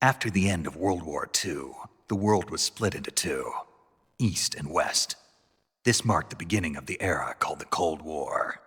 After the end of World War II, the world was split into two, East and West. This marked the beginning of the era called the Cold War.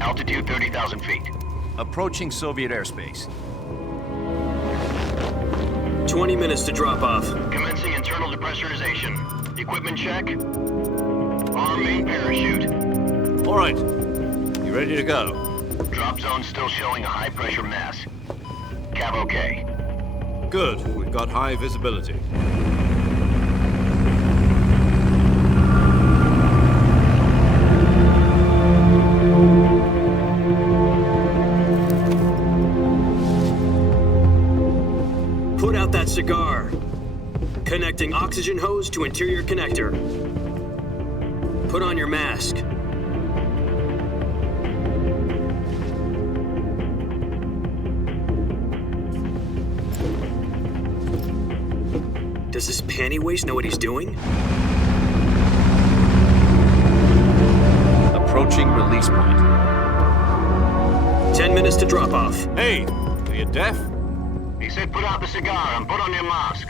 Altitude 30,000 feet. Approaching Soviet airspace. 20 minutes to drop off. Commencing internal depressurization. Equipment check. Arm main parachute. All right. You ready to go? Drop zone still showing a high pressure mass. Cav okay. Good. We've got high visibility. Put out that cigar. Connecting oxygen hose to interior connector. Put on your mask. Does this panty waste know what he's doing? Approaching release point. 10 minutes to drop off. Hey, are you deaf? He said put out the cigar and put on your mask.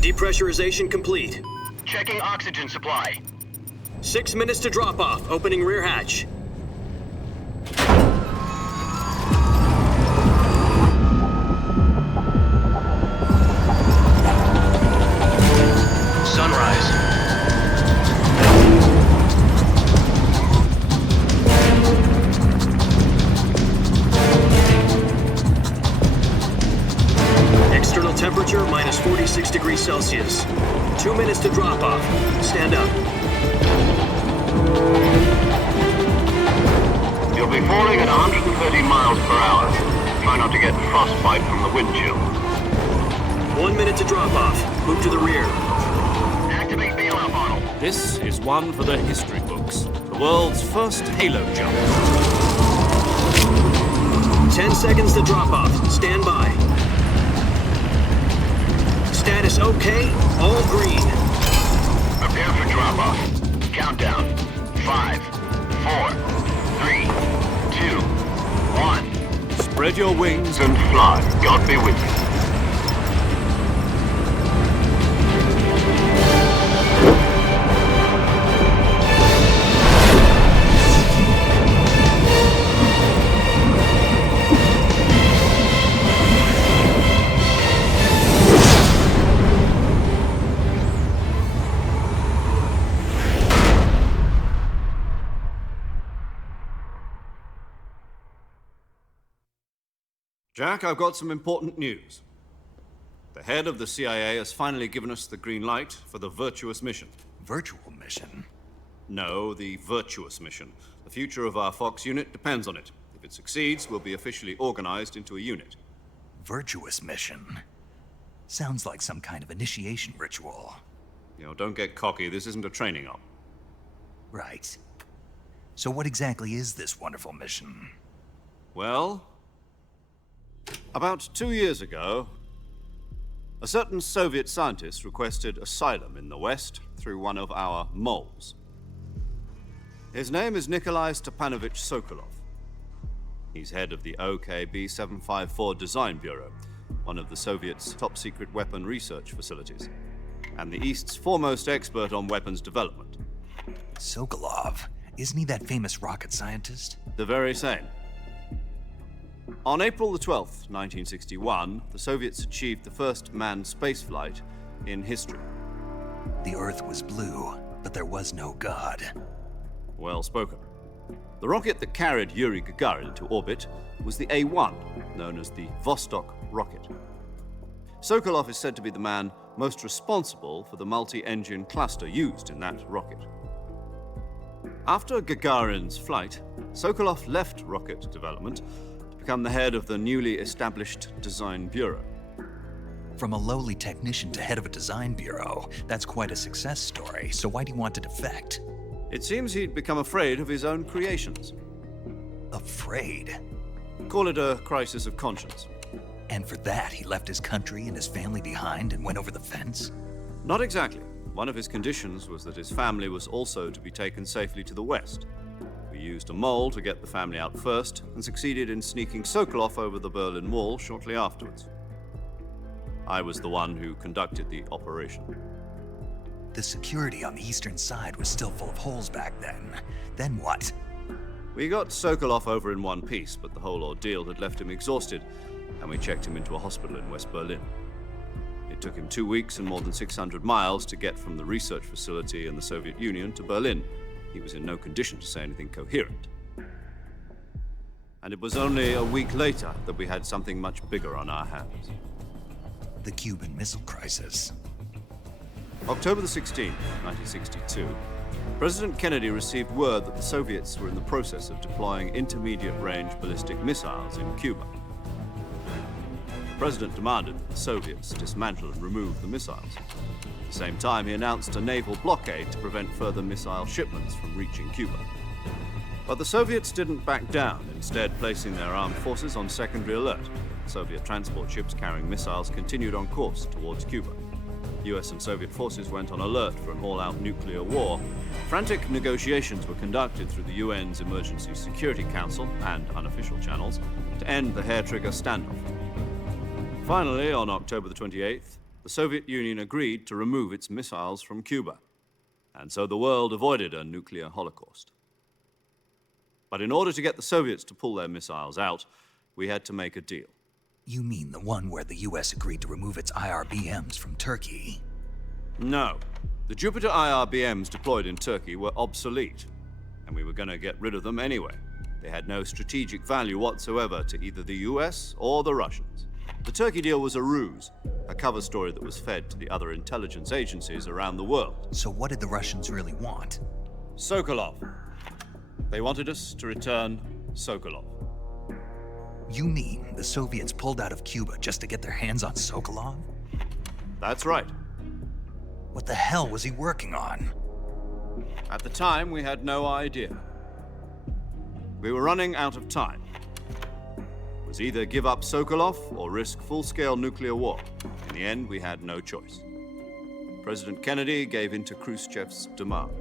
Depressurization complete. Checking oxygen supply. 6 minutes to drop off. Opening rear hatch. Sunrise. External temperature minus 46 degrees Celsius. 2 minutes to drop off. Stand up. You'll be falling at 130 miles per hour. Try not to get frostbite from the wind chill. 1 minute to drop off. Move to the rear. Activate bailout model. This is one for the history books. The world's first halo jump. 10 seconds to drop off. Stand by. Status okay. All green. Prepare for drop off. Countdown. 5, 4, 3, 2, 1. Spread your wings And fly. God be with you. Jack, I've got some important news. The head of the CIA has finally given us the green light for the virtuous mission. Virtual mission? No, the virtuous mission. The future of our Fox unit depends on it. If it succeeds, we'll be officially organized into a unit. Virtuous mission? Sounds like some kind of initiation ritual. You know, don't get cocky. This isn't a training op. Right. So what exactly is this wonderful mission? Well, about 2 years ago, a certain Soviet scientist requested asylum in the West through one of our moles. His name is Nikolai Stepanovich Sokolov. He's head of the OKB 754 Design Bureau, one of the Soviets' top-secret weapon research facilities, and the East's foremost expert on weapons development. Sokolov? Isn't he that famous rocket scientist? The very same. On April the 12th, 1961, the Soviets achieved the first manned spaceflight in history. The Earth was blue, but there was no God. Well spoken. The rocket that carried Yuri Gagarin to orbit was the A-1, known as the Vostok rocket. Sokolov is said to be the man most responsible for the multi-engine cluster used in that rocket. After Gagarin's flight, Sokolov left rocket development to become the head of the newly established Design Bureau. From a lowly technician to head of a design bureau, that's quite a success story, so why do you want to defect? It seems he'd become afraid of his own creations. Afraid? Call it a crisis of conscience. And for that, he left his country and his family behind and went over the fence? Not exactly. One of his conditions was that his family was also to be taken safely to the west. We used a mole to get the family out first and succeeded in sneaking Sokolov over the Berlin Wall shortly afterwards. I was the one who conducted the operation. The security on the eastern side was still full of holes back then. Then what? We got Sokolov over in one piece, but the whole ordeal had left him exhausted, and we checked him into a hospital in West Berlin. It took him 2 weeks and more than 600 miles to get from the research facility in the Soviet Union to Berlin. He was in no condition to say anything coherent. And it was only a week later that we had something much bigger on our hands. The Cuban Missile Crisis. October the 16th, 1962, President Kennedy received word that the Soviets were in the process of deploying intermediate-range ballistic missiles in Cuba. The President demanded that the Soviets dismantle and remove the missiles. At the same time, he announced a naval blockade to prevent further missile shipments from reaching Cuba. But the Soviets didn't back down, instead placing their armed forces on secondary alert. Soviet transport ships carrying missiles continued on course towards Cuba. US and Soviet forces went on alert for an all-out nuclear war. Frantic negotiations were conducted through the UN's Emergency Security Council and unofficial channels to end the hair-trigger standoff. Finally, on October the 28th, the Soviet Union agreed to remove its missiles from Cuba, and so the world avoided a nuclear holocaust. But in order to get the Soviets to pull their missiles out, we had to make a deal. You mean the one where the US agreed to remove its IRBMs from Turkey? No. The Jupiter IRBMs deployed in Turkey were obsolete, and we were going to get rid of them anyway. They had no strategic value whatsoever to either the US or the Russians. The Turkey deal was a ruse, a cover story that was fed to the other intelligence agencies around the world. So what did the Russians really want? Sokolov. They wanted us to return Sokolov. You mean the Soviets pulled out of Cuba just to get their hands on Sokolov? That's right. What the hell was he working on? At the time, we had no idea. We were running out of time. It was either give up Sokolov or risk full-scale nuclear war. In the end, we had no choice. President Kennedy gave in to Khrushchev's demand.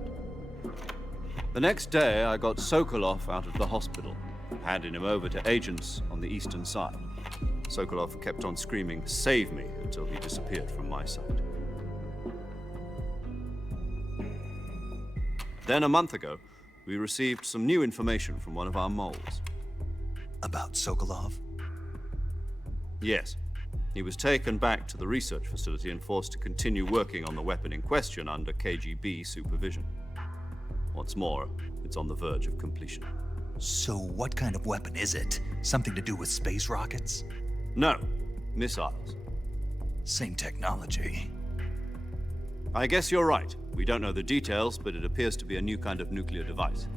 The next day, I got Sokolov out of the hospital, handing him over to agents on the eastern side. Sokolov kept on screaming, "Save me," until he disappeared from my sight. Then a month ago, we received some new information from one of our moles. About Sokolov? Yes. He was taken back to the research facility and forced to continue working on the weapon in question under KGB supervision. What's more, it's on the verge of completion. So what kind of weapon is it? Something to do with space rockets? No, missiles. Same technology. I guess you're right. We don't know the details, but it appears to be a new kind of nuclear device.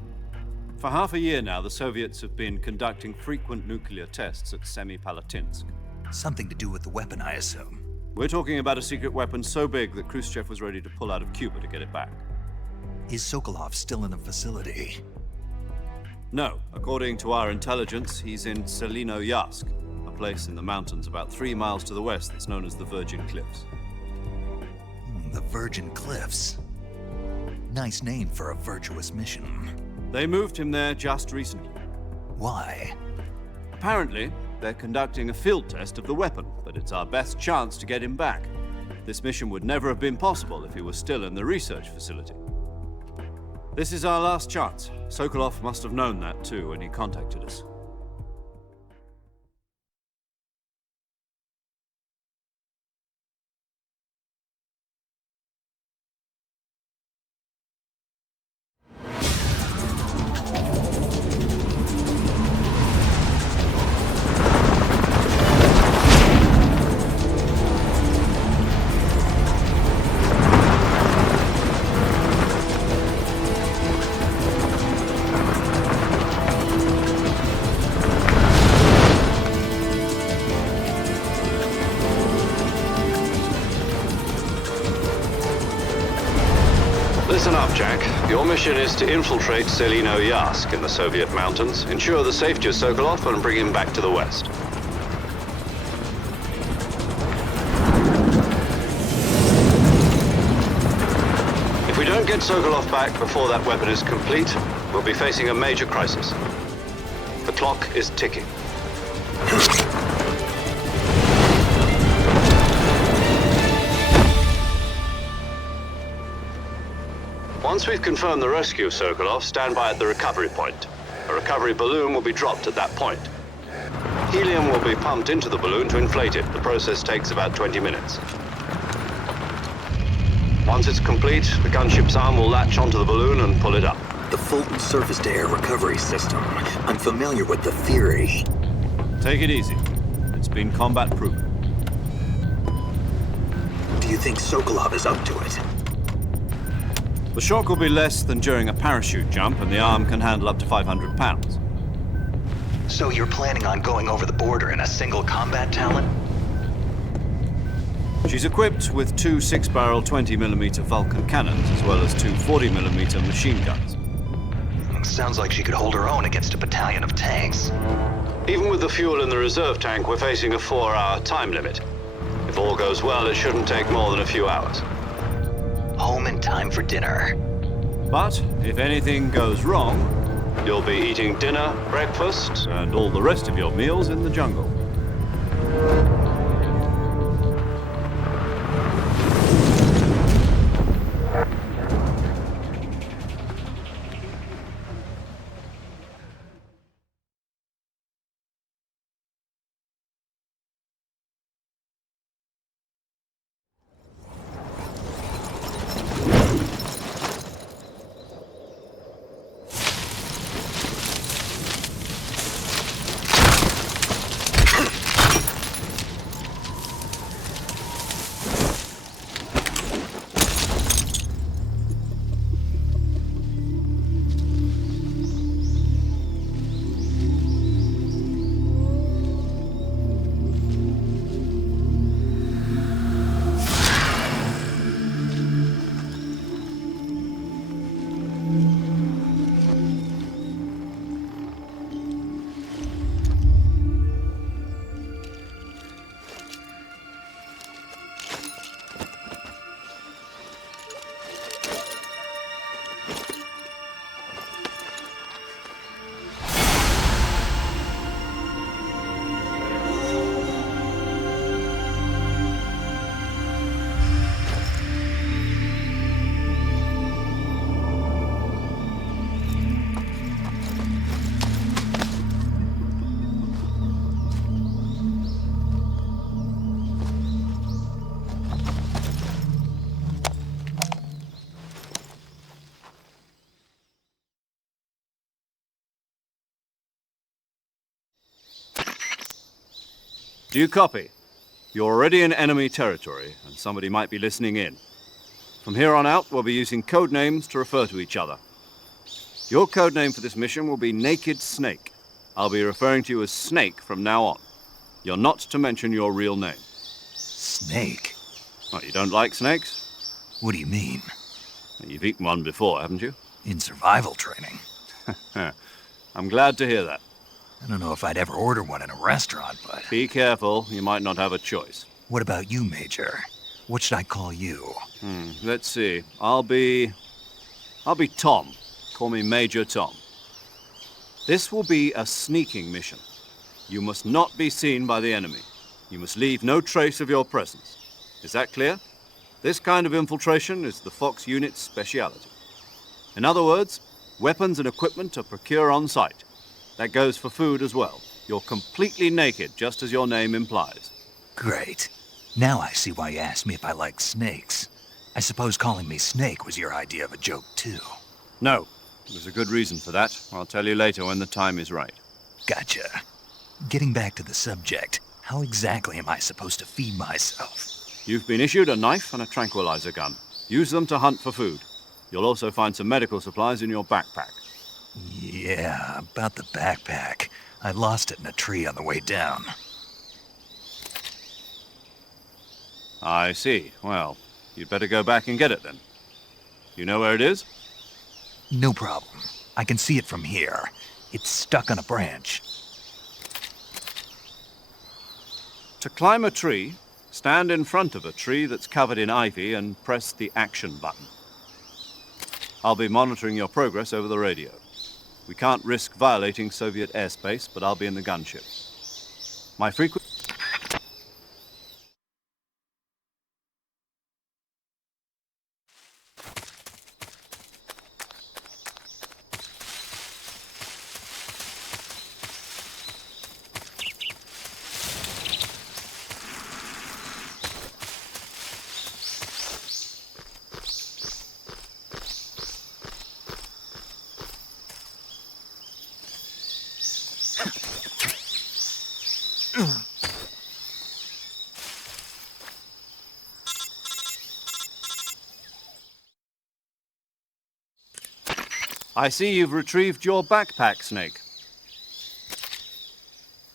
For half a year now, the Soviets have been conducting frequent nuclear tests at Semipalatinsk. Something to do with the weapon, I assume. We're talking about a secret weapon so big that Khrushchev was ready to pull out of Cuba to get it back. Is Sokolov still in the facility? No. According to our intelligence, he's in Selinoyarsk, a place in the mountains about 3 miles to the west that's known as the Virgin Cliffs. The Virgin Cliffs. Nice name for a virtuous mission. They moved him there just recently. Why? Apparently, they're conducting a field test of the weapon, but it's our best chance to get him back. This mission would never have been possible if he was still in the research facility. This is our last chance. Sokolov must have known that too when he contacted us. Listen up, Jack. Your mission is to infiltrate Selino Yask in the Soviet mountains, ensure the safety of Sokolov, and bring him back to the West. If we don't get Sokolov back before that weapon is complete, we'll be facing a major crisis. The clock is ticking. Once we've confirmed the rescue of Sokolov, stand by at the recovery point. A recovery balloon will be dropped at that point. Helium will be pumped into the balloon to inflate it. The process takes about 20 minutes. Once it's complete, the gunship's arm will latch onto the balloon and pull it up. The Fulton surface-to-air recovery system. I'm familiar with the theory. Take it easy. It's been combat-proven. Do you think Sokolov is up to it? The shock will be less than during a parachute jump, and the arm can handle up to 500 pounds. So you're planning on going over the border in a single combat talon? She's equipped with two 6-barrel 20mm Vulcan cannons, as well as two 40mm machine guns. Sounds like she could hold her own against a battalion of tanks. Even with the fuel in the reserve tank, we're facing a 4-hour time limit. If all goes well, it shouldn't take more than a few hours. Home in time for dinner. But if anything goes wrong, You'll be eating dinner, breakfast, and all the rest of your meals in the jungle. Do you copy? You're already in enemy territory, and somebody might be listening in. From here on out, we'll be using code names to refer to each other. Your code name for this mission will be Naked Snake. I'll be referring to you as Snake from now on. You're not to mention your real name. Snake? Oh, you don't like snakes? What do you mean? You've eaten one before, haven't you? In survival training? I'm glad to hear that. I don't know if I'd ever order one in a restaurant, but... Be careful, you might not have a choice. What about you, Major? What should I call you? Let's see. I'll be Tom. Call me Major Tom. This will be a sneaking mission. You must not be seen by the enemy. You must leave no trace of your presence. Is that clear? This kind of infiltration is the Fox unit's speciality. In other words, weapons and equipment are procured on site. That goes for food as well. You're completely naked, just as your name implies. Great. Now I see why you asked me if I like snakes. I suppose calling me Snake was your idea of a joke, too. No, there's a good reason for that. I'll tell you later when the time is right. Gotcha. Getting back to the subject, how exactly am I supposed to feed myself? You've been issued a knife and a tranquilizer gun. Use them to hunt for food. You'll also find some medical supplies in your backpack. Yeah, about the backpack. I lost it in a tree on the way down. I see. Well, you'd better go back and get it then. You know where it is? No problem. I can see it from here. It's stuck on a branch. To climb a tree, stand in front of a tree that's covered in ivy and press the action button. I'll be monitoring your progress over the radio. We can't risk violating Soviet airspace, but I'll be in the gunship. My frequency... I see you've retrieved your backpack, Snake.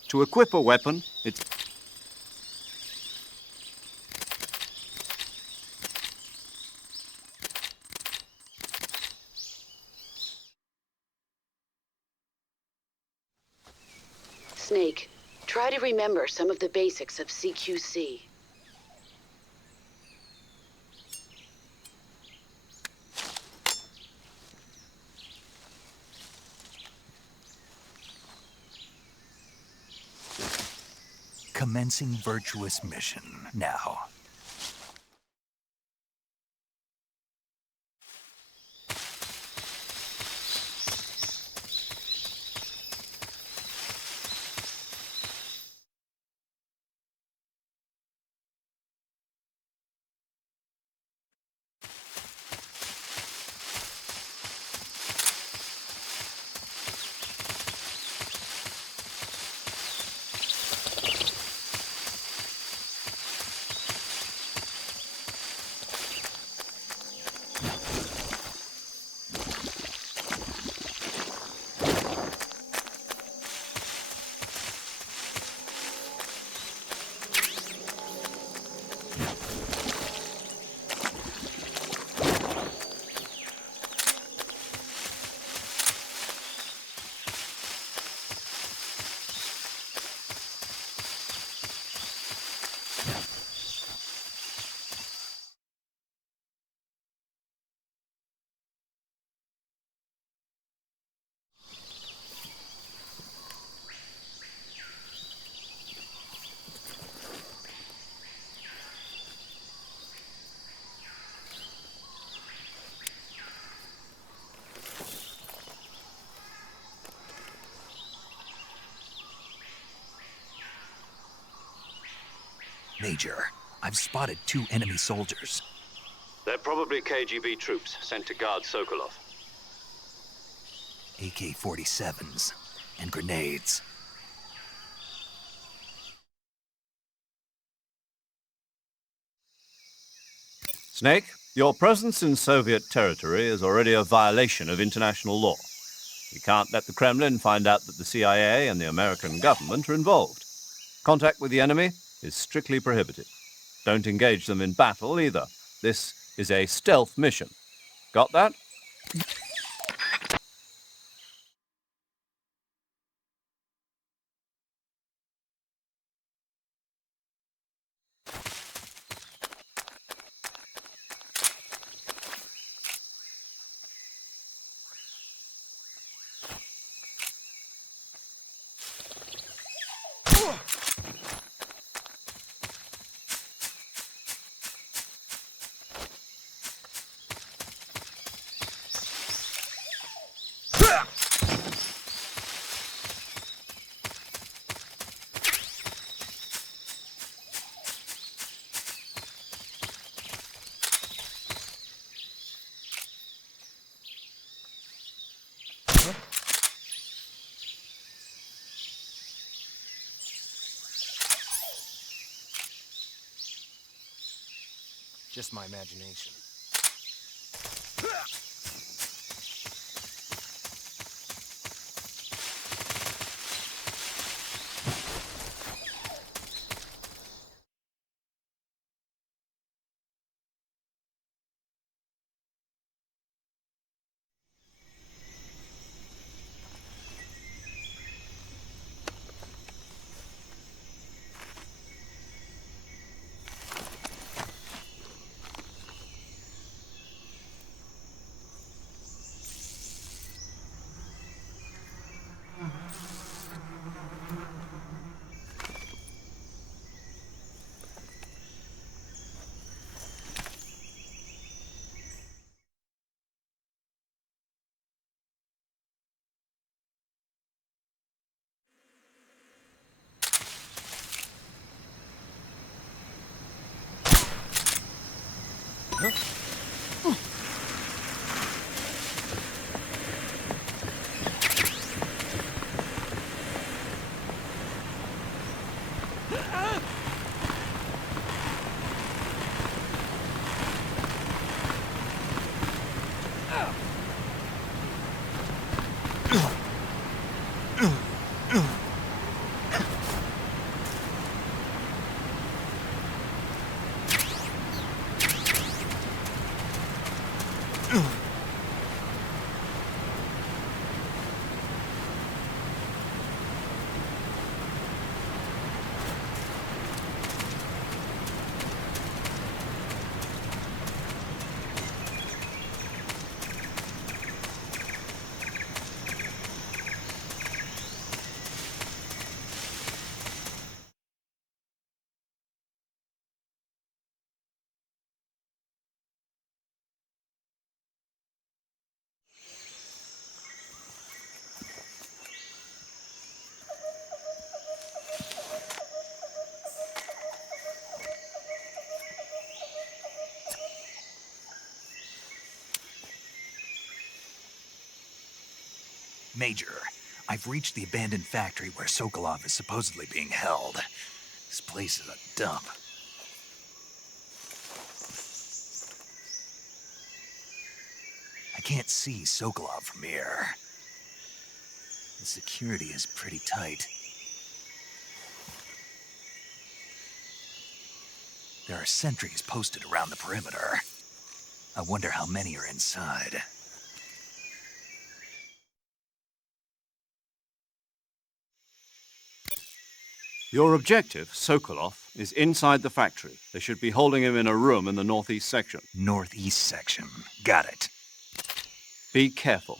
To equip a weapon, it's... Snake, try to remember some of the basics of CQC. Commencing virtuous mission now. Major, I've spotted 2 enemy soldiers. They're probably KGB troops sent to guard Sokolov. AK-47s and grenades. Snake, your presence in Soviet territory is already a violation of international law. We can't let the Kremlin find out that the CIA and the American government are involved. Contact with the enemy is strictly prohibited. Don't engage them in battle either. This is a stealth mission. Got that? Just my imagination. Major, I've reached the abandoned factory where Sokolov is supposedly being held. This place is a dump. I can't see Sokolov from here. The security is pretty tight. There are sentries posted around the perimeter. I wonder how many are inside. Your objective, Sokolov, is inside the factory. They should be holding him in a room in the northeast section. Northeast section. Got it. Be careful.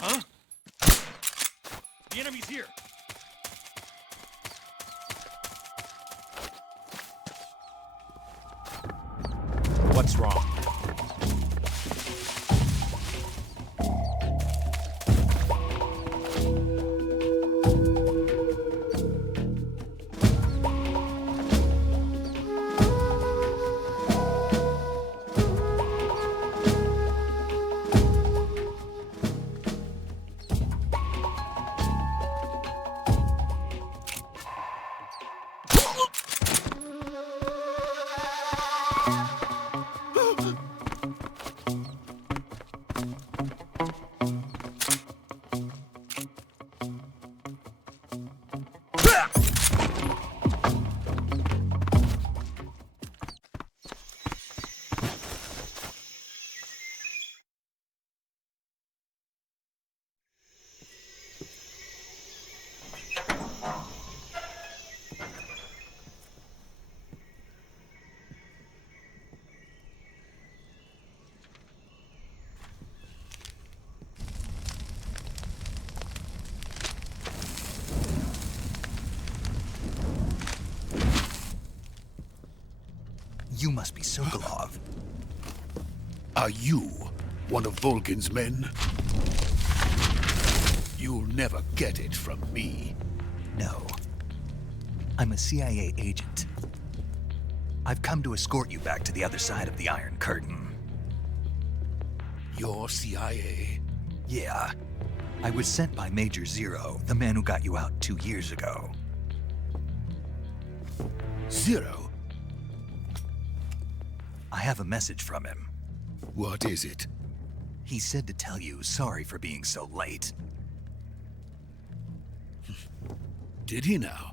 Huh? The enemy's here. What's wrong? You must be Sokolov. Are you one of Volgin's men? You'll never get it from me. No. I'm a CIA agent. I've come to escort you back to the other side of the Iron Curtain. You're CIA? Yeah. I was sent by Major Zero, the man who got you out 2 years ago. Zero? I have a message from him. What is it? He said to tell you sorry for being so late. Did he now?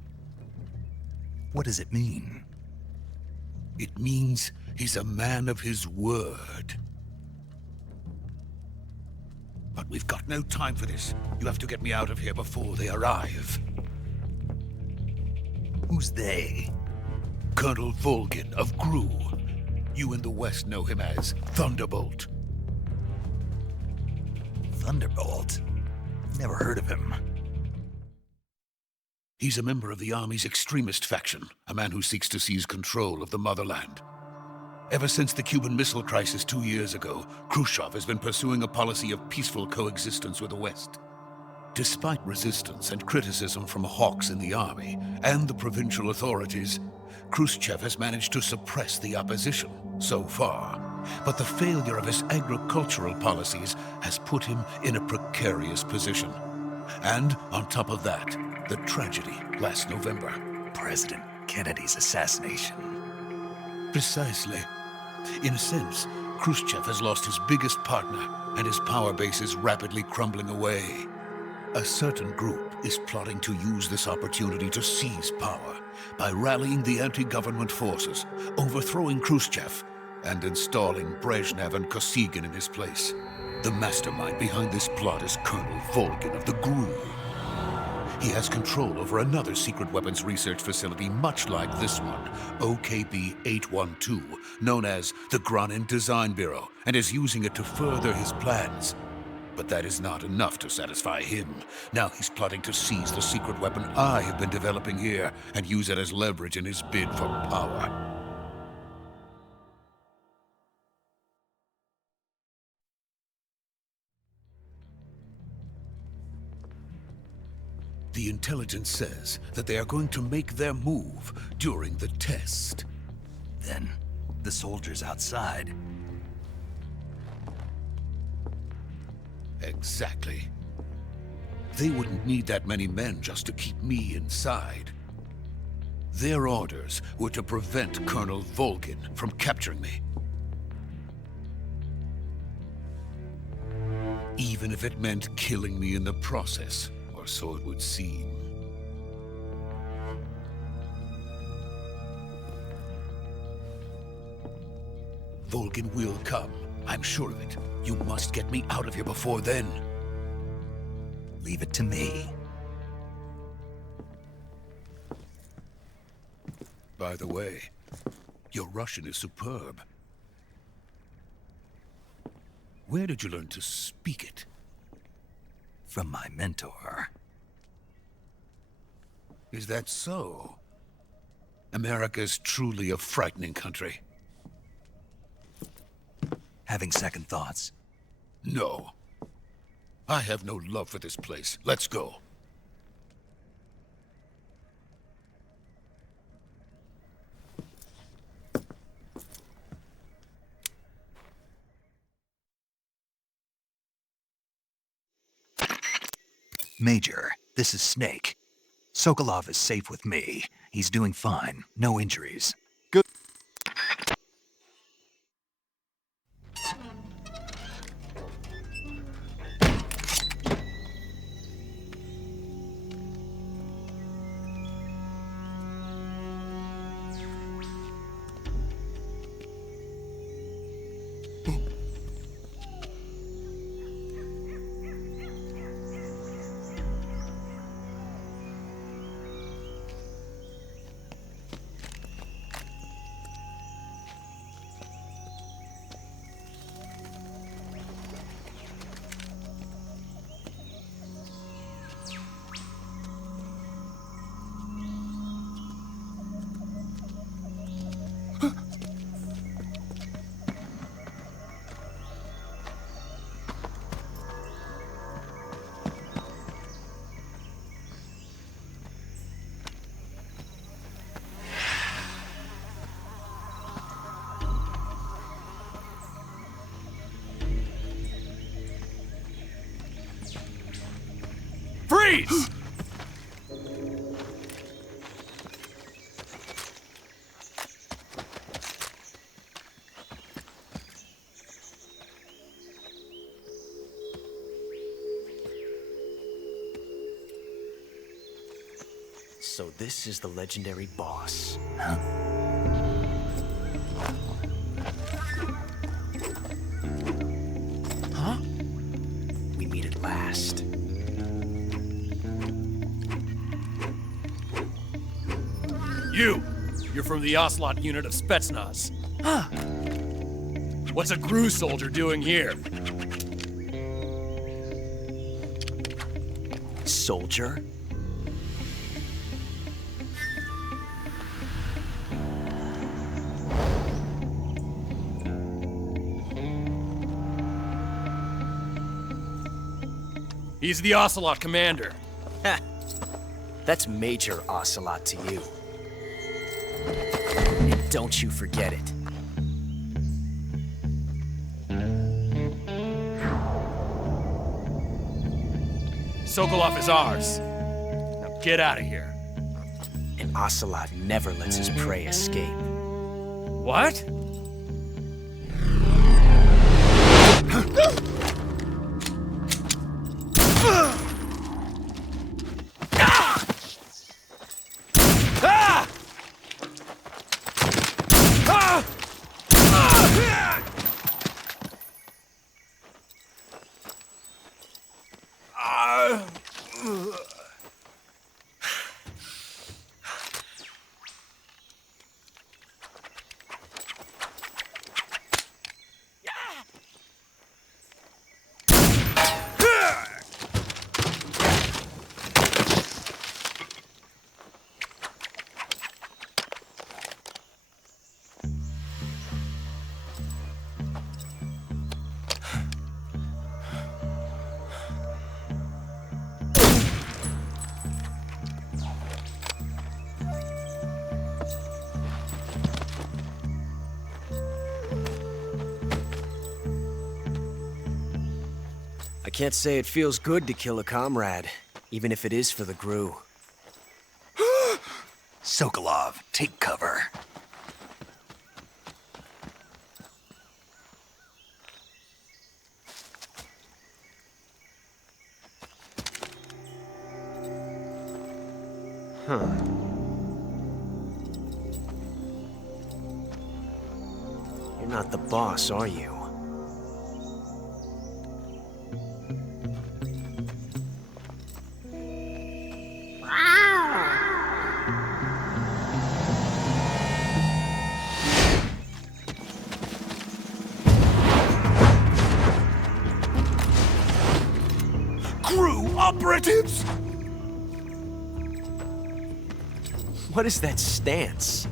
What does it mean? It means he's a man of his word. But we've got no time for this. You have to get me out of here before they arrive. Who's they? Colonel Volgin of Gru. You in the West know him as Thunderbolt. Thunderbolt? Never heard of him. He's a member of the Army's extremist faction, a man who seeks to seize control of the motherland. Ever since the Cuban Missile Crisis 2 years ago, Khrushchev has been pursuing a policy of peaceful coexistence with the West. Despite resistance and criticism from hawks in the army and the provincial authorities, Khrushchev has managed to suppress the opposition so far. But the failure of his agricultural policies has put him in a precarious position. And on top of that, the tragedy last November. President Kennedy's assassination. Precisely. In a sense, Khrushchev has lost his biggest partner, and his power base is rapidly crumbling away. A certain group is plotting to use this opportunity to seize power by rallying the anti-government forces, overthrowing Khrushchev, and installing Brezhnev and Kosygin in his place. The mastermind behind this plot is Colonel Volgin of the Gru. He has control over another secret weapons research facility much like this one, OKB-812, known as the Granin Design Bureau, and is using it to further his plans. But that is not enough to satisfy him. Now he's plotting to seize the secret weapon I have been developing here and use it as leverage in his bid for power. The intelligence says that they are going to make their move during the test. Then, the soldiers outside. Exactly. They wouldn't need that many men just to keep me inside. Their orders were to prevent Colonel Volgin from capturing me. Even if it meant killing me in the process. Or so it would seem. Volgin will come. I'm sure of it. You must get me out of here before then. Leave it to me. By the way, your Russian is superb. Where did you learn to speak it? From my mentor. Is that so? America is truly a frightening country. Having second thoughts? No. I have no love for this place. Let's go. Major, this is Snake. Sokolov is safe with me. He's doing fine. No injuries. Good. Freeze! So this is the legendary boss. Huh? Huh? We meet at last. You're from the Ocelot unit of Spetsnaz. Huh. What's a GRU soldier doing here? Soldier? He's the Ocelot commander. Ha! That's Major Ocelot to you. And don't you forget it. Sokolov is ours. Now get out of here. And Ocelot never lets his prey escape. What? I can't say it feels good to kill a comrade, even if it is for the GRU. Sokolov, take cover. Huh. You're not the boss, are you? GRU operatives! What is that stance?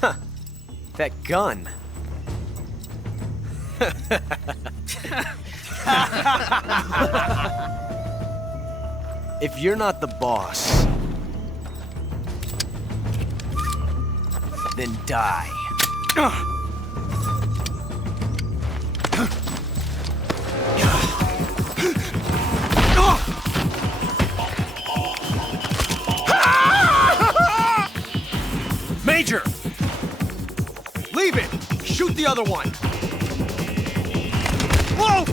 Huh. That gun. If you're not the boss, then die. Major! Leave it! Shoot the other one! Whoa!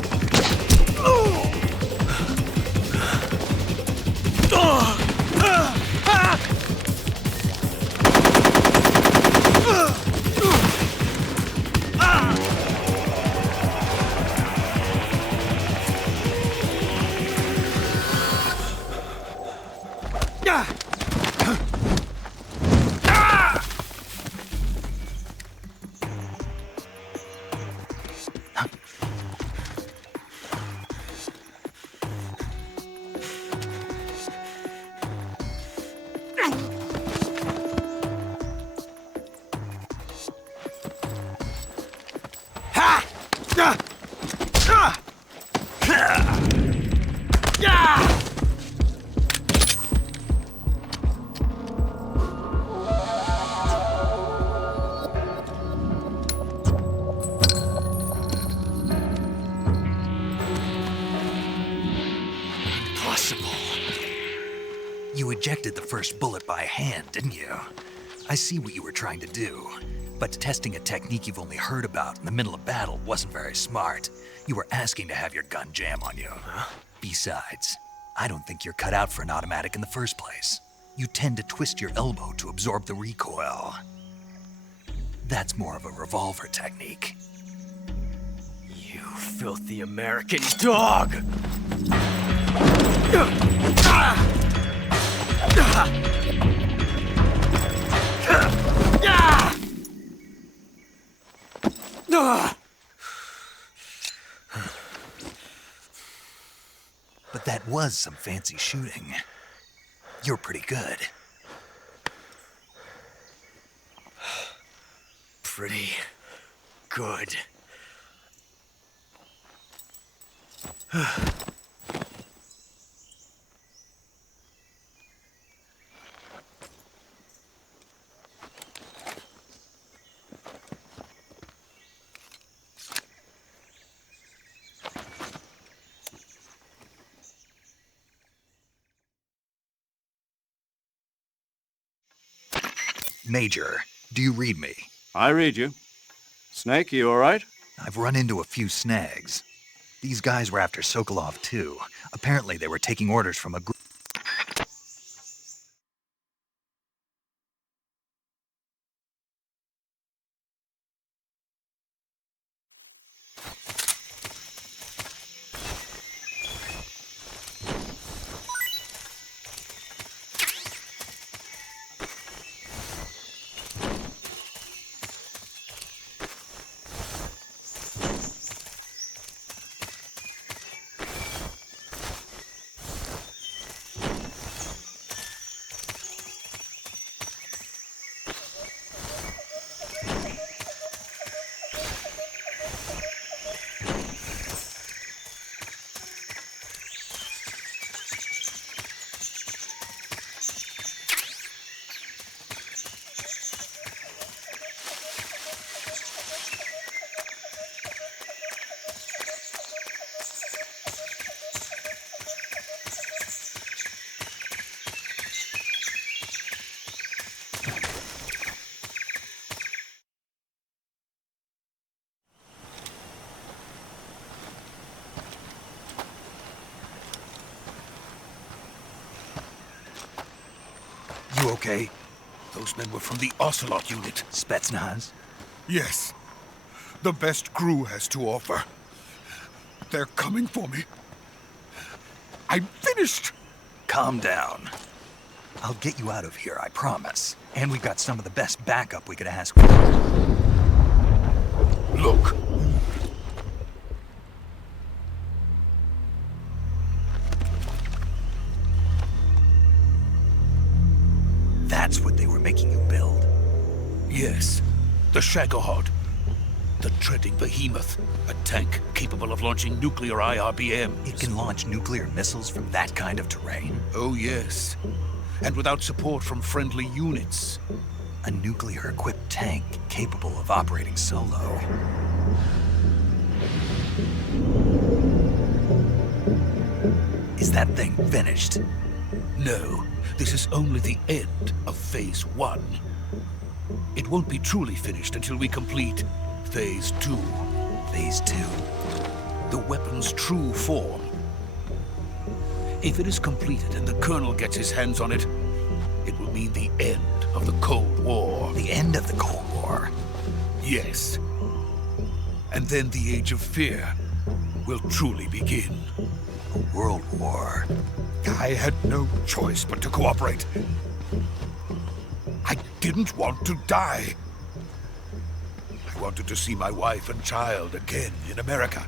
You ejected the first bullet by hand, didn't you? I see what you were trying to do, but testing a technique you've only heard about in the middle of battle wasn't very smart. You were asking to have your gun jam on you. Huh? Besides, I don't think you're cut out for an automatic in the first place. You tend to twist your elbow to absorb the recoil. That's more of a revolver technique. You filthy American dog! But that was some fancy shooting. You're pretty good. Pretty good. Major, do you read me? I read you. Snake, you all right? I've run into a few snags. These guys were after Sokolov too. Apparently they were taking orders from a group. You okay? Those men were from the Ocelot unit. Spetsnaz? Yes. The best crew has to offer. They're coming for me. I'm finished! Calm down. I'll get you out of here, I promise. And we've got some of the best backup we could ask for. Look. That's what they were making you build? Yes. The Shagohod. The treading behemoth. A tank capable of launching nuclear IRBMs. It can launch nuclear missiles from that kind of terrain? Oh, yes. And without support from friendly units. A nuclear-equipped tank capable of operating solo. Is that thing finished? No, this is only the end of Phase 1. It won't be truly finished until we complete Phase 2. Phase 2? The weapon's true form. If it is completed and the Colonel gets his hands on it, it will mean the end of the Cold War. The end of the Cold War? Yes. And then the Age of Fear will truly begin. A world war. I had no choice but to cooperate. I didn't want to die. I wanted to see my wife and child again in America.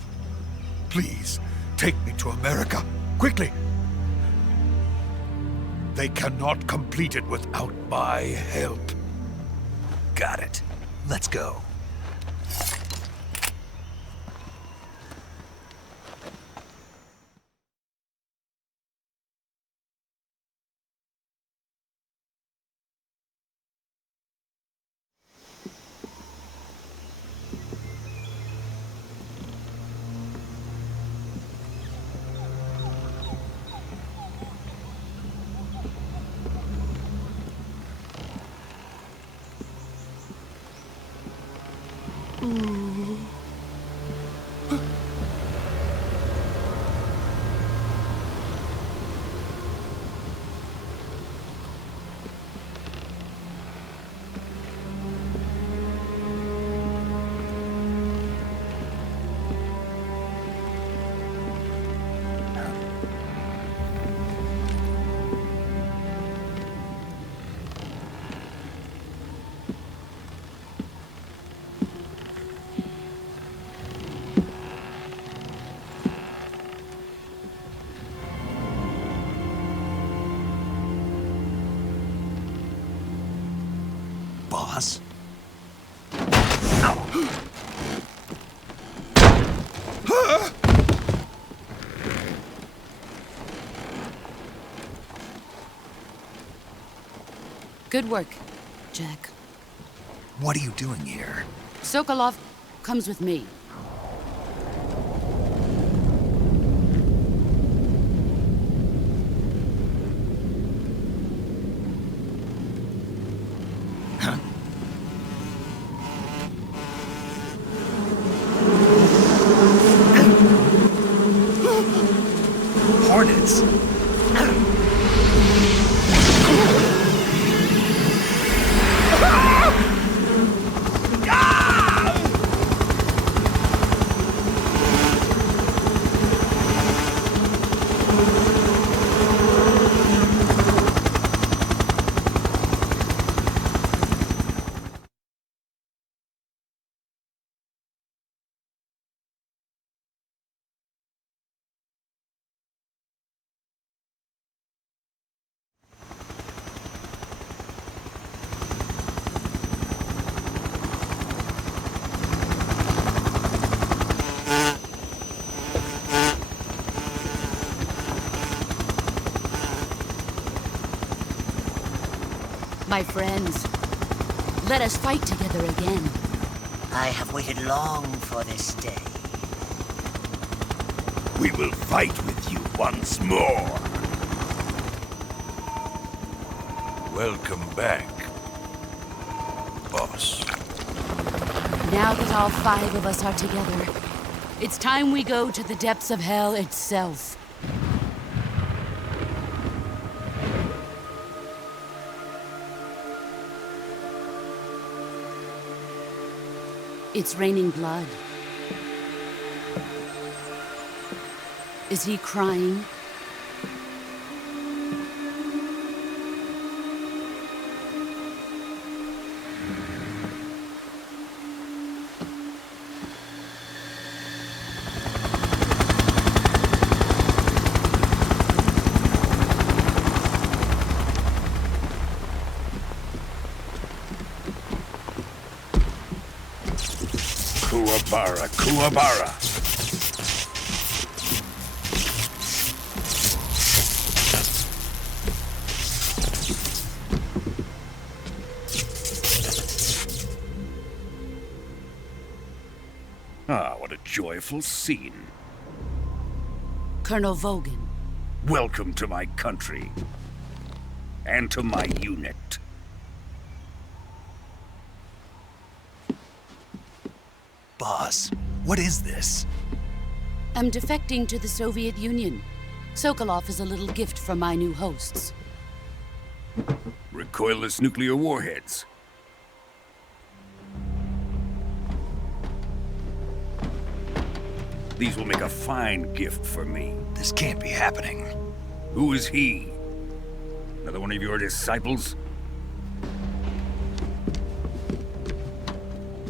Please, take me to America, quickly. They cannot complete it without my help. Got it. Let's go. Boss? Good work, Jack. What are you doing here? Sokolov comes with me. Hornets? My friends, let us fight together again. I have waited long for this day. We will fight with you once more. Welcome back, boss. Now that all 5 of us are together, it's time we go to the depths of hell itself. It's raining blood. Is he crying? Kuwabara, Kuwabara. Ah, what a joyful scene. Colonel Vogan. Welcome to my country. And to my unit. Boss, what is this? I'm defecting to the Soviet Union. Sokolov is a little gift from my new hosts. Recoilless nuclear warheads. These will make a fine gift for me. This can't be happening. Who is he? Another one of your disciples?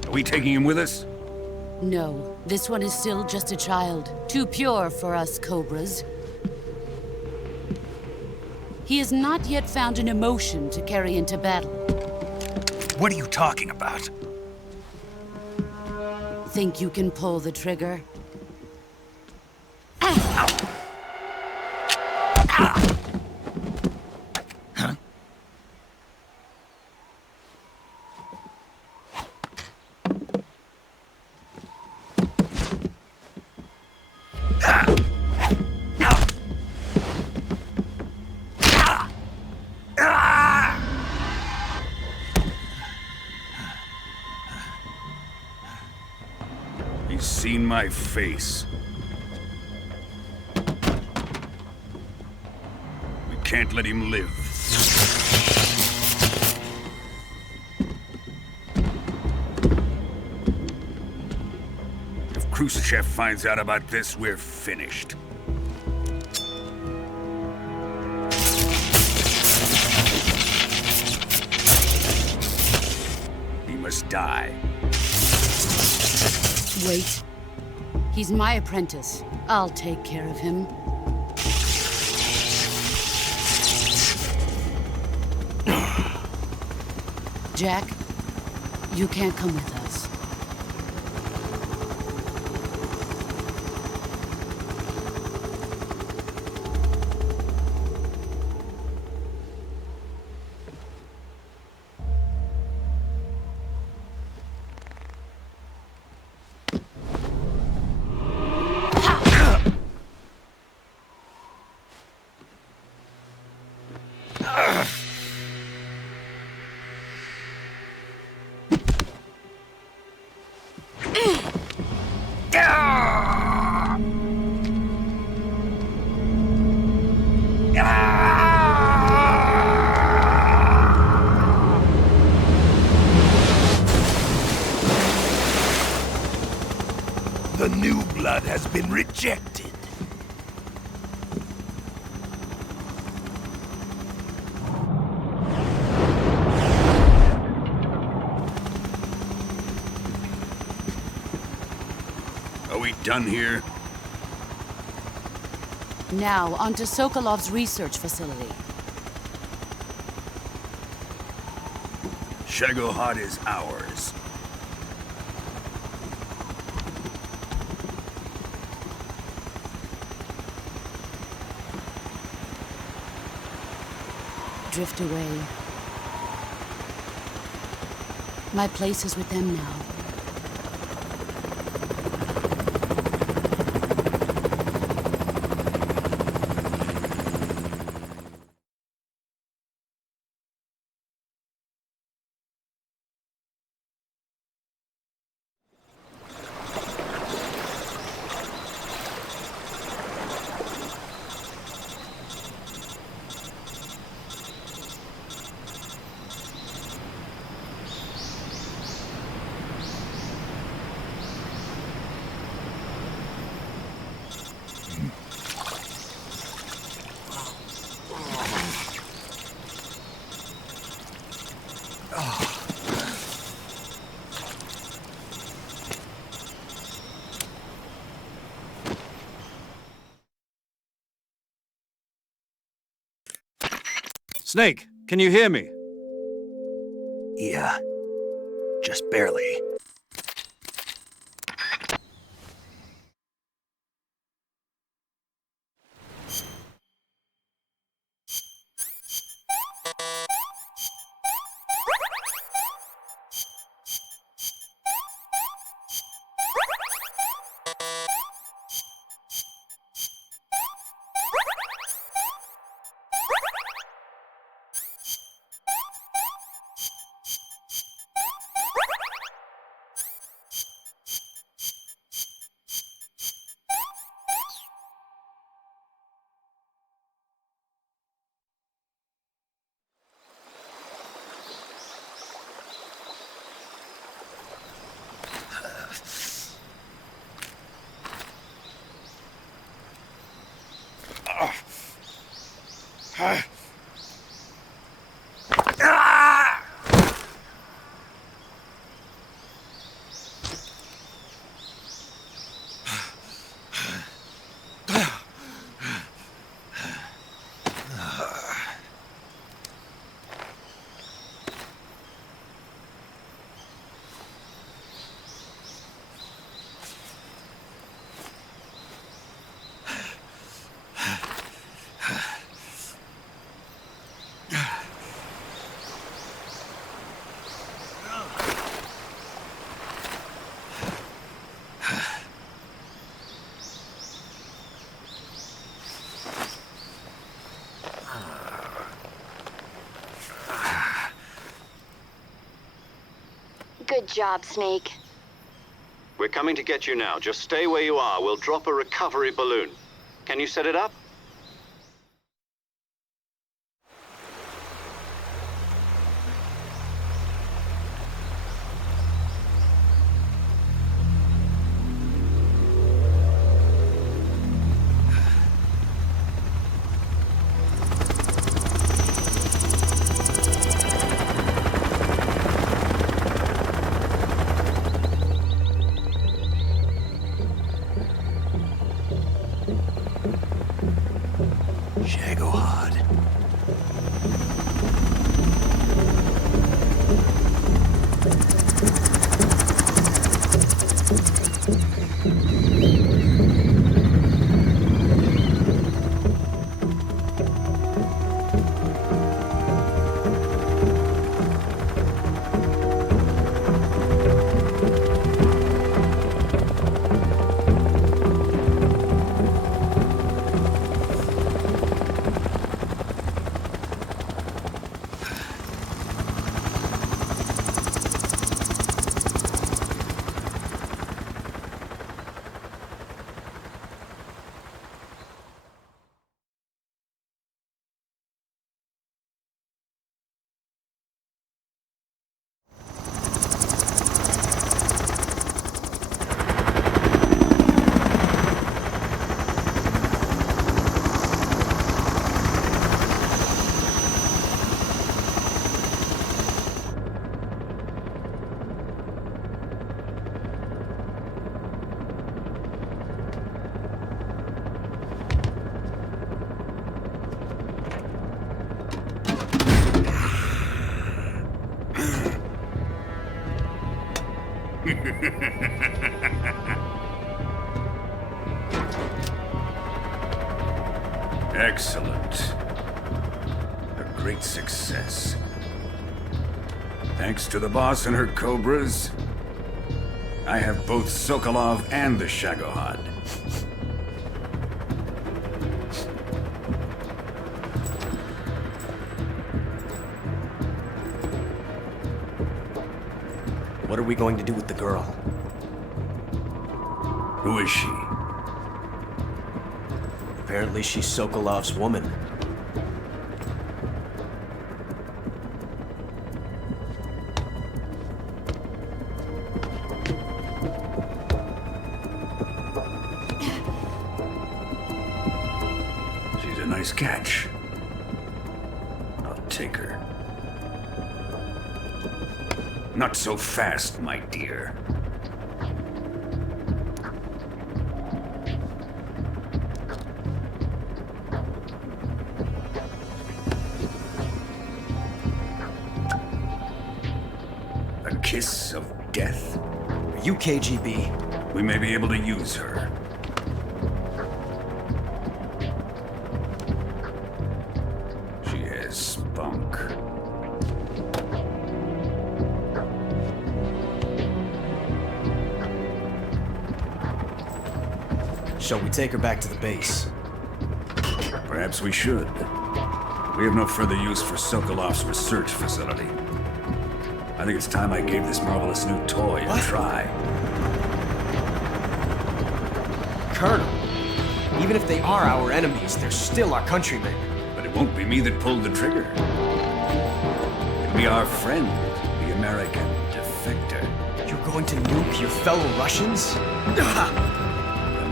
Are we taking him with us? No, this one is still just a child. Too pure for us Cobras. He has not yet found an emotion to carry into battle. What are you talking about? Think you can pull the trigger? He's seen my face. We can't let him live. If Khrushchev finds out about this, we're finished. He must die. Wait. He's my apprentice. I'll take care of him. Jack, You can't come with us. The new blood has been rejected. Are we done here? Now, onto Sokolov's research facility. Shagohod is ours. Drift away. My place is with them now. Snake, can you hear me? Yeah, just barely. Good job, Snake. We're coming to get you now. Just stay where you are. We'll drop a recovery balloon. Can you set it up? Excellent. A great success. Thanks to the boss and her cobras, I have both Sokolov and the Shagohod. What are we going to do with the girl? Who is she? Apparently she's Sokolov's woman. She's a nice catch. I'll take her. Not so fast, my dear. A kiss of death. Are you KGB? We may be able to use her. She has spunk. Shall we take her back to the base? Perhaps we should. We have no further use for Sokolov's research facility. I think it's time I gave this marvelous new toy a try. Colonel, even if they are our enemies, they're still our countrymen. But it won't be me that pulled the trigger. It'll be our friend, the American defector. You're going to nuke your fellow Russians?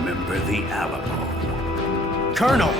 Remember the Alamo. Colonel!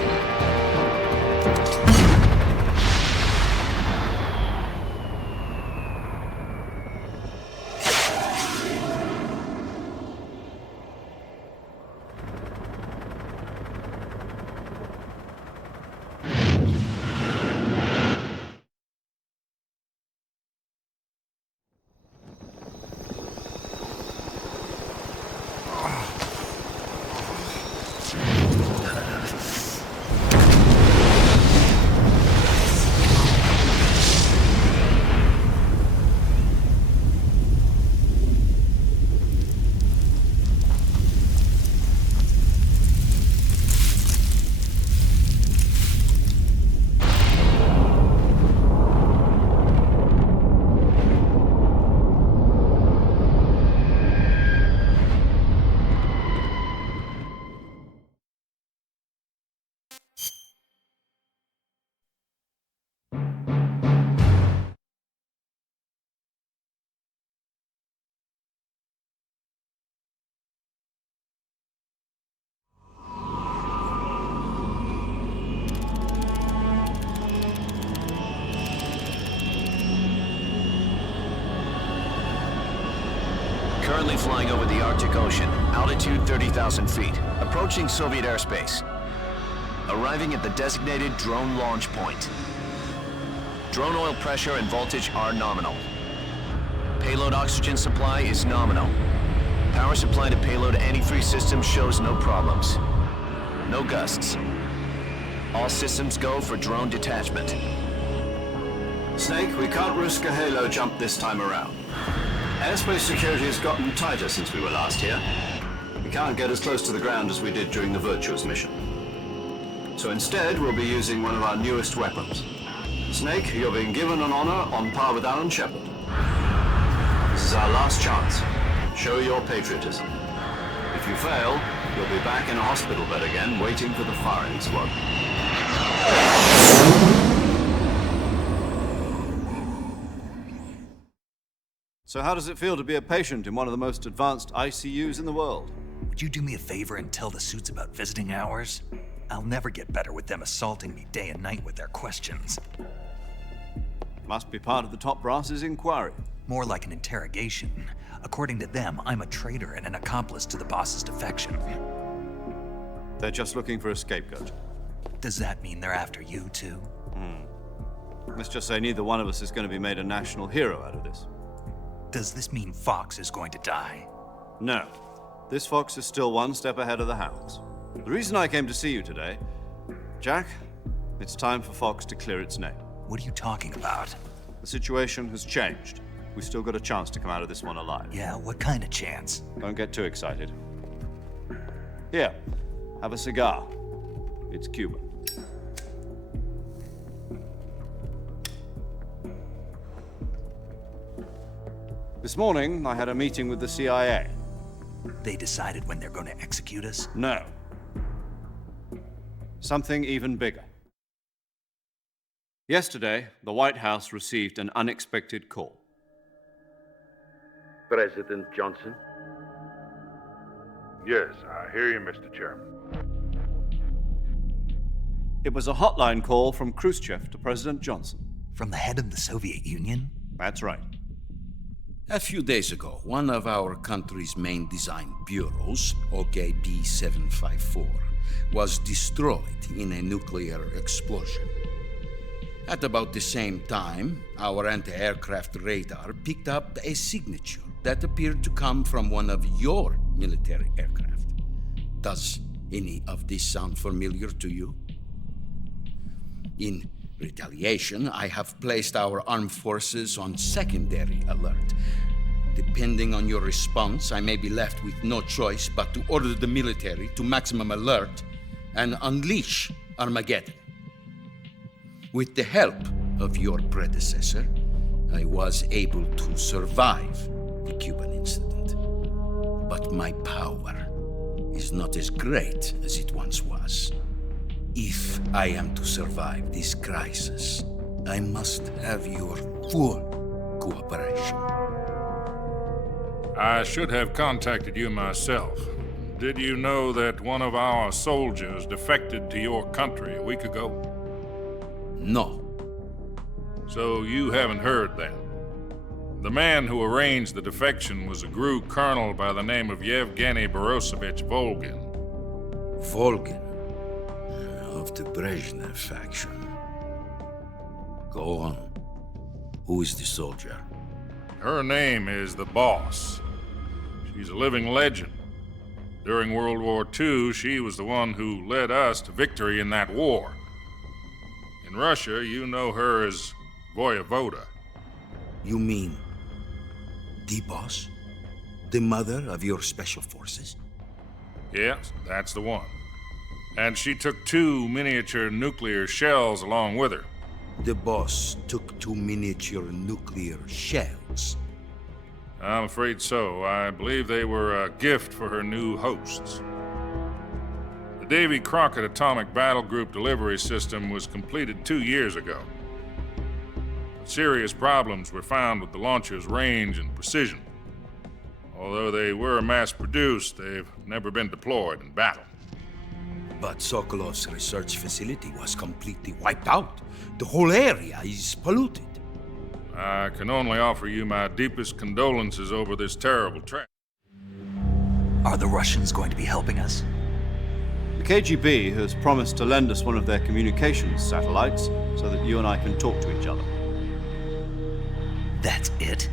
Currently flying over the Arctic Ocean, altitude 30,000 feet, approaching Soviet airspace. Arriving at the designated drone launch point. Drone oil pressure and voltage are nominal. Payload oxygen supply is nominal. Power supply to payload antifreeze system shows no problems. No gusts. All systems go for drone detachment. Snake, we can't risk a halo jump this time around. Airspace security has gotten tighter since we were last here. We can't get as close to the ground as we did during the Virtuous mission. So instead, we'll be using one of our newest weapons. Snake, you're being given an honor on par with Alan Shepard. This is our last chance. Show your patriotism. If you fail, you'll be back in a hospital bed again, waiting for the firing squad. So how does it feel to be a patient in one of the most advanced ICUs in the world? Would you do me a favor and tell the suits about visiting hours? I'll never get better with them assaulting me day and night with their questions. Must be part of the top brass's inquiry. More like an interrogation. According to them, I'm a traitor and an accomplice to the boss's defection. They're just looking for a scapegoat. Does that mean they're after you, too? Let's just say neither one of us is going to be made a national hero out of this. Does this mean Fox is going to die? No. This fox is still one step ahead of the hounds. The reason I came to see you today, Jack, it's time for Fox to clear its name. What are you talking about? The situation has changed. We've still got a chance to come out of this one alive. Yeah, what kind of chance? Don't get too excited. Here, have a cigar. It's Cuban. This morning, I had a meeting with the CIA. They decided when they're going to execute us? No. Something even bigger. Yesterday, the White House received an unexpected call. President Johnson? Yes, I hear you, Mr. Chairman. It was a hotline call from Khrushchev to President Johnson. From the head of the Soviet Union? That's right. A few days ago, one of our country's main design bureaus, OKB 754, was destroyed in a nuclear explosion. At about the same time, our anti-aircraft radar picked up a signature that appeared to come from one of your military aircraft. Does any of this sound familiar to you? In retaliation, I have placed our armed forces on secondary alert. Depending on your response, I may be left with no choice but to order the military to maximum alert and unleash Armageddon. With the help of your predecessor, I was able to survive the Cuban incident. But my power is not as great as it once was. If I am to survive this crisis, I must have your full cooperation. I should have contacted you myself. Did you know that one of our soldiers defected to your country a week ago? No. So you haven't heard then. The man who arranged the defection was a GRU colonel by the name of Yevgeny Borosovich Volgin. Volgin? Of the Brezhnev faction. Go on. Who is the soldier? Her name is the Boss. She's a living legend. During World War II, she was the one who led us to victory in that war. In Russia, you know her as Voyevoda. You mean the Boss? The mother of your special forces? Yes, that's the one. And she took 2 miniature nuclear shells along with her. The Boss took 2 miniature nuclear shells? I'm afraid so. I believe they were a gift for her new hosts. The Davy Crockett Atomic Battle Group delivery system was completed 2 years ago. But serious problems were found with the launcher's range and precision. Although they were mass-produced, they've never been deployed in battle. But Sokolov's research facility was completely wiped out. The whole area is polluted. I can only offer you my deepest condolences over this terrible tragedy. Are the Russians going to be helping us? The KGB has promised to lend us one of their communications satellites so that you and I can talk to each other. That's it?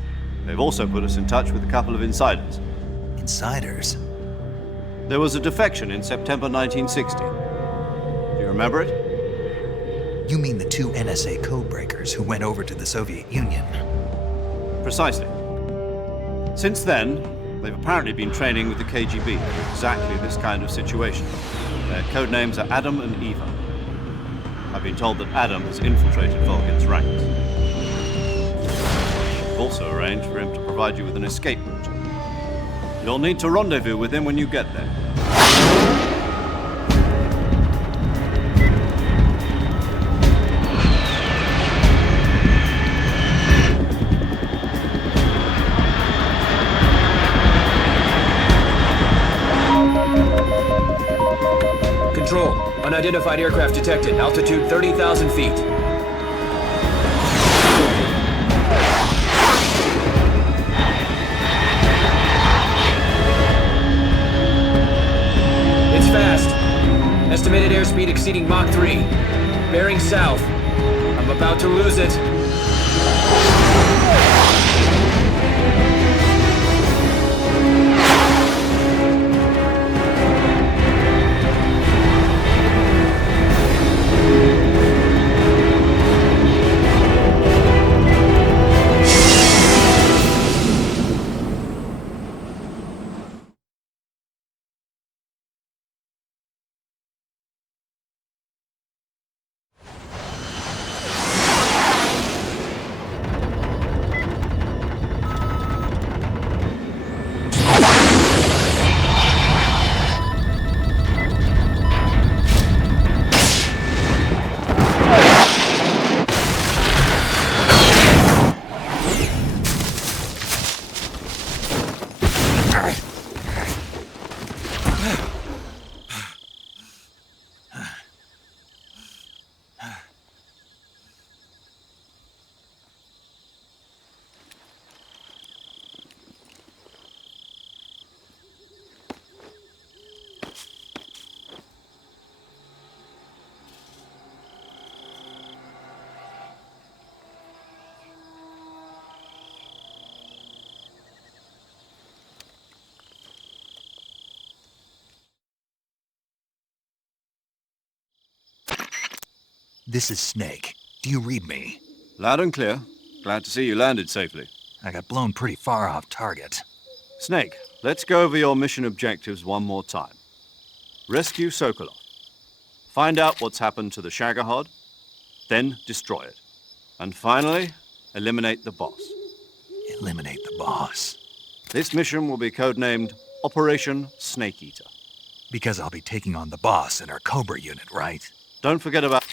They've also put us in touch with a couple of insiders. Insiders? There was a defection in September 1960. Do you remember it? You mean the 2 NSA codebreakers who went over to the Soviet Union? Precisely. Since then, they've apparently been training with the KGB for exactly this kind of situation. Their code names are Adam and Eva. I've been told that Adam has infiltrated Volgin's ranks. I've also arranged for him to provide you with an escape route. You'll need to rendezvous with him when you get there. Control. Unidentified aircraft detected. Altitude 30,000 feet. It's fast. Estimated airspeed exceeding Mach 3. Bearing south. I'm about to lose it. This is Snake. Do you read me? Loud and clear. Glad to see you landed safely. I got blown pretty far off target. Snake, let's go over your mission objectives one more time. Rescue Sokolov. Find out what's happened to the Shagohod, then destroy it. And finally, eliminate the boss. Eliminate the boss. This mission will be codenamed Operation Snake Eater. Because I'll be taking on the boss in our Cobra unit, right? Don't forget about...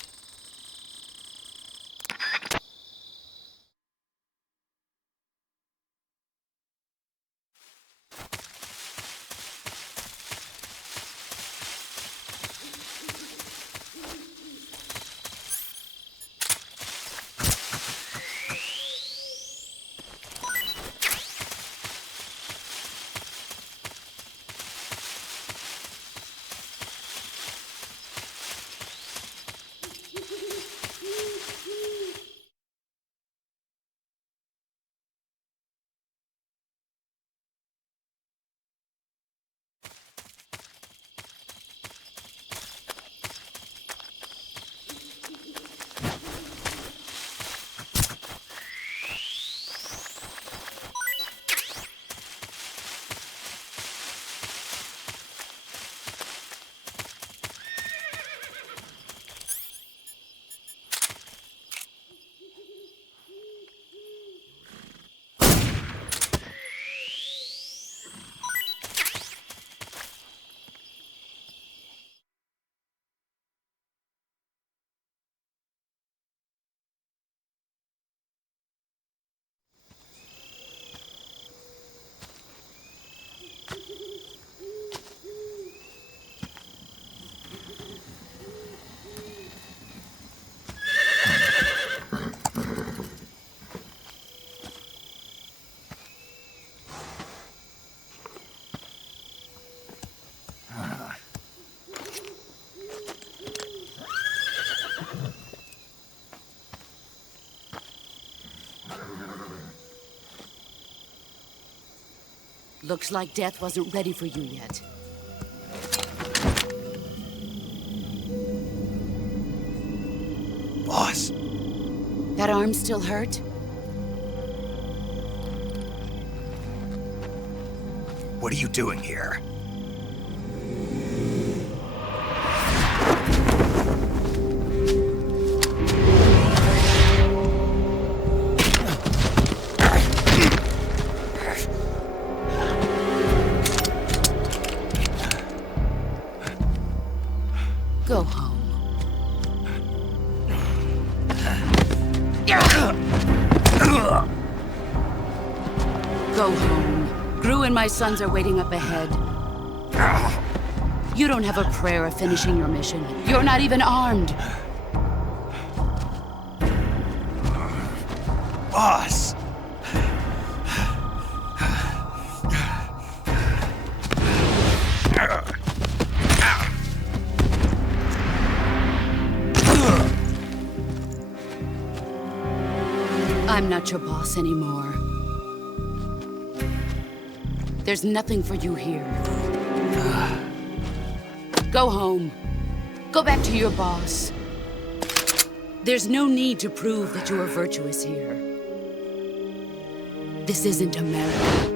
Looks like death wasn't ready for you yet. Boss. That arm still hurt? What are you doing here? Go home. Go home. Gru and my sons are waiting up ahead. You don't have a prayer of finishing your mission. You're not even armed. Boss! I'm not your boss anymore. There's nothing for you here. Go home. Go back to your boss. There's no need to prove that you are virtuous here. This isn't America.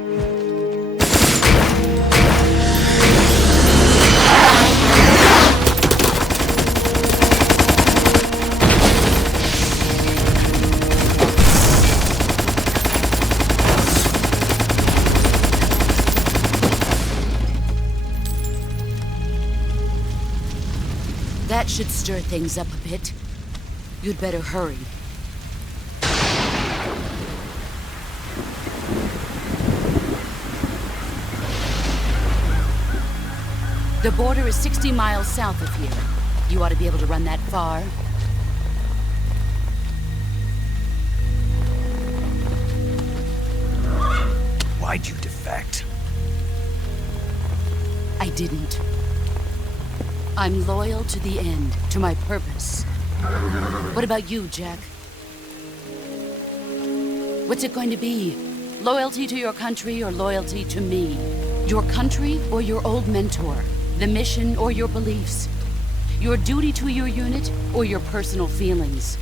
That should stir things up a bit. You'd better hurry. The border is 60 miles south of here. You ought to be able to run that far. Why'd you defect? I didn't. I'm loyal to the end, to my purpose. What about you, Jack? What's it going to be? Loyalty to your country or loyalty to me? Your country or your old mentor? The mission or your beliefs? Your duty to your unit or your personal feelings?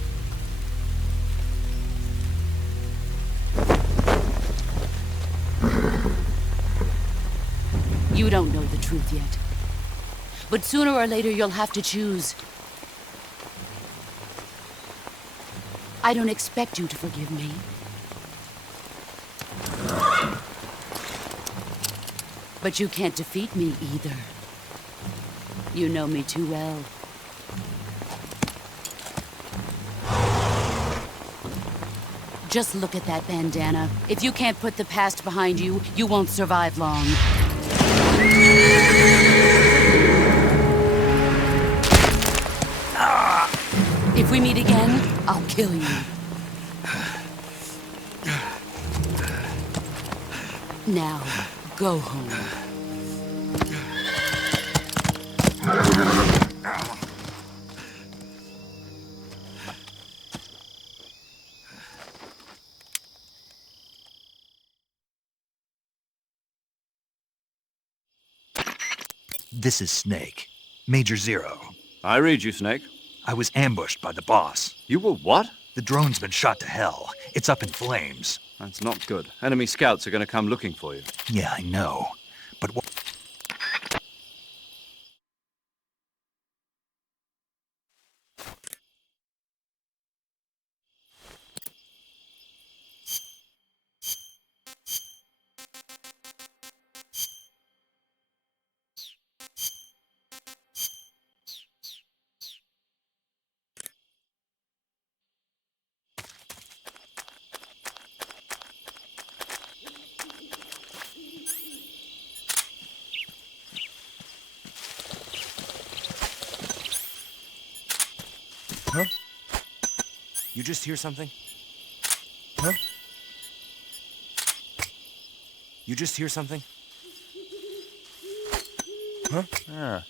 You don't know the truth yet. But sooner or later you'll have to choose. I don't expect you to forgive me. But you can't defeat me either. You know me too well. Just look at that bandana. If you can't put the past behind you, you won't survive long. If we meet again, I'll kill you. Now, go home. This is Snake. Major Zero. I read you, Snake. I was ambushed by the boss. You were what? The drone's been shot to hell. It's up in flames. That's not good. Enemy scouts are going to come looking for you. Yeah, I know. But what... Huh? You just hear something? Huh? You just hear something? Huh? Yeah.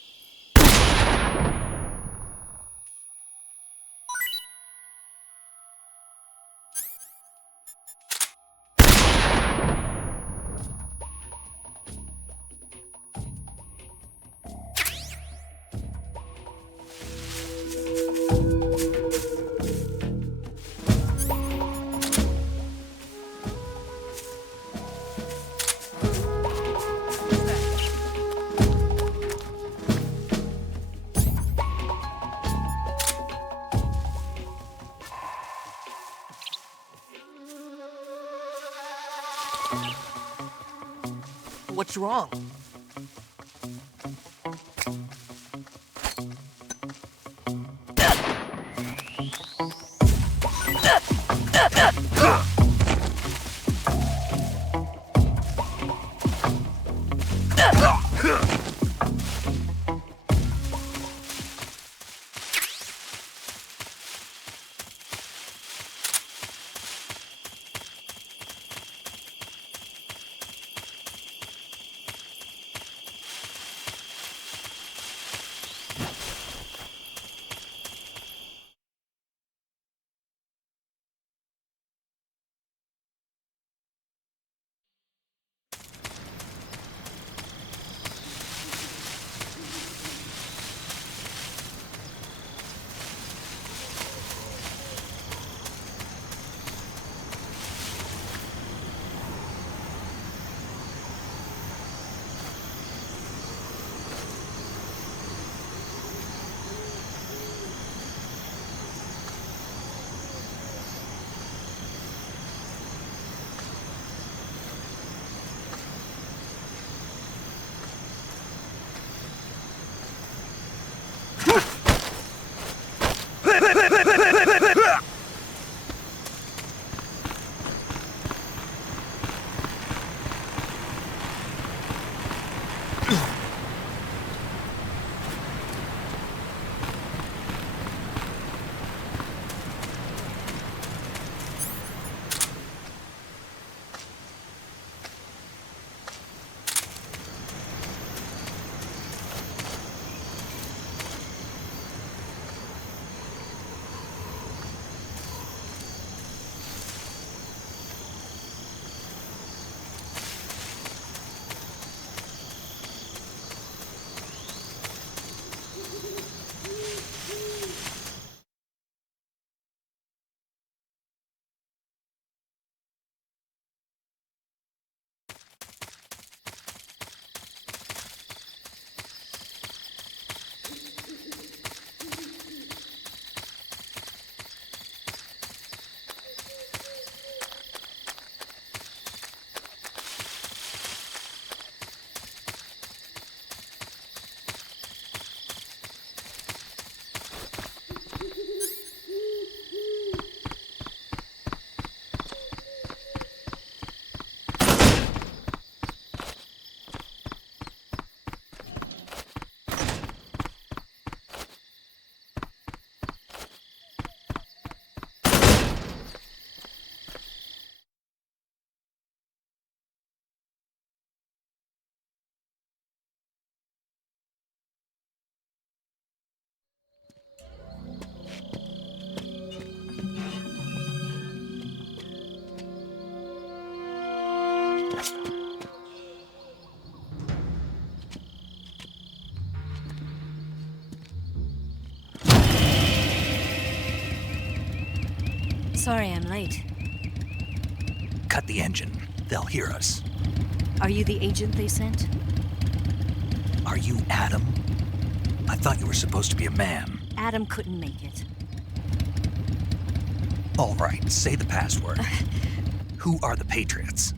What's wrong? Sorry I'm late. Cut the engine. They'll hear us. Are you the agent they sent? Are you Adam? I thought you were supposed to be a man. Adam couldn't make it. All right, say the password. Who are the Patriots?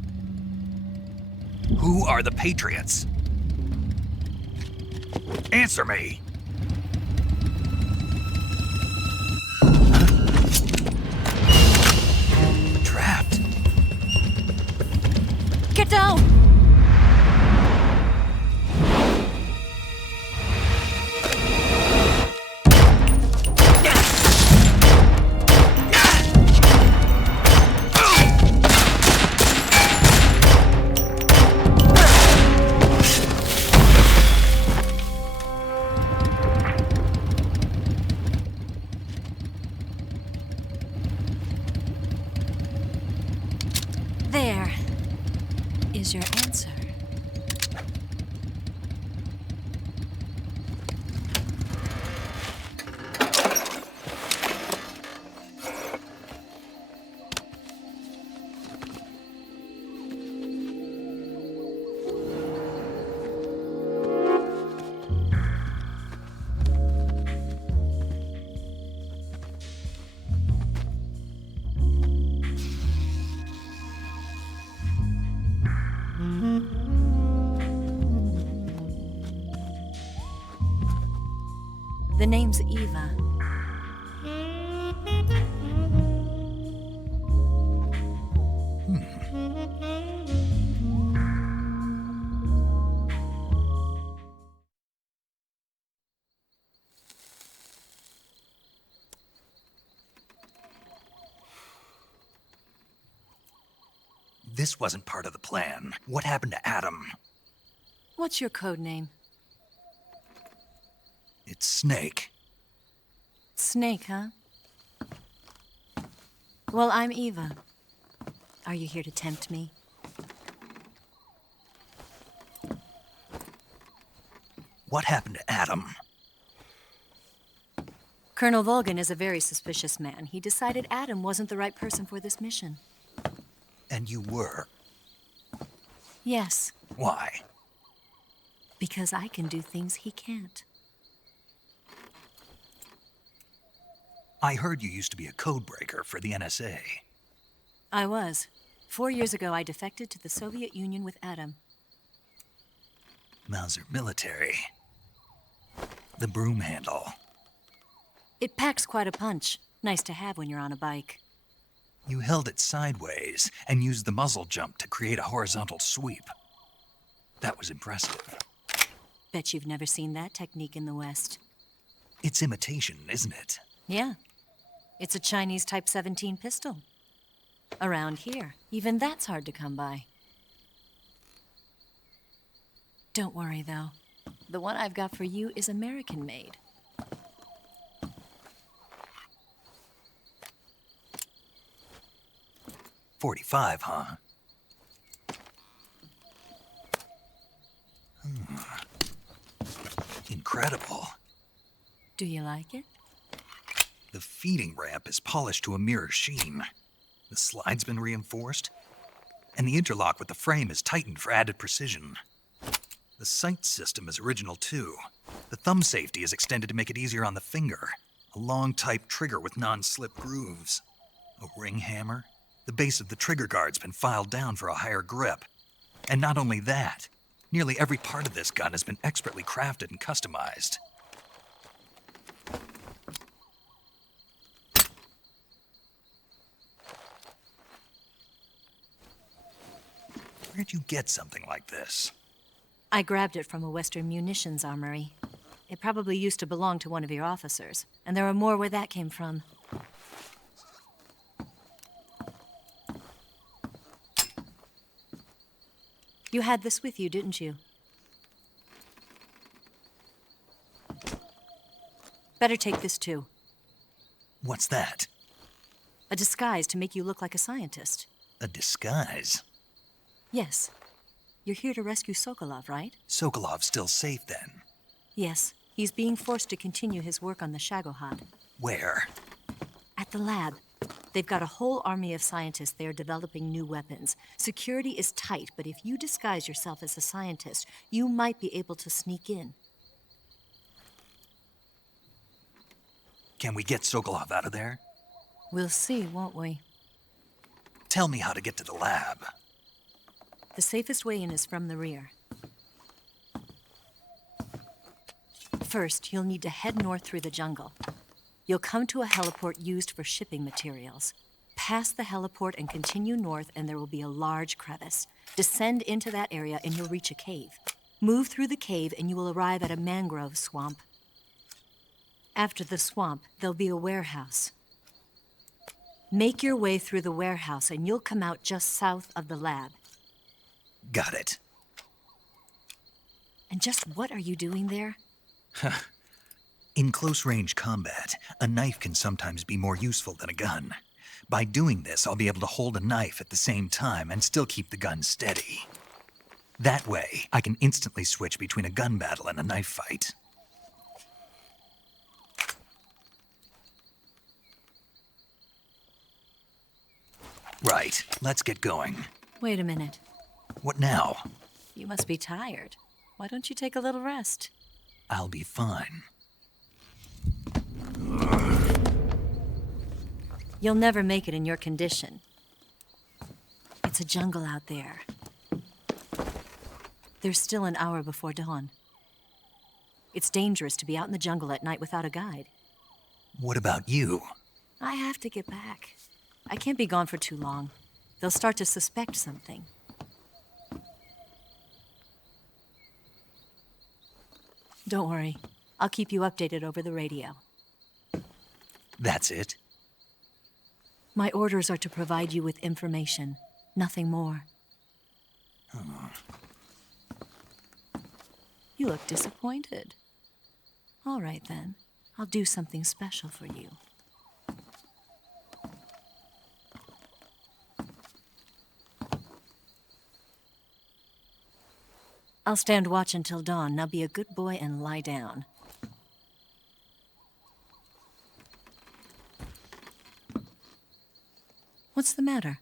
Who are the Patriots? Answer me! Trapped. Get down! There is your answer. The name's Eva. This wasn't part of the plan. What happened to Adam? What's your code name? It's Snake. Snake, huh? Well, I'm Eva. Are you here to tempt me? What happened to Adam? Colonel Volgan is a very suspicious man. He decided Adam wasn't the right person for this mission. And you were? Yes. Why? Because I can do things he can't. I heard you used to be a codebreaker for the NSA. I was. 4 years ago, I defected to the Soviet Union with Adam. Mauser military. The broom handle. It packs quite a punch. Nice to have when you're on a bike. You held it sideways and used the muzzle jump to create a horizontal sweep. That was impressive. Bet you've never seen that technique in the West. It's imitation, isn't it? Yeah. It's a Chinese Type 17 pistol. Around here, even that's hard to come by. Don't worry, though. The one I've got for you is American-made. .45, huh? Incredible. Do you like it? The feeding ramp is polished to a mirror sheen. The slide's been reinforced, and the interlock with the frame is tightened for added precision. The sight system is original too. The thumb safety is extended to make it easier on the finger. A long type trigger with non-slip grooves. A ring hammer. The base of the trigger guard's been filed down for a higher grip. And not only that, nearly every part of this gun has been expertly crafted and customized. Where'd you get something like this? I grabbed it from a Western munitions armory. It probably used to belong to one of your officers, and there are more where that came from. You had this with you, didn't you? Better take this too. What's that? A disguise to make you look like a scientist. A disguise? Yes. You're here to rescue Sokolov, right? Sokolov's still safe then. Yes. He's being forced to continue his work on the Shagohod. Where? At the lab. They've got a whole army of scientists there developing new weapons. Security is tight, but if you disguise yourself as a scientist, you might be able to sneak in. Can we get Sokolov out of there? We'll see, won't we? Tell me how to get to the lab. The safest way in is from the rear. First, you'll need to head north through the jungle. You'll come to a heliport used for shipping materials. Pass the heliport and continue north, and there will be a large crevice. Descend into that area, and you'll reach a cave. Move through the cave, and you will arrive at a mangrove swamp. After the swamp, there'll be a warehouse. Make your way through the warehouse, and you'll come out just south of the lab. Got it. And just what are you doing there? In close-range combat, a knife can sometimes be more useful than a gun. By doing this, I'll be able to hold a knife at the same time and still keep the gun steady. That way, I can instantly switch between a gun battle and a knife fight. Right, let's get going. Wait a minute. What now? You must be tired. Why don't you take a little rest? I'll be fine. You'll never make it in your condition. It's a jungle out there. There's still an hour before dawn. It's dangerous to be out in the jungle at night without a guide. What about you? I have to get back. I can't be gone for too long. They'll start to suspect something. Don't worry. I'll keep you updated over the radio. That's it? My orders are to provide you with information, nothing more. You look disappointed. All right, then. I'll do something special for you. I'll stand watch until dawn. Now be a good boy and lie down. What's the matter?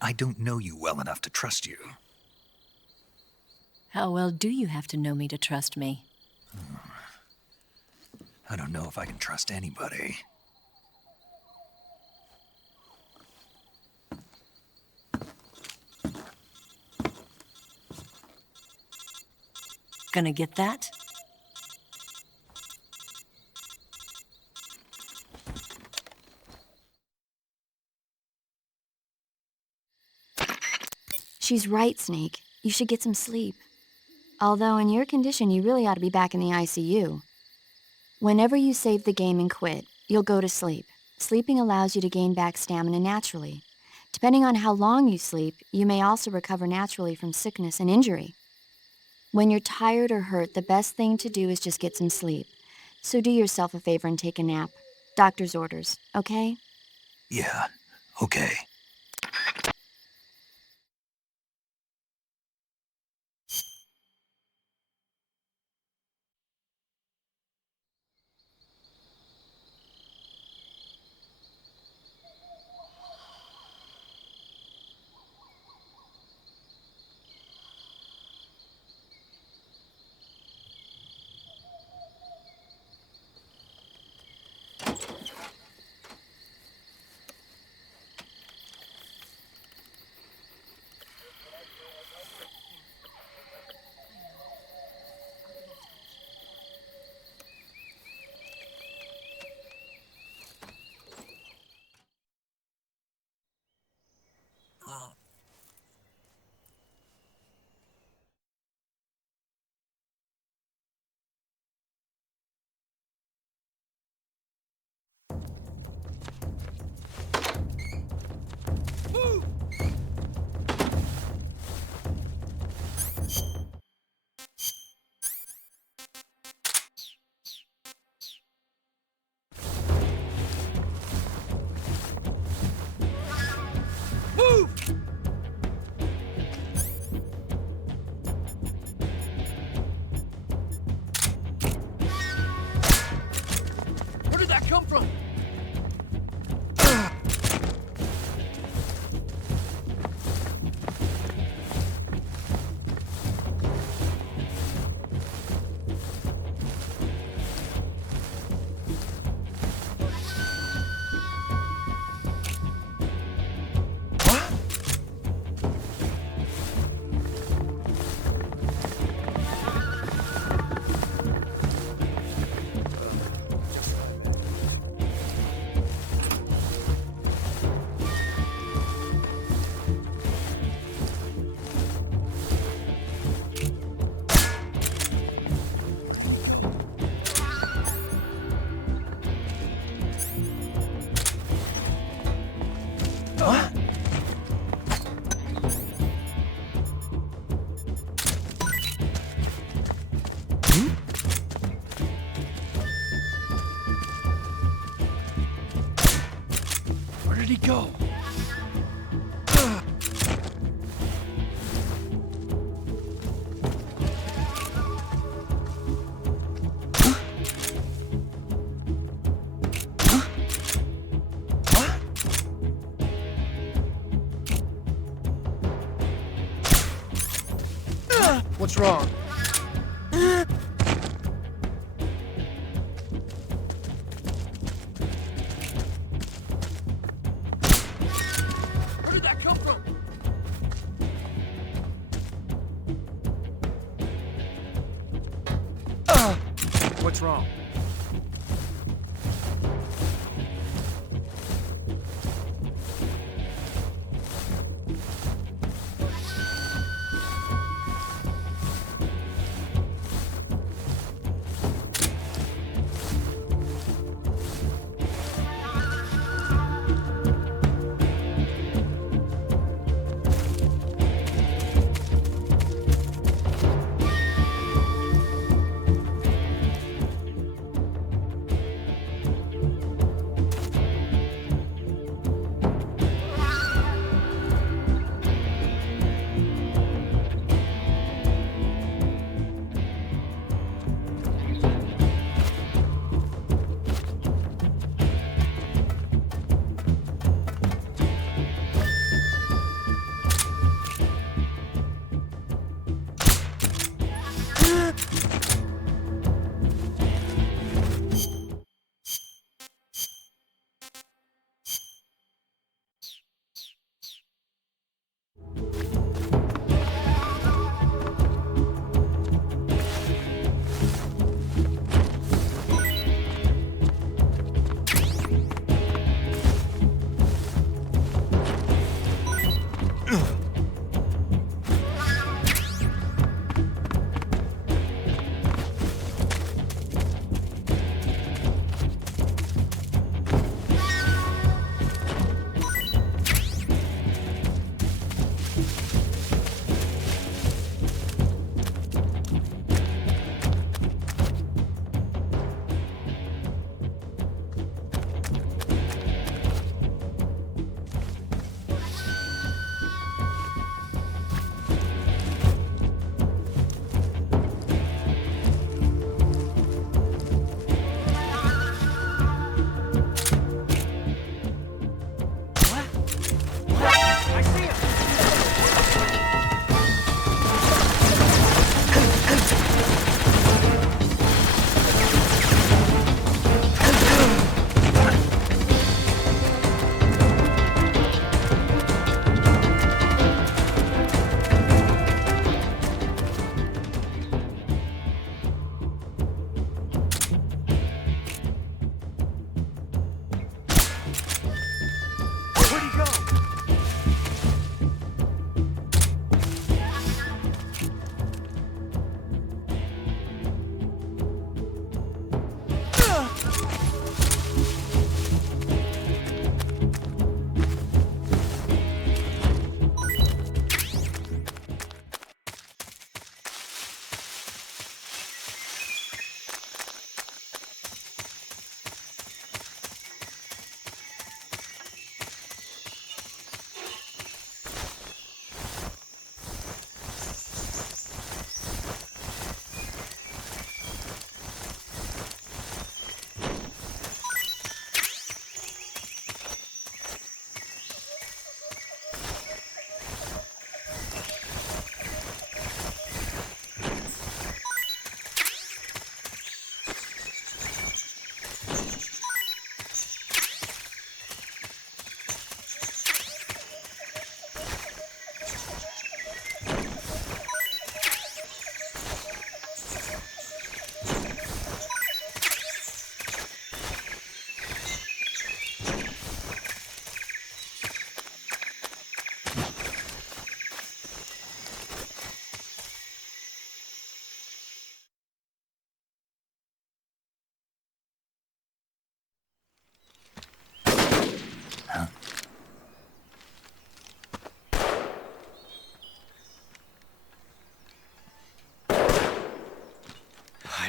I don't know you well enough to trust you. How well do you have to know me to trust me? I don't know if I can trust anybody. Gonna get that? She's right, Snake. You should get some sleep. Although in your condition, you really ought to be back in the ICU. Whenever you save the game and quit, you'll go to sleep. Sleeping allows you to gain back stamina naturally. Depending on how long you sleep, you may also recover naturally from sickness and injury. When you're tired or hurt, the best thing to do is just get some sleep. So do yourself a favor and take a nap. Doctor's orders, okay? Yeah, okay. What? Where did he go? What's wrong? Where did that come from? What's wrong?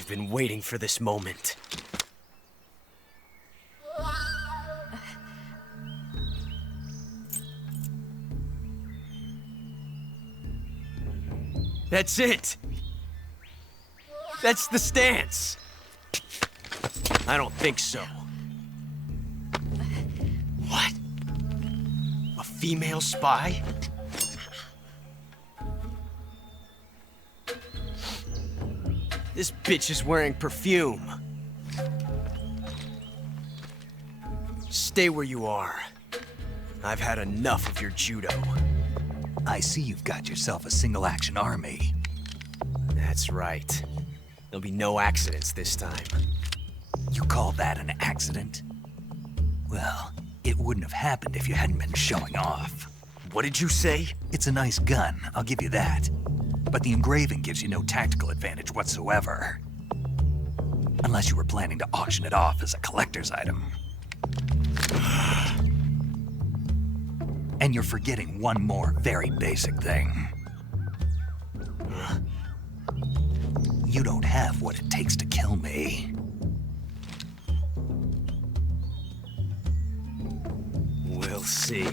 I've been waiting for this moment. That's it! That's the stance! I don't think so. What? A female spy? This bitch is wearing perfume. Stay where you are. I've had enough of your judo. I see you've got yourself a single-action army. That's right. There'll be no accidents this time. You call that an accident? Well, it wouldn't have happened if you hadn't been showing off. What did you say? It's a nice gun, I'll give you that. But the engraving gives you no tactical advantage whatsoever. Unless you were planning to auction it off as a collector's item. And you're forgetting one more very basic thing. You don't have what it takes to kill me. We'll see.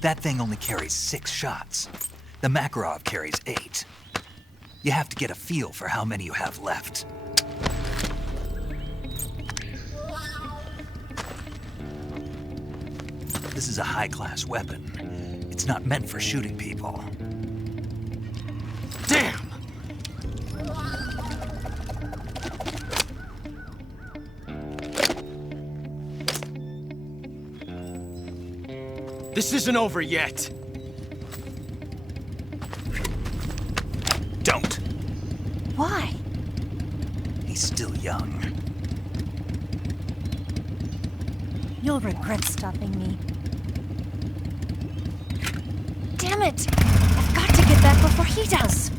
That thing only carries 6 shots. The Makarov carries 8. You have to get a feel for how many you have left. This is a high-class weapon. It's not meant for shooting people. Damn! This isn't over yet. Don't. Why? He's still young. You'll regret stopping me. Damn it! I've got to get back before he does.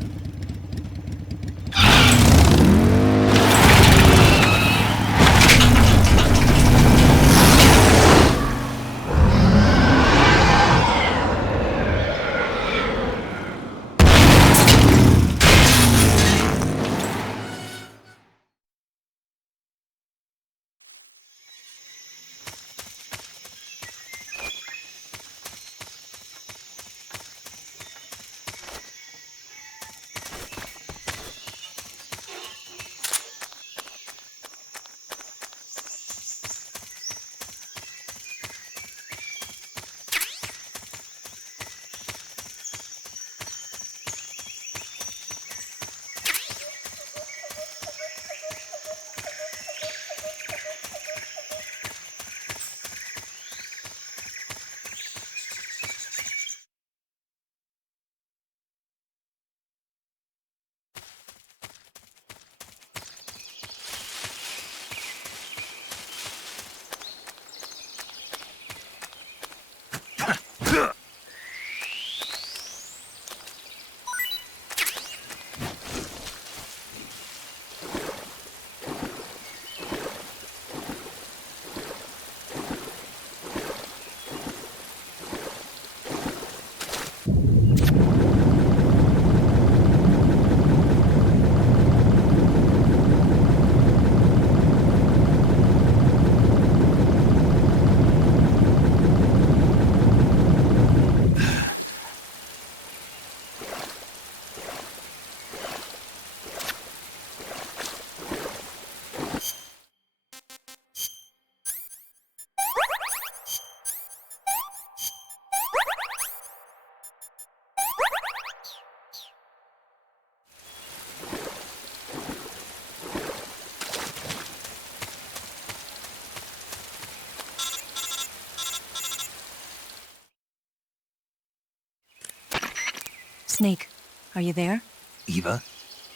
Snake, are you there? Eva,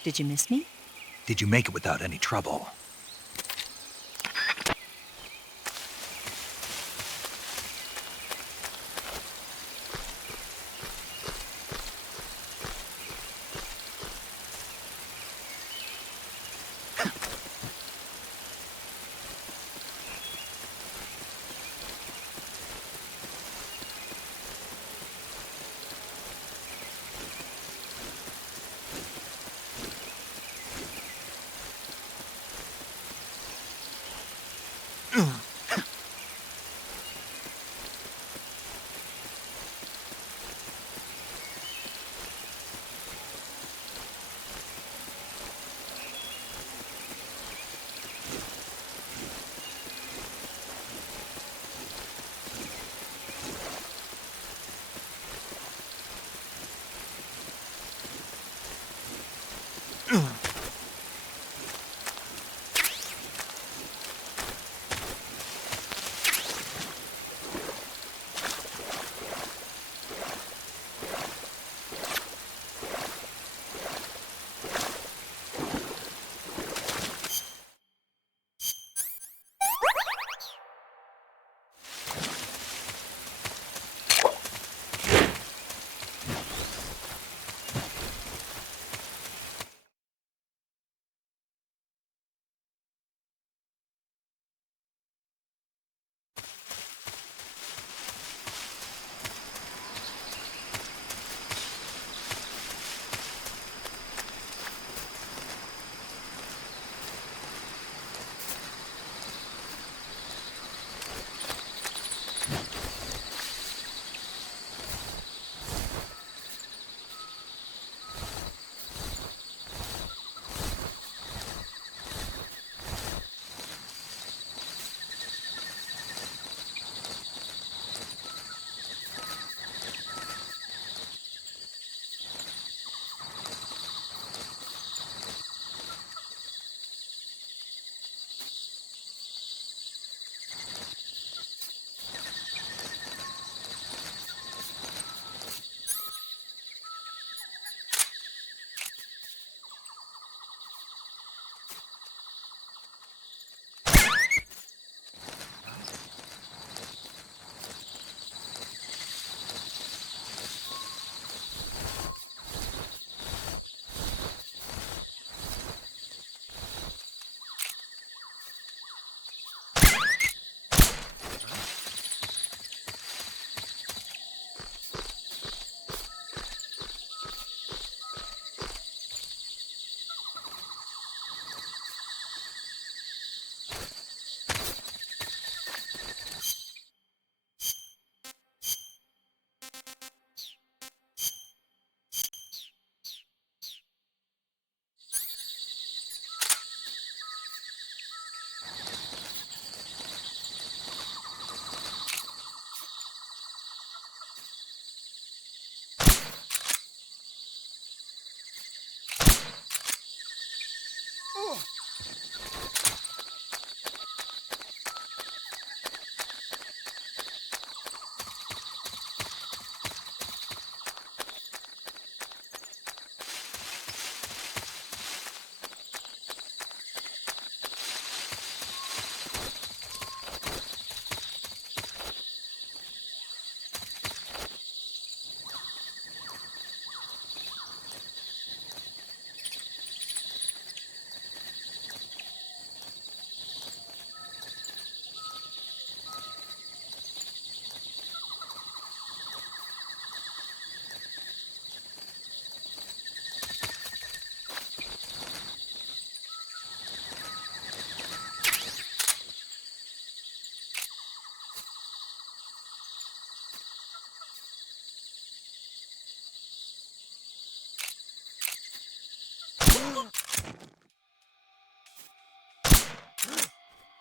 Did you miss me? did you make it without any trouble?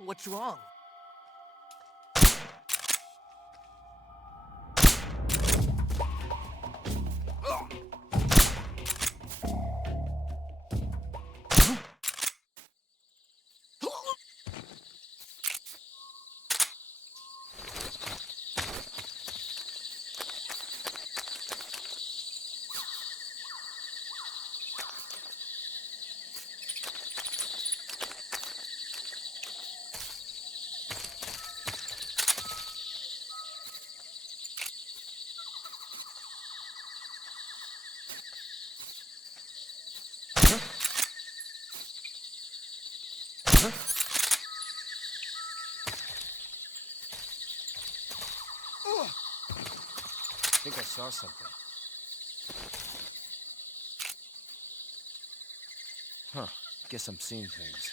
What's wrong? I think I saw something. Huh. Guess I'm seeing things.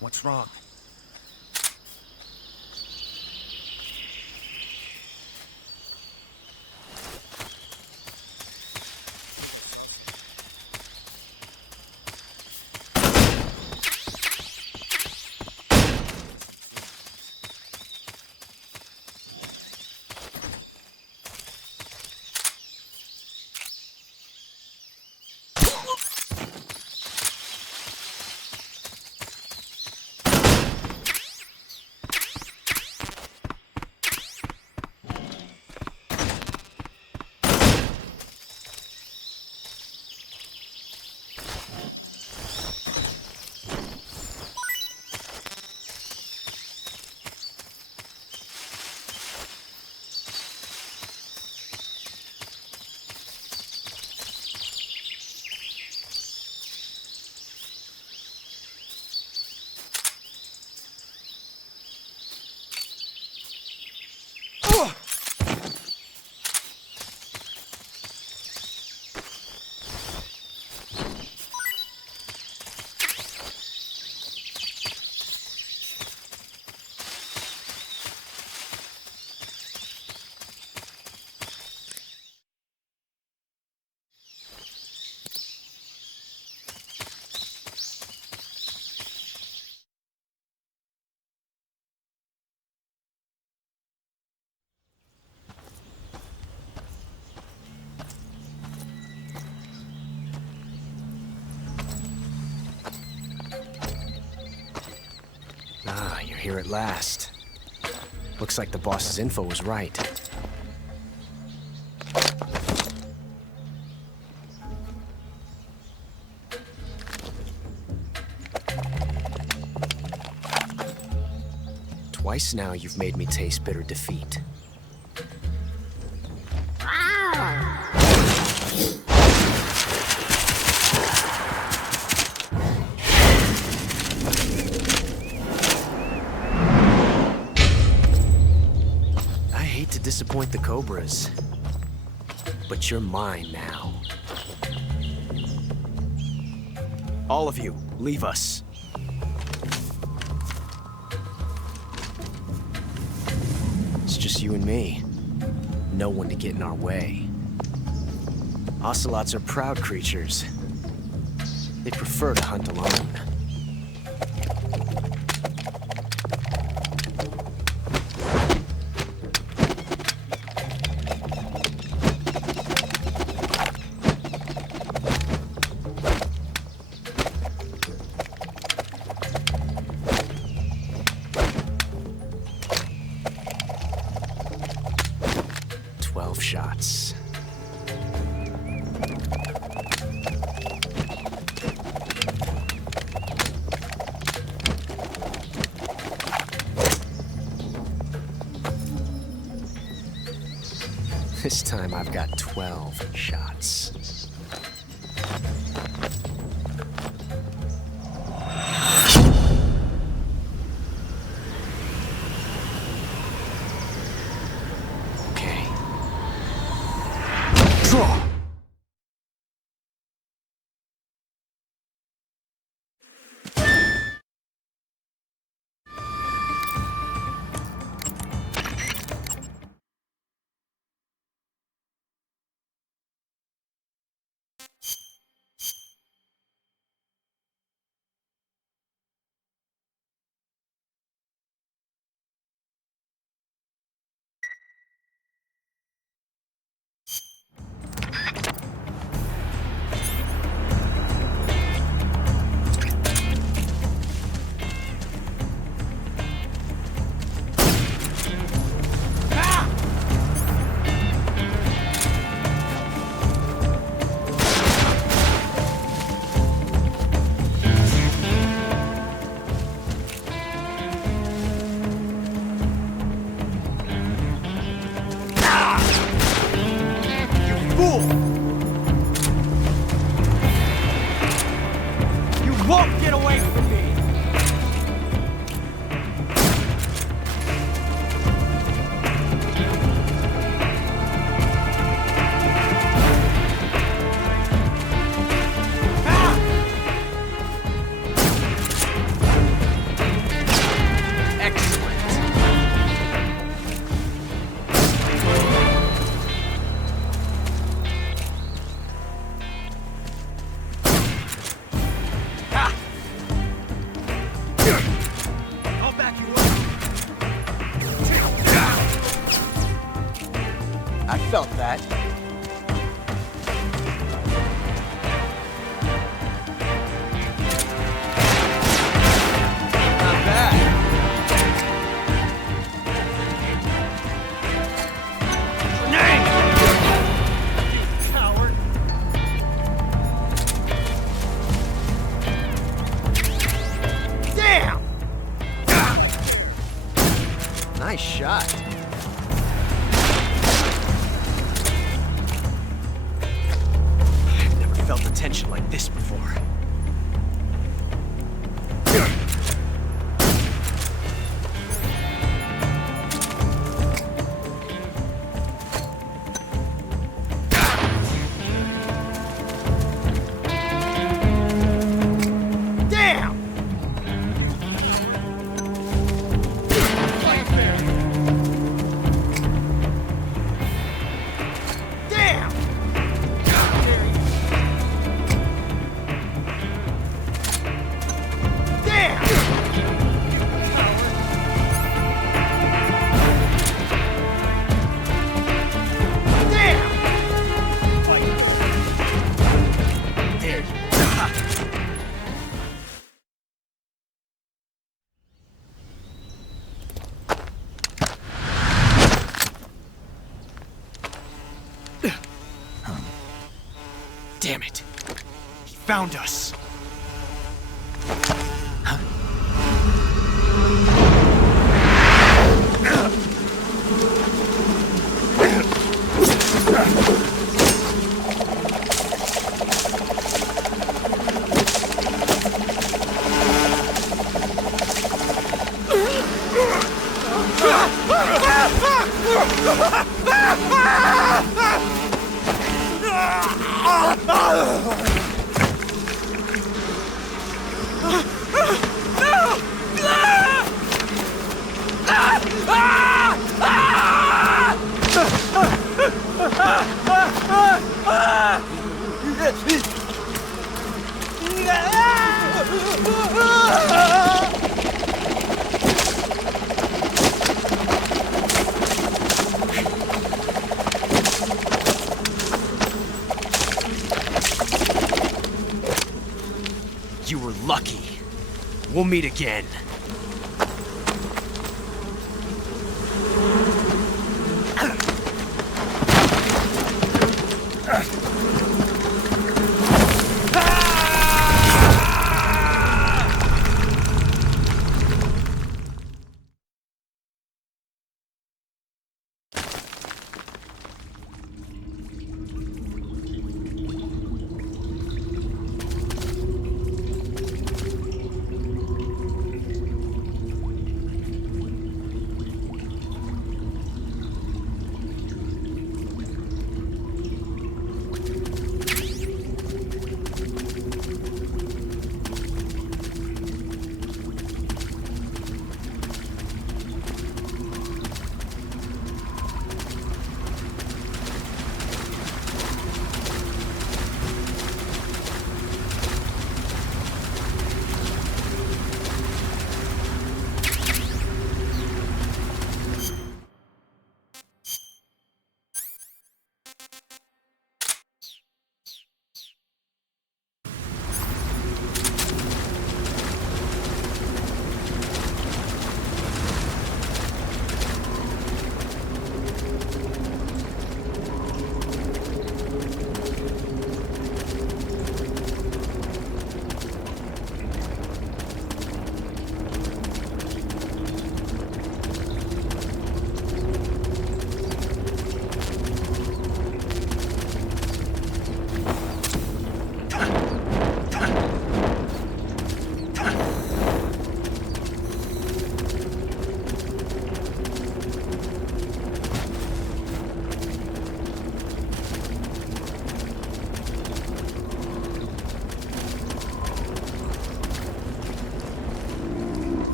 What's wrong? Ah, you're here at last. Looks like the boss's info was right. Twice now you've made me taste bitter defeat. Disappoint the Cobras, but you're mine now. All of you, leave us. It's just you and me. No one to get in our way. Ocelots are proud creatures. They prefer to hunt alone. Shots. This time I've got 12 shots. shot. I've never felt the tension like this before. Damn it. He found us. You were lucky. We'll meet again.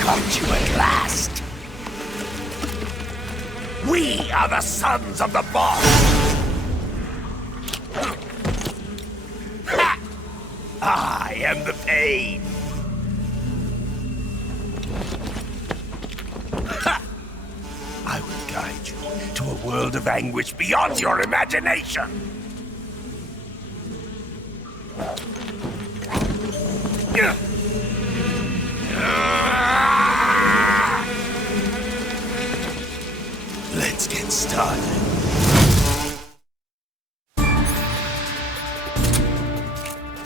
Caught you at last. We are the sons of the boss. Ha! I am the pain. Ha! I will guide you to a world of anguish beyond your imagination. Let's get started.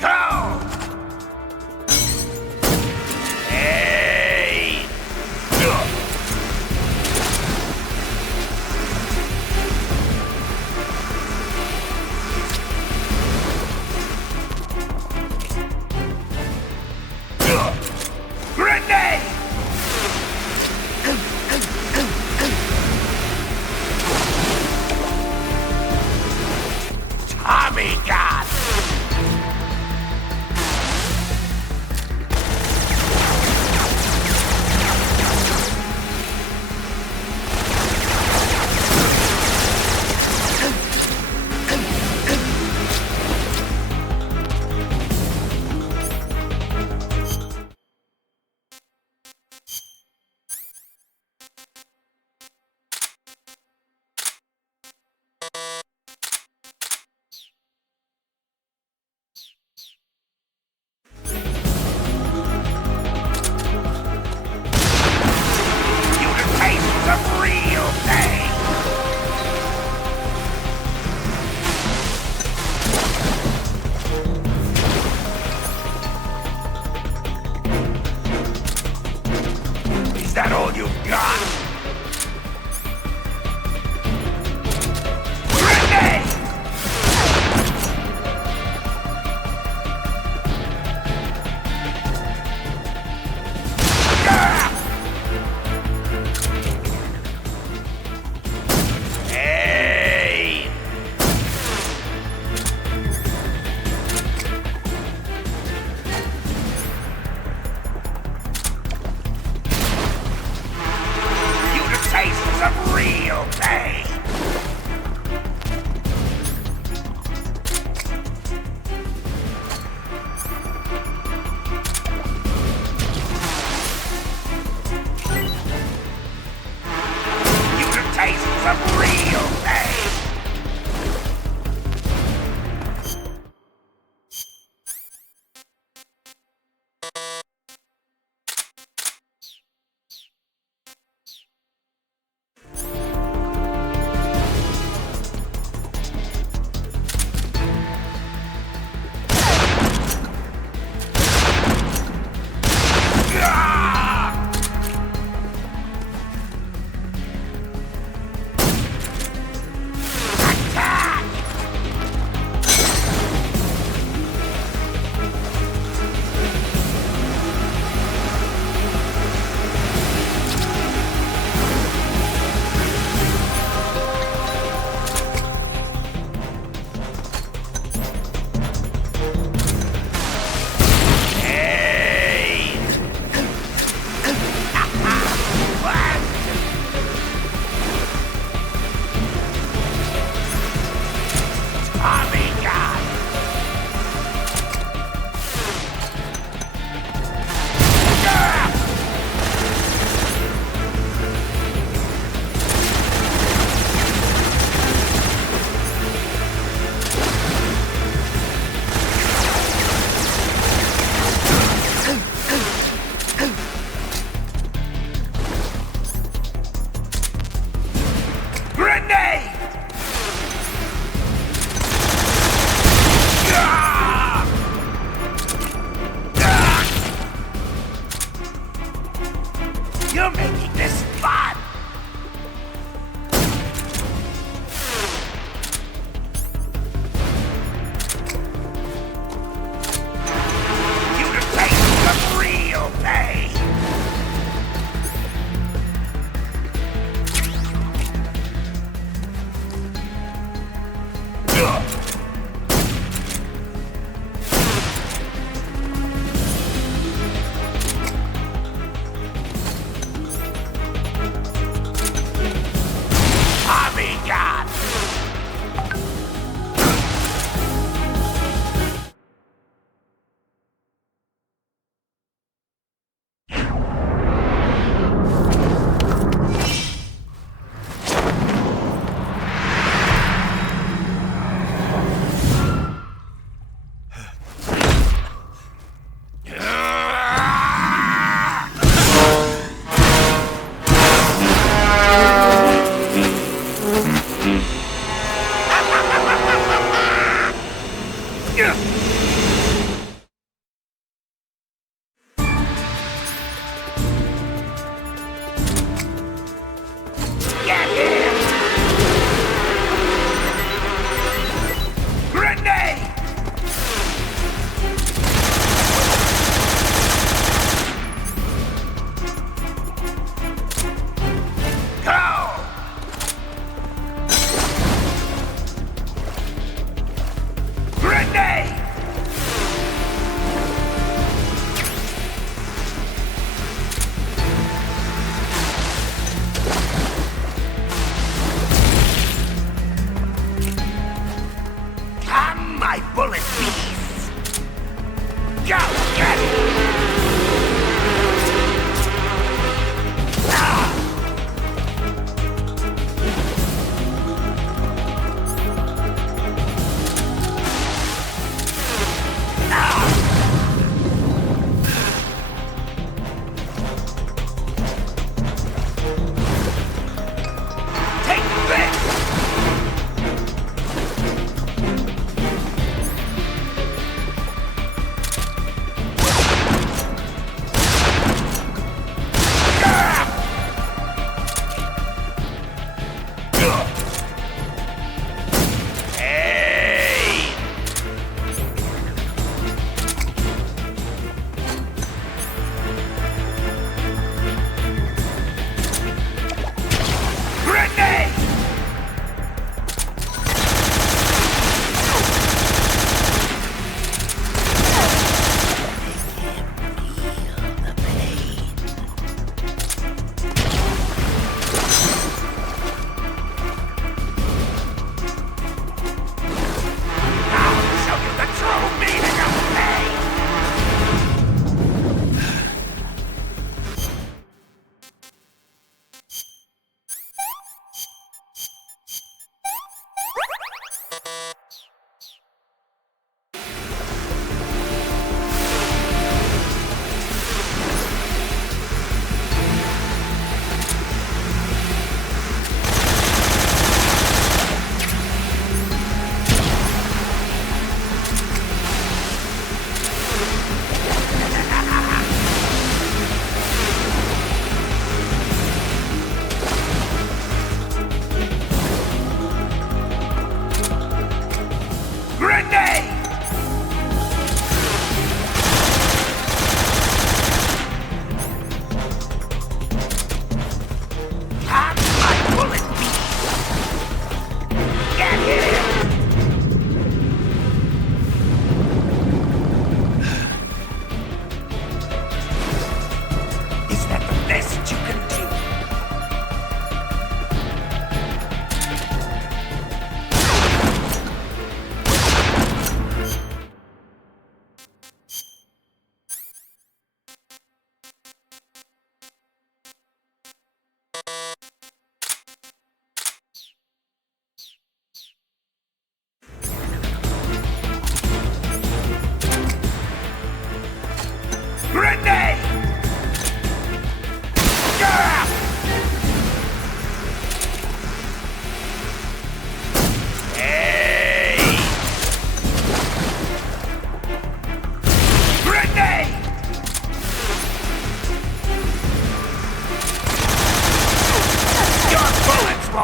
Go! Hey! Grenade! Tommy God! Some real pain! Is that all you've got? Grenade! Some real pain! You can taste some real pain! You're making this fun! You can taste some real pain!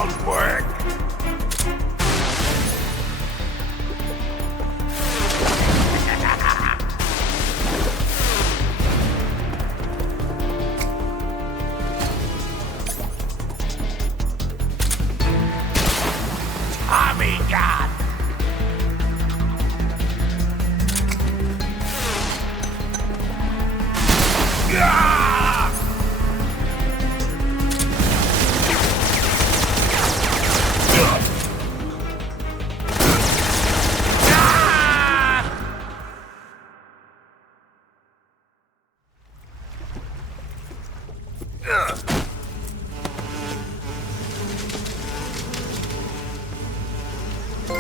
won't work. Tommy gun!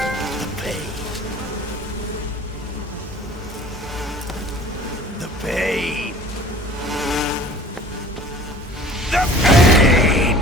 The pain. The pain. The pain.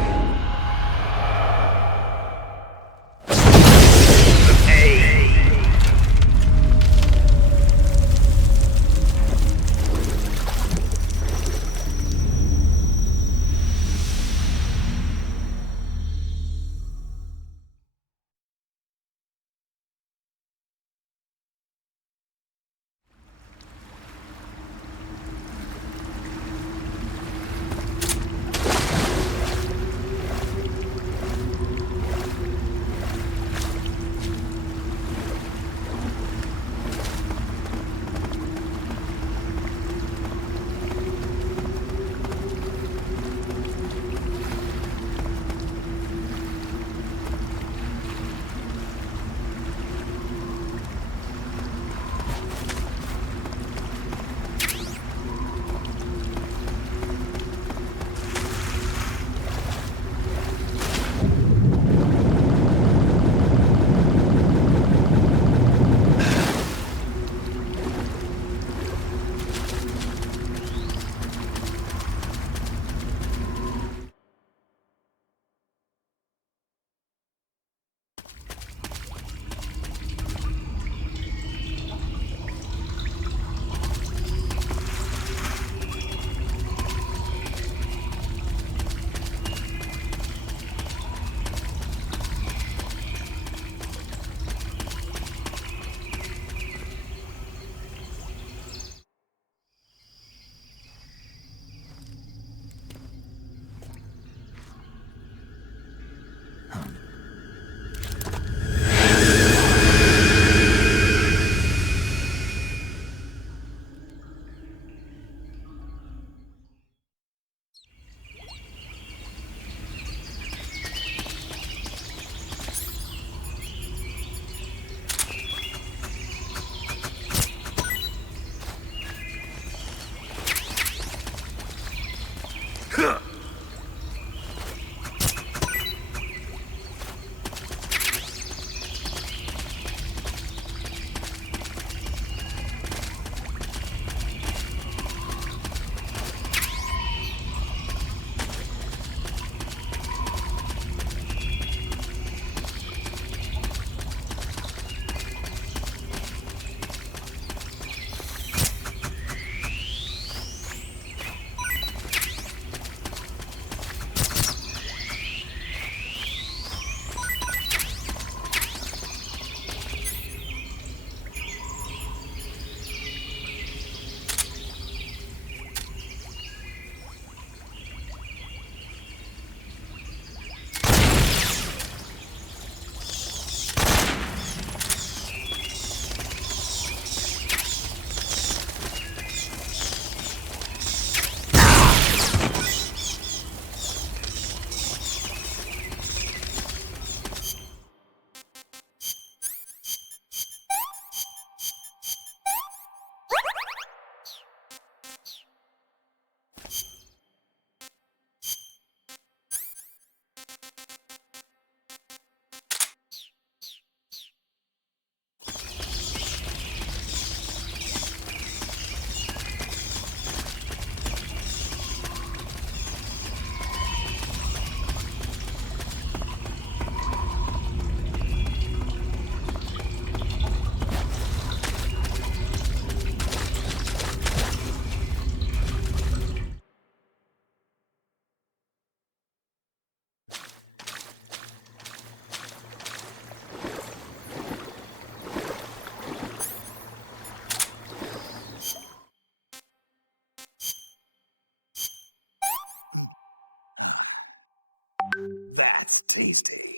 That's tasty.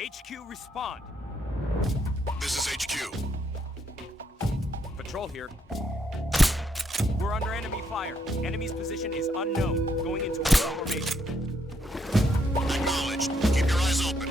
HQ, respond. This is HQ. Patrol here. We're under enemy fire. Enemy's position is unknown. Going into a formation. Acknowledged. Keep your eyes open.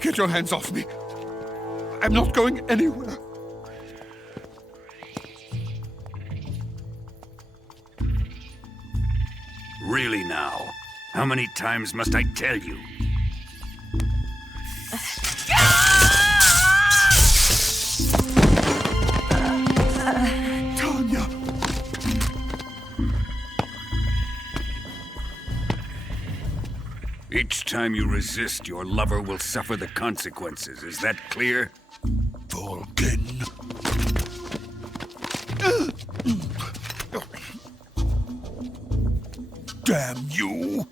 Get your hands off me. I'm not going anywhere. Really now? How many times must I tell you? Tanya! Each time you resist, your lover will suffer the consequences. Is that clear? Vulcan. Damn you!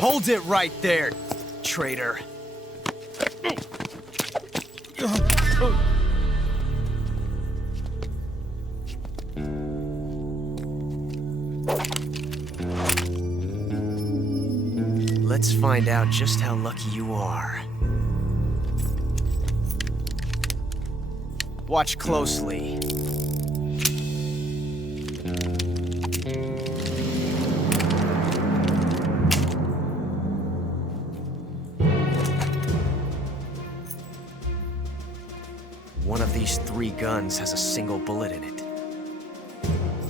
Hold it right there, traitor. Let's find out just how lucky you are. Watch closely. One of these 3 guns has a single bullet in it.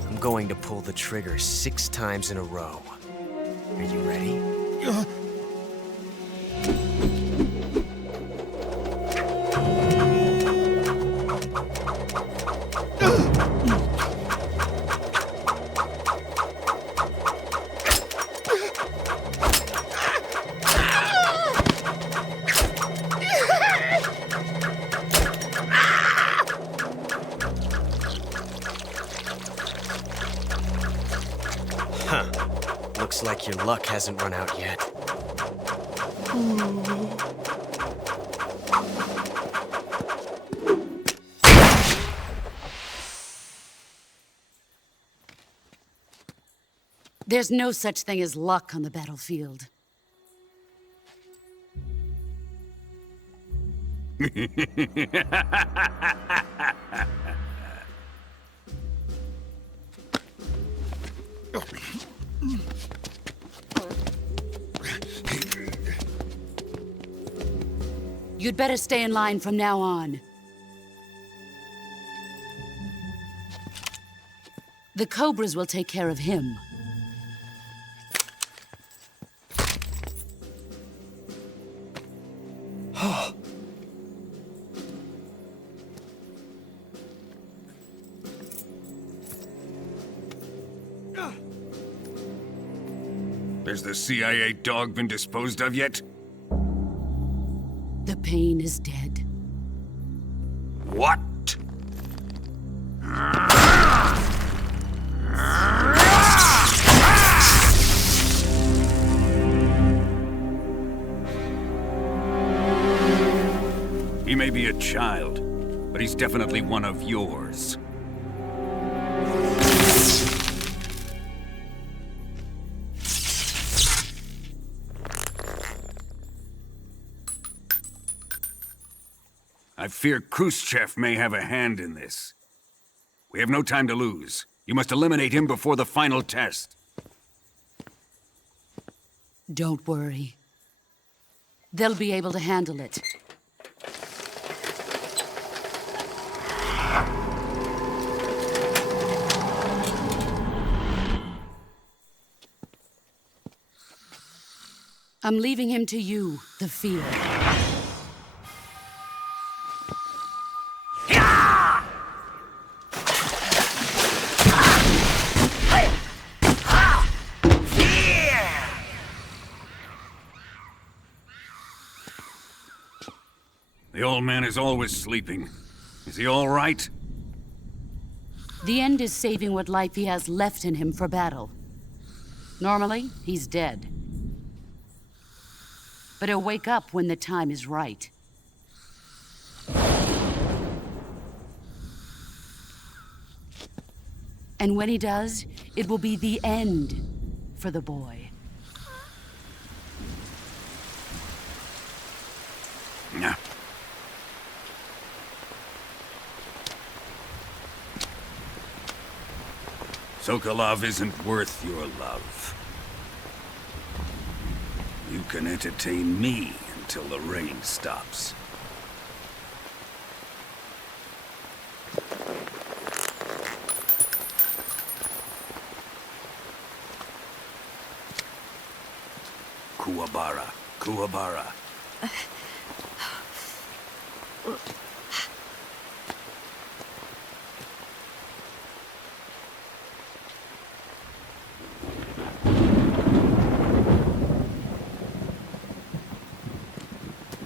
I'm going to pull the trigger 6 times in a row. Are you ready? Huh. Looks like your luck hasn't run out yet. There's no such thing as luck on the battlefield. You'd better stay in line from now on. The Cobras will take care of him. Has the CIA dog been disposed of yet? The pain is dead. What? He may be a child, but he's definitely one of yours. I fear Khrushchev may have a hand in this. We have no time to lose. You must eliminate him before the final test. Don't worry. They'll be able to handle it. I'm leaving him to you, the field. The old man is always sleeping. Is he all right? The end is saving what life he has left in him for battle. Normally, he's dead. But he'll wake up when the time is right. And when he does, it will be the end for the boy. Yeah. Sokolov isn't worth your love. You can entertain me until the rain stops. Kuwabara. Kuwabara.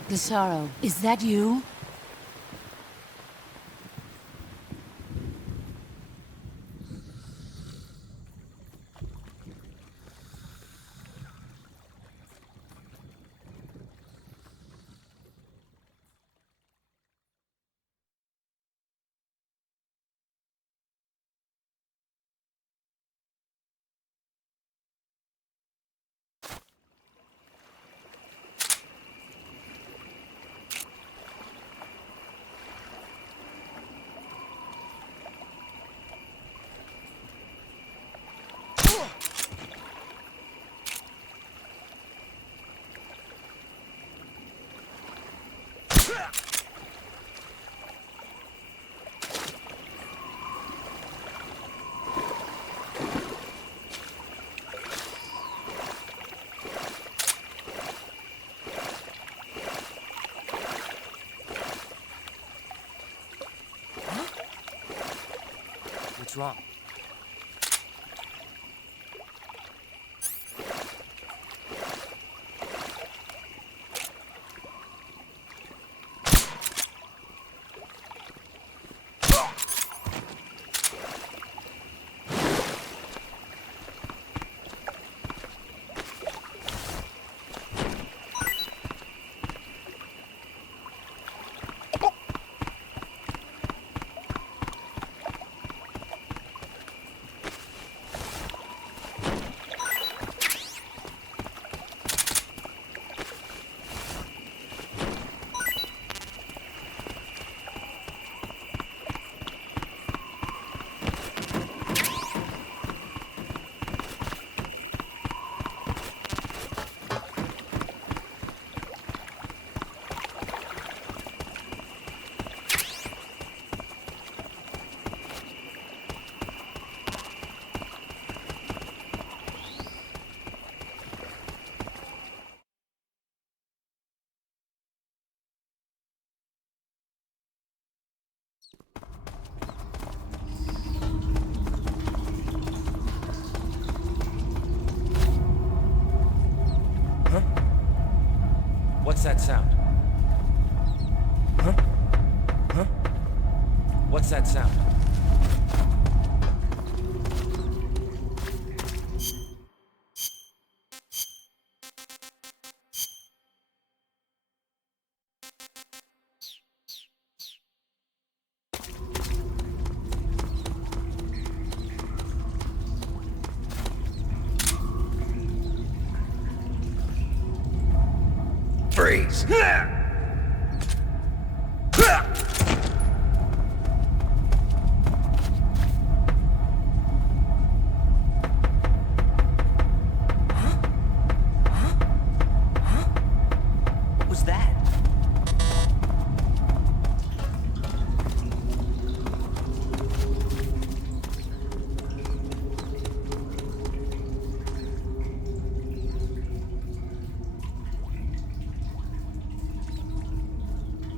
The sorrow, is that you? What's wrong? What's that sound? Huh? Huh? What's that sound? Freeze! What was that?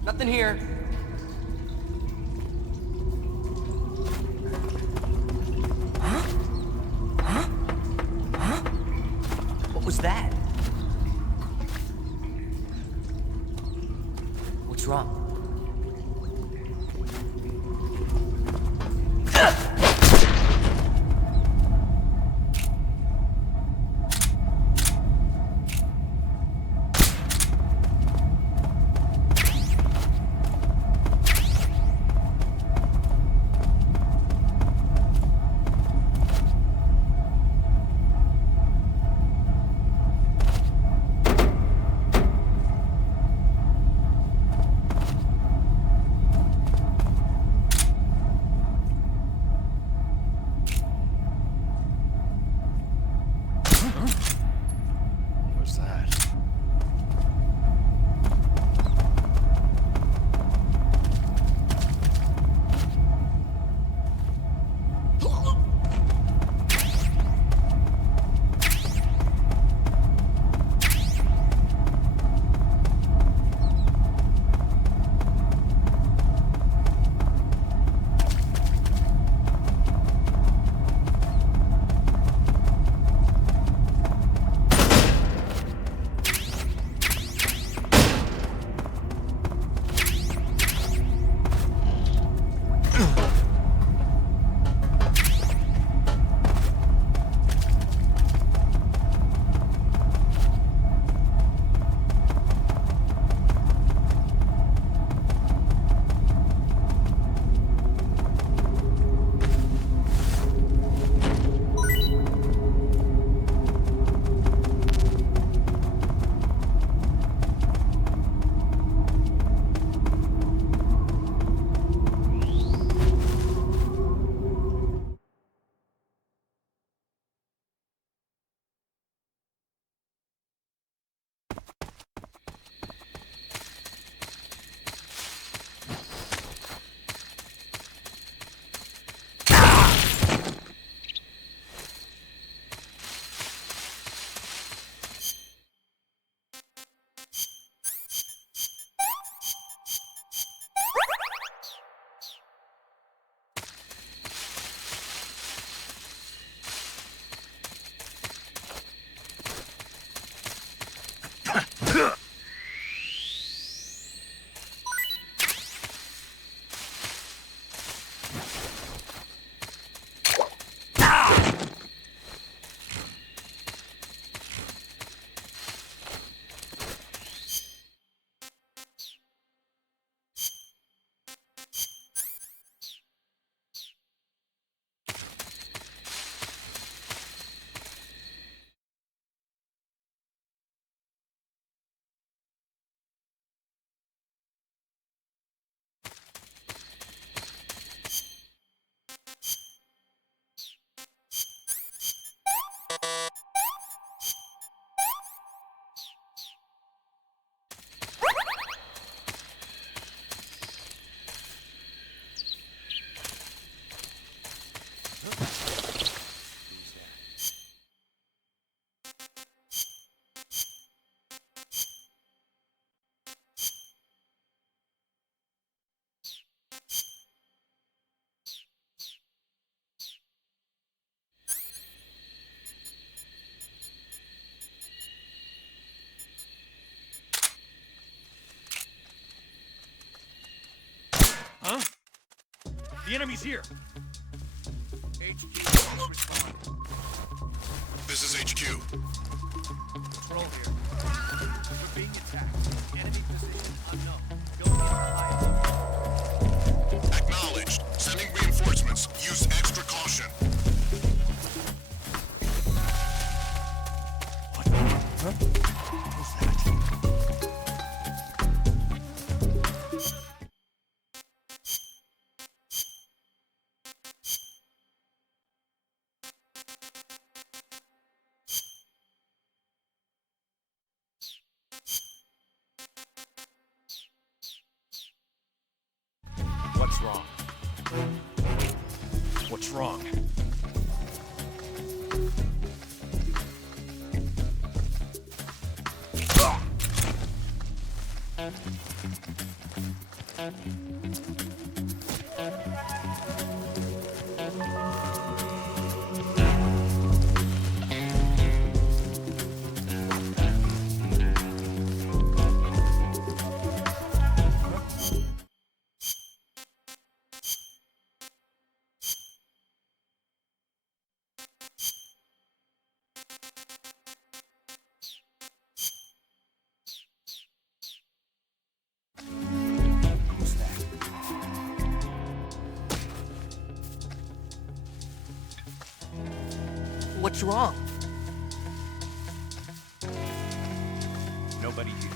Nothing here. Huh? Huh? Huh? What was that? What's wrong? The enemy's here. HQ, respond. This is HQ. Control here. We're being attacked. Enemy position unknown. Going in high. Acknowledged. Sending reinforcements. Use extra caution. What's wrong? What's wrong? What's wrong? Nobody here.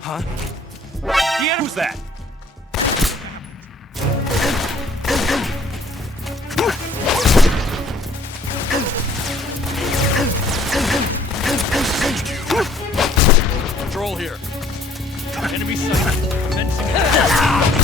Huh? Who's that? Control here. Enemy sighted. Commencing attack.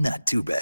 Not too bad.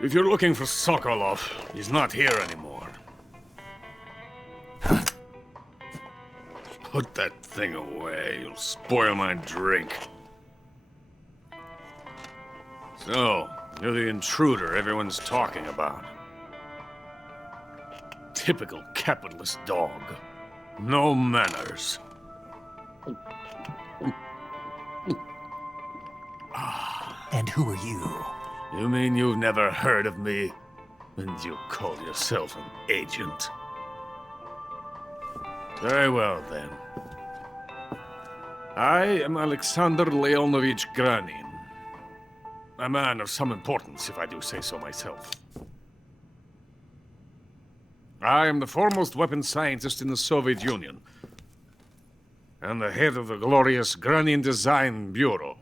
If you're looking for Sokolov, he's not here anymore. Put that thing away. You'll spoil my drink. So, you're the intruder everyone's talking about. Typical capitalist dog. No manners. And who are you? You mean you've never heard of me? And you call yourself an agent? Very well, then. I am Alexander Leonovich Granin. A man of some importance, if I do say so myself. I am the foremost weapons scientist in the Soviet Union, and the head of the glorious Granin Design Bureau.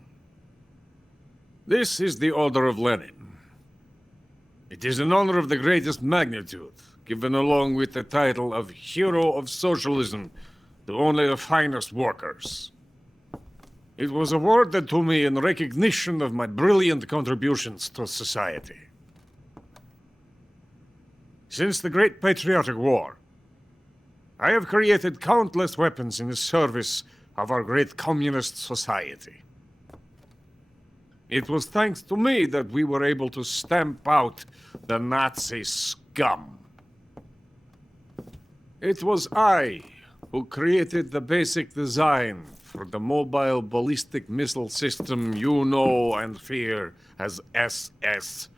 This is the Order of Lenin. It is an honor of the greatest magnitude, given along with the title of Hero of Socialism to only the finest workers. It was awarded to me in recognition of my brilliant contributions to society. Since the Great Patriotic War, I have created countless weapons in the service of our great communist society. It was thanks to me that we were able to stamp out the Nazi scum. It was I who created the basic design for the mobile ballistic missile system you know and fear as SS-1C.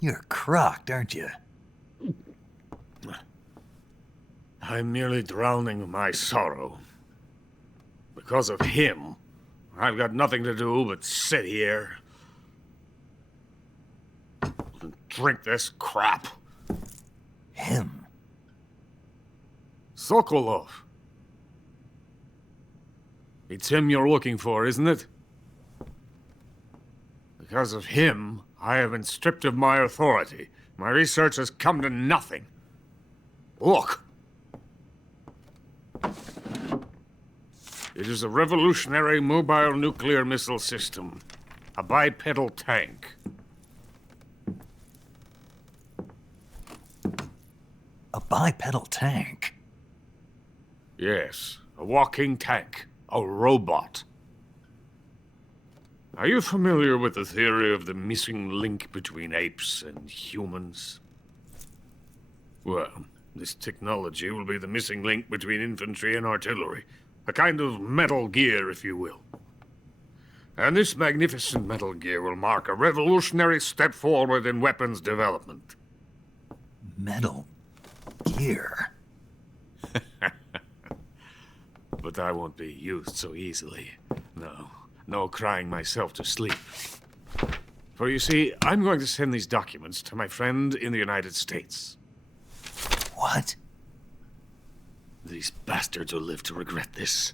You're crocked, aren't you? I'm merely drowning my sorrow. Because of him, I've got nothing to do but sit here and drink this crap. Him? Sokolov. It's him you're looking for, isn't it? Because of him, I have been stripped of my authority. My research has come to nothing. Look. It is a revolutionary mobile nuclear missile system. A bipedal tank. A bipedal tank? Yes, a walking tank. A robot. Are you familiar with the theory of the missing link between apes and humans? Well, this technology will be the missing link between infantry and artillery. A kind of Metal Gear, if you will. And this magnificent Metal Gear will mark a revolutionary step forward in weapons development. Metal Gear? But I won't be used so easily. No crying myself to sleep. For you see, I'm going to send these documents to my friend in the United States. What? These bastards will live to regret this.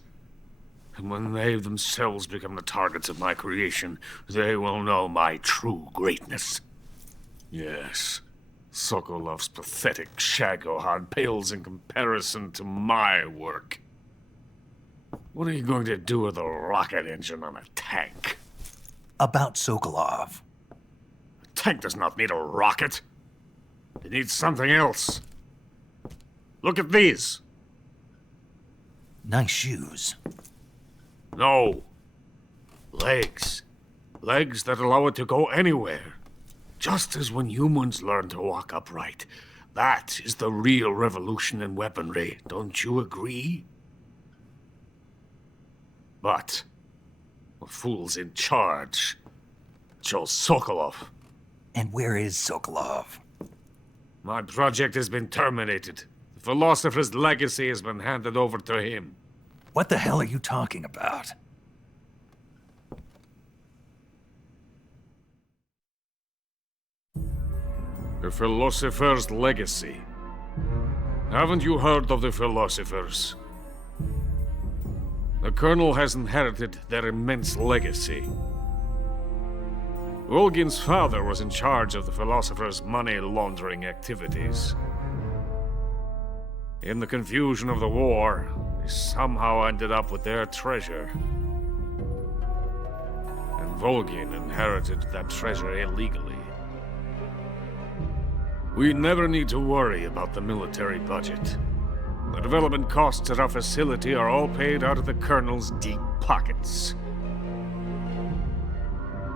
And when they themselves become the targets of my creation, they will know my true greatness. Yes, Sokolov's pathetic Shagohod pales in comparison to my work. What are you going to do with a rocket engine on a tank? About Sokolov. A tank does not need a rocket. It needs something else. Look at these. Nice shoes. No. Legs. Legs that allow it to go anywhere. Just as when humans learn to walk upright. That is the real revolution in weaponry. Don't you agree? But the fool's in charge. Joe Sokolov. And where is Sokolov? My project has been terminated. The philosopher's legacy has been handed over to him. What the hell are you talking about? The philosopher's legacy. Haven't you heard of the philosophers? The Colonel has inherited their immense legacy. Volgin's father was in charge of the philosophers' money laundering activities. In the confusion of the war, They somehow ended up with their treasure. And Volgin inherited that treasure illegally. We never need to worry about the military budget. The development costs at our facility are all paid out of the Colonel's deep pockets.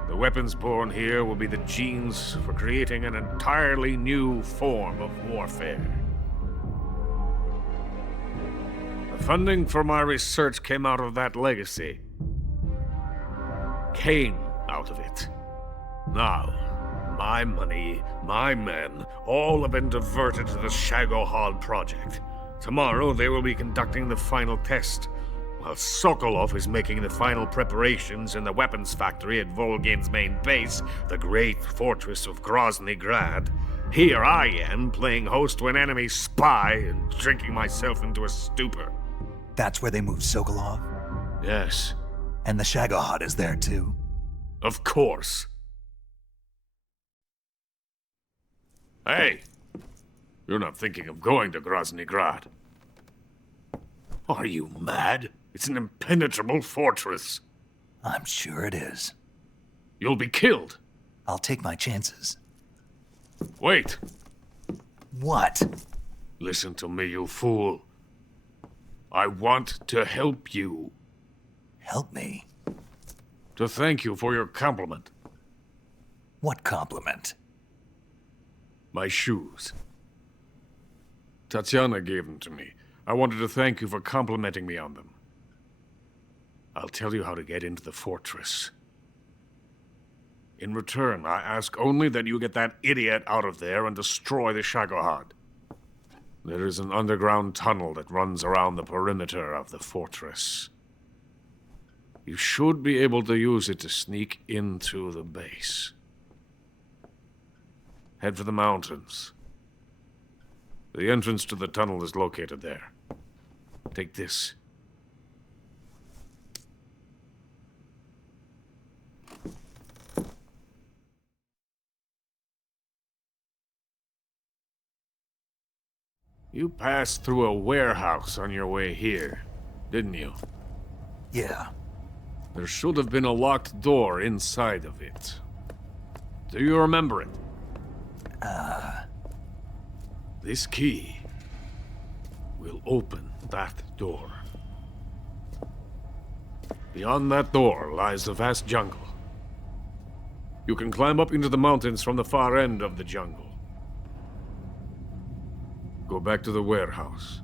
The weapons born here will be the genes for creating an entirely new form of warfare. The funding for my research came out of that legacy. Came out of it. Now, my money, my men, all have been diverted to the Shagohod project. Tomorrow they will be conducting the final test, while Sokolov is making the final preparations in the weapons factory at Volgin's main base, the great fortress of Grozny Grad. Here I am, playing host to an enemy spy and drinking myself into a stupor. That's where they moved Sokolov? Yes. And the Shagohod is there too? Of course. Hey! You're not thinking of going to Grozny Grad. Are you mad? It's an impenetrable fortress. I'm sure it is. You'll be killed. I'll take my chances. Wait. What? Listen to me, you fool. I want to help you. Help me? To thank you for your compliment. What compliment? My shoes. Tatiana gave them to me. I wanted to thank you for complimenting me on them. I'll tell you how to get into the fortress. In return, I ask only that you get that idiot out of there and destroy the Shagohod. There is an underground tunnel that runs around the perimeter of the fortress. You should be able to use it to sneak into the base. Head for the mountains. The entrance to the tunnel is located there. Take this. You passed through a warehouse on your way here, didn't you? Yeah. There should have been a locked door inside of it. Do you remember it? This key will open that door. Beyond that door lies the vast jungle. You can climb up into the mountains from the far end of the jungle. Go back to the warehouse.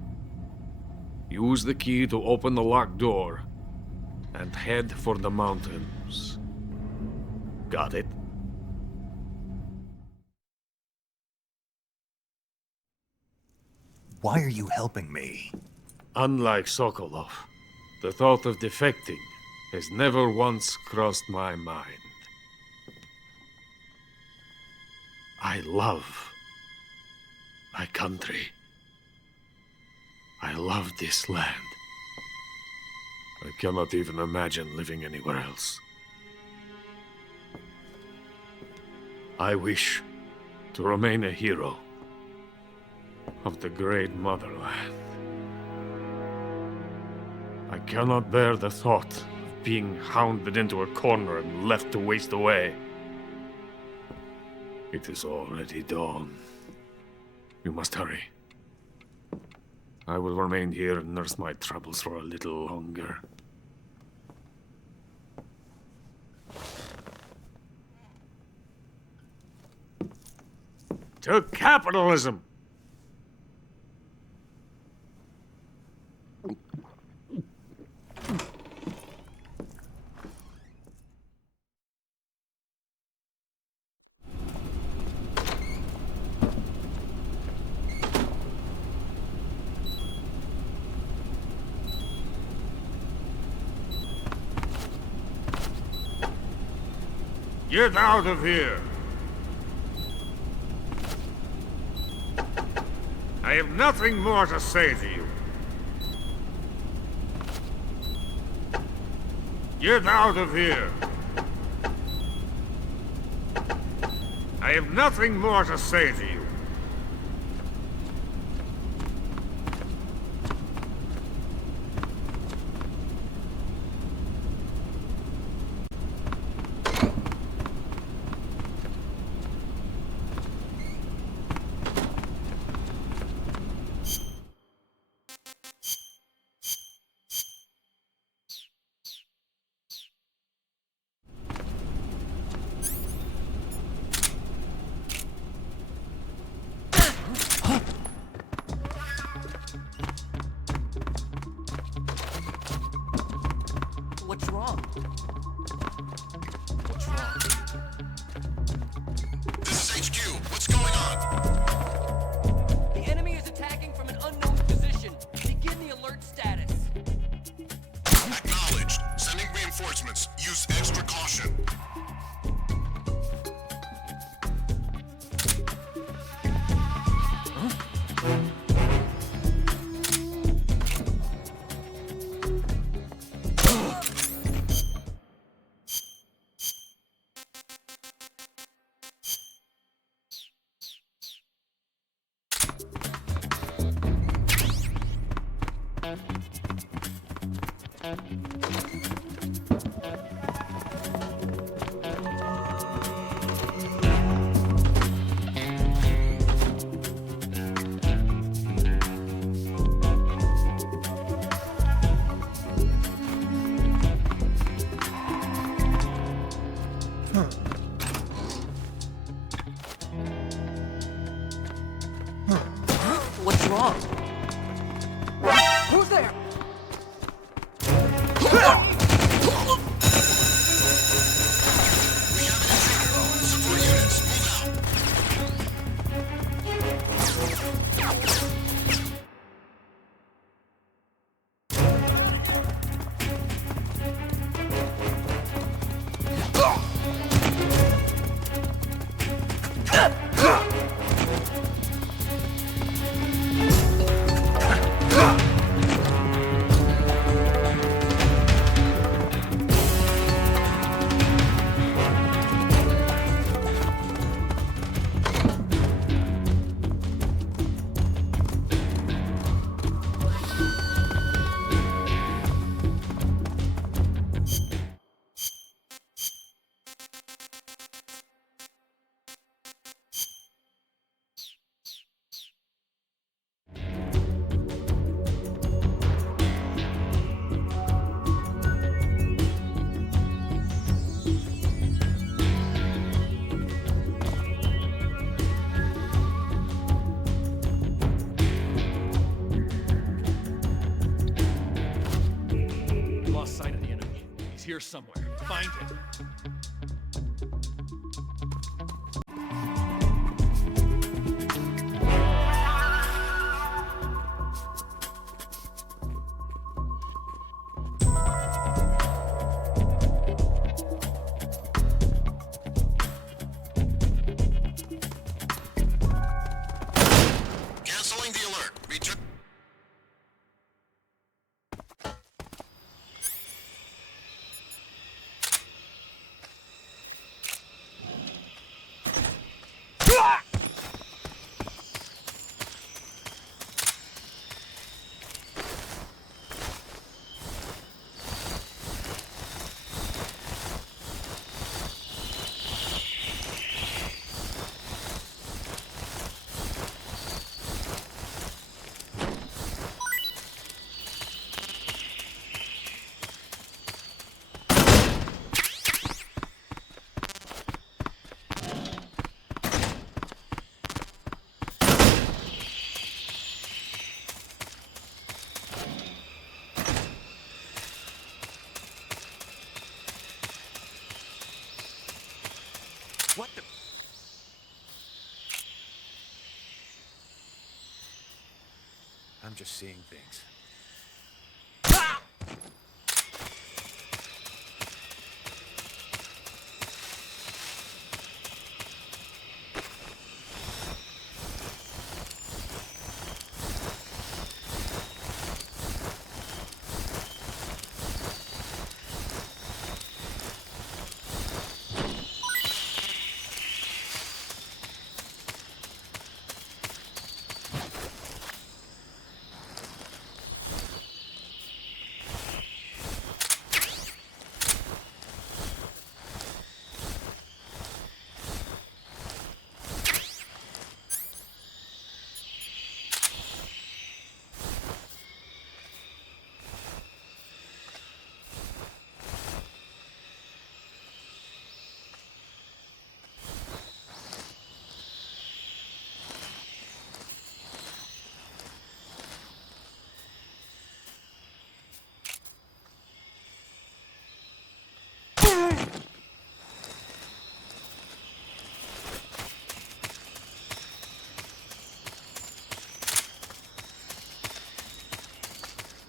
Use the key to open the locked door and head for the mountains. Got it? Why are you helping me? Unlike Sokolov, the thought of defecting has never once crossed my mind. I love my country. I love this land. I cannot even imagine living anywhere else. I wish to remain a hero of the great motherland. I cannot bear the thought of being hounded into a corner and left to waste away. It is already dawn. You must hurry. I will remain here and nurse my troubles for a little longer. To capitalism! Get out of here! I have nothing more to say to you. Get out of here! I have nothing more to say to you. What's wrong? What's wrong? This is HQ. What's going on? The enemy is attacking from an unknown position. Begin the alert status. Acknowledged. Sending reinforcements. Use extra caution. What's wrong? Who's there? Support units, move out. Lost sight of the enemy. He's here somewhere. Find him. Canceling the alert. Return. What the? I'm just seeing things.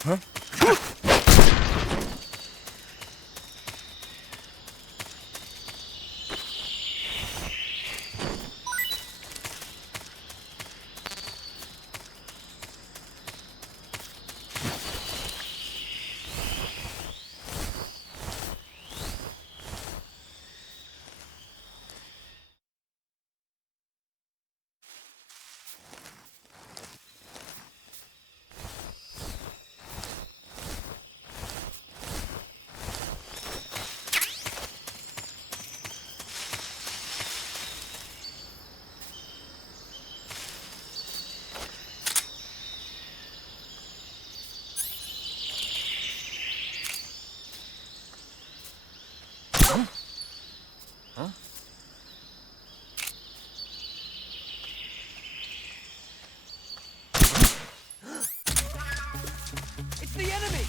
Huh? It's the enemy!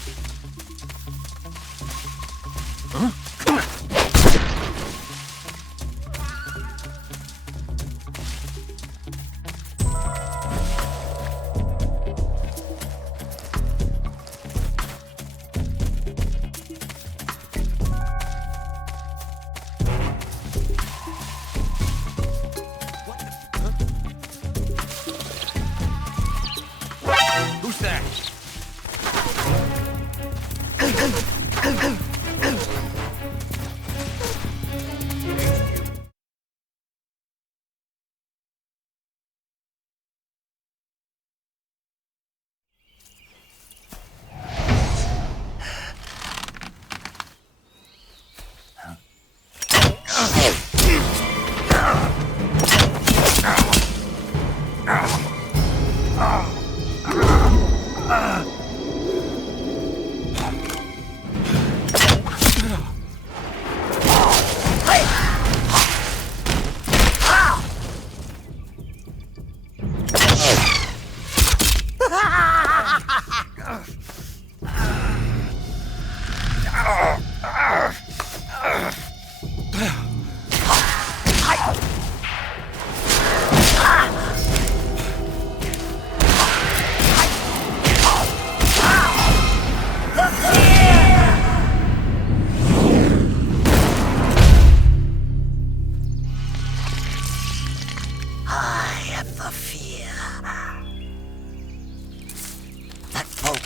Who's that?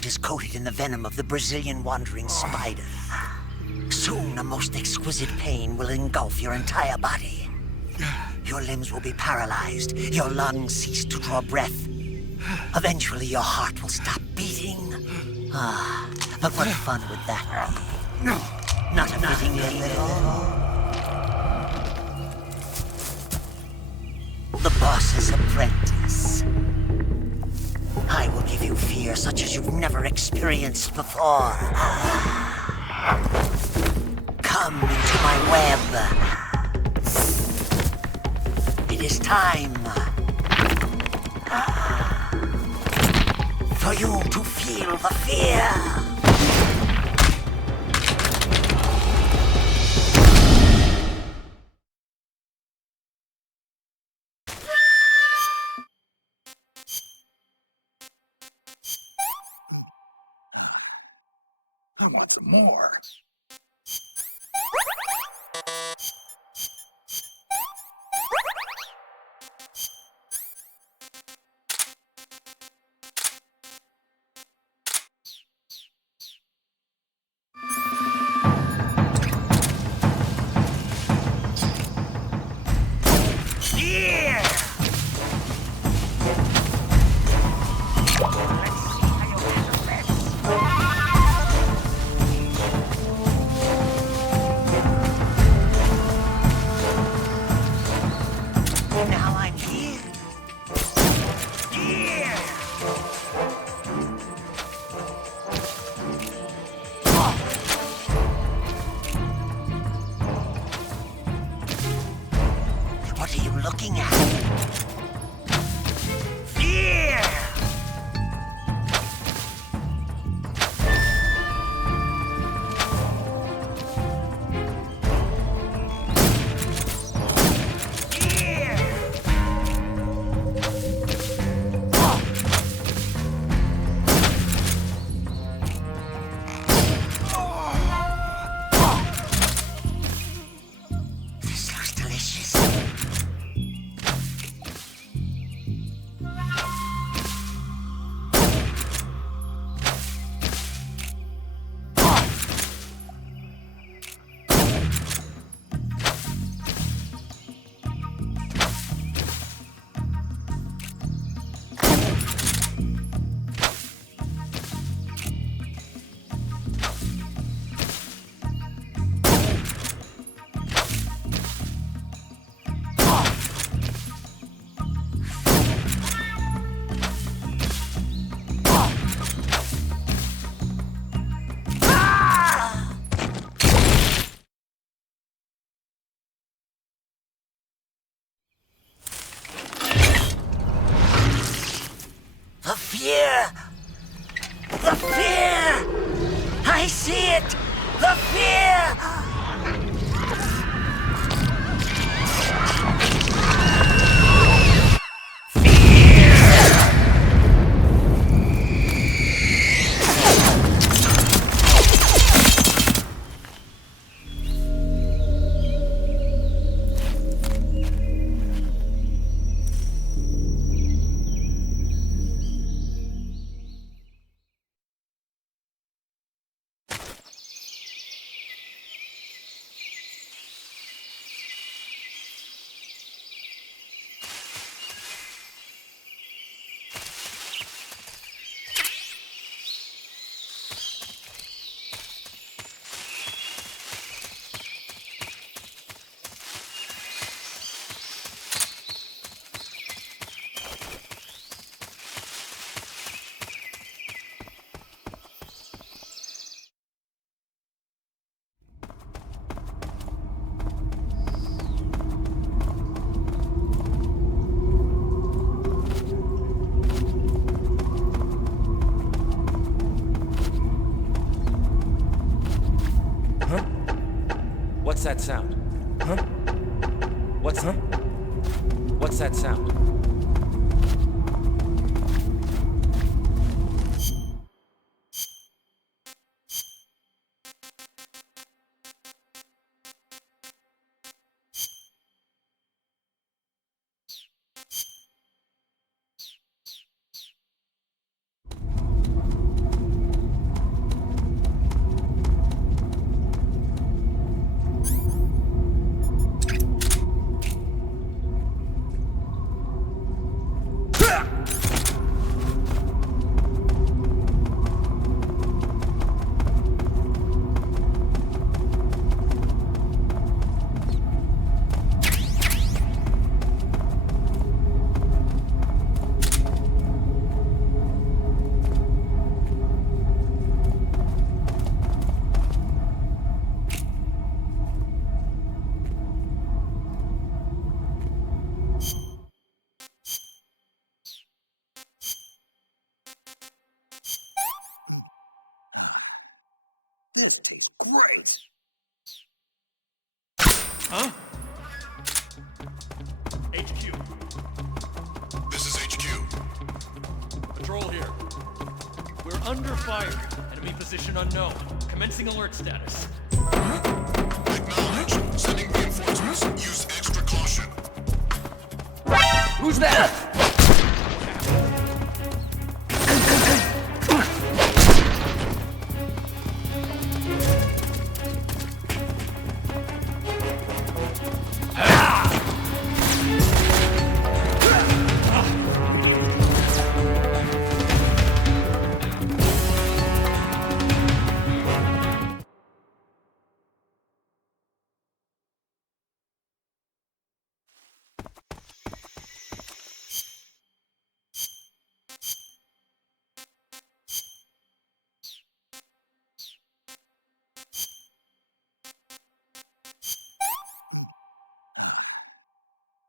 Is coated in the venom of the Brazilian wandering spider. Soon, a most exquisite pain will engulf your entire body. Your limbs will be paralyzed, your lungs cease to draw breath. Eventually, your heart will stop beating. But what fun would that be? Not a fitting end at all. The boss's apprentice. I will give you fear such as you've never experienced before. Come into my web. It is time for you to feel the fear. I want some more. Looking at fear. see it? The fear! What's that sound? Huh? What's that sound? This tastes great. Huh? HQ. This is HQ. Patrol here. We're under fire. Enemy position unknown. Commencing alert status. Acknowledge. Sending reinforcements. Use extra caution. Who's that?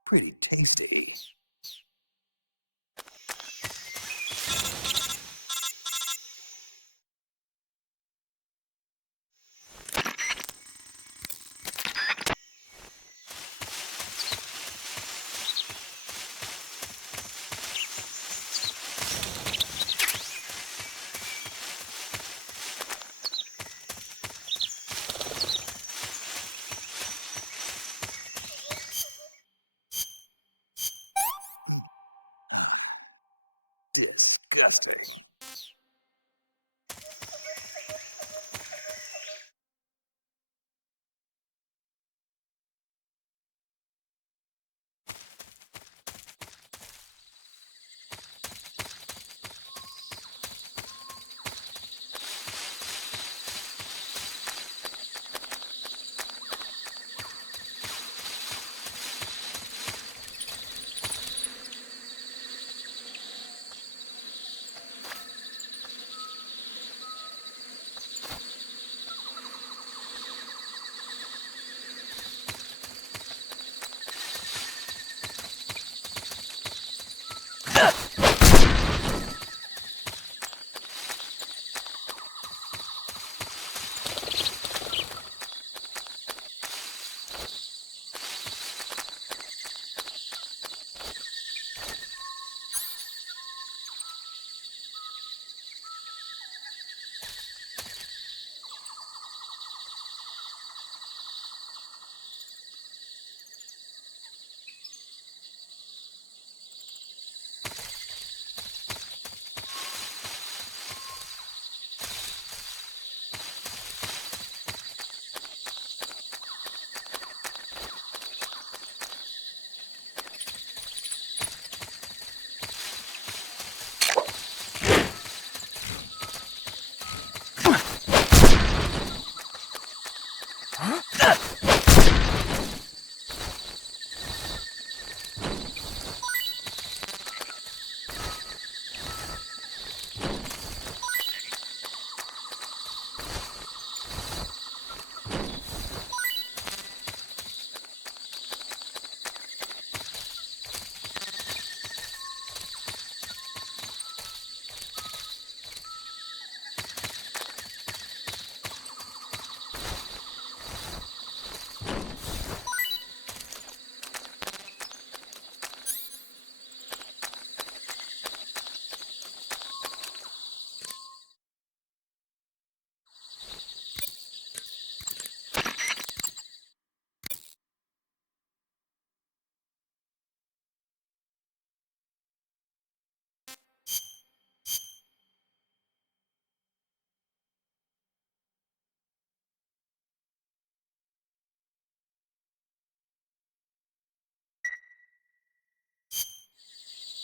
Pretty tasty. Disgusting.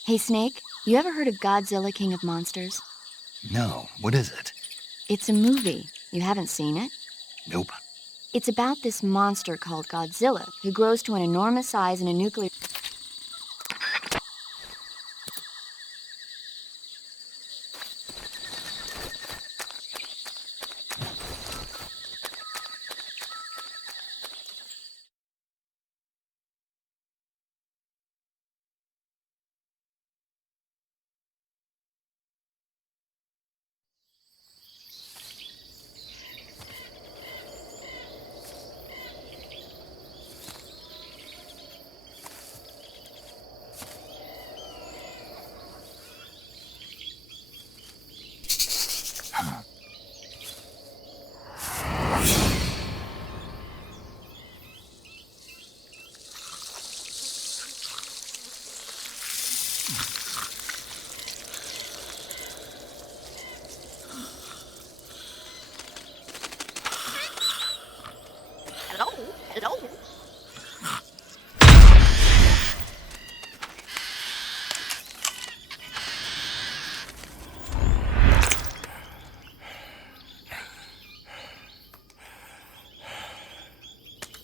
Hey, Snake, you ever heard of Godzilla, King of Monsters? No, what is it? It's a movie. You haven't seen it? Nope. It's about this monster called Godzilla, who grows to an enormous size in a nuclear... Hello?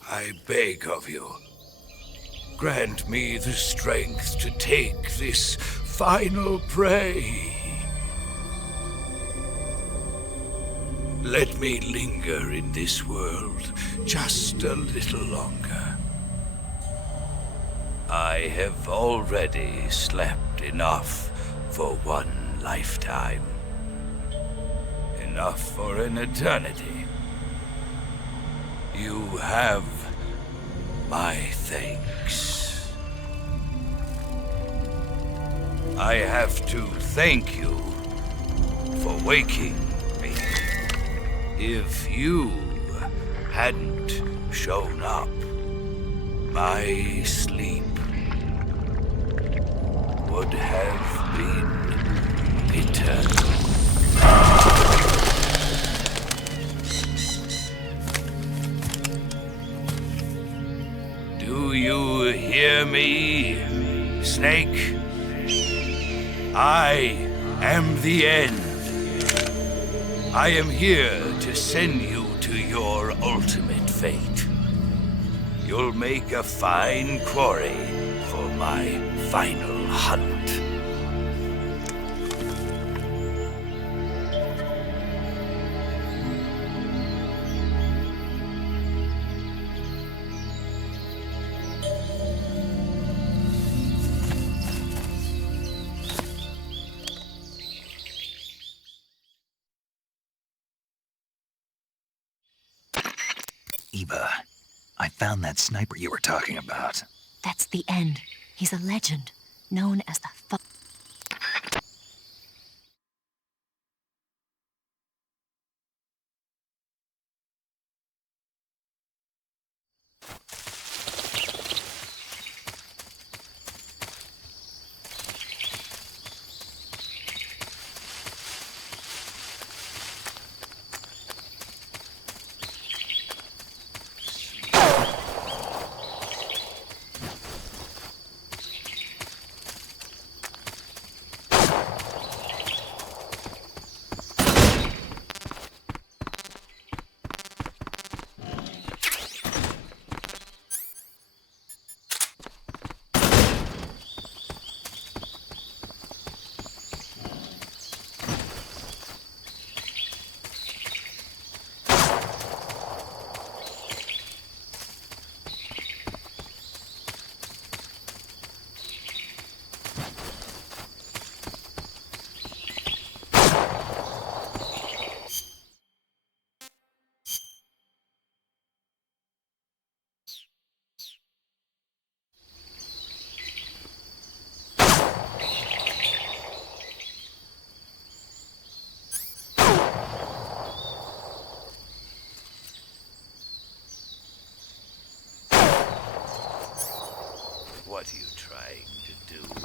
I beg of you, grant me the strength to take this final prey. Let me linger in this world just a little longer. I have already slept enough for one lifetime. Enough for an eternity. You have my thanks. I have to thank you for waking me. If you hadn't shown up, my sleep would have been eternal. Do you hear me, Snake? I am the end. I am here to send you to your ultimate fate. You'll make a fine quarry for my final hunt. Eva, I found that sniper you were talking about. That's the end. He's a legend, known as the What are you trying to do?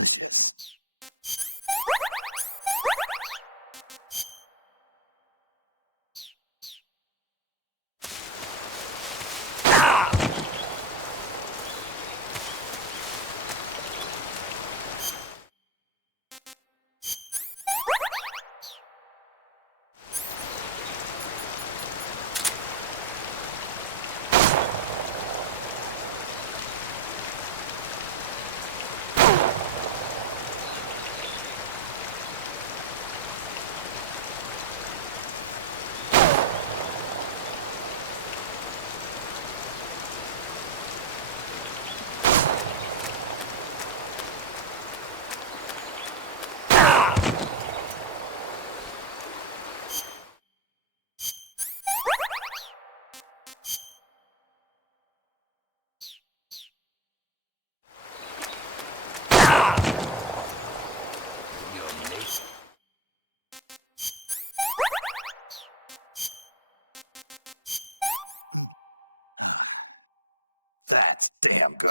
exclusive. That's damn good.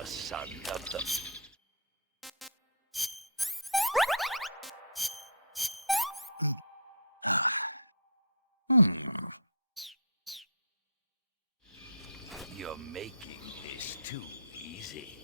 a son of the... You're making this too easy.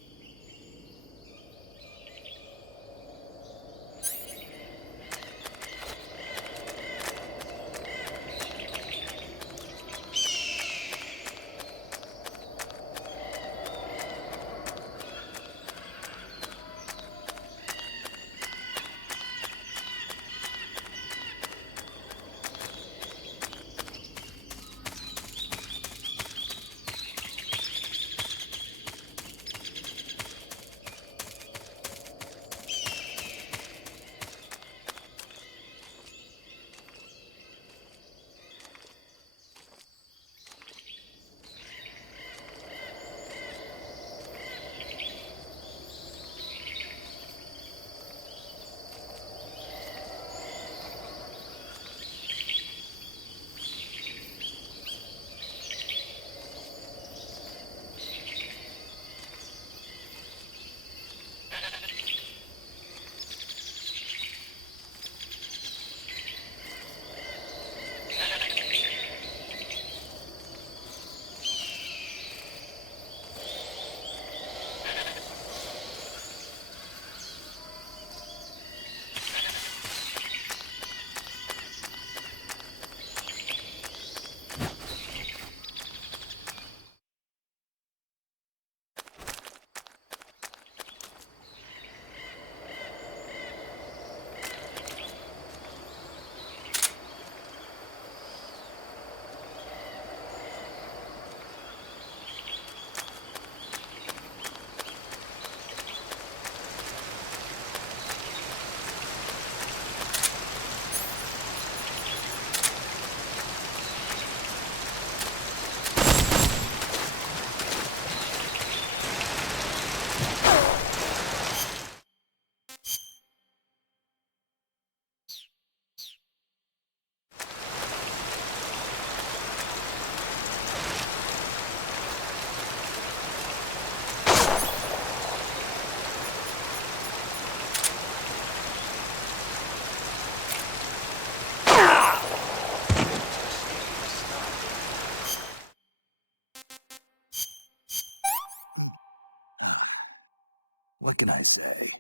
What can I say?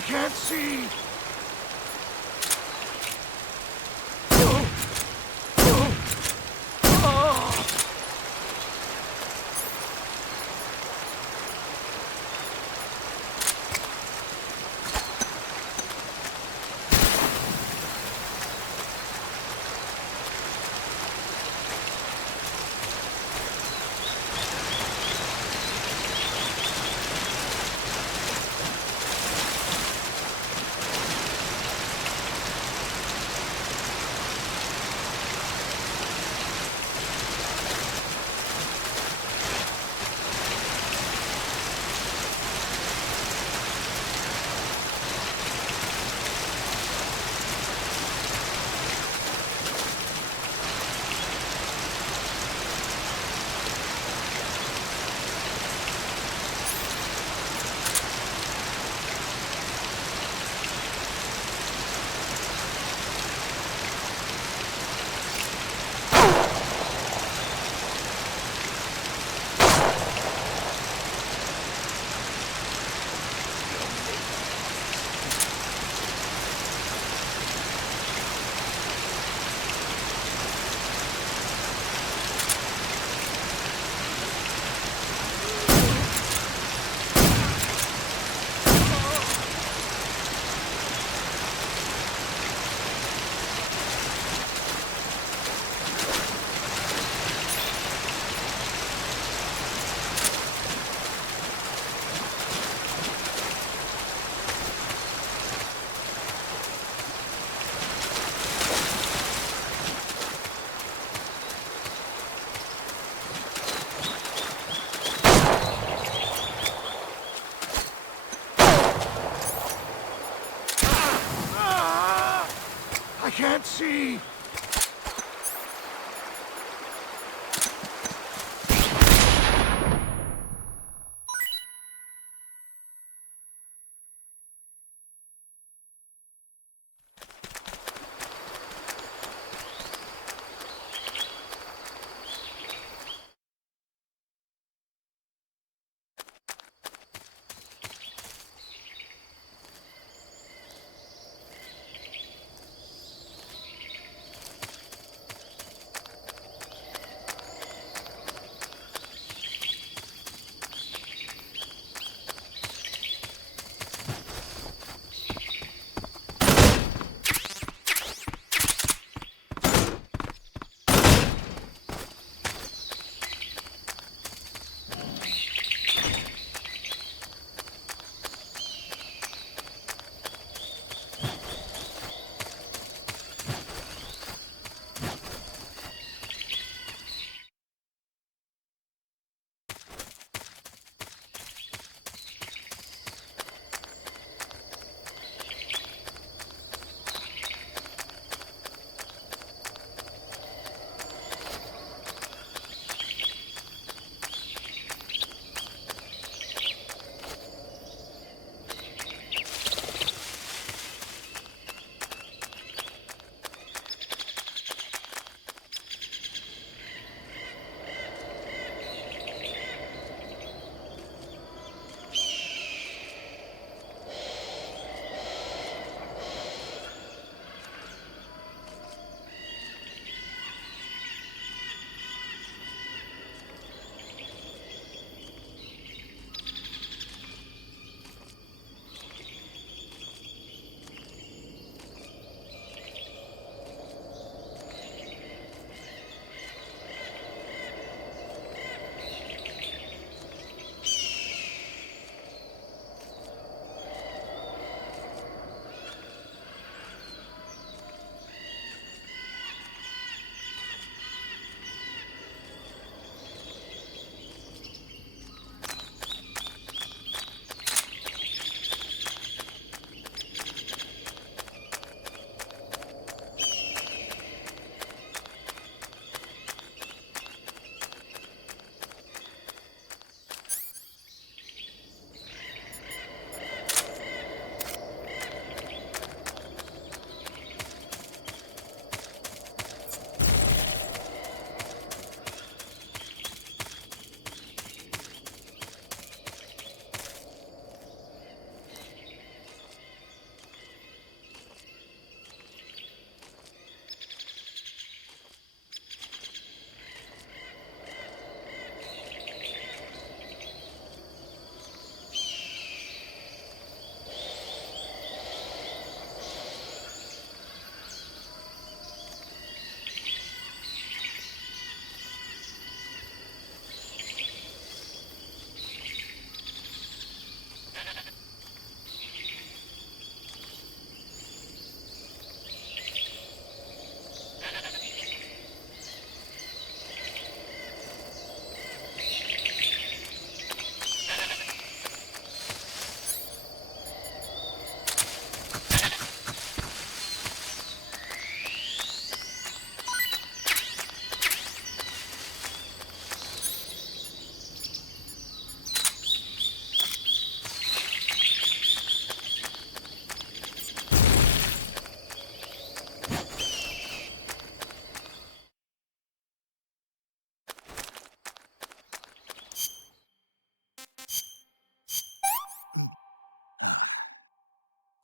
I can't see! can't see!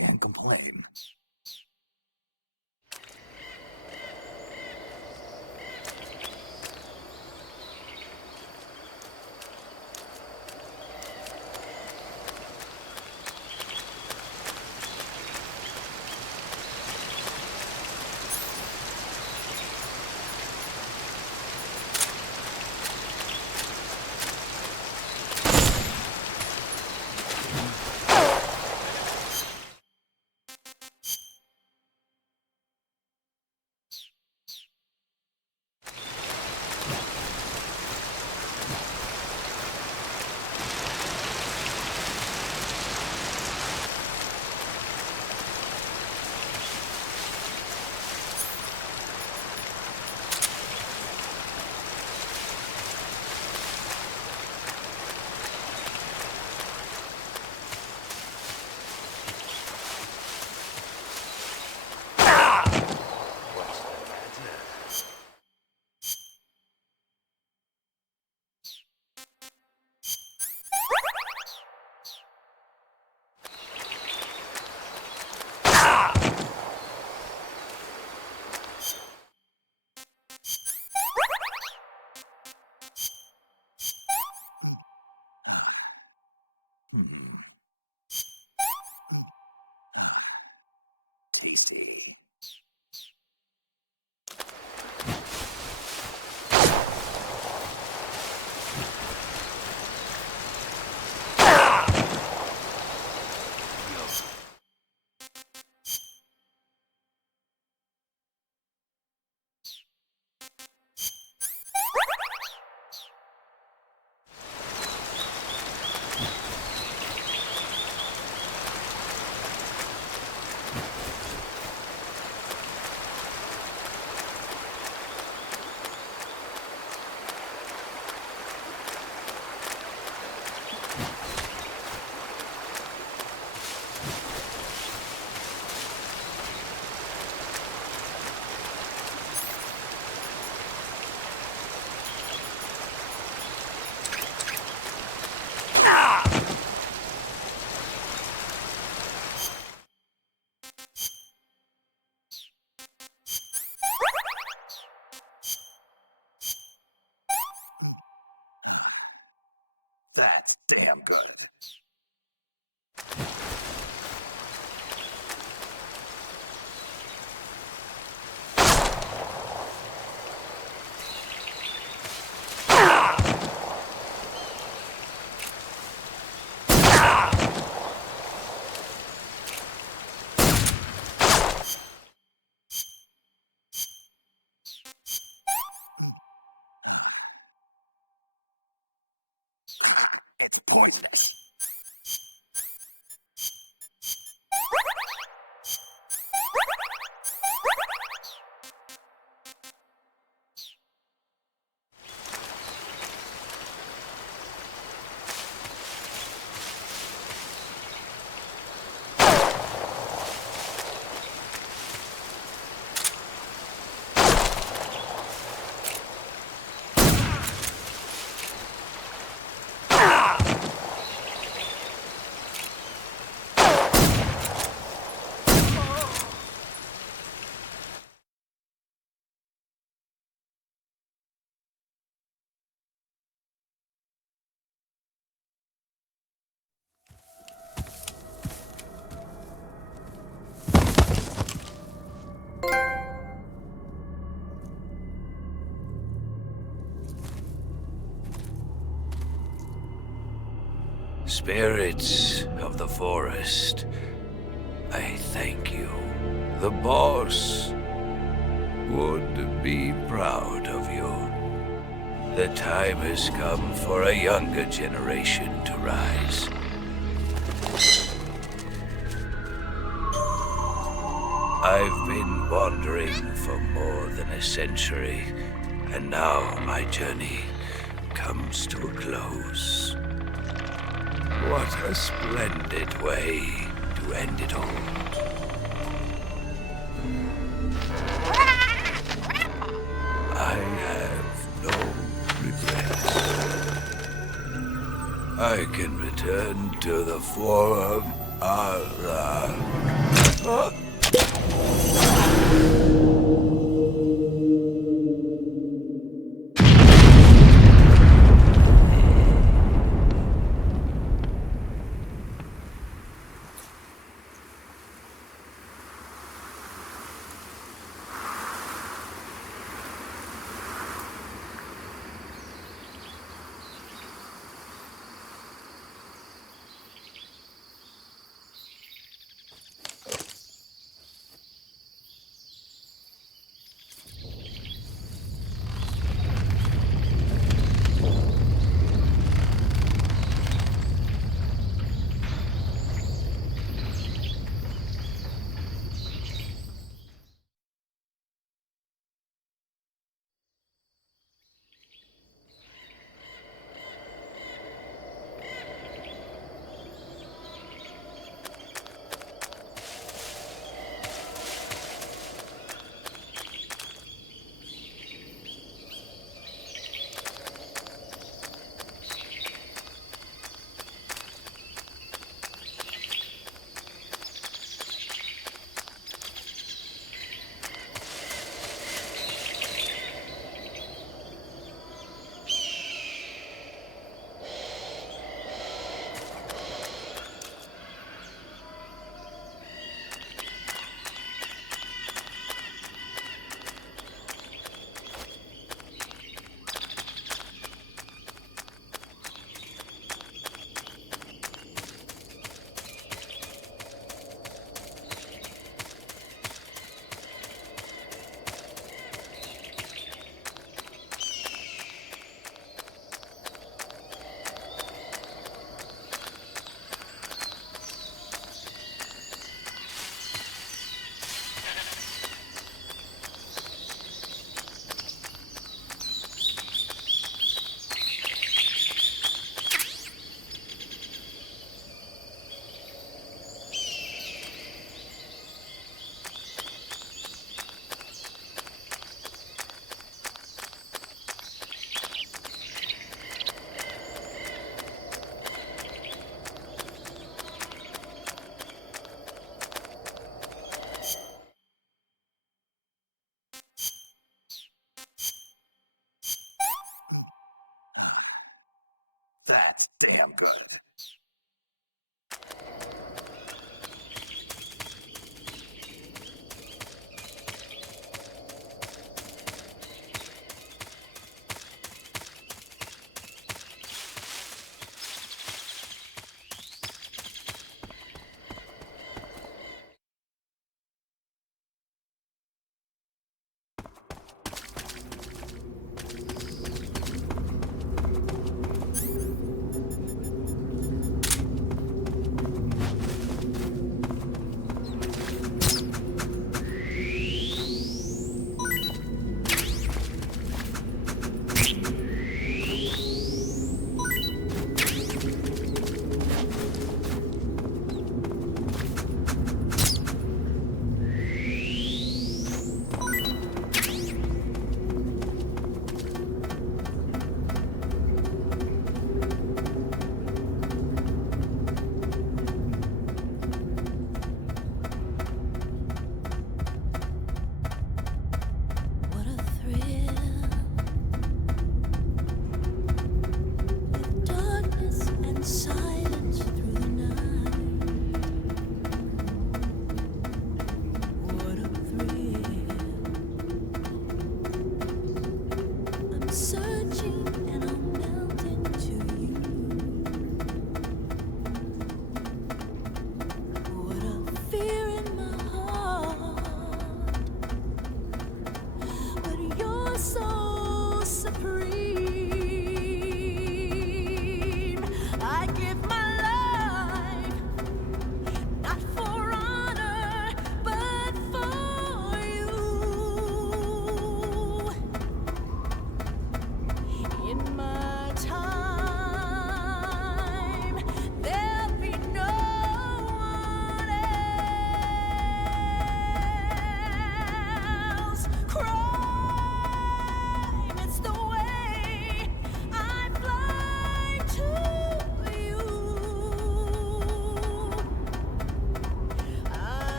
Can't complain. Tasty. That's damn good. It's poisonous. Spirits of the forest, I thank you. The boss would be proud of you. The time has come for a younger generation to rise. I've been wandering for more than a century, and now my journey comes to a close. What a splendid way to end it all. I have no regrets. I can return to the form of the... damn good.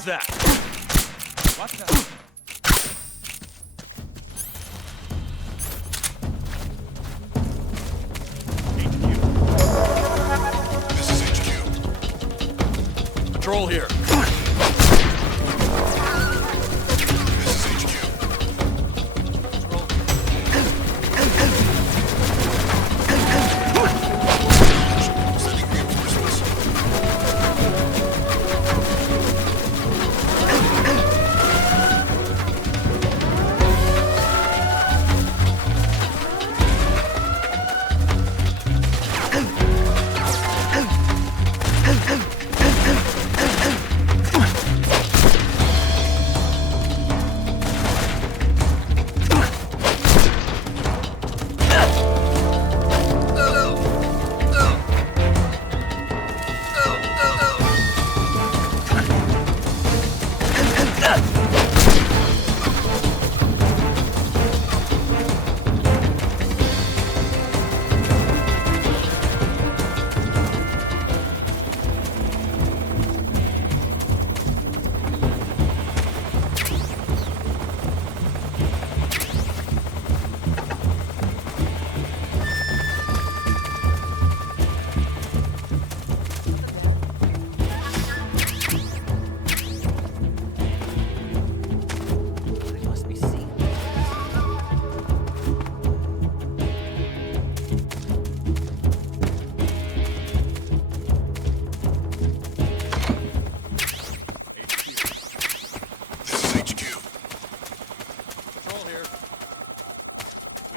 How's that? What the? Patrol here.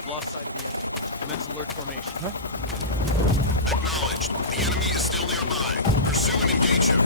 Lost sight of the enemy. Commence alert formation. Acknowledged. The enemy is still nearby. Pursue and engage him.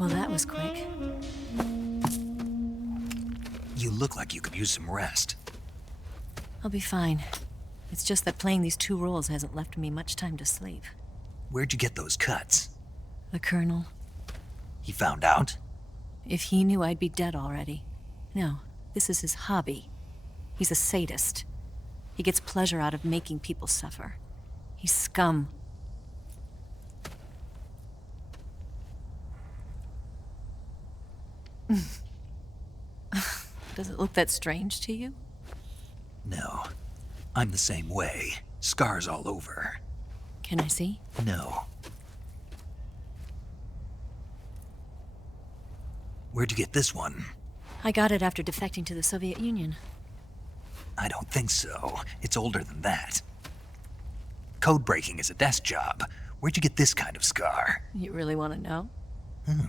Well, that was quick. You look like you could use some rest. I'll be fine. It's just that playing these two roles hasn't left me much time to sleep. Where'd you get those cuts? The Colonel. He found out? If he knew, I'd be dead already. No, this is his hobby. He's a sadist. He gets pleasure out of making people suffer. He's scum. Does it look that strange to you? No. I'm the same way. Scars all over. Can I see? No. Where'd you get this one? I got it after defecting to the Soviet Union. I don't think so. It's older than that. Code breaking is a desk job. Where'd you get this kind of scar? You really want to know? Hmm.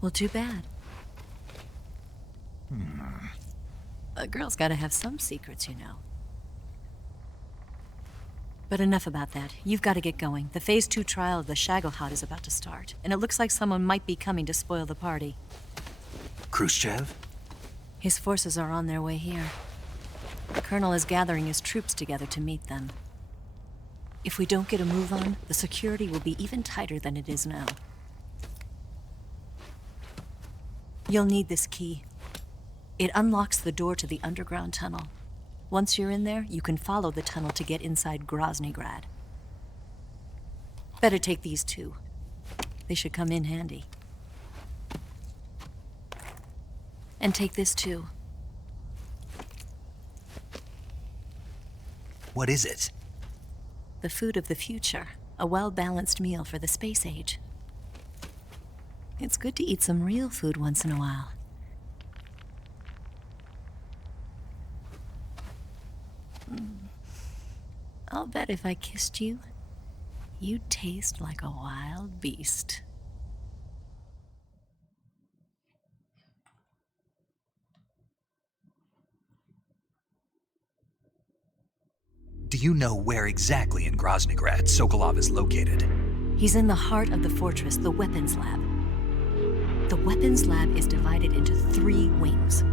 Well, too bad. A girl's gotta have some secrets, you know. But enough about that. You've got to get going. The Phase 2 trial of the Shagohod is about to start, and it looks like someone might be coming to spoil the party. Khrushchev? His forces are on their way here. The Colonel is gathering his troops together to meet them. If we don't get a move on, the security will be even tighter than it is now. You'll need this key. It unlocks the door to the underground tunnel. Once you're in there, you can follow the tunnel to get inside Groznygrad. Better take these two. They should come in handy. And take this too. What is it? The food of the future. A well-balanced meal for the space age. It's good to eat some real food once in a while. I'll bet if I kissed you, you'd taste like a wild beast. Do you know where exactly in Groznygrad Sokolov is located? He's in the heart of the fortress, the weapons lab. The weapons lab is divided into 3 wings.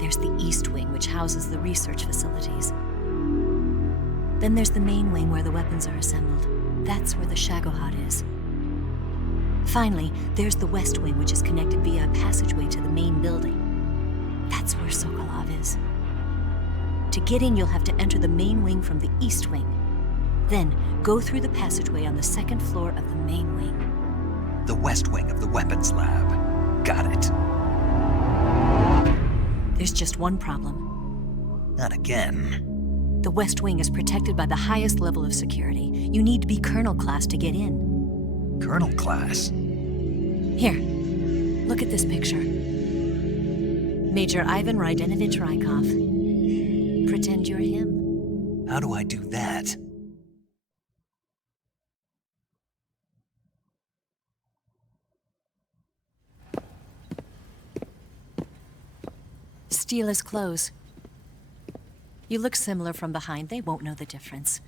There's the East Wing, which houses the research facilities. Then there's the main wing where the weapons are assembled. That's where the Shagohod is. Finally, there's the West Wing, which is connected via a passageway to the main building. That's where Sokolov is. To get in, you'll have to enter the main wing from the East Wing. Then, go through the passageway on the 2nd floor of the main wing. The West Wing of the weapons lab. Got it. There's just one problem. Not again. The West Wing is protected by the highest level of security. You need to be Colonel class to get in. Colonel class? Here, look at this picture. Major Ivan Rydenovich Rykov. Pretend you're him. How do I do that? Steal his clothes. You look similar from behind. They won't know the difference.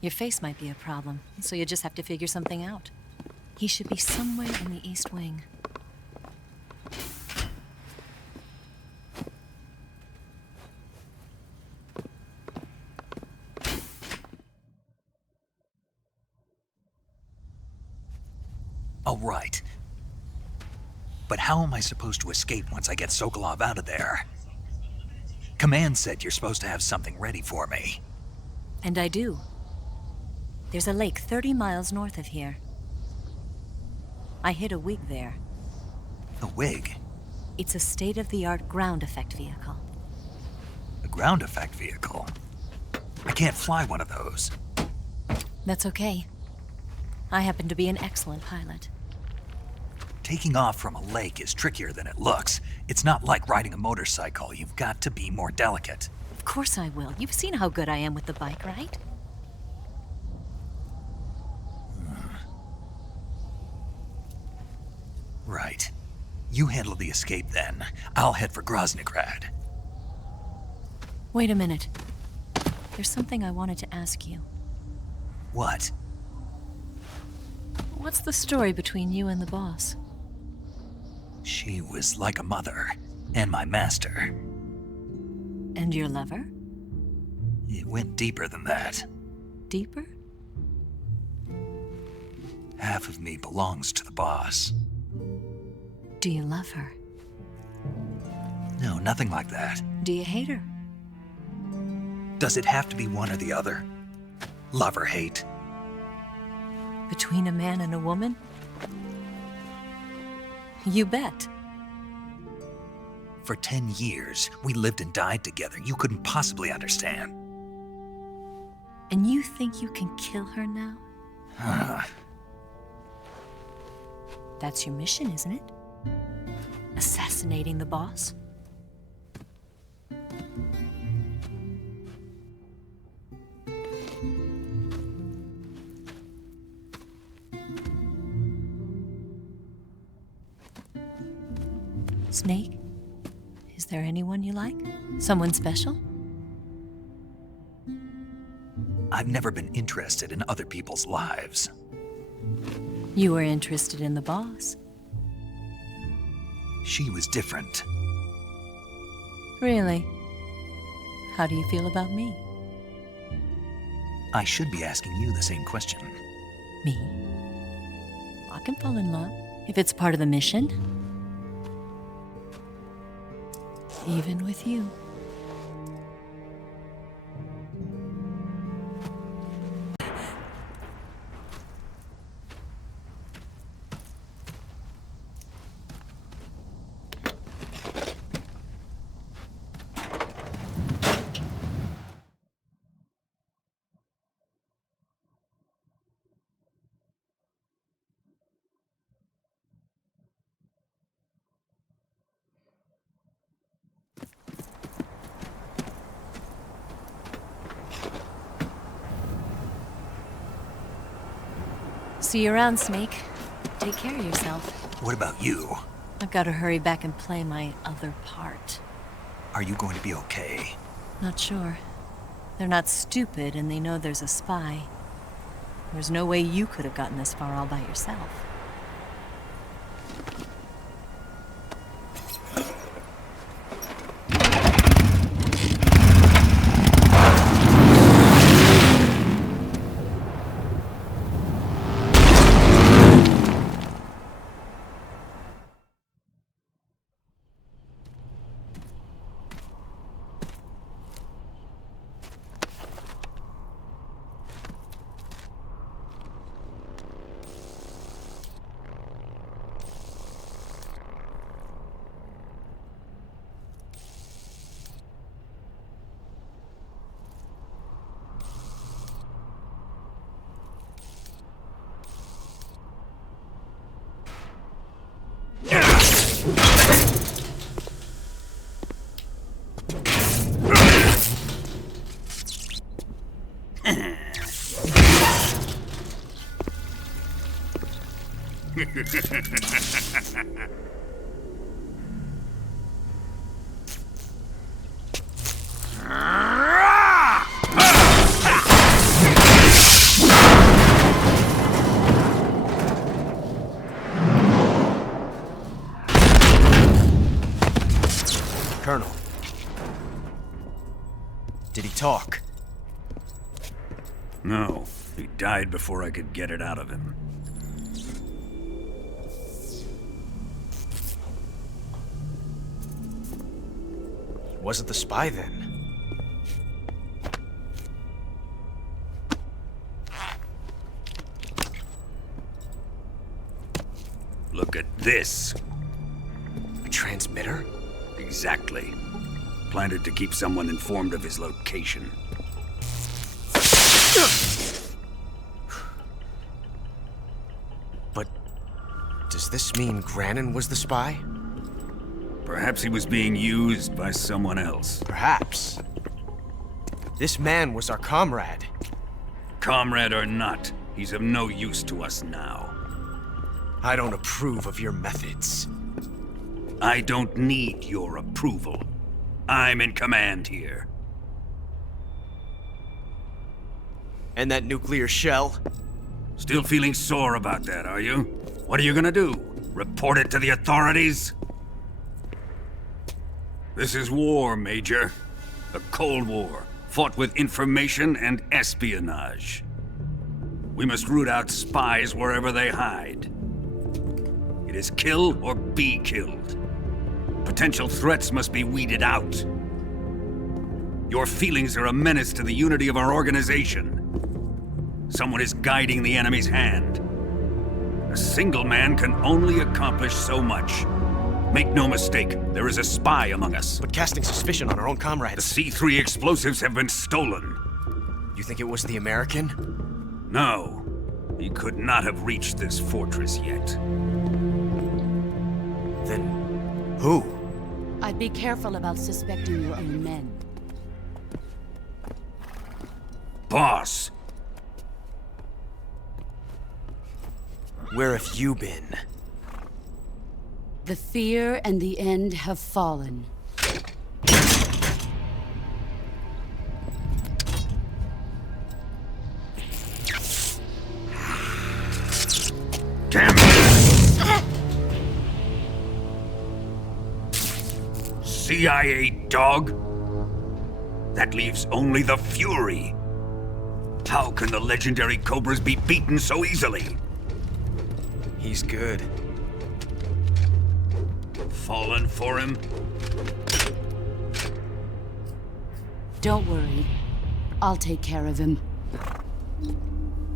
Your face might be a problem, so you just have to figure something out. He should be somewhere in the East Wing. All right. But how am I supposed to escape once I get Sokolov out of there? Command said you're supposed to have something ready for me. And I do. There's a lake 30 miles north of here. I hid a wig there. A wig? It's a state-of-the-art ground effect vehicle. A ground effect vehicle? I can't fly one of those. That's okay. I happen to be an excellent pilot. Taking off from a lake is trickier than it looks. It's not like riding a motorcycle. You've got to be more delicate. Of course I will. You've seen how good I am with the bike, right? Right. You handle the escape then. I'll head for Groznygrad. Wait a minute. There's something I wanted to ask you. What? What's the story between you and the boss? She was like a mother, and my master. And your lover? It went deeper than that. Deeper? Half of me belongs to the boss. Do you love her? No, nothing like that. Do you hate her? Does it have to be one or the other? Love or hate? Between a man and a woman? You bet. For 10 years, we lived and died together. You couldn't possibly understand. And you think you can kill her now? That's your mission, isn't it? Assassinating the boss? Snake? Is there anyone you like? Someone special? I've never been interested in other people's lives. You were interested in the boss. She was different. Really? How do you feel about me? I should be asking you the same question. Me? I can fall in love if it's part of the mission. Even with you. See you around, Snake. Take care of yourself. What about you? I've got to hurry back and play my other part. Are you going to be okay? Not sure. They're not stupid, and they know there's a spy. There's no way you could have gotten this far all by yourself. Colonel. Did he talk? No, he died before I could get it out of him. Wasn't the spy then? Look at this. A transmitter? Exactly. Planted to keep someone informed of his location. But does this mean Granin was the spy? Perhaps he was being used by someone else. Perhaps. This man was our comrade. Comrade or not, he's of no use to us now. I don't approve of your methods. I don't need your approval. I'm in command here. And that nuclear shell? Still feeling sore about that, are you? What are you gonna do? Report it to the authorities? This is war, Major. The Cold War, fought with information and espionage. We must root out spies wherever they hide. It is kill or be killed. Potential threats must be weeded out. Your feelings are a menace to the unity of our organization. Someone is guiding the enemy's hand. A single man can only accomplish so much. Make no mistake, there is a spy among us. But casting suspicion on our own comrades... The C3 explosives have been stolen. You think it was the American? No. He could not have reached this fortress yet. Then... who? I'd be careful about suspecting your own men. Boss! Where have you been? The fear and the end have fallen. Damn it! CIA dog? That leaves only the Fury. How can the legendary Cobras be beaten so easily? He's good. Fallen for him? Don't worry. I'll take care of him.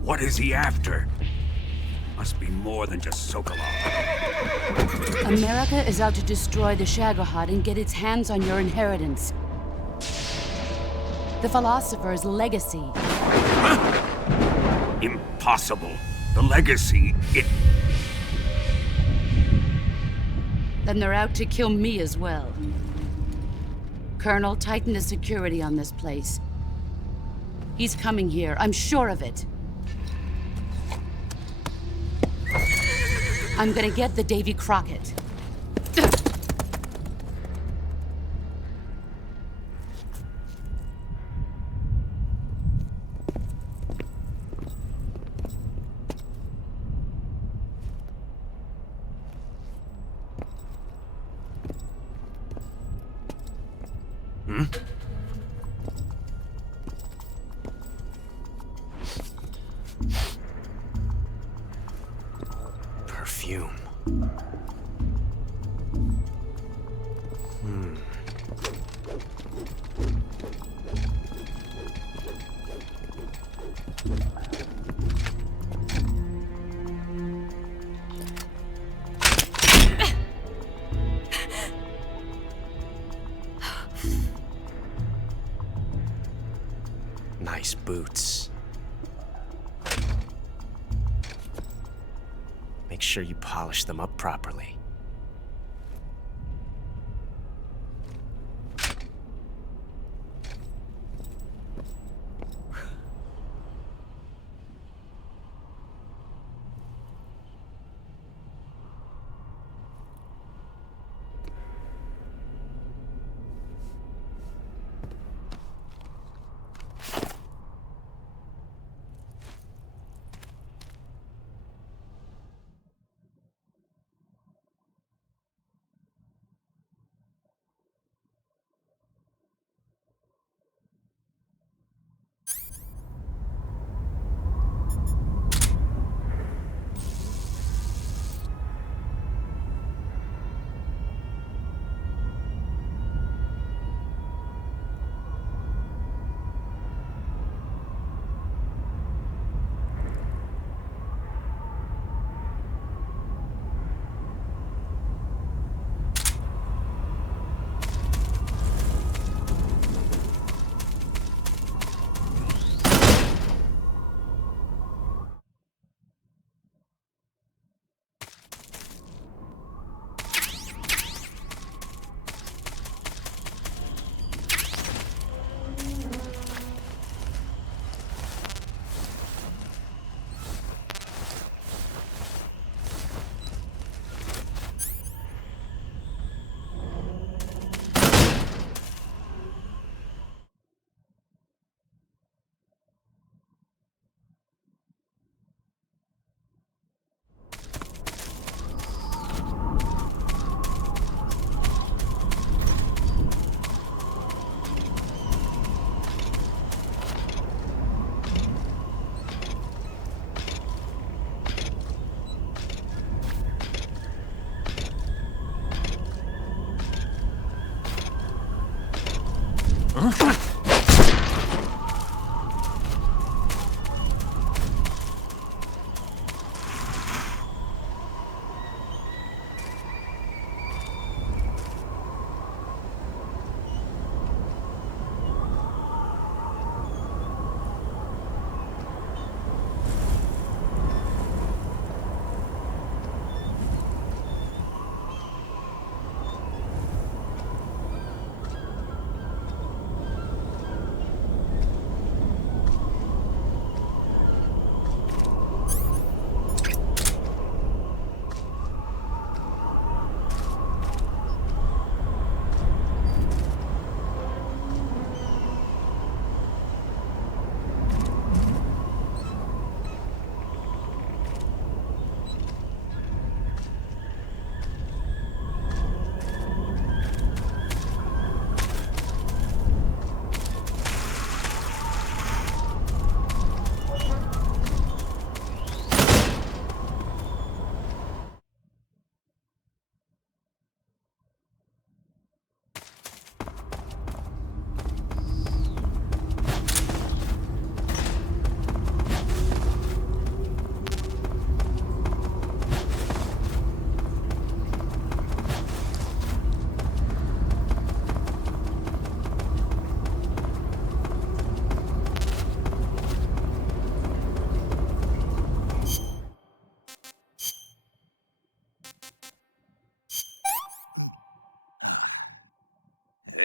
What is he after? Must be more than just Sokolov. America is out to destroy the Shagohod and get its hands on your inheritance. The Philosopher's legacy. Huh? Impossible. The legacy, it... Then they're out to kill me as well. Colonel, tighten the security on this place. He's coming here, I'm sure of it. I'm gonna get the Davy Crockett. Perfume. Nice boots. Make sure you polish them up properly.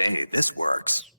Hey, this works.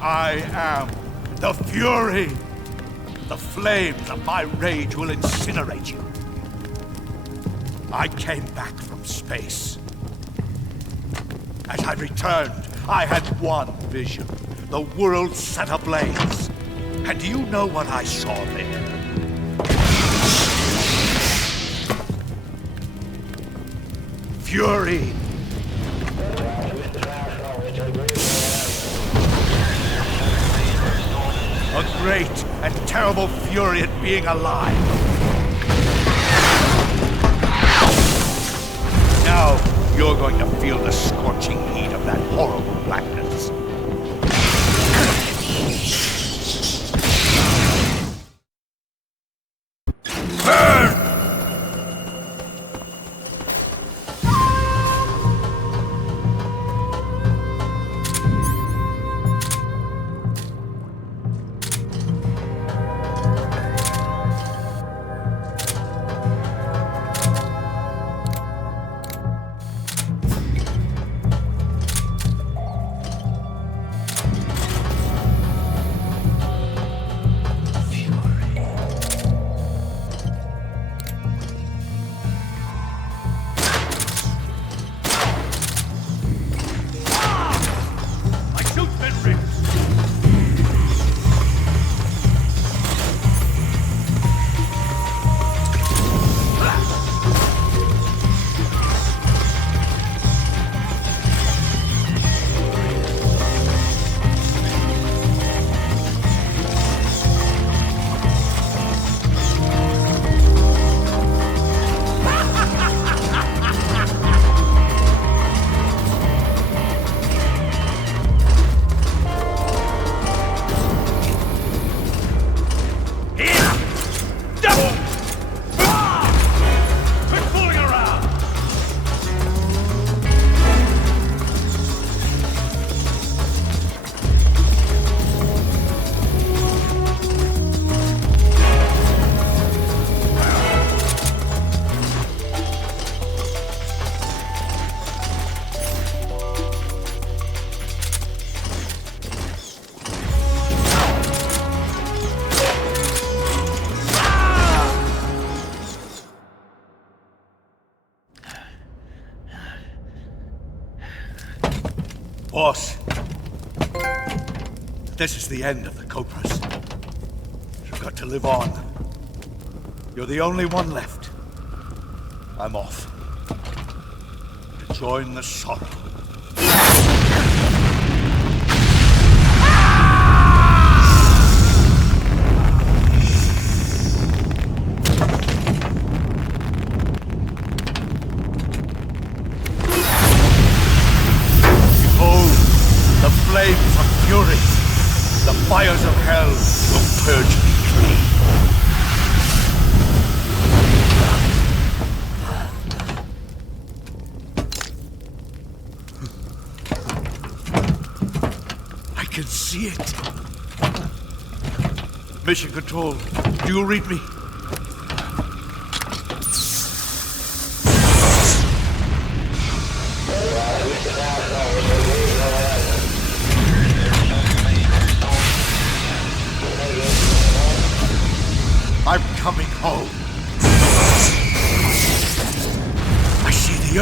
I am the Fury. The flames of my rage will incinerate you. I came back from space. As I returned, I had one vision. The world set ablaze. And do you know what I saw there? Fury. A great and terrible fury at being alive. Now, you're going to feel the scorching heat of that horrible blackness. Boss, this is the end of the Cobras. You've got to live on. You're the only one left. I'm off. To join the sorrow. Flames of fury, the fires of hell will purge me clean. I can see it. Mission Control, do you read me? I'm coming home. I see the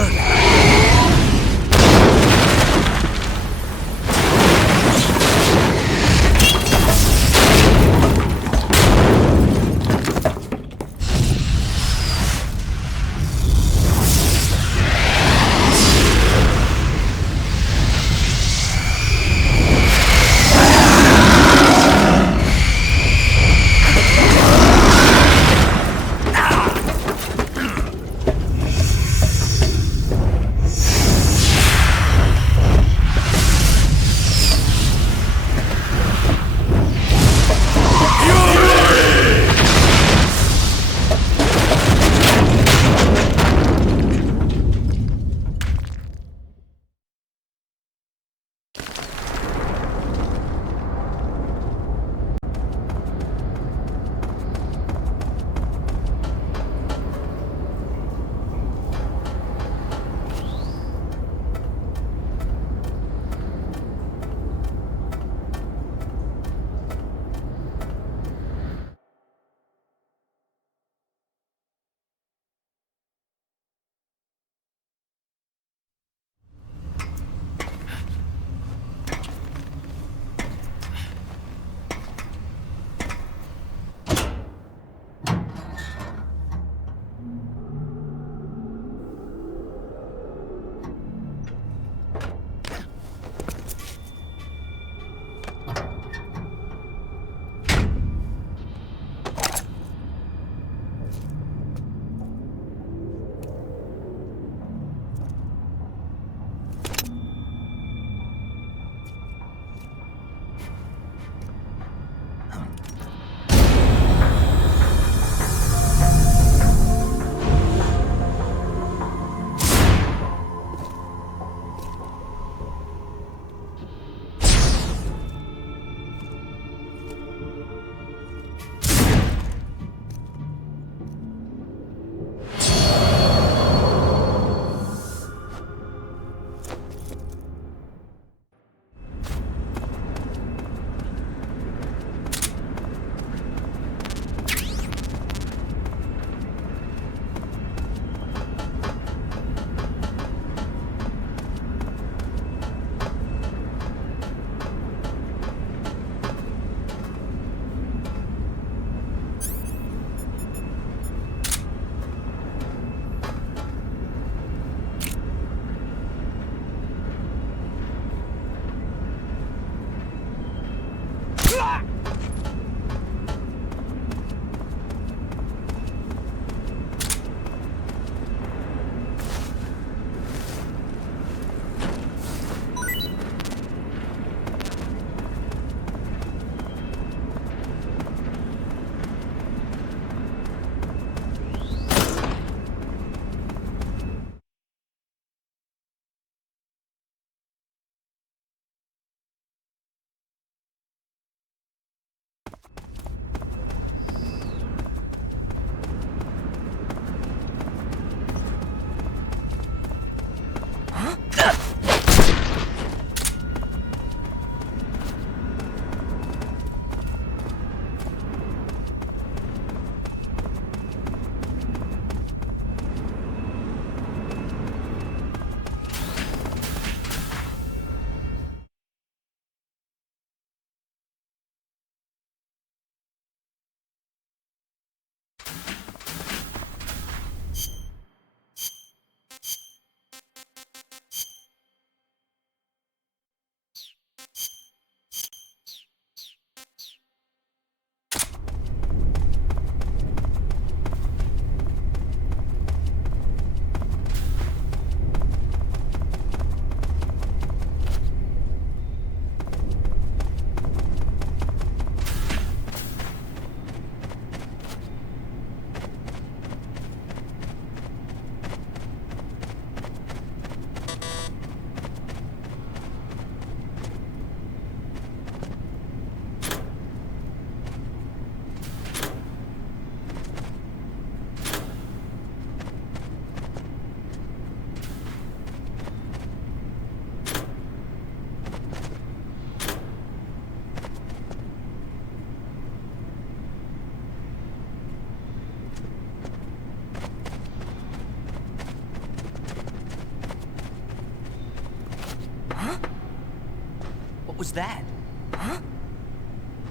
What was that? Huh?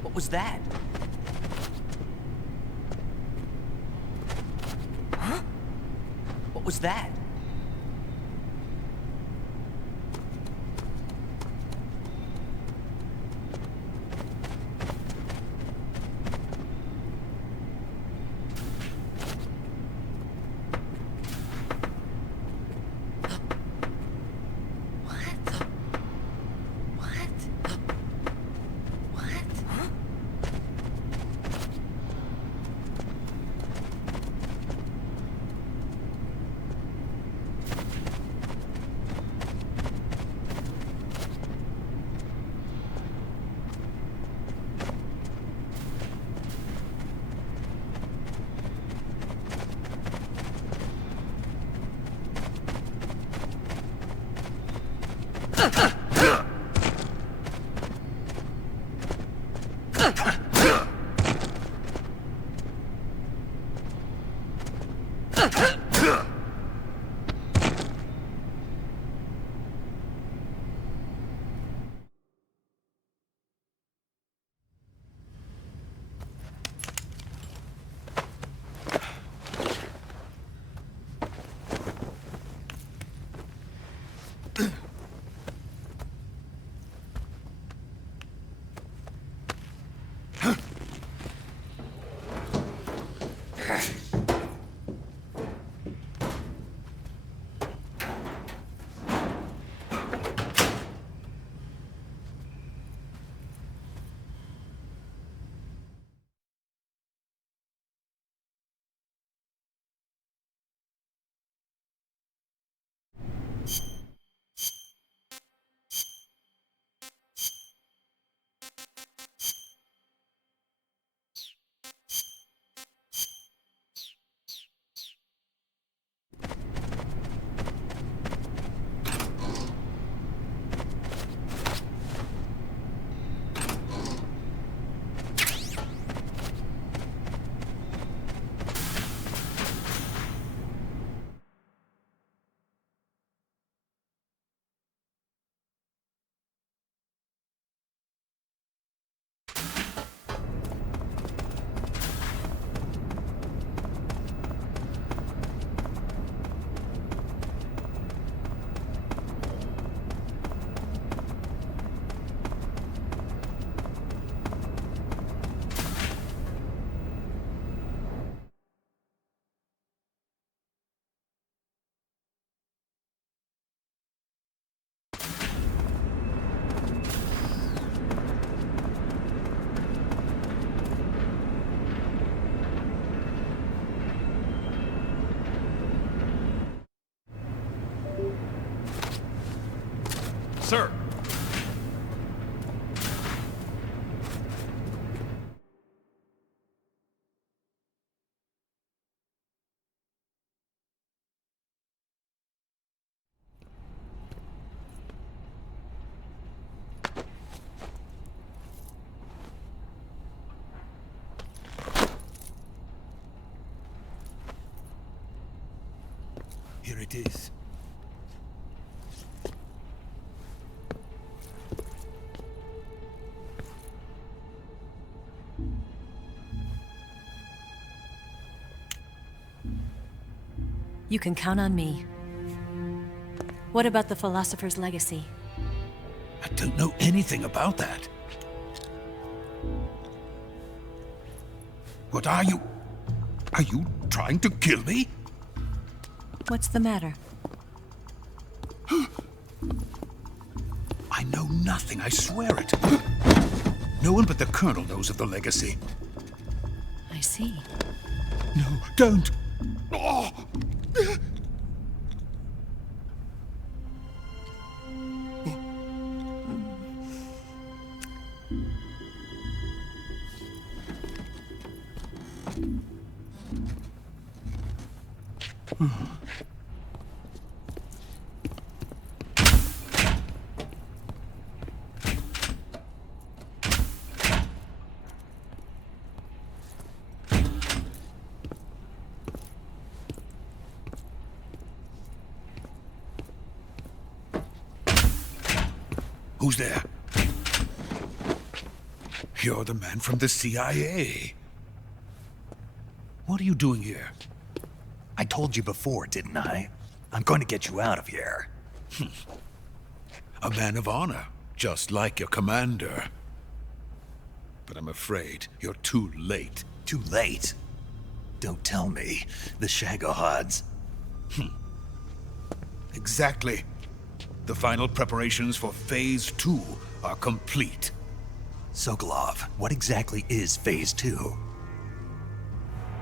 What was that? Huh? What was that? Sir! Here it is. You can count on me. What about the philosopher's legacy? I don't know anything about that. What are you? Are you trying to kill me? What's the matter? I know nothing, I swear it. No one but the Colonel knows of the legacy. I see. No, don't! Oh. Who's there? You're the man from the CIA. What are you doing here? I told you before, didn't I? I'm going to get you out of here. A man of honor, just like your commander. But I'm afraid you're too late. Too late? Don't tell me. The Shagohods. Exactly. The final preparations for Phase 2 are complete. Sokolov, what exactly is Phase 2?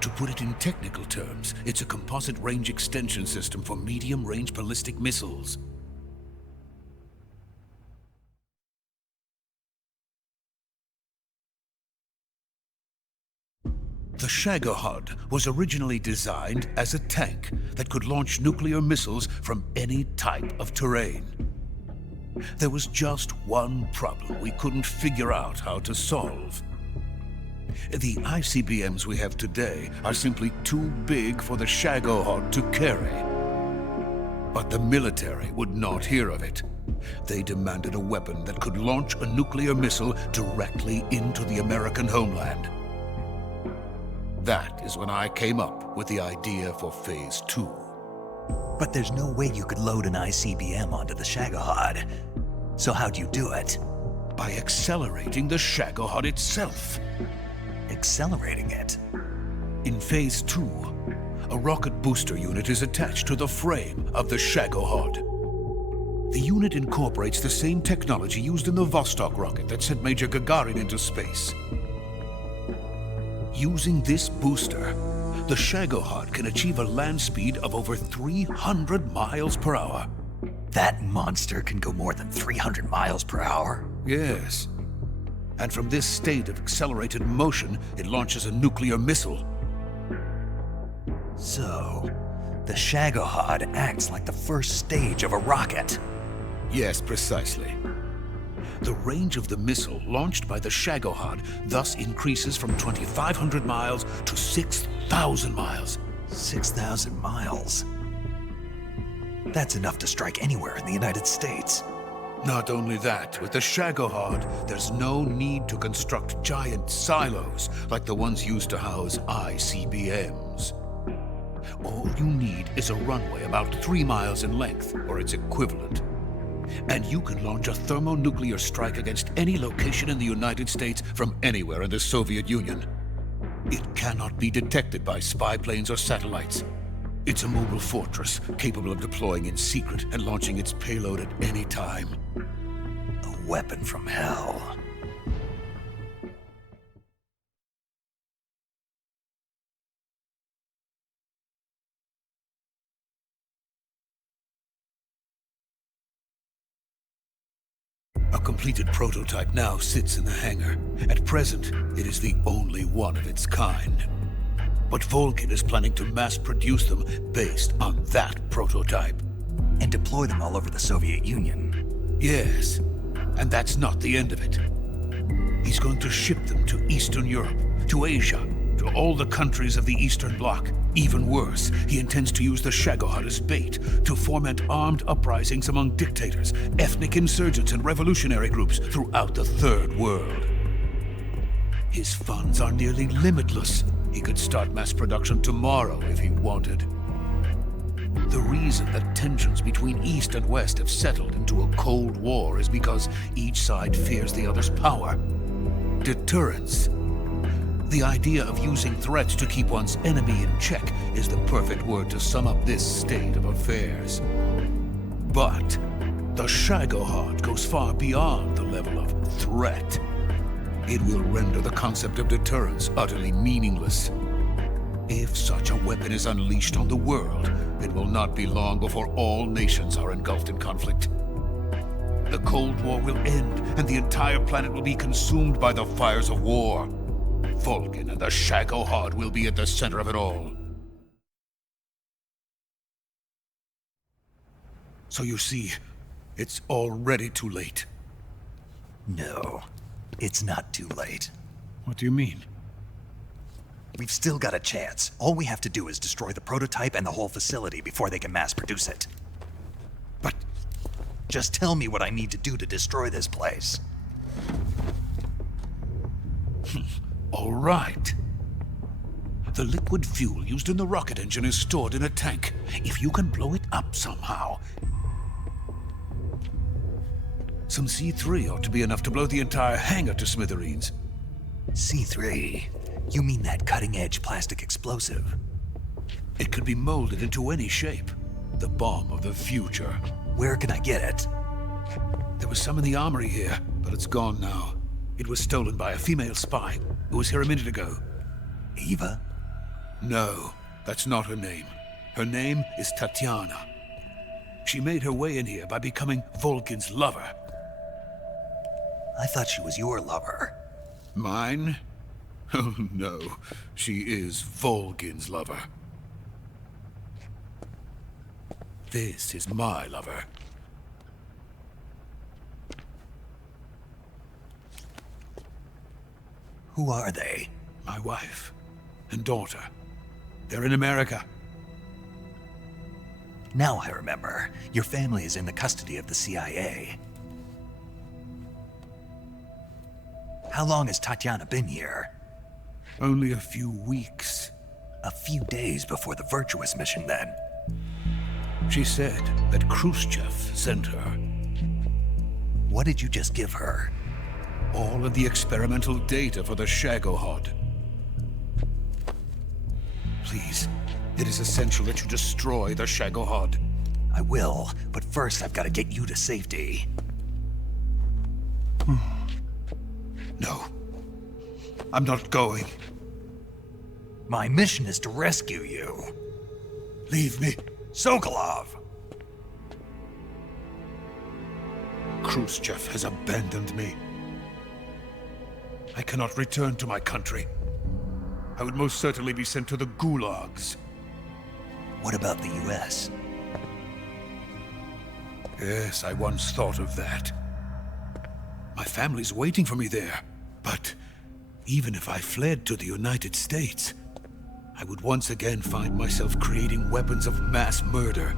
To put it in technical terms, it's a composite range extension system for medium-range ballistic missiles. The Shagohod was originally designed as a tank that could launch nuclear missiles from any type of terrain. There was just one problem we couldn't figure out how to solve. The ICBMs we have today are simply too big for the Shagohod to carry. But the military would not hear of it. They demanded a weapon that could launch a nuclear missile directly into the American homeland. That is when I came up with the idea for Phase 2. But there's no way you could load an ICBM onto the Shagohod. So how'd you do it? By accelerating the Shagohod itself. Accelerating it? In Phase 2, a rocket booster unit is attached to the frame of the Shagohod. The unit incorporates the same technology used in the Vostok rocket that sent Major Gagarin into space. Using this booster, the Shagohod can achieve a land speed of over 300 miles per hour. That monster can go more than 300 miles per hour? Yes. And from this state of accelerated motion, it launches a nuclear missile. So, the Shagohod acts like the first stage of a rocket. Yes, precisely. The range of the missile launched by the Shagohod thus increases from 2,500 miles to 6,000 miles. 6,000 miles? That's enough to strike anywhere in the United States. Not only that, with the Shagohod, there's no need to construct giant silos like the ones used to house ICBMs. All you need is a runway about 3 miles in length, or its equivalent. And you can launch a thermonuclear strike against any location in the United States from anywhere in the Soviet Union. It cannot be detected by spy planes or satellites. It's a mobile fortress, capable of deploying in secret and launching its payload at any time. A weapon from hell. A completed prototype now sits in the hangar. At present, it is the only one of its kind. But Volkin is planning to mass-produce them based on that prototype. And deploy them all over the Soviet Union. Yes, and that's not the end of it. He's going to ship them to Eastern Europe, to Asia, to all the countries of the Eastern Bloc. Even worse, he intends to use the Shagohod as bait to foment armed uprisings among dictators, ethnic insurgents, and revolutionary groups throughout the Third World. His funds are nearly limitless. He could start mass production tomorrow if he wanted. The reason that tensions between East and West have settled into a Cold War is because each side fears the other's power. Deterrence. The idea of using threats to keep one's enemy in check is the perfect word to sum up this state of affairs. But the Shagohod goes far beyond the level of threat. It will render the concept of deterrence utterly meaningless. If such a weapon is unleashed on the world, it will not be long before all nations are engulfed in conflict. The Cold War will end, and the entire planet will be consumed by the fires of war. Volkin and the Shagohod will be at the center of it all. So you see, it's already too late. No, it's not too late. What do you mean? We've still got a chance. All we have to do is destroy the prototype and the whole facility before they can mass produce it. But just tell me what I need to do to destroy this place. All right. The liquid fuel used in the rocket engine is stored in a tank. If you can blow it up somehow... Some C3 ought to be enough to blow the entire hangar to smithereens. C3? You mean that cutting-edge plastic explosive? It could be molded into any shape. The bomb of the future. Where can I get it? There was some in the armory here, but it's gone now. It was stolen by a female spy who was here a minute ago. Eva? No, that's not her name. Her name is Tatiana. She made her way in here by becoming Volkin's lover. I thought she was your lover. Mine? Oh no, she is Volkin's lover. This is my lover. Who are they? My wife and daughter. They're in America. Now I remember. Your family is in the custody of the CIA. How long has Tatiana been here? Only a few weeks. A few days before the Virtuous mission, then. She said that Khrushchev sent her. What did you just give her? All of the experimental data for the Shagohod. Please, it is essential that you destroy the Shagohod. I will, but first I've got to get you to safety. No. I'm not going. My mission is to rescue you. Leave me. Sokolov! Khrushchev has abandoned me. I cannot return to my country. I would most certainly be sent to the gulags. What about the US? Yes, I once thought of that. My family's waiting for me there. But even if I fled to the United States, I would once again find myself creating weapons of mass murder.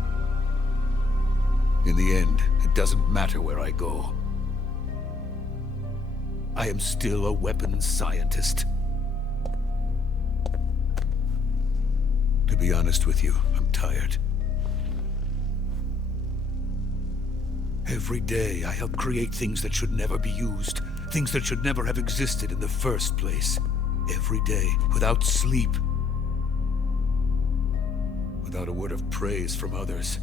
In the end, it doesn't matter where I go. I am still a weapons scientist. To be honest with you, I'm tired. Every day, I help create things that should never be used. Things that should never have existed in the first place. Every day, without sleep. Without a word of praise from others.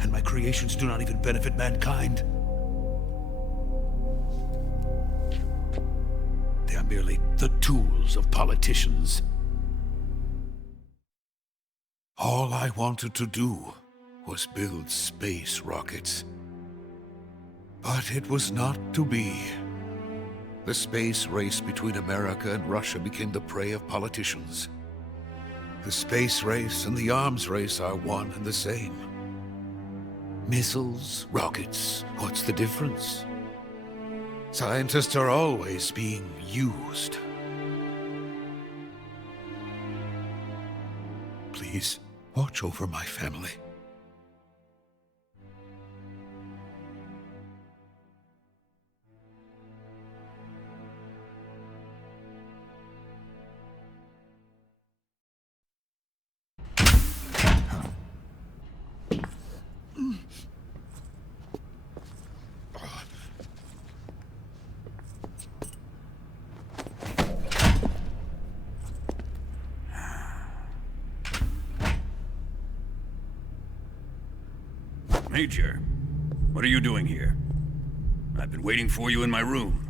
And my creations do not even benefit mankind. They are merely the tools of politicians. All I wanted to do was build space rockets. But it was not to be. The space race between America and Russia became the prey of politicians. The space race and the arms race are one and the same. Missiles, rockets, what's the difference? Scientists are always being used. Please, watch over my family. Major, what are you doing here? I've been waiting for you in my room.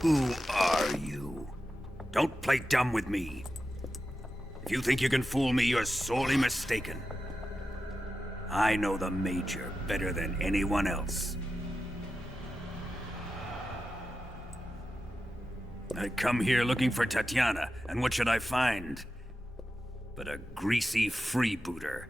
Who are you? Don't play dumb with me. If you think you can fool me, you're sorely mistaken. I know the Major better than anyone else. I come here looking for Tatiana, and what should I find? But a greasy freebooter.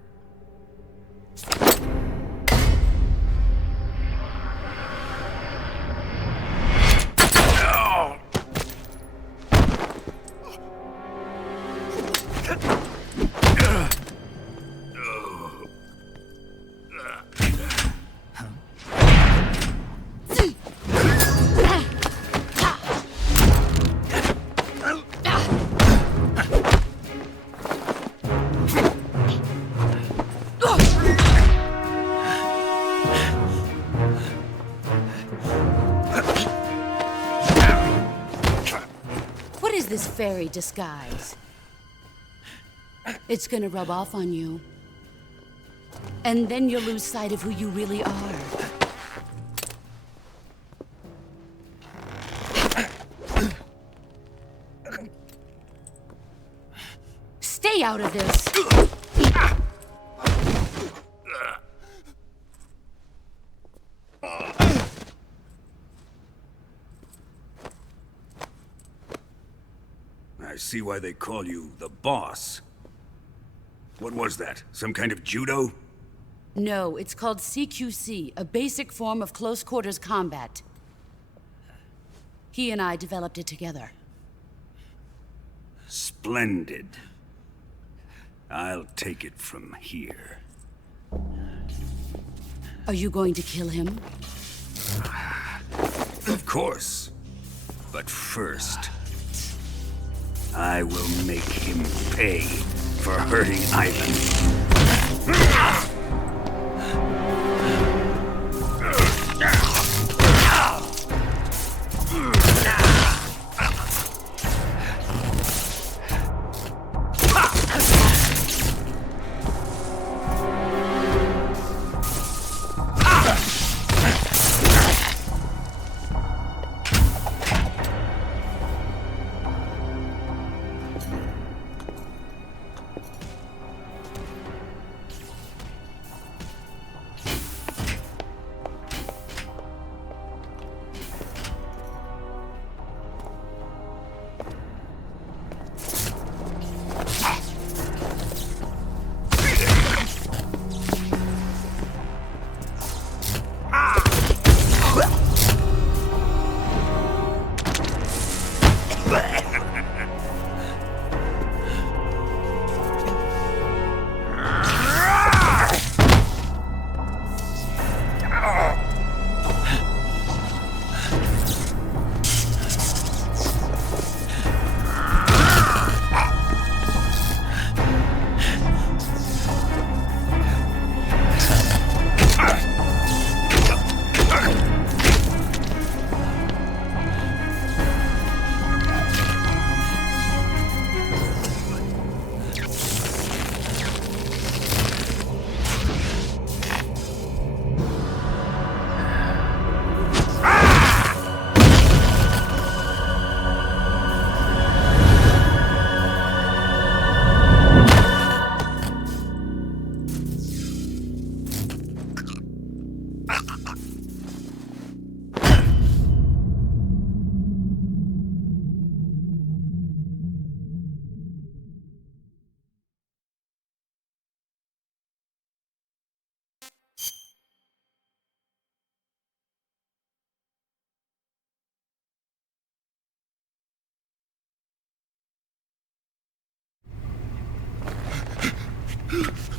this fairy disguise. It's gonna rub off on you. And then you'll lose sight of who you really are. Stay out of this! I see why they call you the boss. What was that? Some kind of judo? No, it's called CQC, a basic form of close quarters combat. He and I developed it together. Splendid. I'll take it from here. Are you going to kill him? Of course. But first, I will make him pay for hurting Ivan.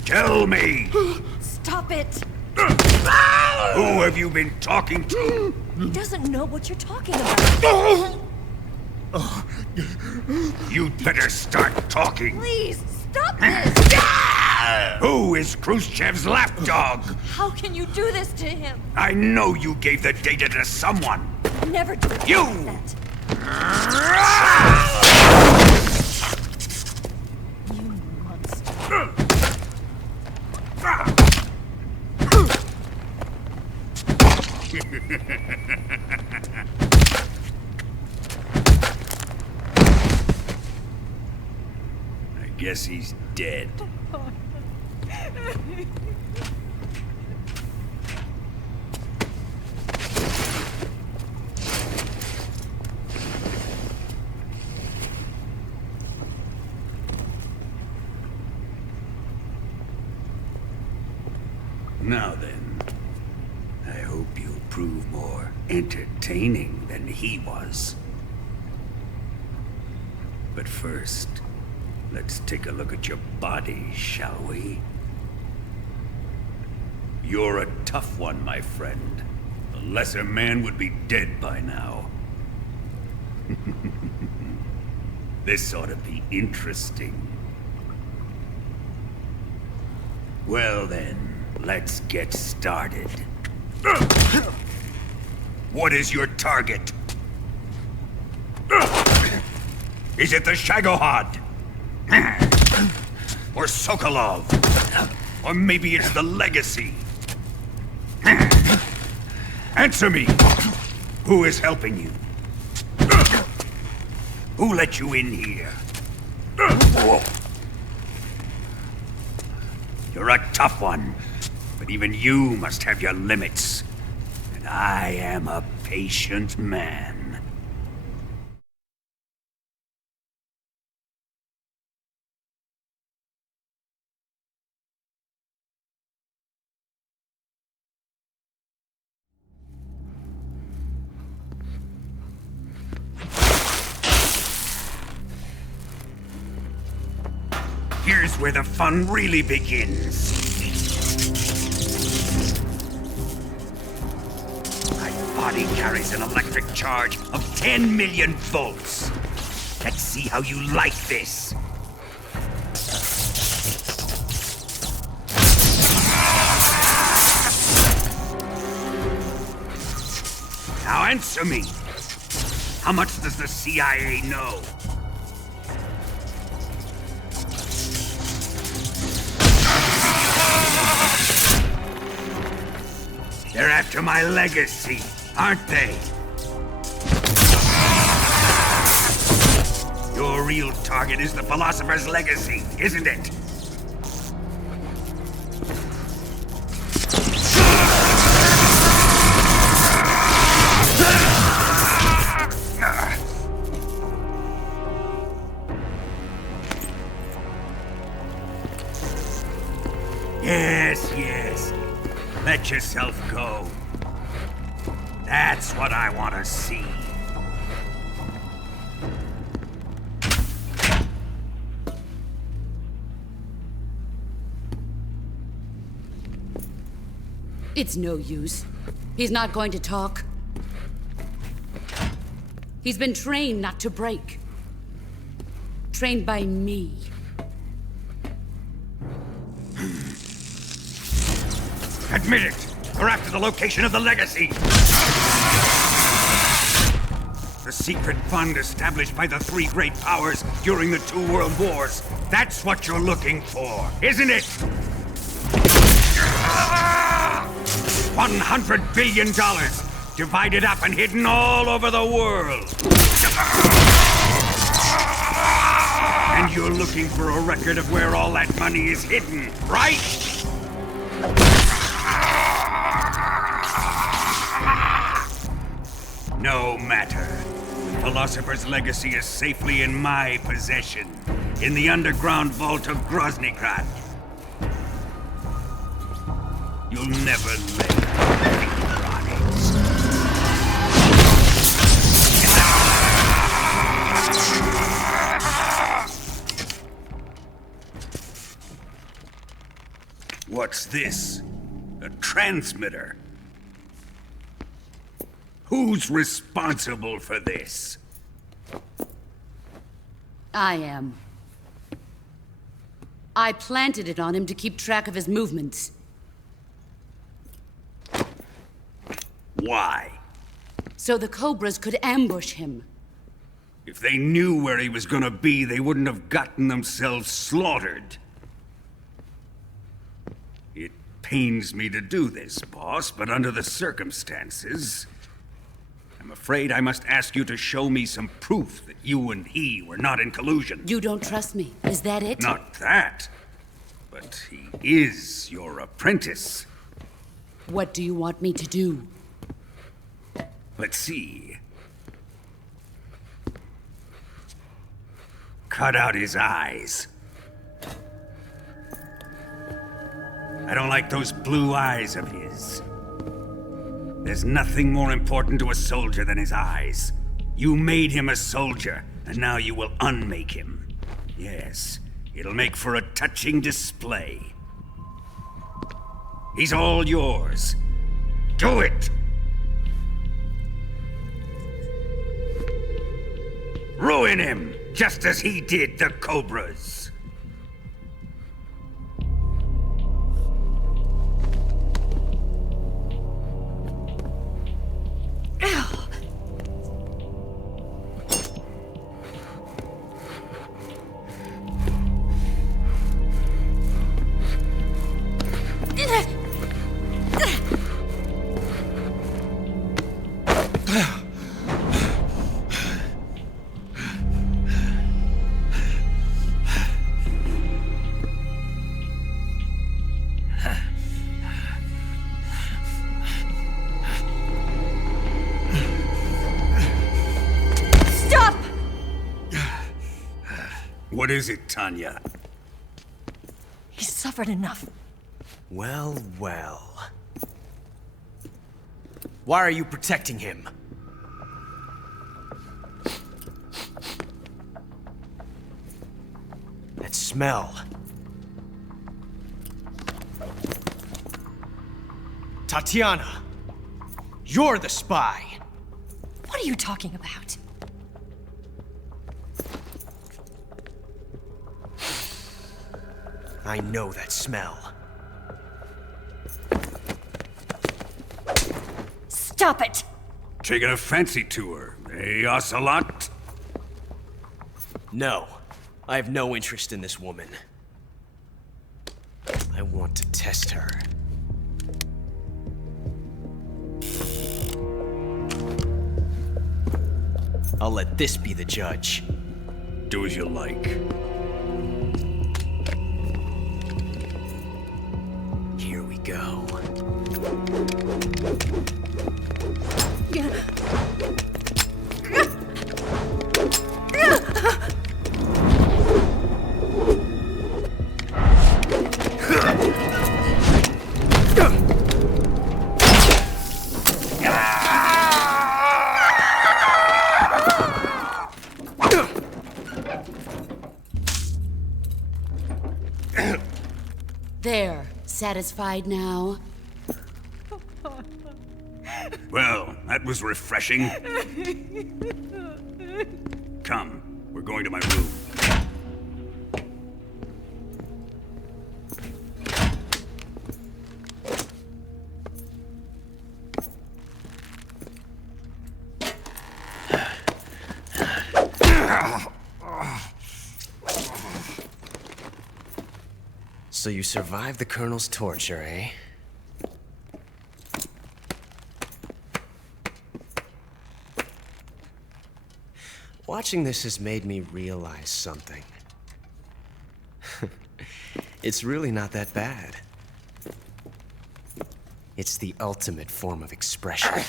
Tell me! Stop it! Who have you been talking to? He doesn't know what you're talking about. You'd better start talking. Please, stop this! Who is Khrushchev's lapdog? How can you do this to him? I know you gave the data to someone. Never do it. You! You monster. I guess he's dead. Now then, I hope you'll prove more entertaining than he was. But first, let's take a look at your body, shall we? You're a tough one, my friend. A lesser man would be dead by now. This ought to be interesting. Well then, let's get started. What is your target? Is it the Shagohod? Or Sokolov? Or maybe it's the Legacy? Answer me! Who is helping you? Who let you in here? You're a tough one, but even you must have your limits. And I am a patient man. Here's where the fun really begins. My body carries an electric charge of 10 million volts. Let's see how you like this. Now answer me. How much does the CIA know? They're after my legacy, aren't they? Your real target is the Philosopher's Legacy, isn't it? Yes. Let yourself go. That's what I want to see. It's no use. He's not going to talk. He's been trained not to break. Trained by me. Admit it! We're after the location of the Legacy! The secret fund established by the three great powers during the 2 world wars. That's what you're looking for, isn't it? $100 billion, divided up and hidden all over the world. And you're looking for a record of where all that money is hidden, right? No matter. The Philosopher's Legacy is safely in my possession, in the underground vault of Groznygrad. You'll never lay finger on it. What's this? A transmitter? Who's responsible for this? I am. I planted it on him to keep track of his movements. Why? So the Cobras could ambush him. If they knew where he was gonna be, they wouldn't have gotten themselves slaughtered. It pains me to do this, boss, but under the circumstances, I'm afraid I must ask you to show me some proof that you and he were not in collusion. You don't trust me, is that it? Not that, but he is your apprentice. What do you want me to do? Let's see. Cut out his eyes. I don't like those blue eyes of his. There's nothing more important to a soldier than his eyes. You made him a soldier, and now you will unmake him. Yes, it'll make for a touching display. He's all yours. Do it! Ruin him, just as he did the Cobras. Stop! What is it, Tanya? He's suffered enough. Well, well. Why are you protecting him? That smell. Tatiana! You're the spy! What are you talking about? I know that smell. Stop it! Taking a fancy to her, eh, Ocelot? No. I have no interest in this woman. I want to test her. I'll let this be the judge. Do as you like. Here we go. There. Satisfied now? Well, that was refreshing. Come, we're going to my room. So you survived the Colonel's torture, eh? Watching this has made me realize something. It's really not that bad. It's the ultimate form of expression.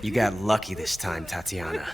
You got lucky this time, Tatiana.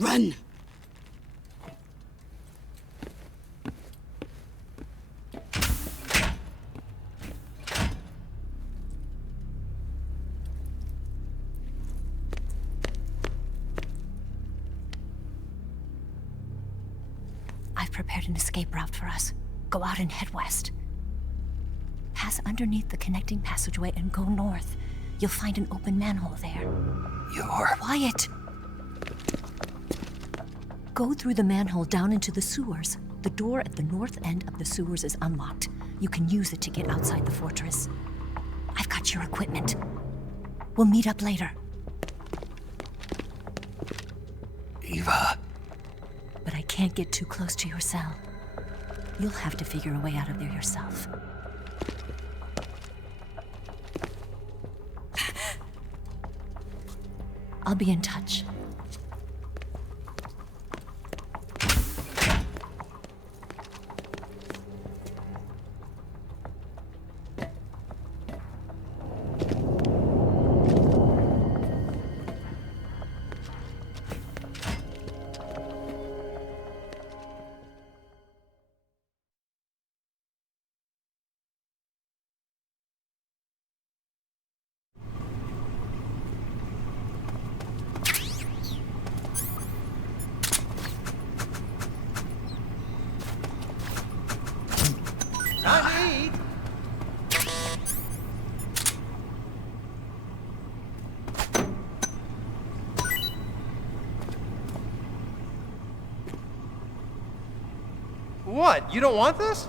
Run! I've prepared an escape route for us. Go out and head west. Pass underneath the connecting passageway and go north. You'll find an open manhole there. You're... Quiet! Go through the manhole down into the sewers. The door at the north end of the sewers is unlocked. You can use it to get outside the fortress. I've got your equipment. We'll meet up later. Eva... But I can't get too close to your cell. You'll have to figure a way out of there yourself. I'll be in touch. What? You don't want this?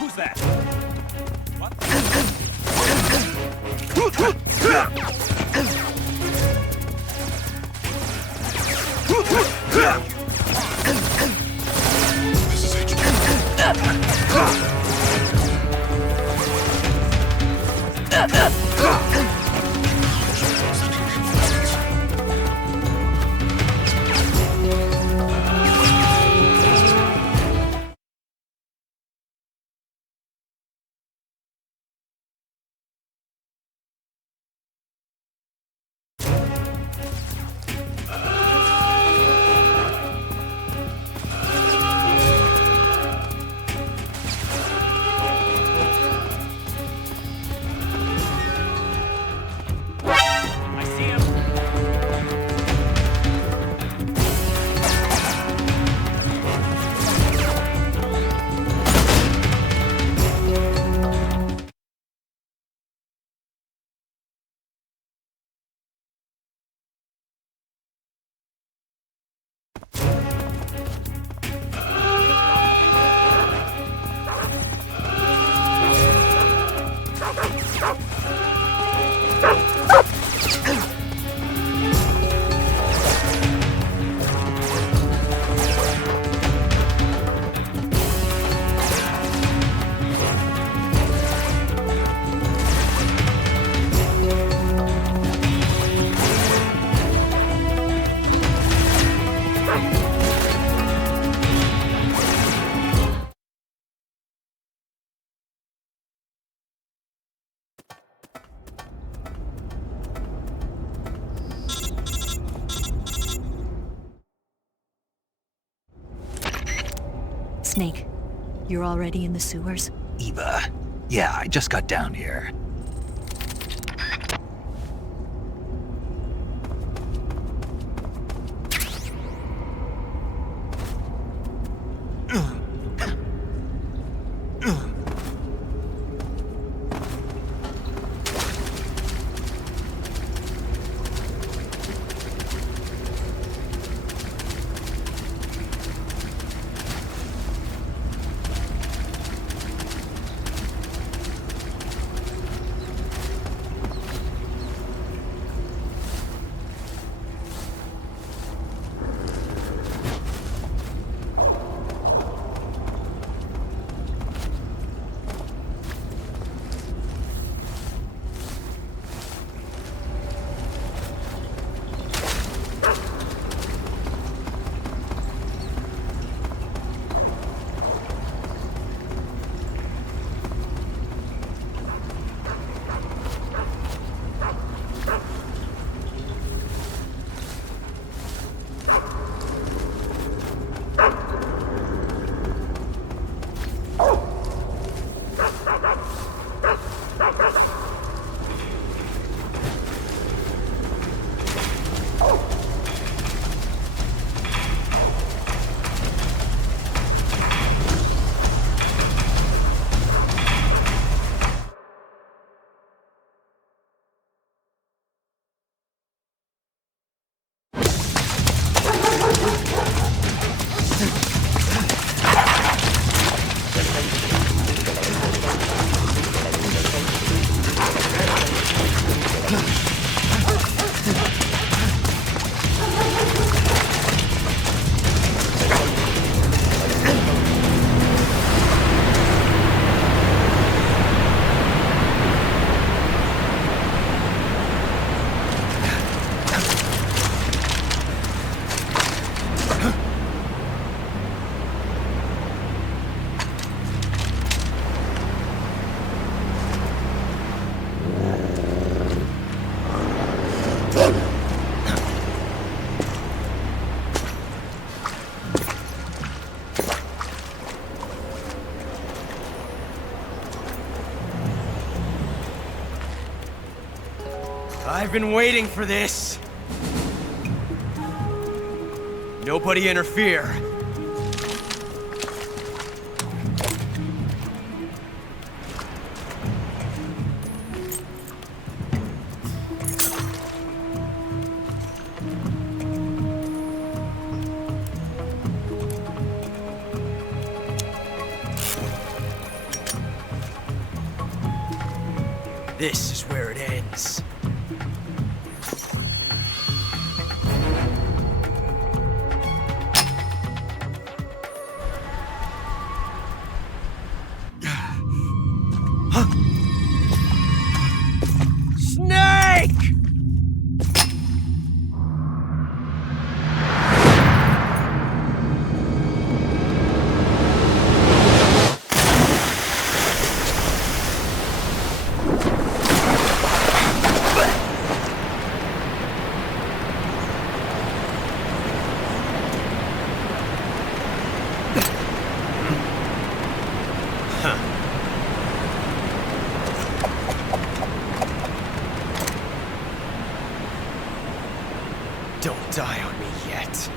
Who's that? What? This is HQ. I see him. Snake, you're already in the sewers? Eva. Yeah, I just got down here. been waiting for this. Nobody interfere. This is where it ends. Snake! Don't die on me yet.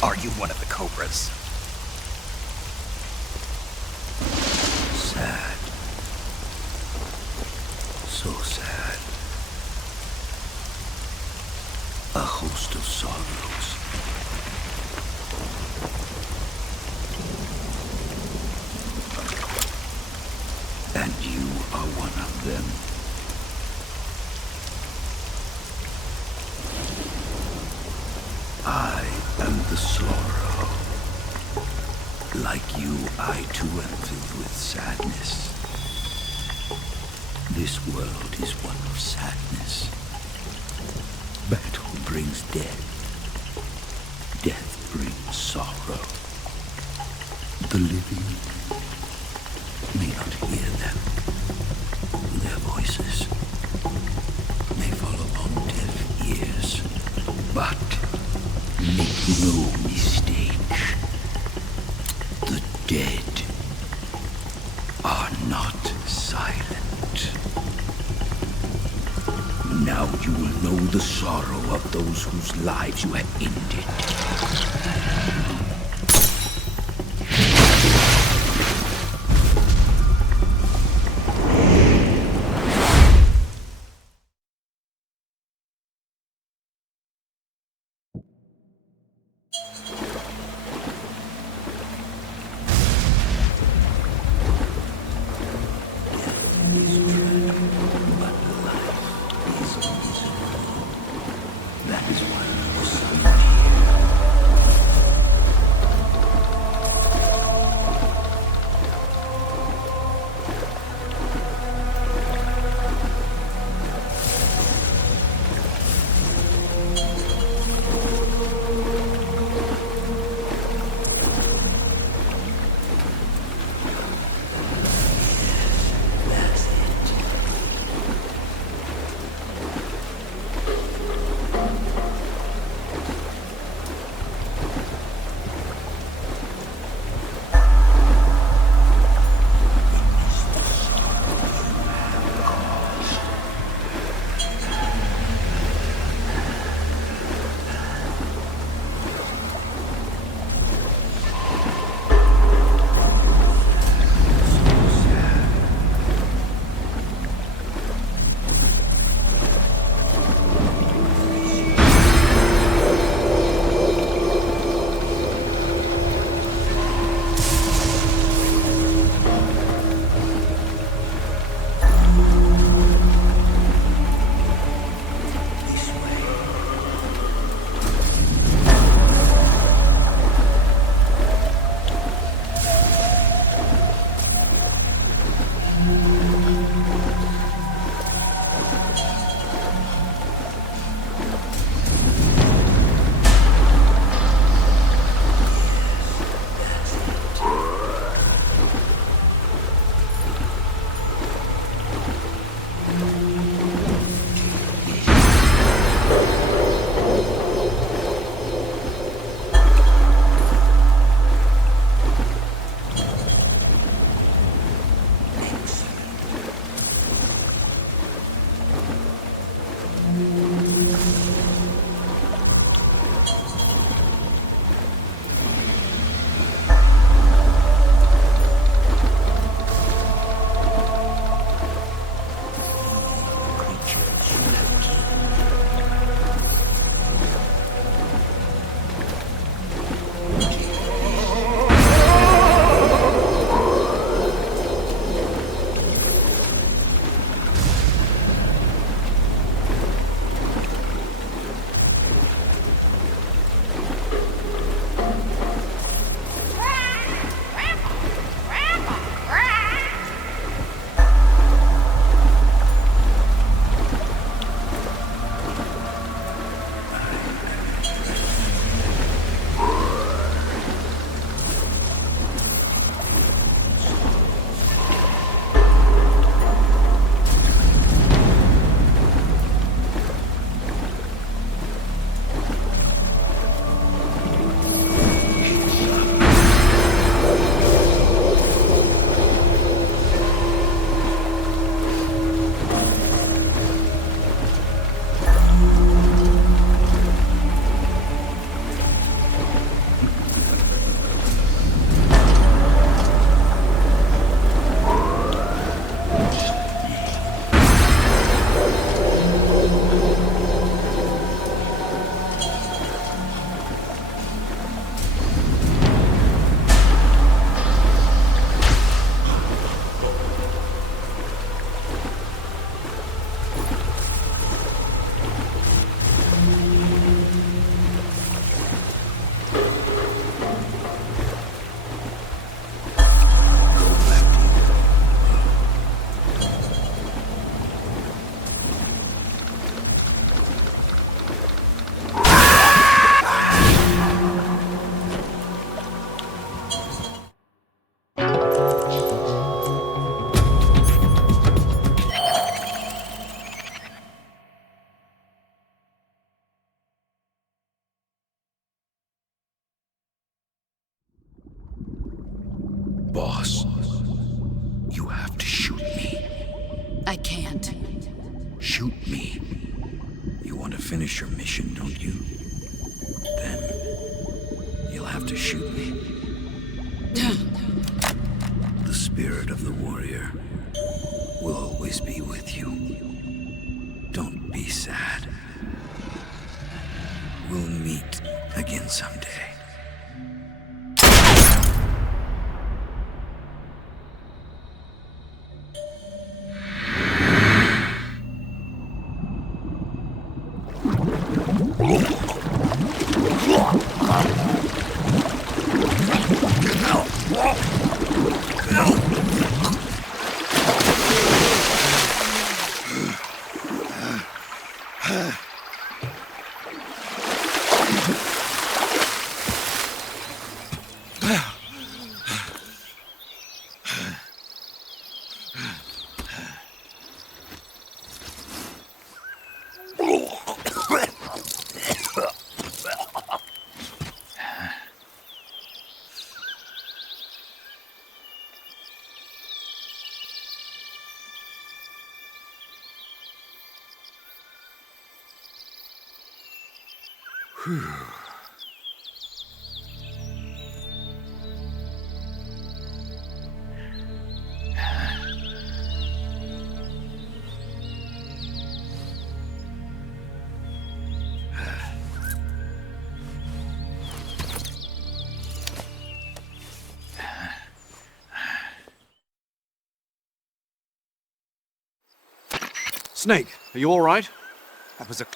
Are you one of the Cobras? Sad. So sad. A host of sorrows. And you are one of them. I am the sorrow. Like you, I too am filled with sadness. This world is one of sadness. Battle brings death. Death brings sorrow. The living may not hear them. Their voices may fall upon deaf ears. But make no mistake. The dead are not silent. Now you will know the sorrow of those whose lives you have ended. That is why you summoned me. boss. You have to shoot me. I can't. Shoot me. You want to finish your mission, don't you? Then you'll have to shoot me. The spirit of the warrior will always be with you. Don't be sad. We'll meet again someday. Snake, are you all right? That was a...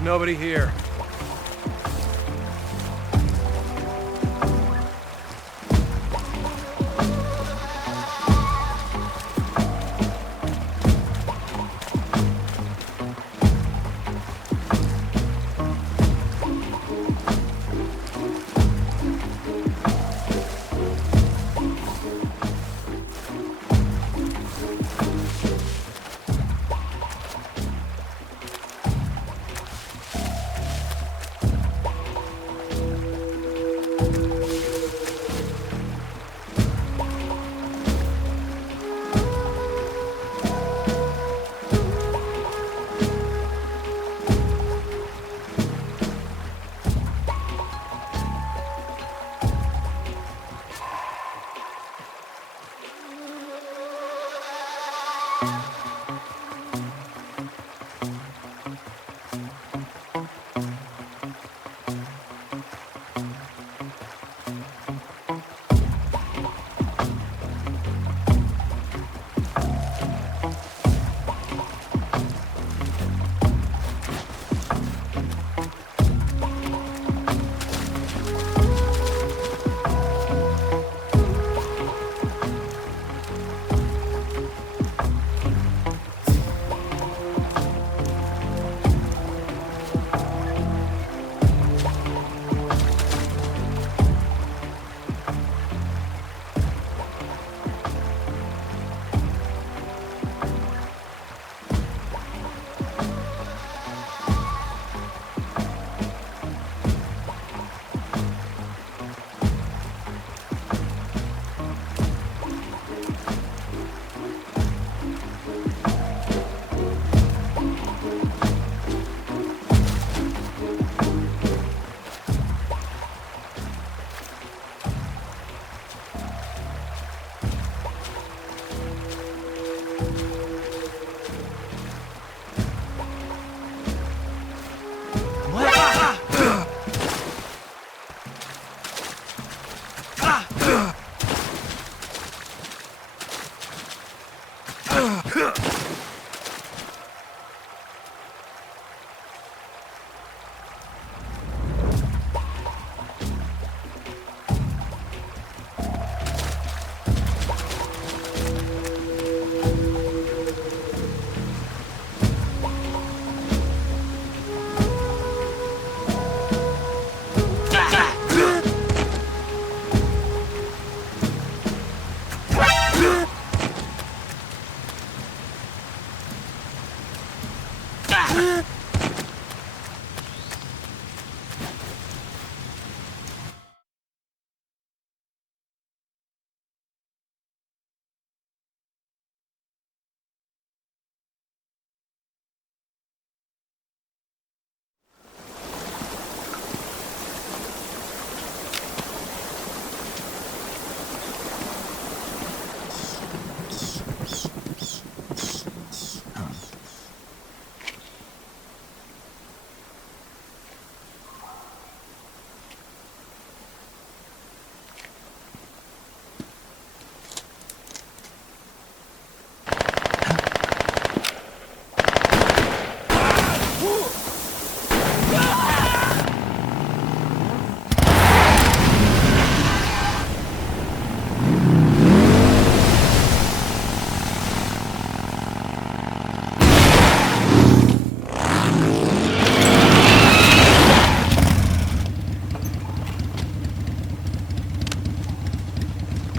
There's nobody here.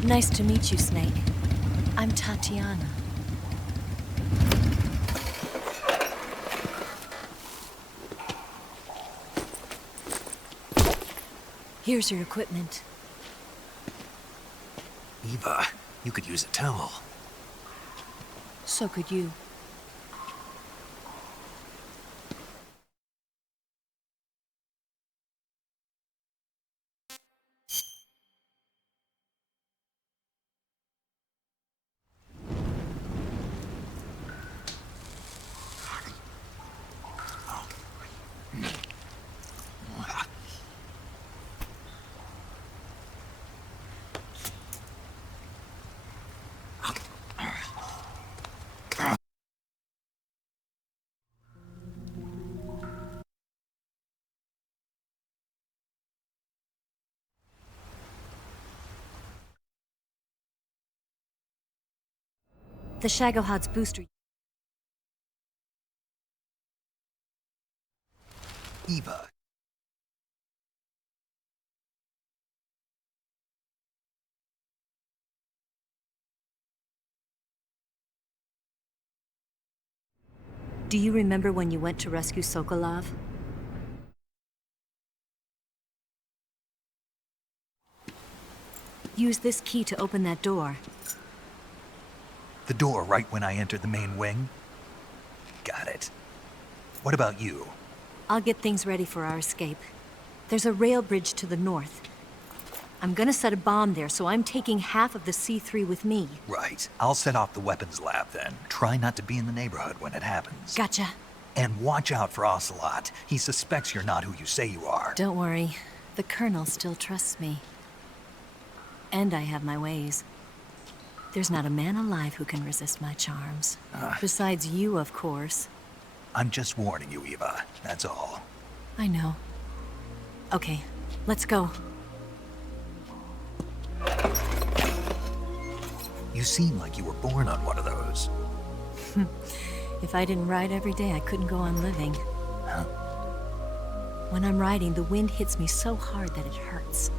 Nice to meet you, Snake. I'm Tatiana. Here's your equipment. Eva, you could use a towel. So could you. The Shagohod's booster. Eva. Do you remember when you went to rescue Sokolov? Use this key to open that door. The door right when I entered the main wing? Got it. What about you? I'll get things ready for our escape. There's a rail bridge to the north. I'm gonna set a bomb there, so I'm taking half of the C3 with me. Right. I'll set off the weapons lab then. Try not to be in the neighborhood when it happens. Gotcha. And watch out for Ocelot. He suspects you're not who you say you are. Don't worry. The Colonel still trusts me. And I have my ways. There's not a man alive who can resist my charms. Besides you, of course. I'm just warning you, Eva. That's all. I know. Okay, let's go. You seem like you were born on one of those. If I didn't ride every day, I couldn't go on living. Huh? When I'm riding, the wind hits me so hard that it hurts.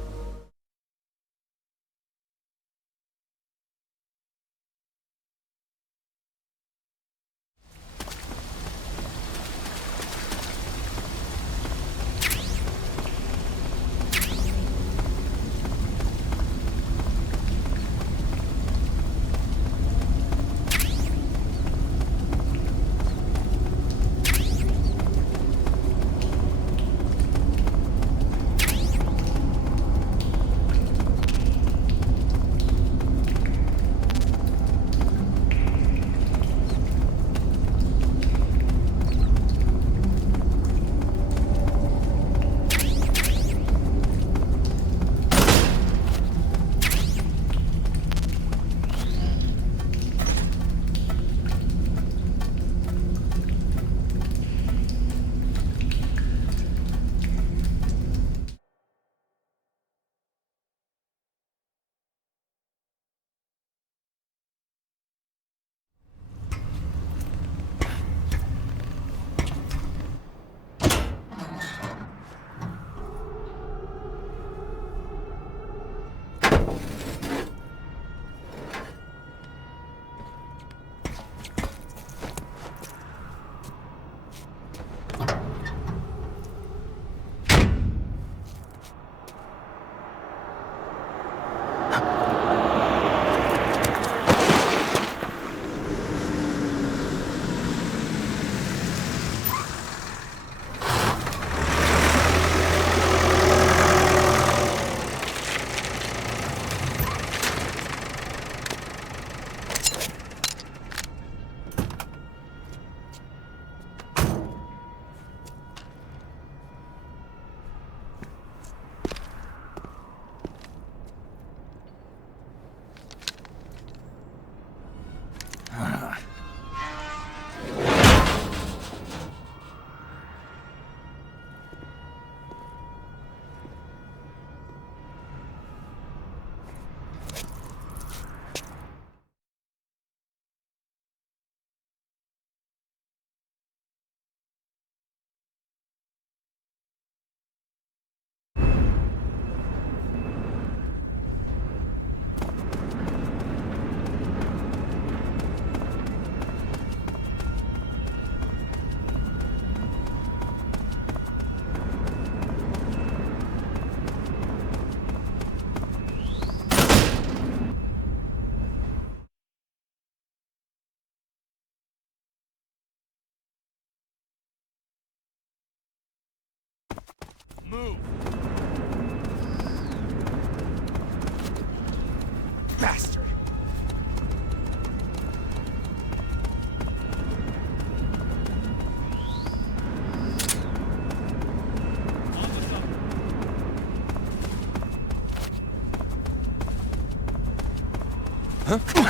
Move! Bastard! Huh?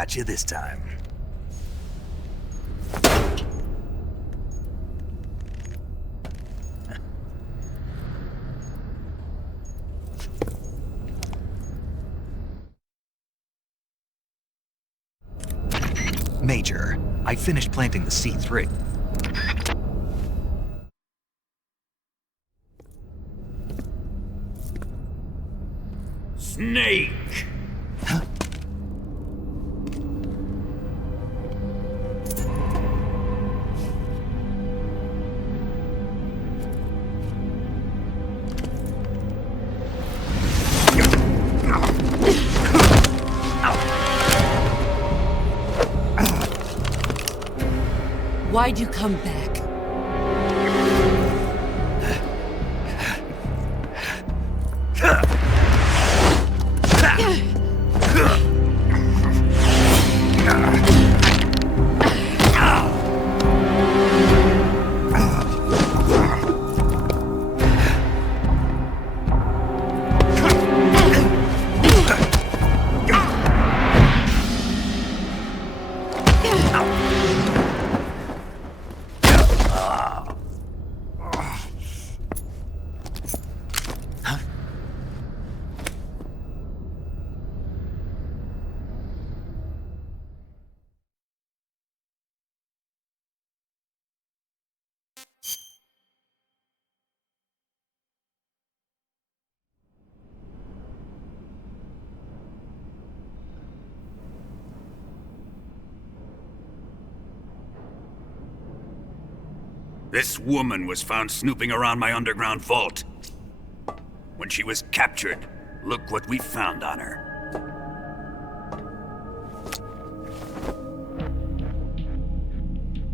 Got you this time. Major, I finished planting the C3. Snake! Huh? Why'd you come back? This woman was found snooping around my underground vault. When she was captured, look what we found on her.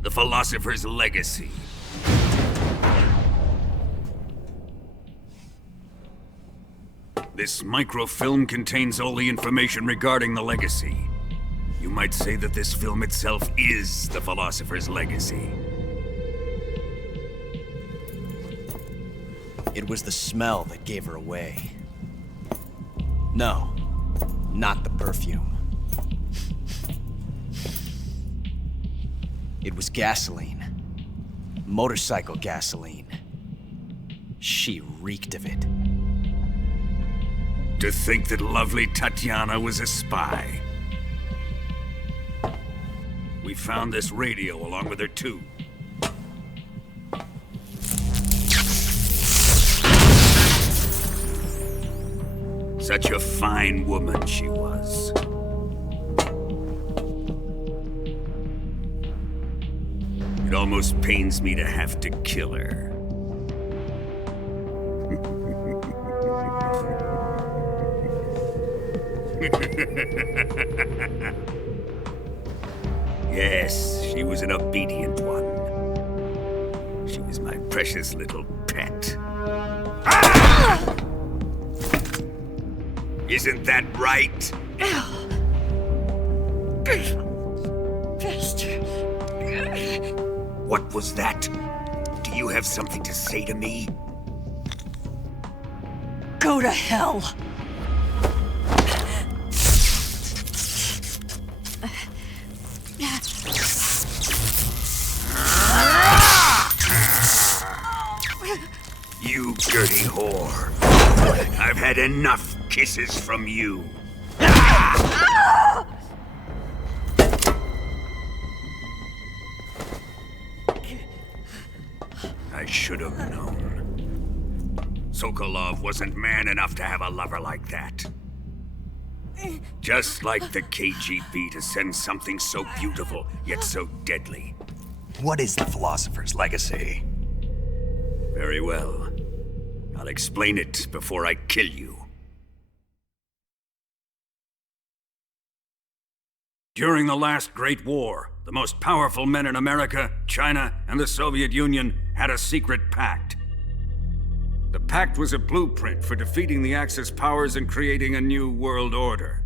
The Philosopher's Legacy. This microfilm contains all the information regarding the Legacy. You might say that this film itself is the Philosopher's Legacy. It was the smell that gave her away. No, not the perfume. It was gasoline. Motorcycle gasoline. She reeked of it. To think that lovely Tatiana was a spy. We found this radio along with her too. Such a fine woman she was. It almost pains me to have to kill her. Yes, she was an obedient one. She was my precious little pet. Ah! Isn't that right? What was that? Do you have something to say to me? Go to hell! You dirty whore. I've had enough kisses from you. I should have known. Sokolov wasn't man enough to have a lover like that. Just like the KGB to send something so beautiful, yet so deadly. What is the Philosopher's Legacy? Very well. I'll explain it before I kill you. During the last Great War, the most powerful men in America, China, and the Soviet Union had a secret pact. The pact was a blueprint for defeating the Axis powers and creating a new world order.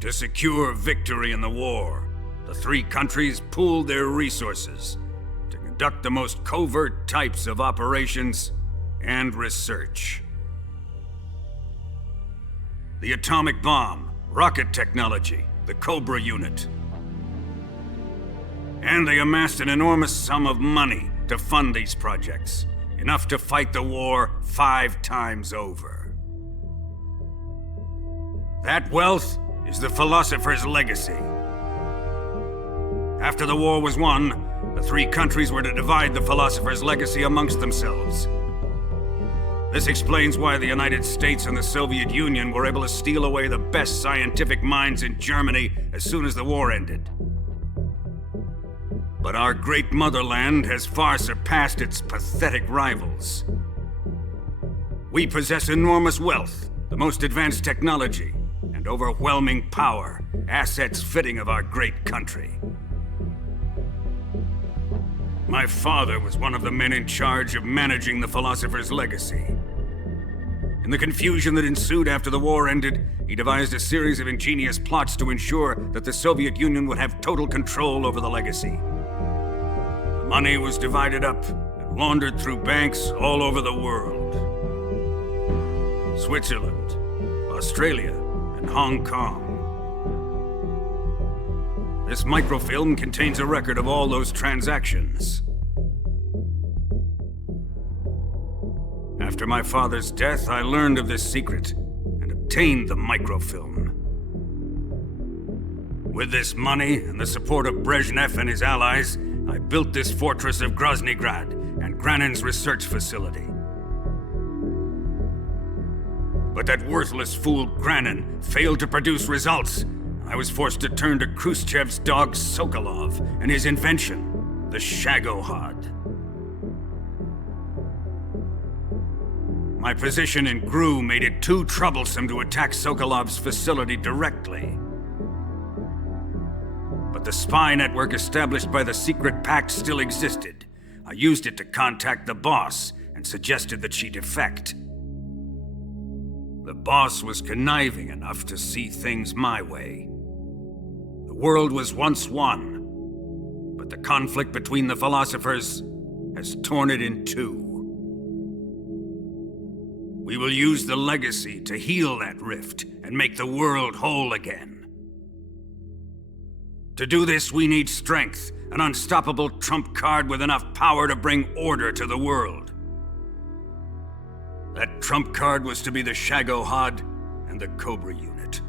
To secure victory in the war, the three countries pooled their resources to conduct the most covert types of operations and research. The atomic bomb, rocket technology, the Cobra unit. And they amassed an enormous sum of money to fund these projects, enough to fight the war 5 times over. That wealth is the Philosopher's legacy. After the war was won, the 3 countries were to divide the Philosopher's legacy amongst themselves. This explains why the United States and the Soviet Union were able to steal away the best scientific minds in Germany as soon as the war ended. But our great motherland has far surpassed its pathetic rivals. We possess enormous wealth, the most advanced technology, and overwhelming power, assets fitting of our great country. My father was one of the men in charge of managing the Philosopher's legacy. In the confusion that ensued after the war ended, he devised a series of ingenious plots to ensure that the Soviet Union would have total control over the legacy. The money was divided up and laundered through banks all over the world. Switzerland, Australia, and Hong Kong. This microfilm contains a record of all those transactions. After my father's death, I learned of this secret and obtained the microfilm. With this money and the support of Brezhnev and his allies, I built this fortress of Groznygrad and Granin's research facility. But that worthless fool Granin failed to produce results. I was forced to turn to Khrushchev's dog Sokolov and his invention, the Shagohod. My position in GRU made it too troublesome to attack Sokolov's facility directly. But the spy network established by the secret pact still existed. I used it to contact the boss and suggested that she defect. The boss was conniving enough to see things my way. The world was once one, but the conflict between the philosophers has torn it in 2. We will use the legacy to heal that rift and make the world whole again. To do this, we need strength, an unstoppable trump card with enough power to bring order to the world. That trump card was to be the Shagohod and the Cobra unit.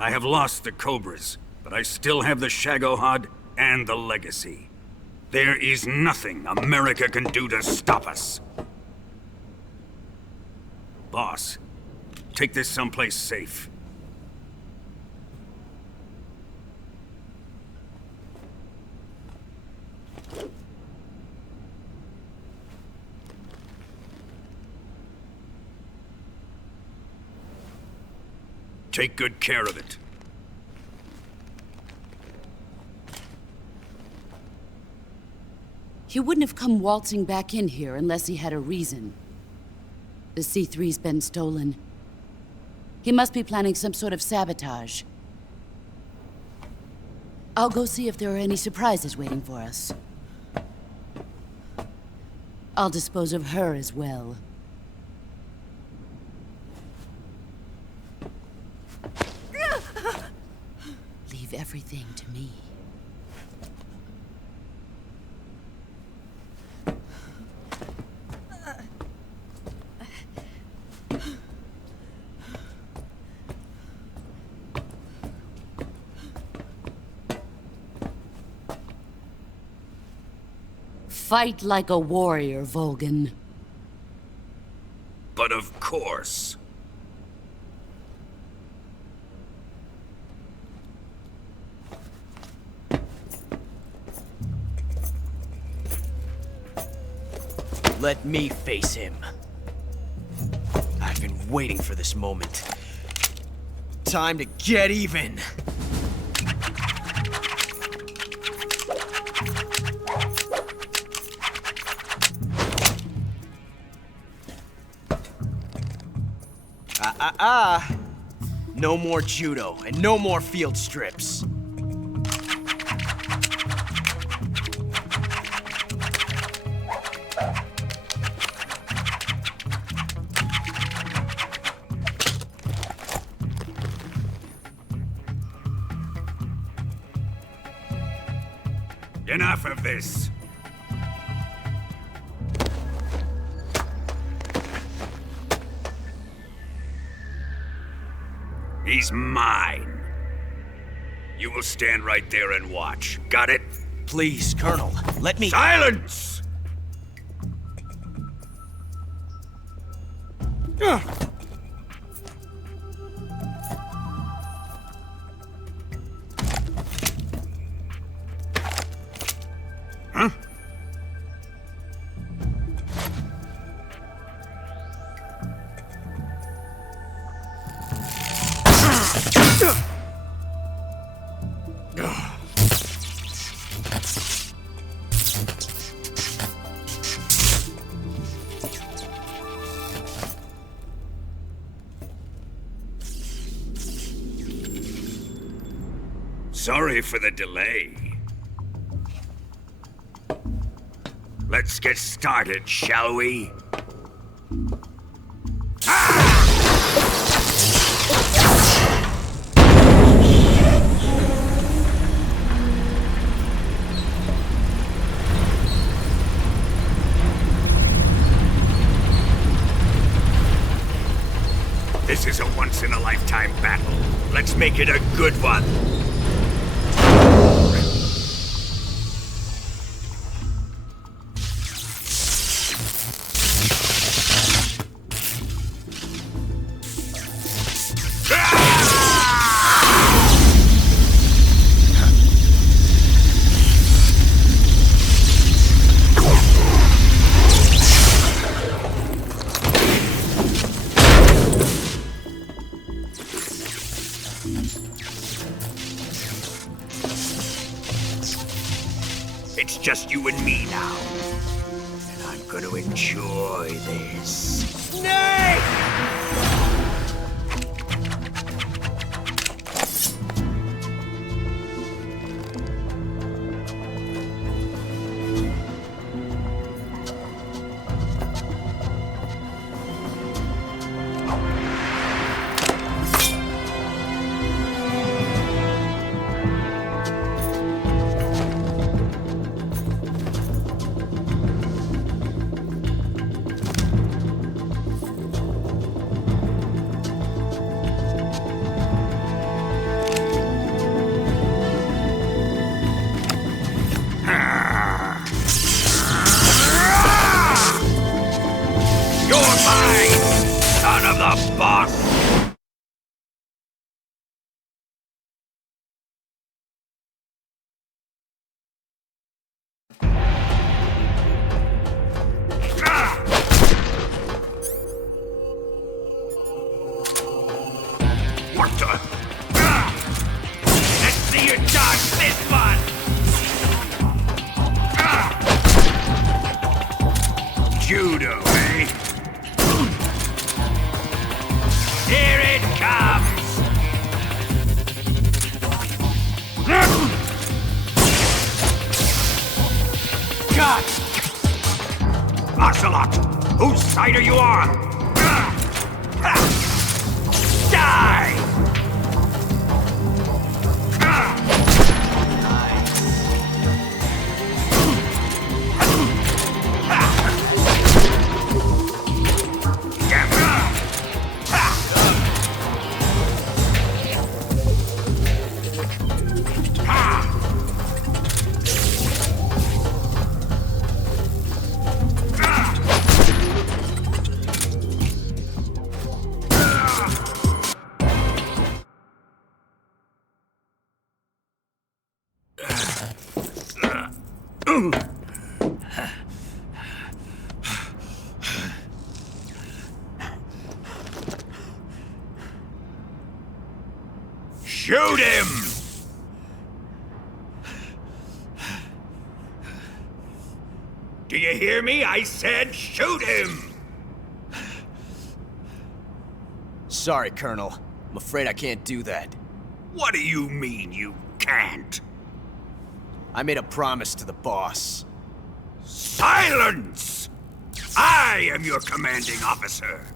I have lost the Cobras, but I still have the Shagohod and the legacy. There is nothing America can do to stop us. Boss, take this someplace safe. Take good care of it. He wouldn't have come waltzing back in here unless he had a reason. The C3's been stolen. He must be planning some sort of sabotage. I'll go see if there are any surprises waiting for us. I'll dispose of her as well. Leave everything to me. Fight like a warrior, Volgan. But of course. Let me face him. I've been waiting for this moment. Time to get even! No more judo, and no more field strips. Enough of this. He's mine. You will stand right there and watch. Got it? Please, Colonel, let me— Silence! Huh? Sorry for the delay. Let's get started, shall we? This is a once-in-a-lifetime battle. Let's make it a good one. It's just you and me now. And I'm gonna enjoy this. Snake! Son of the boss! What the? Let's see you dodge this one! Judo, eh? Here it comes! God! Ocelot! Whose side are you on? Die! Shoot him! Do you hear me? I said shoot him! Sorry, Colonel. I'm afraid I can't do that. What do you mean you can't? I made a promise to the boss. Silence! I am your commanding officer.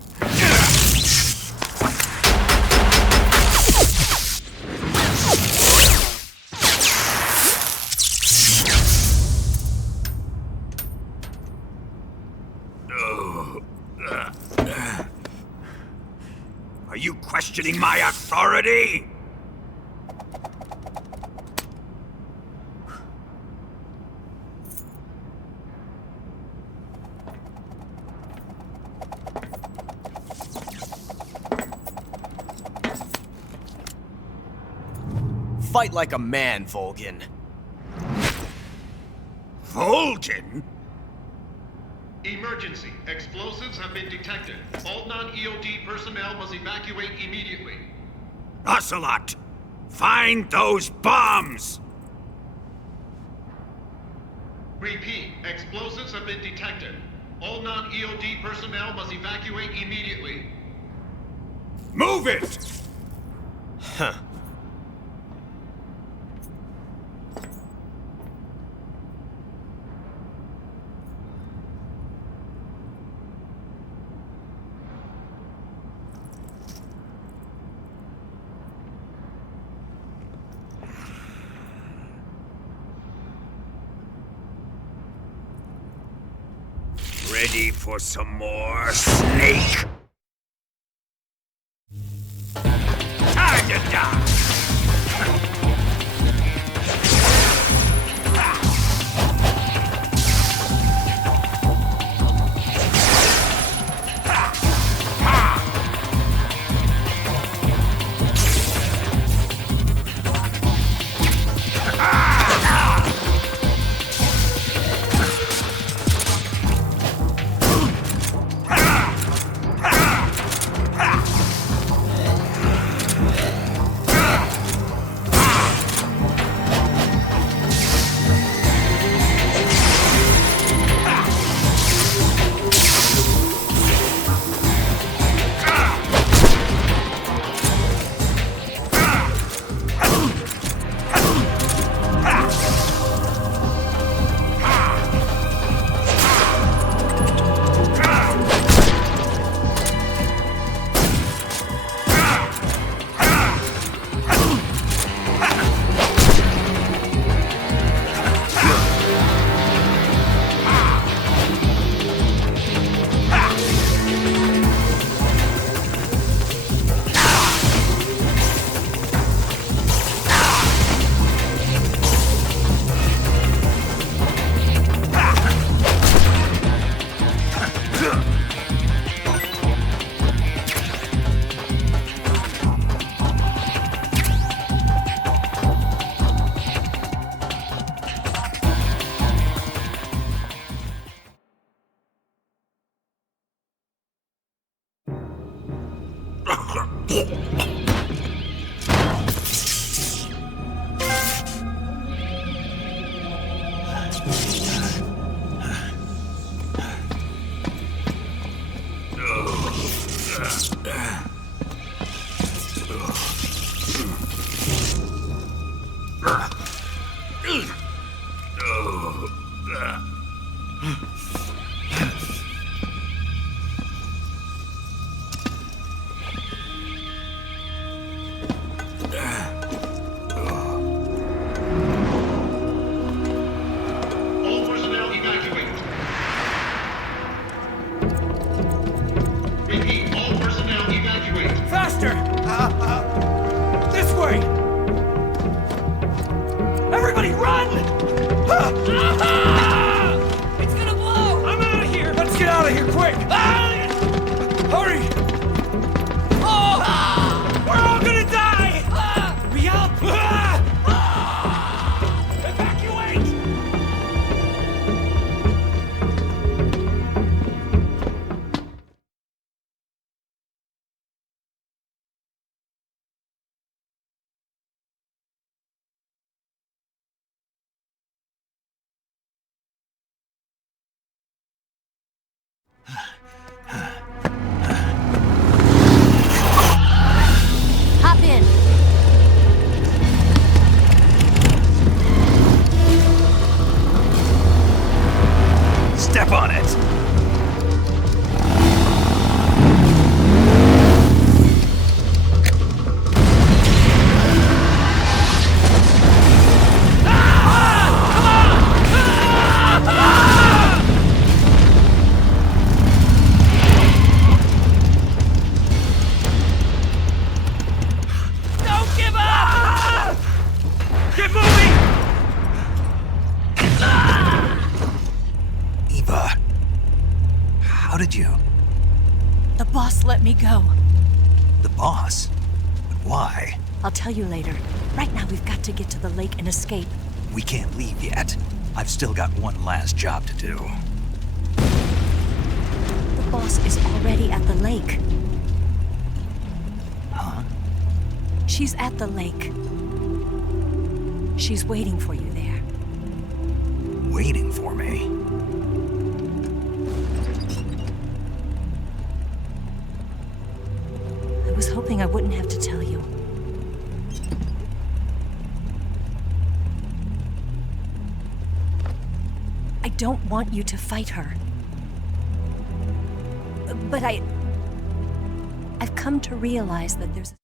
questioning my authority? Fight like a man, Volgin. Volgin? Emergency. Explosives have been detected. All non-EOD personnel must evacuate immediately. Ocelot! Find those bombs! Repeat. Explosives have been detected. All non-EOD personnel must evacuate immediately. Move it! Huh. Ready for some more, Snake? Time to die! All personnel evacuate. Repeat. All personnel evacuate. Faster! This way! Everybody run! It's gonna blow! I'm out of here! Let's get out of here quick! Hurry! Oh! We're all gonna die! Hurry up! Evacuate! Hop in. Step on it! How did you... The boss let me go. The boss? But why? I'll tell you later. Right now, we've got to get to the lake and escape. We can't leave yet. I've still got one last job to do. The boss is already at the lake. Huh? She's at the lake. She's waiting for you there. Waiting for me? I was hoping I wouldn't have to tell you. I don't want you to fight her. But I've come to realize that there's a...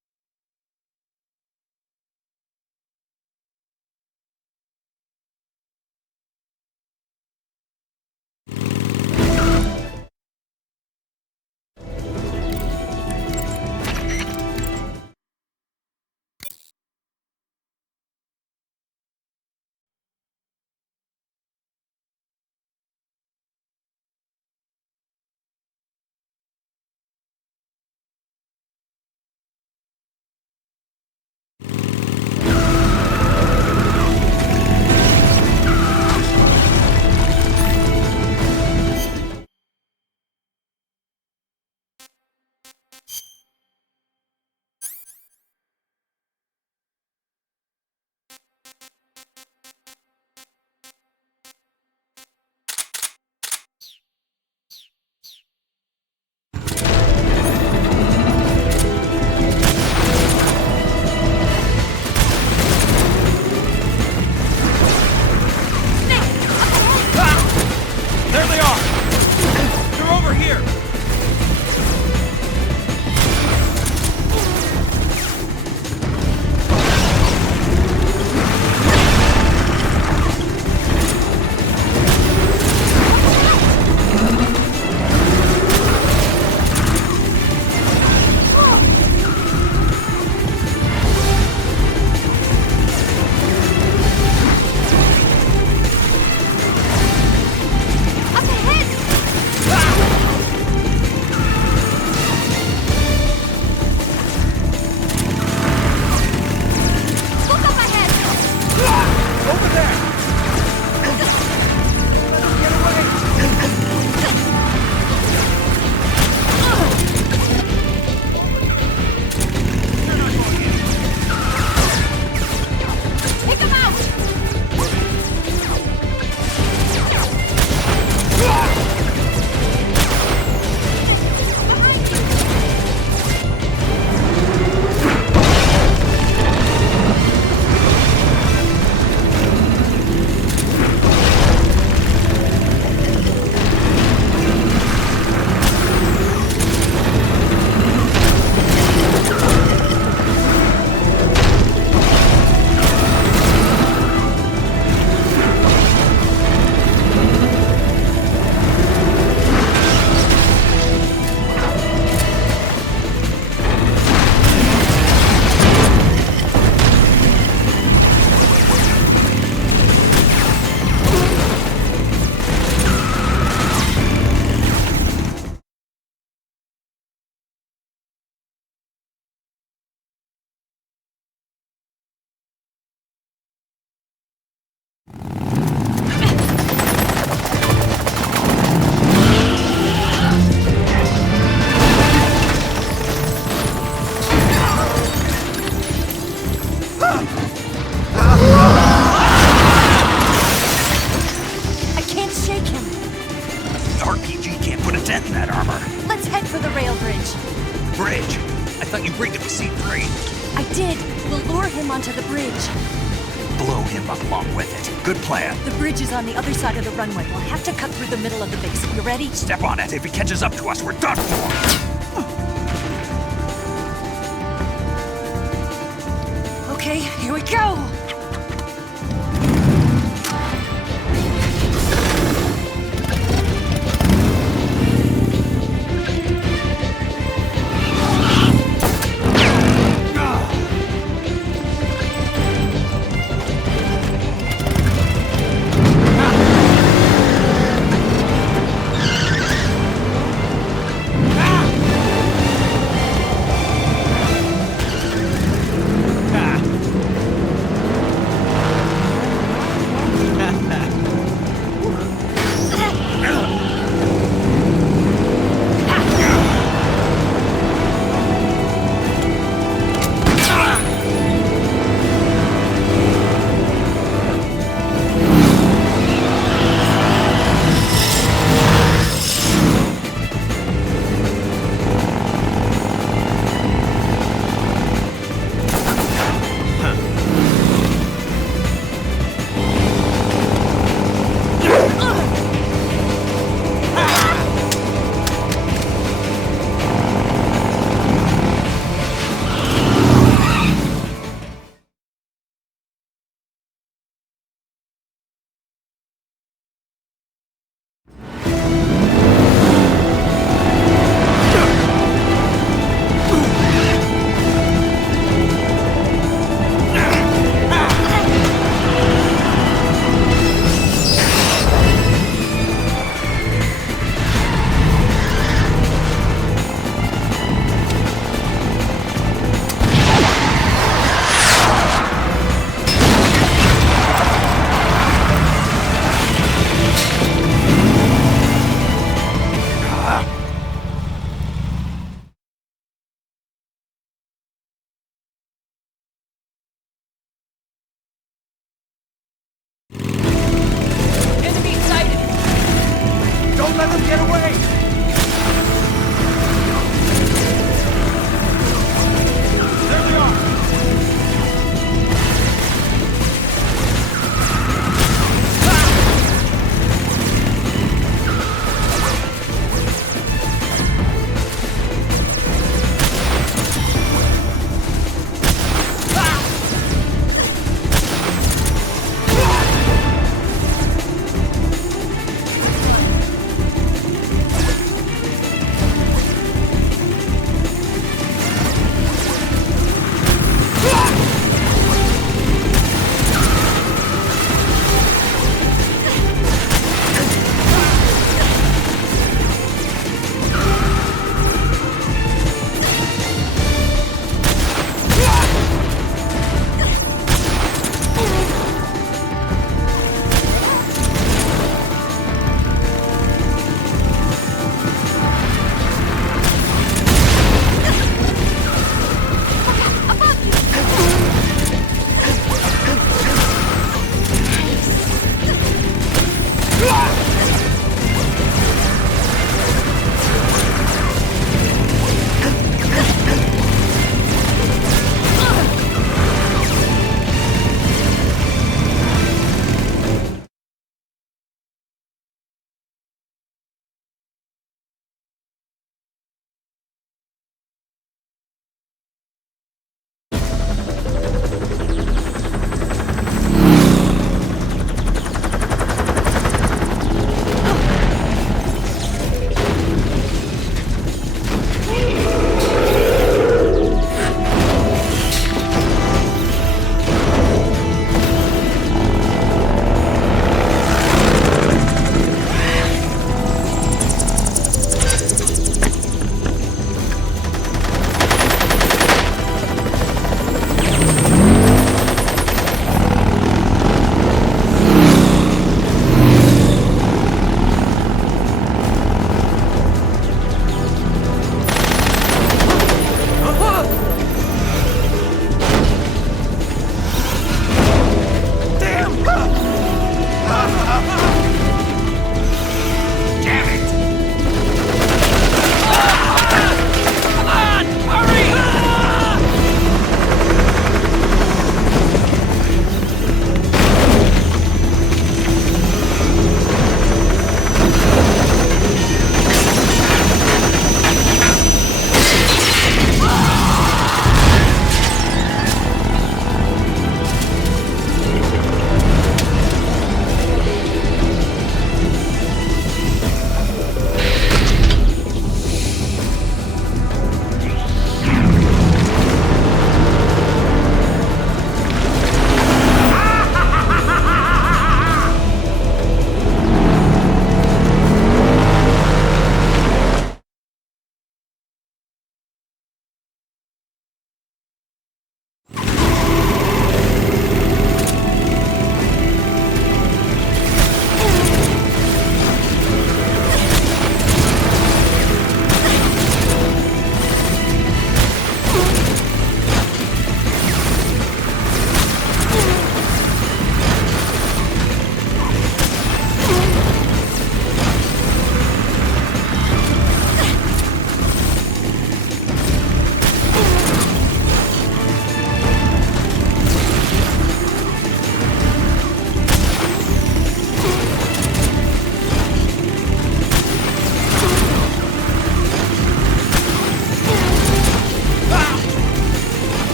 onto the bridge. Blow him up along with it. Good plan. The bridge is on the other side of the runway. We'll have to cut through the middle of the base. You ready? Step on it. If he catches up to us, we're done for. Okay, here we go! on, get away! There they are!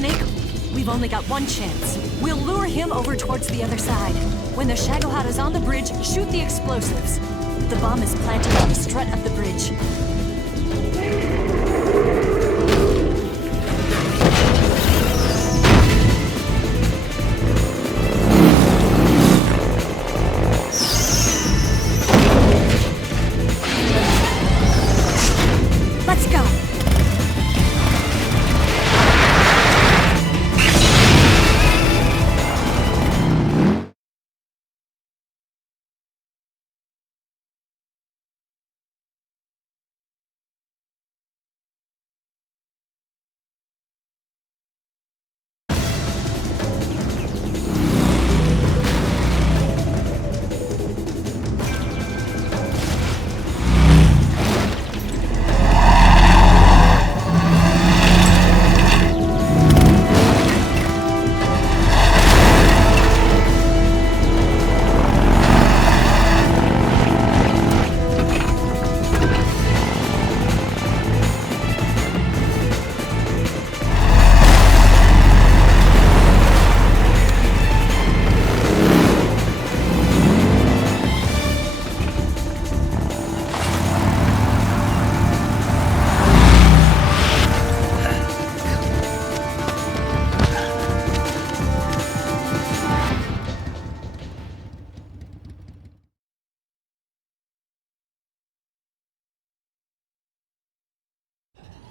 Snake, we've only got one chance. We'll lure him over towards the other side. When the Shagohod is on the bridge, shoot the explosives. The bomb is planted on the strut of the bridge. Let's go!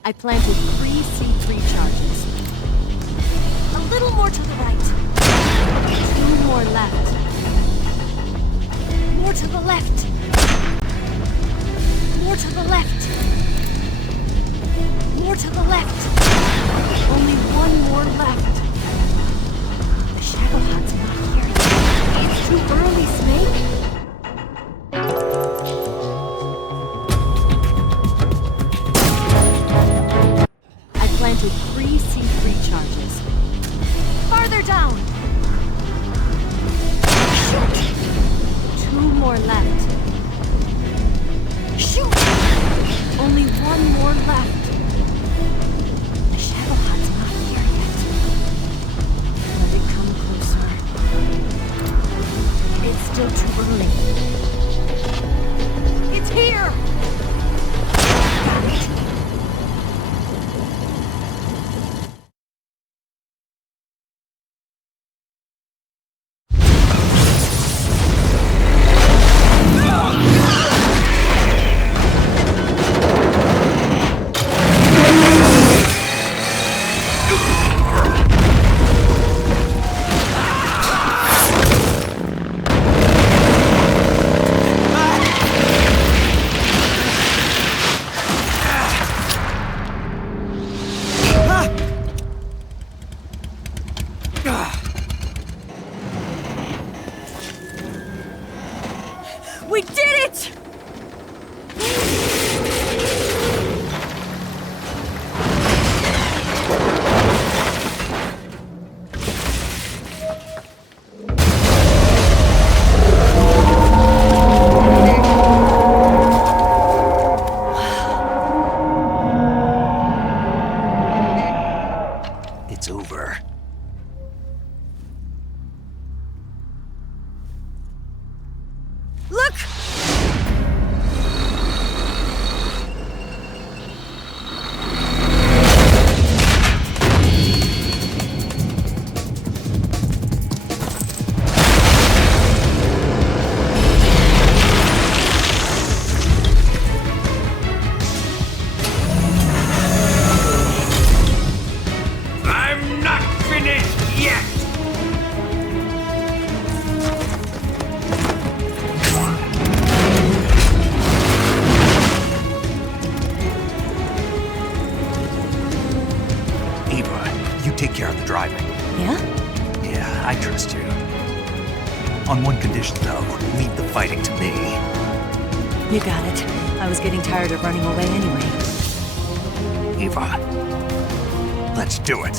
I planted 3 C3 charges. A little more to the right. 2 more left. More to the left. More to the left. More to the left. Only 1 more left. The Shagohod's not here yet. It's too early, Snake. Planted 3 C3 charges. Farther down! Shoot! 2 more left. Shoot! Only 1 more left. The Shagohod's not here yet. Let it come closer. It's still too early. It's here! Got it. We did it! It's over. Look! I'm not finished yet! Eva, you take care of the driving. Yeah? Yeah, I trust you. On one condition, though, leave the fighting to me. You got it. I was getting tired of running away anyway. Eva, let's do it.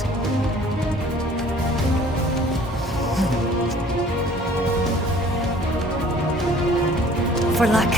For luck.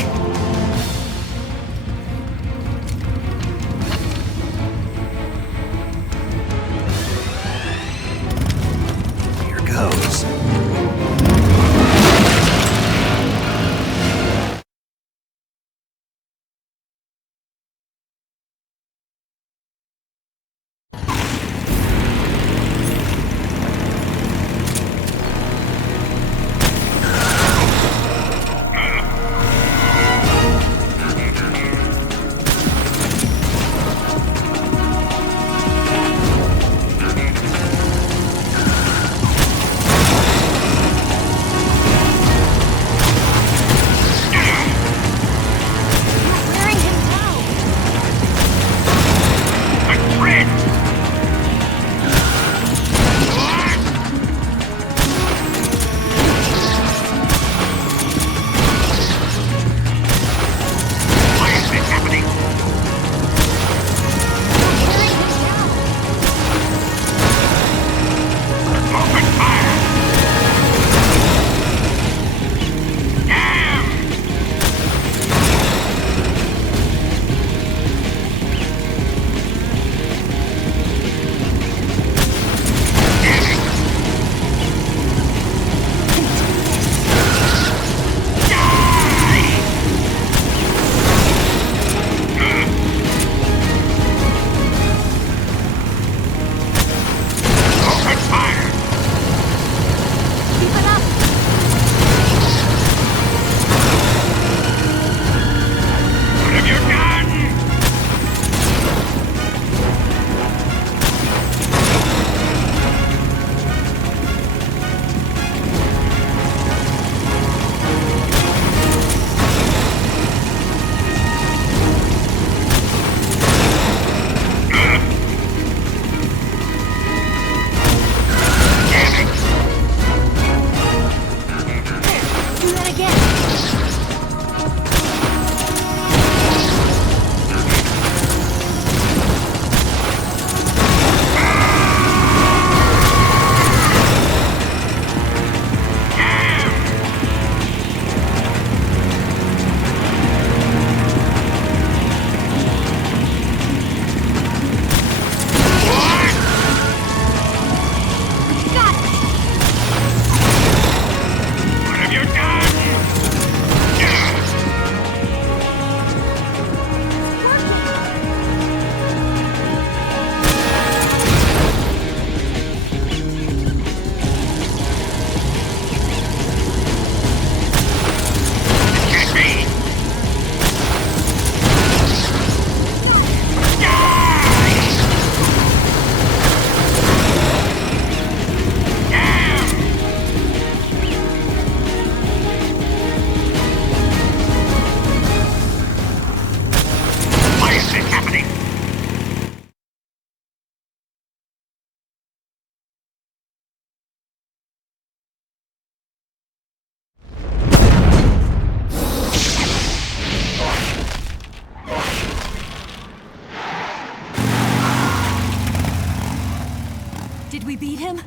we beat him?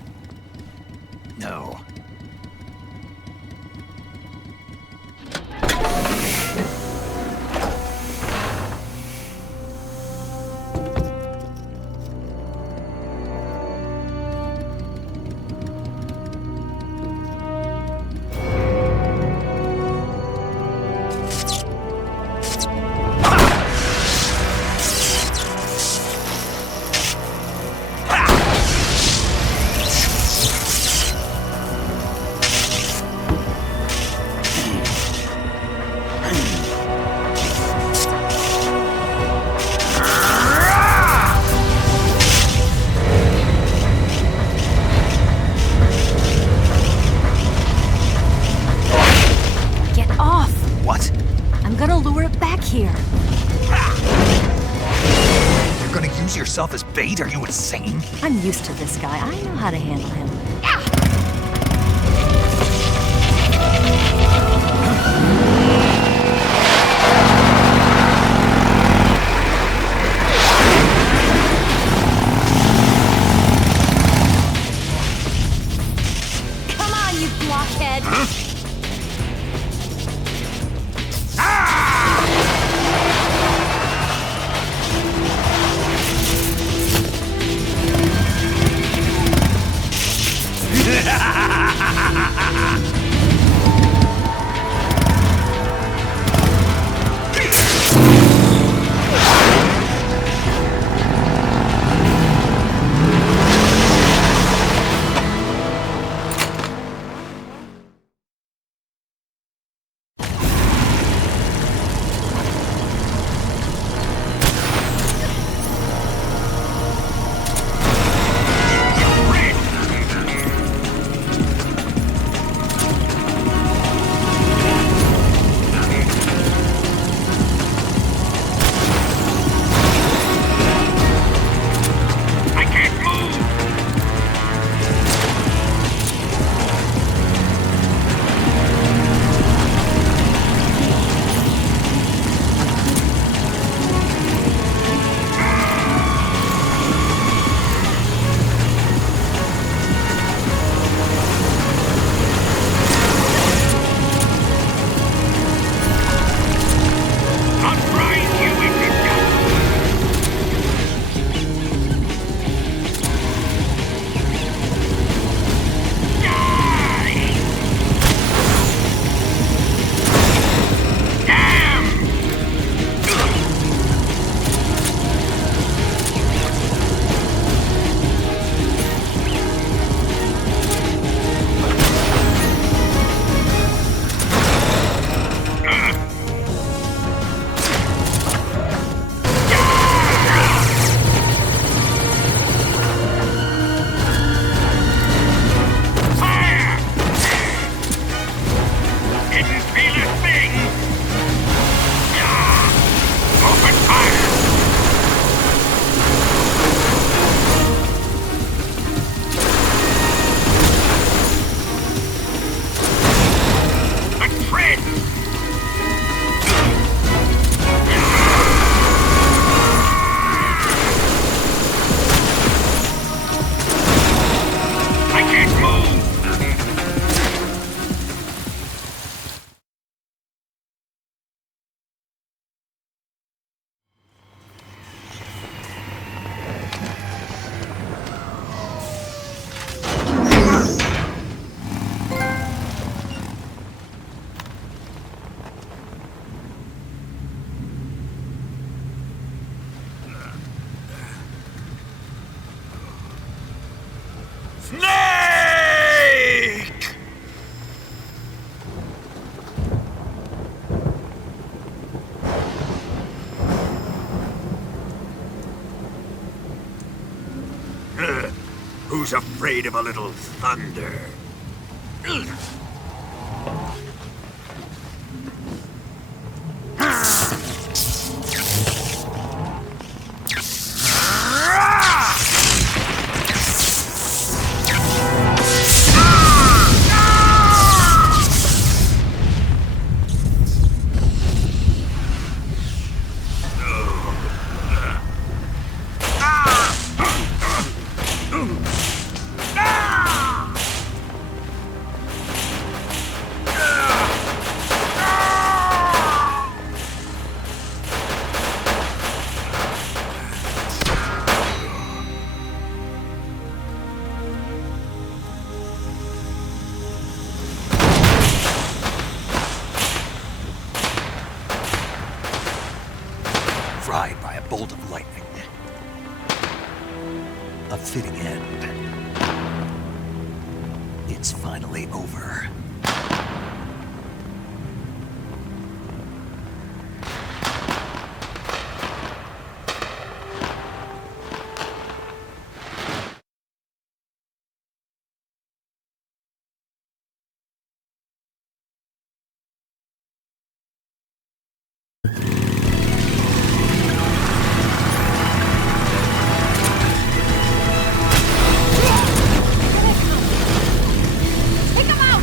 No. Yourself as bait? Are you insane? I'm used to this guy. I know how to handle him. Come on, you blockhead! Huh? Who's afraid of a little thunder? end. It's finally over. Take him out!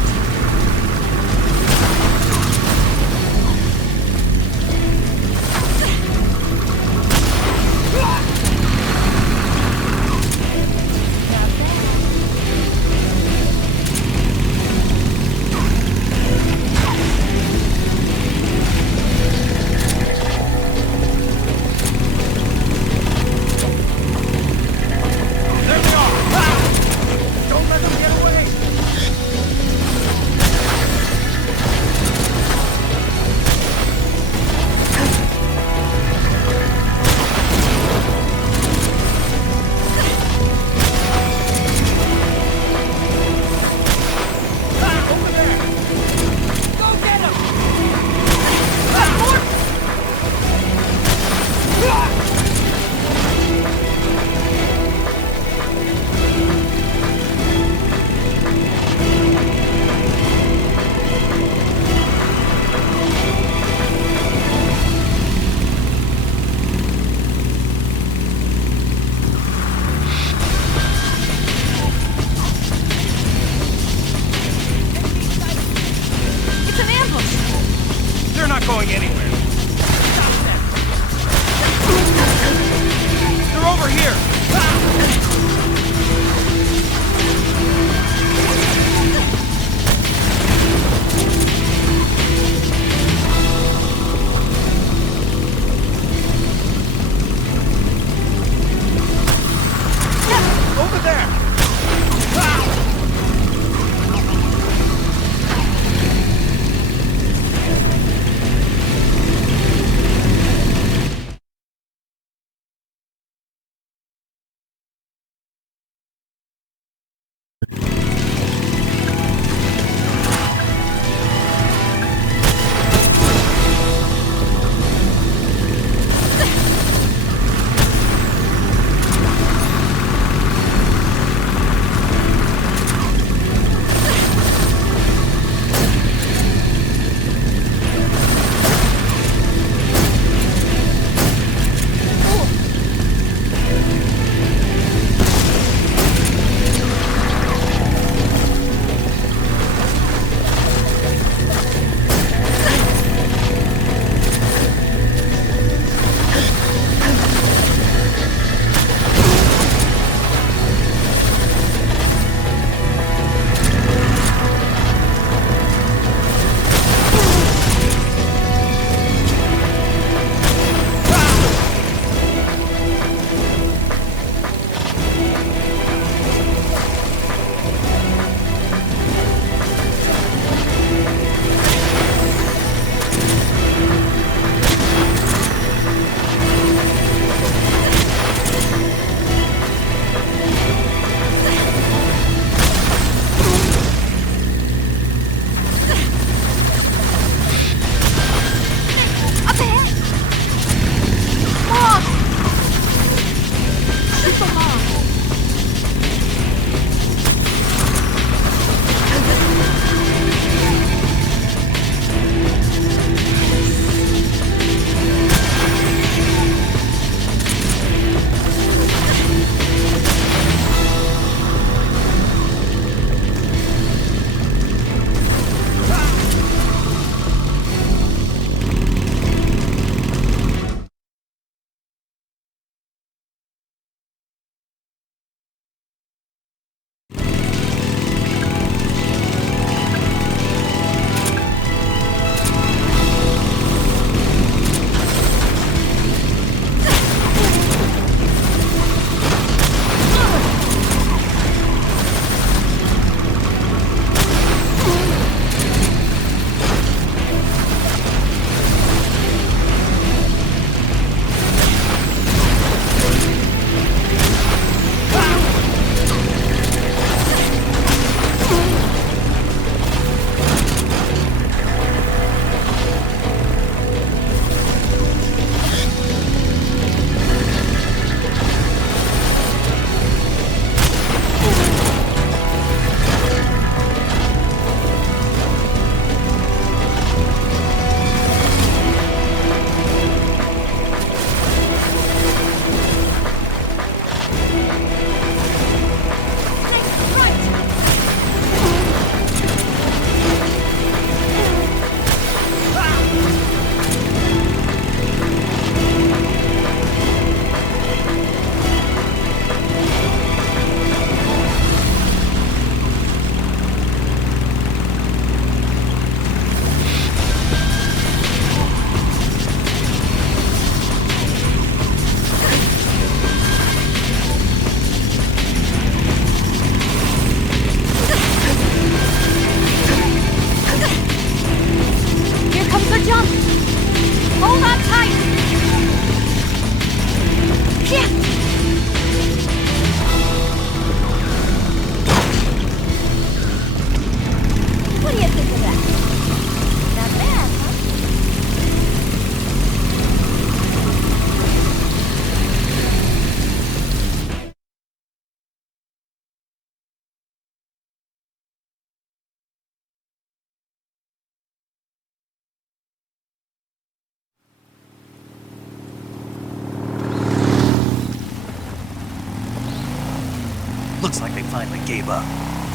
Looks like they finally gave up.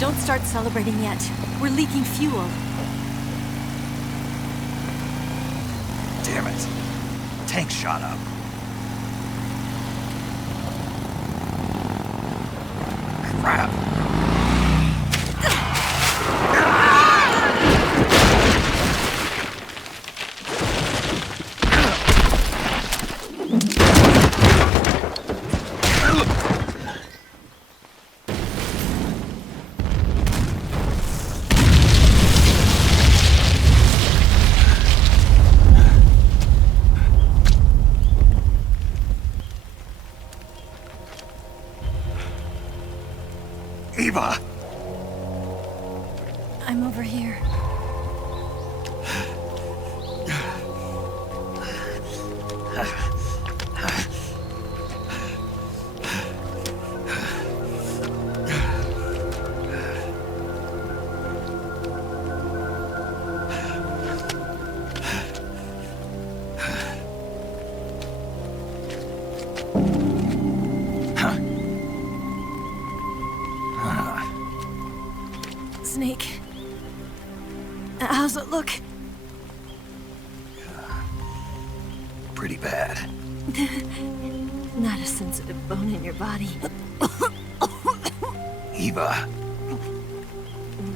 Don't start celebrating yet. We're leaking fuel. Damn it. Tank shot up. Crap. Eva! I'm over here. Snake. How's it look? Pretty bad. Not a sensitive bone in your body. Eva,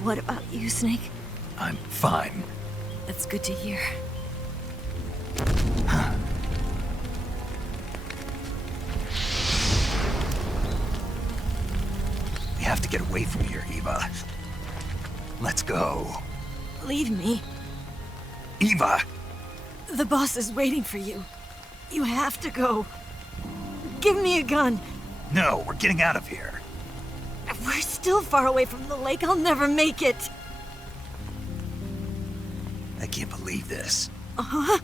What about you, Snake? I'm fine. That's good to hear. We have to get away from here, Eva. Let's go. Leave me. Eva! The boss is waiting for you. You have to go. Give me a gun. No, we're getting out of here. We're still far away from the lake. I'll never make it. I can't believe this. Uh-huh.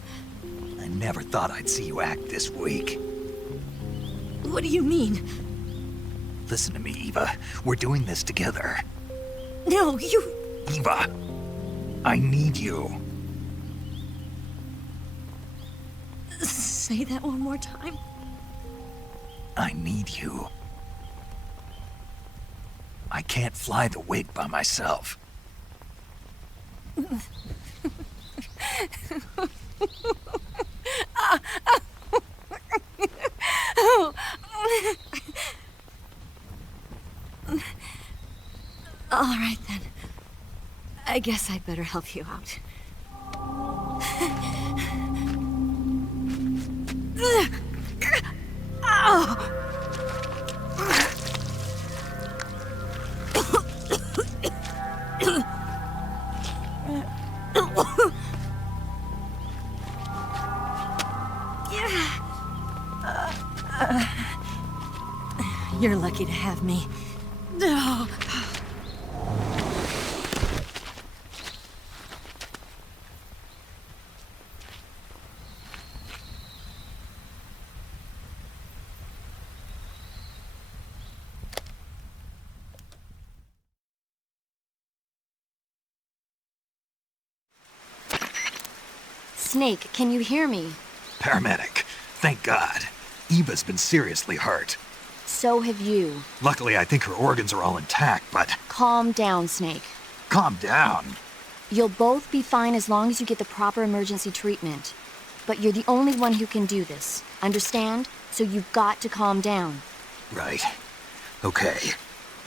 I never thought I'd see you act this weak. What do you mean? Listen to me, Eva. We're doing this together. No, you... Eva, I need you. Say that one more time. I need you. I can't fly the wig by myself. All right, then. I guess I'd better help you out. You're lucky to have me. No. Snake, can you hear me? Paramedic, thank God. Eva's been seriously hurt. So have you. Luckily, I think her organs are all intact, but... Calm down, Snake. Calm down. You'll both be fine as long as you get the proper emergency treatment. But you're the only one who can do this. Understand? So you've got to calm down. Right. Okay.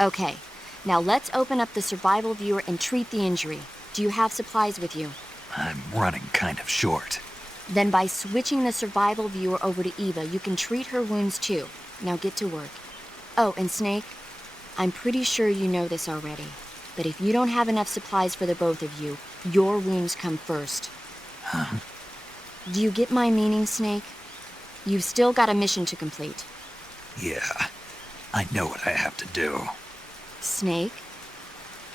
Okay. Now let's open up the survival viewer and treat the injury. Do you have supplies with you? I'm running kind of short. Then by switching the survival viewer over to Eva, you can treat her wounds too. Now get to work. Oh, and Snake, I'm pretty sure you know this already, but if you don't have enough supplies for the both of you, your wounds come first. Huh? Do you get my meaning, Snake? You've still got a mission to complete. Yeah, I know what I have to do. Snake?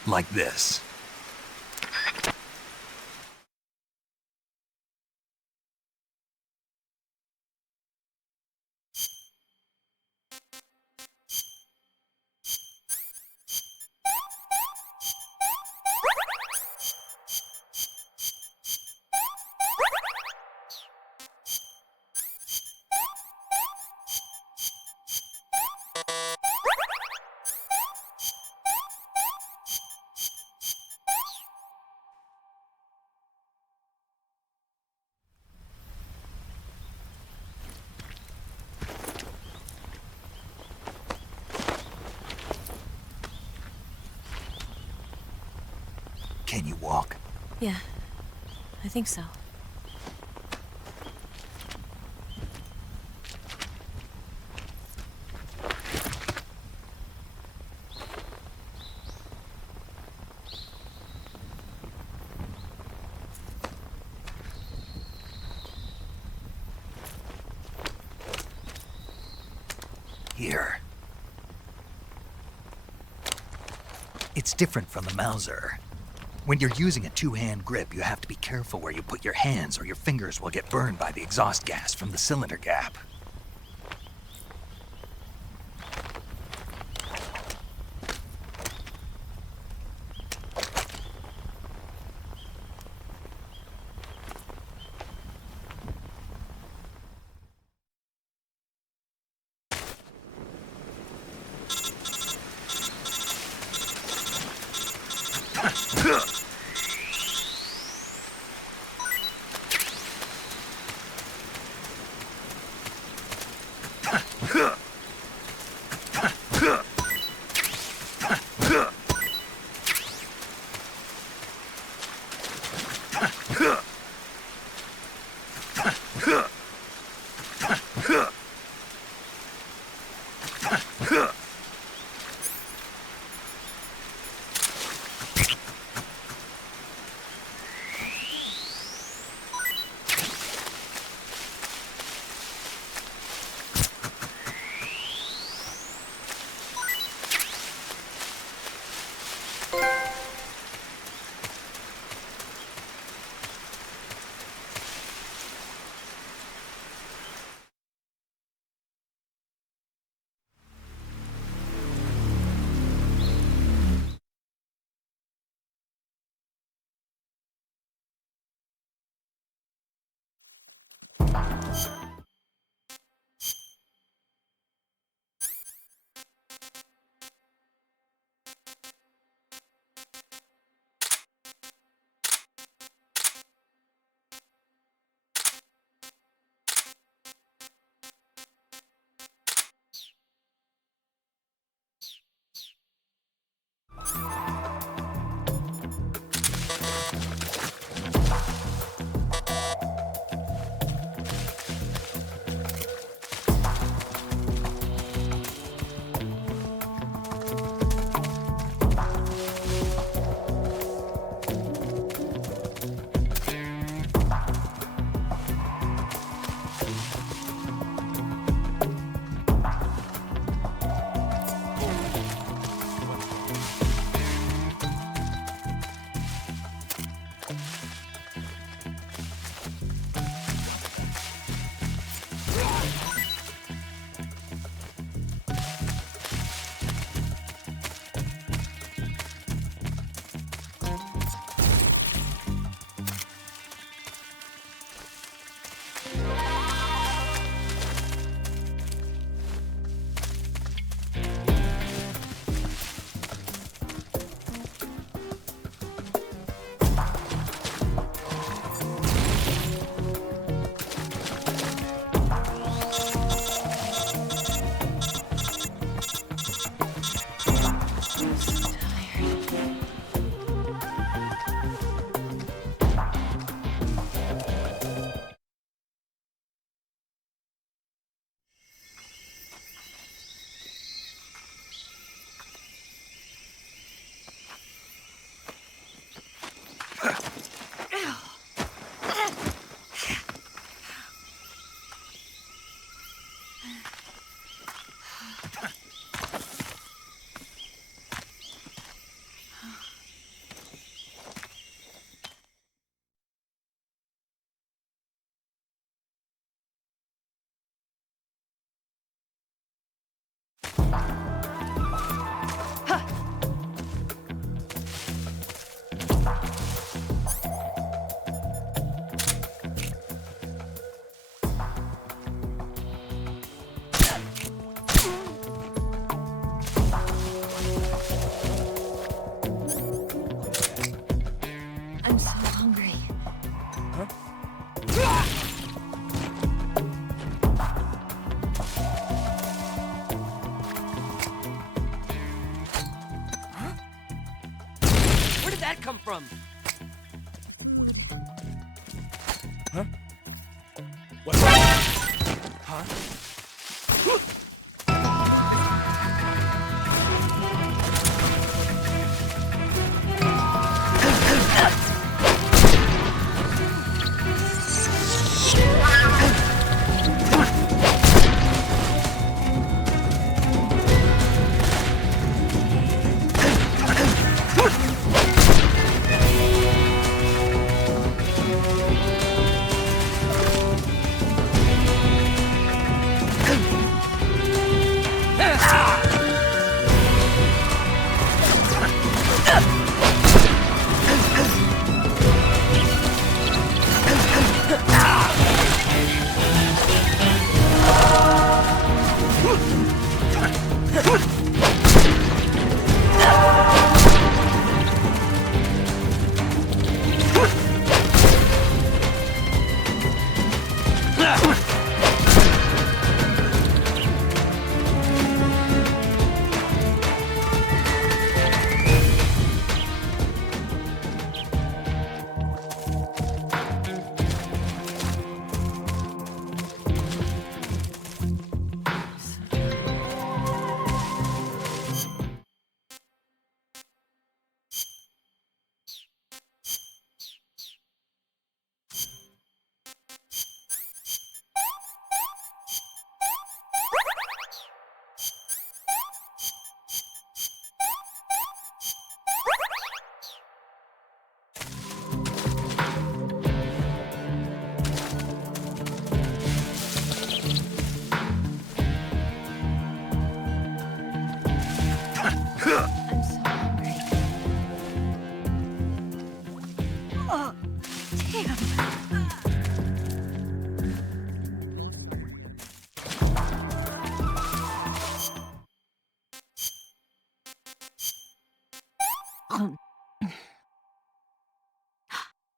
Like this. Can you walk? Yeah, I think so. Here. It's different from the Mauser. When you're using a two-hand grip, you have to be careful where you put your hands or your fingers will get burned by the exhaust gas from the cylinder gap. that come from? Huh? What? Huh?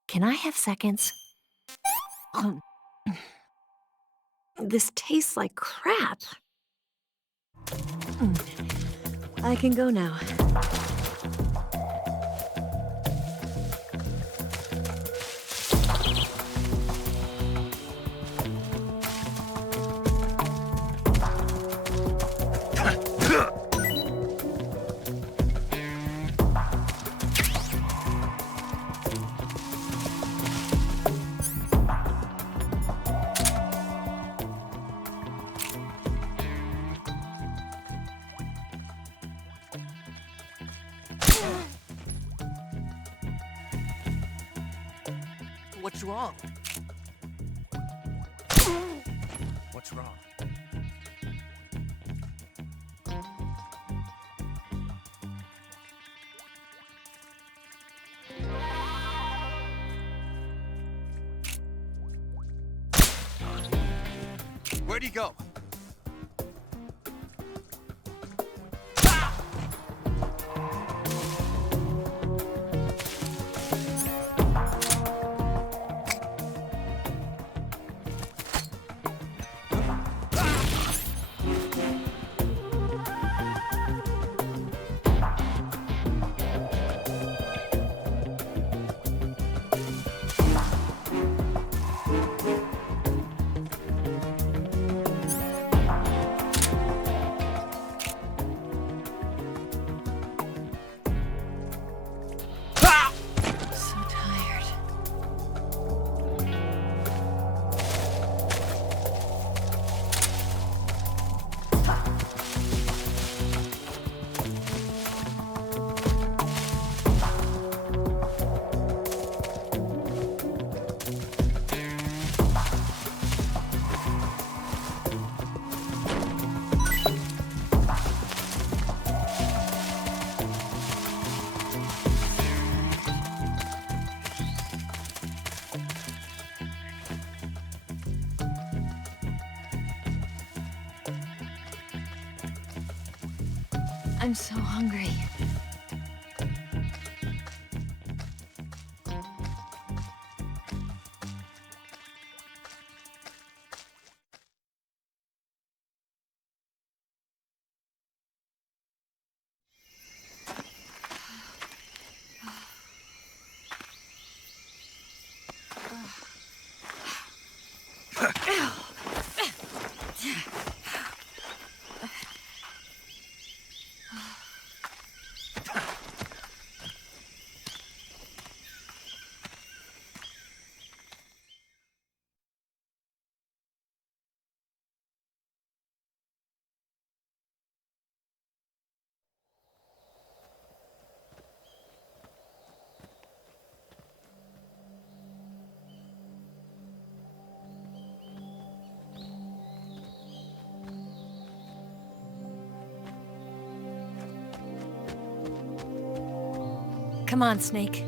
Can I have seconds? This tastes like crap. I can go now. What's wrong? What's wrong? Where'd he go? I'm so hungry. Come on, Snake.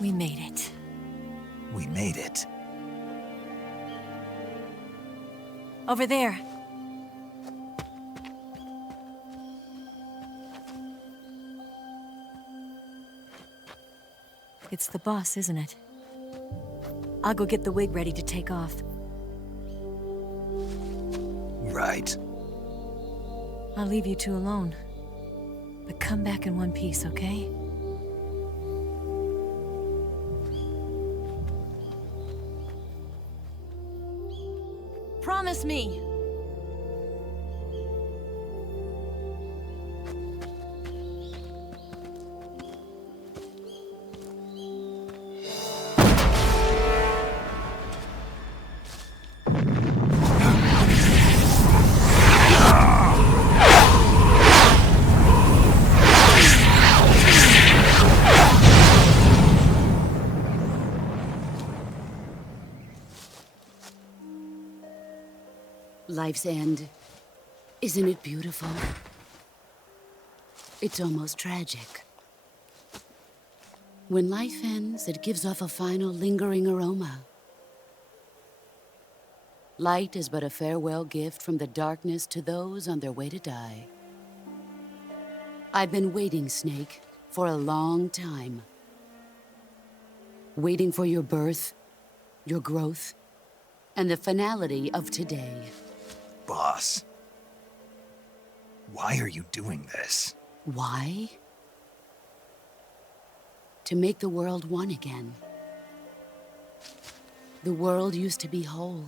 We made it. We made it. Over there. It's the boss, isn't it? I'll go get the wig ready to take off. Right. I'll leave you two alone. But come back in one piece, okay? Promise me! Life's end. Isn't it beautiful? It's almost tragic. When life ends, it gives off a final lingering aroma. Light is but a farewell gift from the darkness to those on their way to die. I've been waiting, Snake, for a long time. Waiting for your birth, your growth, and the finality of today. Boss, why are you doing this? Why? To make the world one again. The world used to be whole.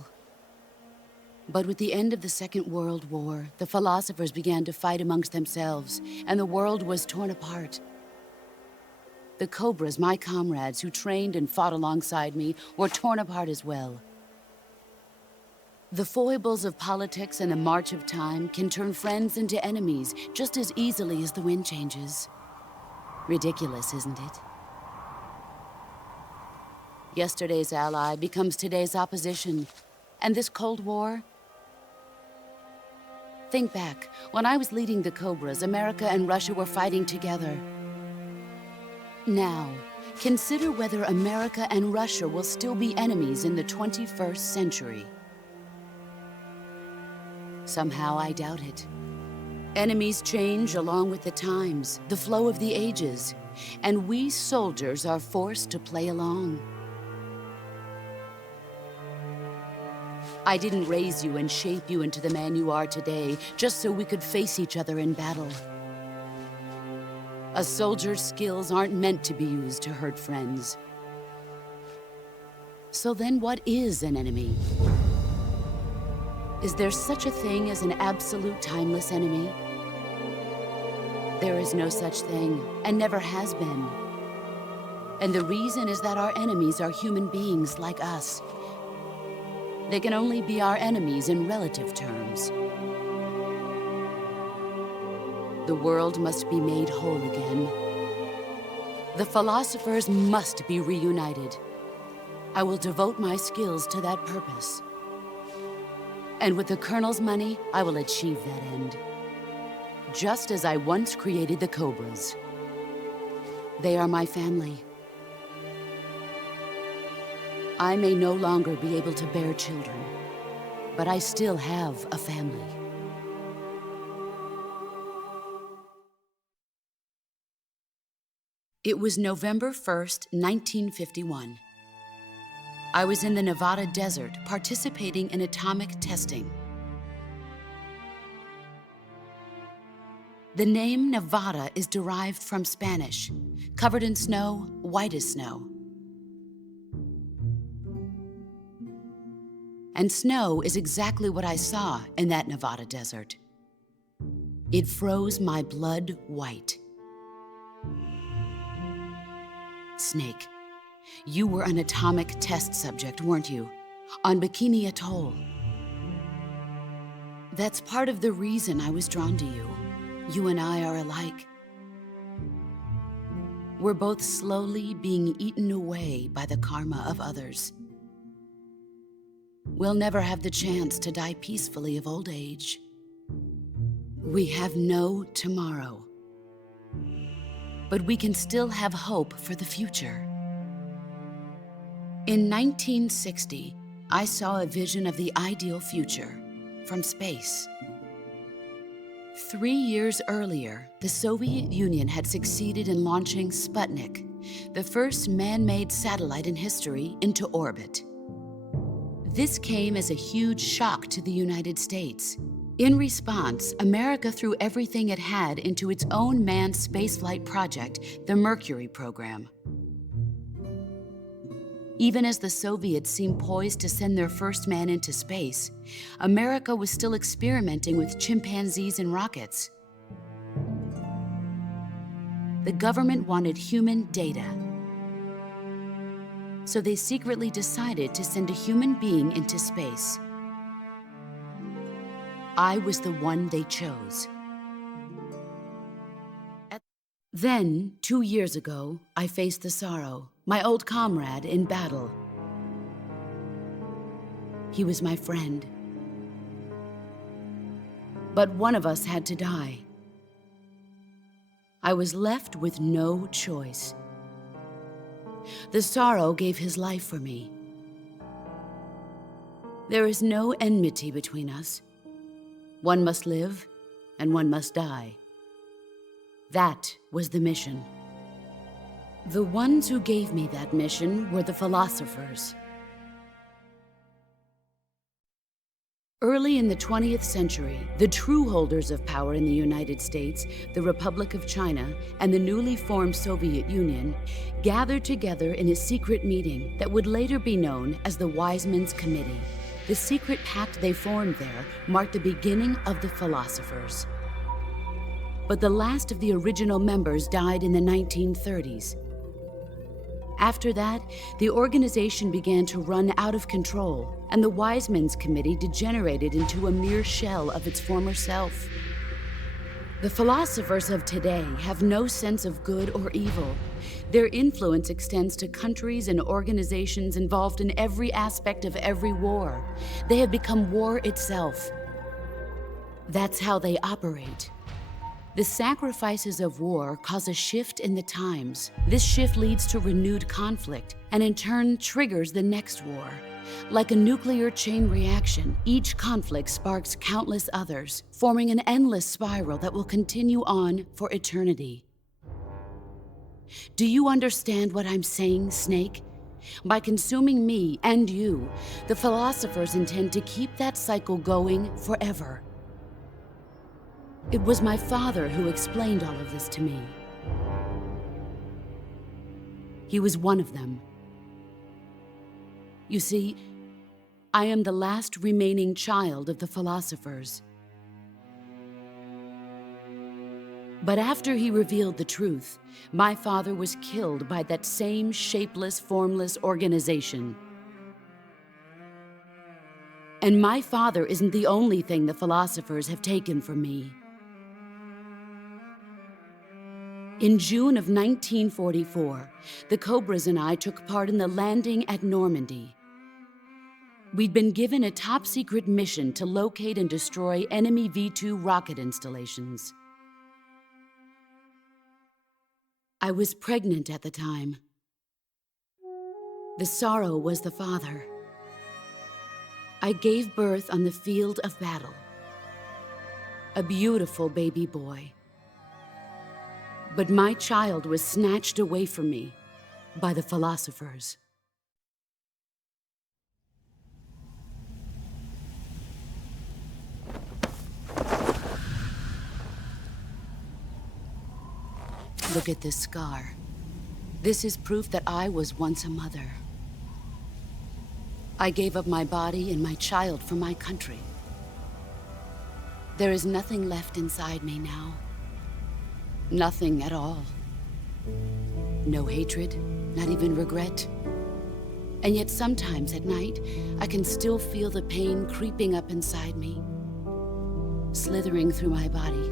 But with the end of the Second World War, the philosophers began to fight amongst themselves, and the world was torn apart. The Cobras, my comrades who trained and fought alongside me, were torn apart as well. The foibles of politics and the march of time can turn friends into enemies just as easily as the wind changes. Ridiculous, isn't it? Yesterday's ally becomes today's opposition. And this Cold War? Think back. When I was leading the Cobras, America and Russia were fighting together. Now, consider whether America and Russia will still be enemies in the 21st century. Somehow I doubt it. Enemies change along with the times, the flow of the ages, and we soldiers are forced to play along. I didn't raise you and shape you into the man you are today just so we could face each other in battle. A soldier's skills aren't meant to be used to hurt friends. So then what is an enemy? Is there such a thing as an absolute timeless enemy? There is no such thing, and never has been. And the reason is that our enemies are human beings like us. They can only be our enemies in relative terms. The world must be made whole again. The philosophers must be reunited. I will devote my skills to that purpose. And with the Colonel's money, I will achieve that end. Just as I once created the Cobras. They are my family. I may no longer be able to bear children, but I still have a family. It was November 1st, 1951. I was in the Nevada desert participating in atomic testing. The name Nevada is derived from Spanish, covered in snow, white as snow. And snow is exactly what I saw in that Nevada desert. It froze my blood white. Snake, you were an atomic test subject, weren't you? On Bikini Atoll. That's part of the reason I was drawn to you. You and I are alike. We're both slowly being eaten away by the karma of others. we'll never have the chance to die peacefully of old age. We have no tomorrow. But we can still have hope for the future. In 1960, I saw a vision of the ideal future from space. 3 years earlier, the Soviet Union had succeeded in launching Sputnik, the first man-made satellite in history, into orbit. This came as a huge shock to the United States. In response, America threw everything it had into its own manned spaceflight project, the Mercury program. Even as the Soviets seemed poised to send their first man into space, America was still experimenting with chimpanzees and rockets. The government wanted human data. So they secretly decided to send a human being into space. I was the one they chose. Then, 2 years ago, I faced the sorrow, my old comrade in battle. He was my friend. But one of us had to die. I was left with no choice. The sorrow gave his life for me. There is no enmity between us. One must live, and one must die. That was the mission. The ones who gave me that mission were the philosophers. Early in the 20th century, the true holders of power in the United States, the Republic of China, and the newly formed Soviet Union gathered together in a secret meeting that would later be known as the Wise Men's Committee. The secret pact they formed there marked the beginning of the philosophers. But the last of the original members died in the 1930s. After that, the organization began to run out of control, and the Wise Men's Committee degenerated into a mere shell of its former self. The philosophers of today have no sense of good or evil. Their influence extends to countries and organizations involved in every aspect of every war. They have become war itself. That's how they operate. The sacrifices of war cause a shift in the times. This shift leads to renewed conflict, and in turn triggers the next war. Like a nuclear chain reaction, each conflict sparks countless others, forming an endless spiral that will continue on for eternity. Do you understand what I'm saying, Snake? By consuming me and you, the philosophers intend to keep that cycle going forever. It was my father who explained all of this to me. He was one of them. You see, I am the last remaining child of the philosophers. But after he revealed the truth, my father was killed by that same shapeless, formless organization. And my father isn't the only thing the philosophers have taken from me. In June of 1944, the Cobras and I took part in the landing at Normandy. We'd been given a top-secret mission to locate and destroy enemy V-2 rocket installations. I was pregnant at the time. The sorrow was the father. I gave birth on the field of battle. A beautiful baby boy. But my child was snatched away from me by the philosophers. Look at this scar. This is proof that I was once a mother. I gave up my body and my child for my country. There is nothing left inside me now. Nothing at all. No hatred, not even regret. And yet sometimes at night, I can still feel the pain creeping up inside me, slithering through my body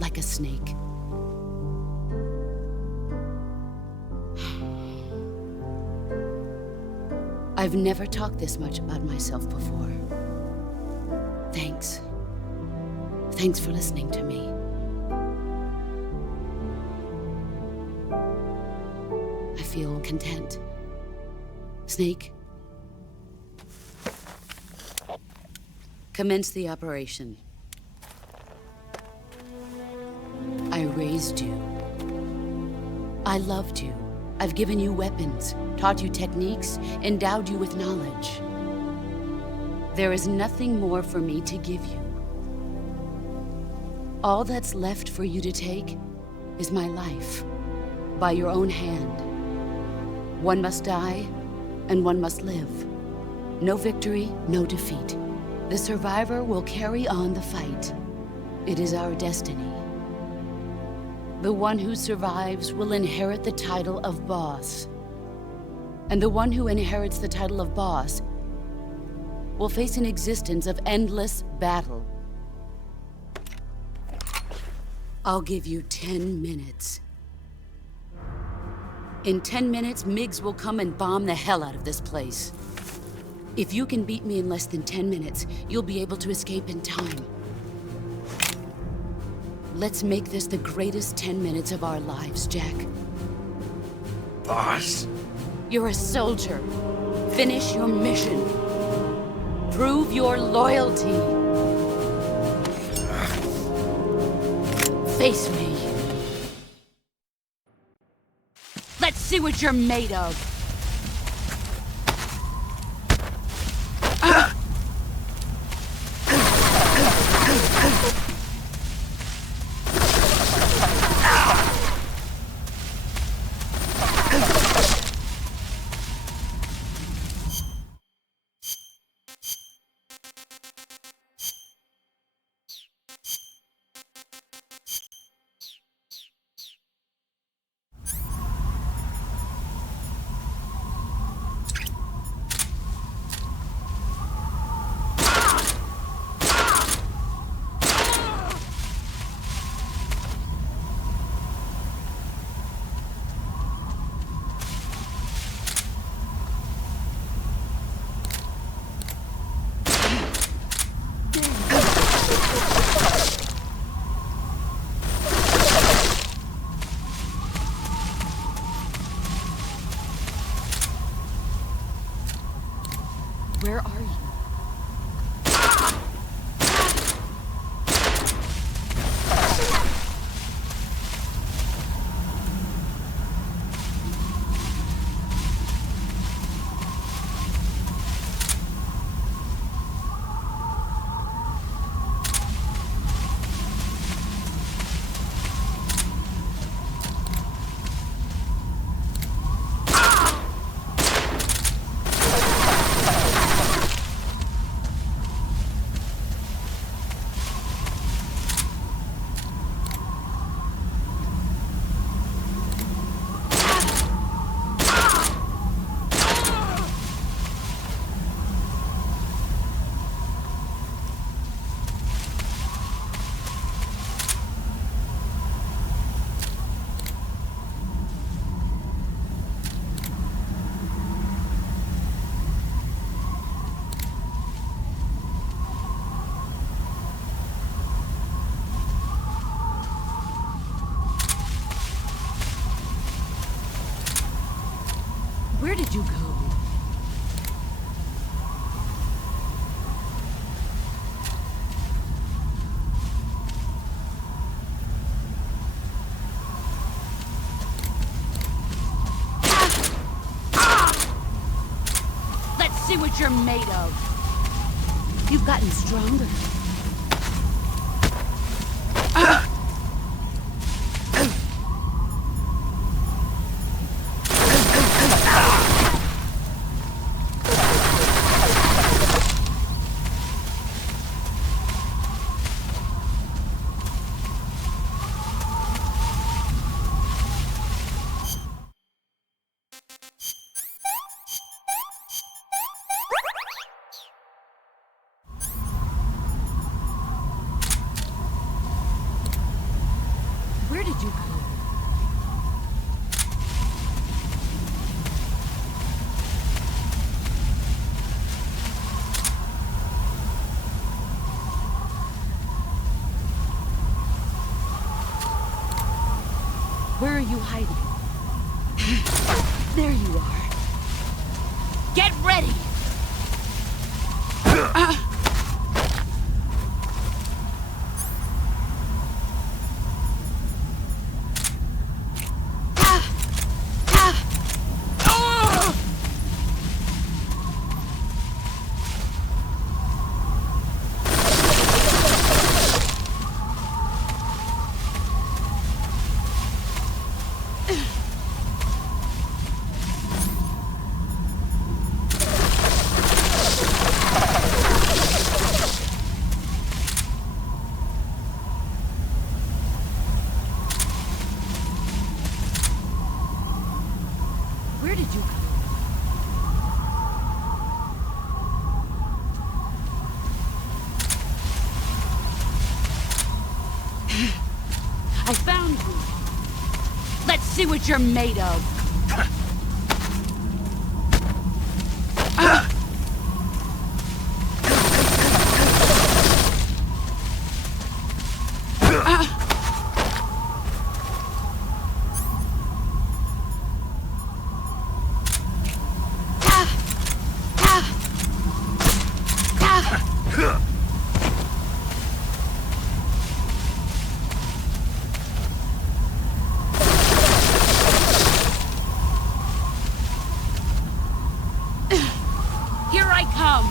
like a snake. I've never talked this much about myself before. Thanks. Thanks for listening to me. I feel content. Snake, commence the operation. I raised you. I loved you. I've given you weapons, taught you techniques, endowed you with knowledge. There is nothing more for me to give you. All that's left for you to take is my life, by your own hand. One must die, and one must live. No victory, no defeat. The survivor will carry on the fight. It is our destiny. The one who survives will inherit the title of boss. And the one who inherits the title of boss will face an existence of endless battle. I'll give you 10 minutes. In 10 minutes, MiGs will come and bomb the hell out of this place. If you can beat me in less than 10 minutes, you'll be able to escape in time. Let's make this the greatest 10 minutes of our lives, Jack. Boss? You're a soldier. Finish your mission. Prove your loyalty. Face me. Let's see what you're made of. Where are you? Where did you go? Let's see what you're made of. You've gotten stronger. Where did you go? you hiding? There you are. Get ready! Where did you go? I found you. Let's see what you're made of. Here I come!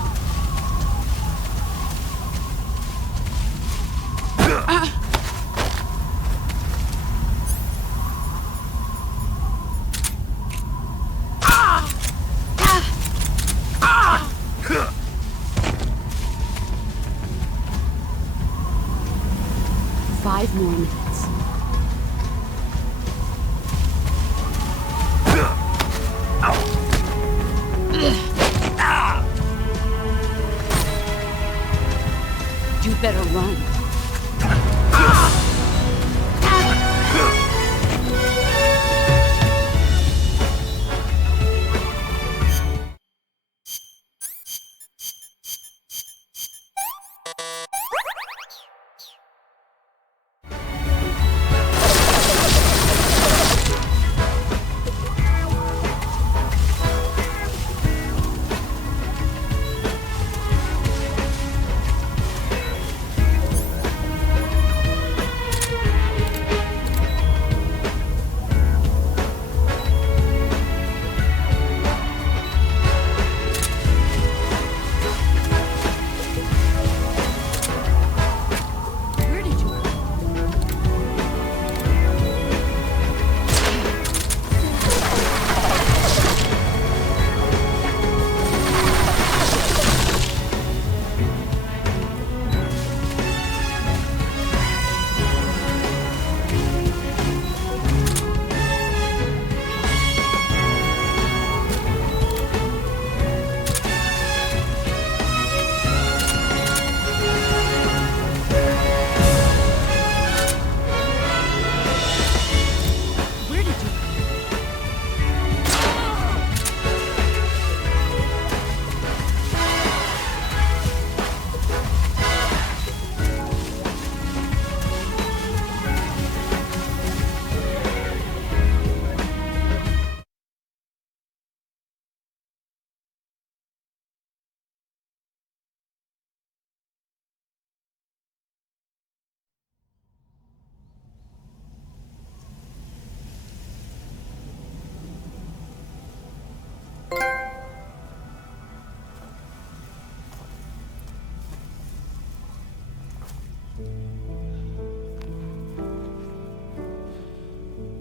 Five more minutes. You better run.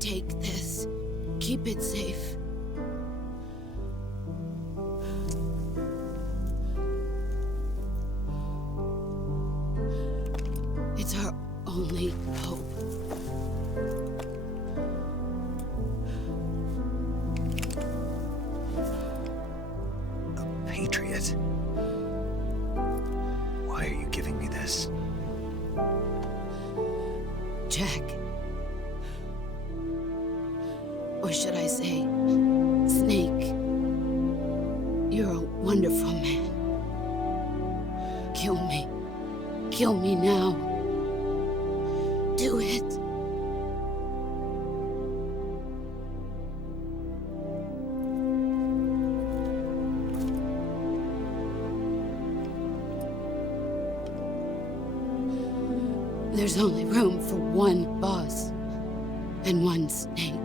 Take this. Keep it safe. It's our only hope. A patriot? Why are you giving me this? Jack. Or should I say, Snake. You're a wonderful man. Kill me. Kill me now. Do it. There's only room for one boss and one snake.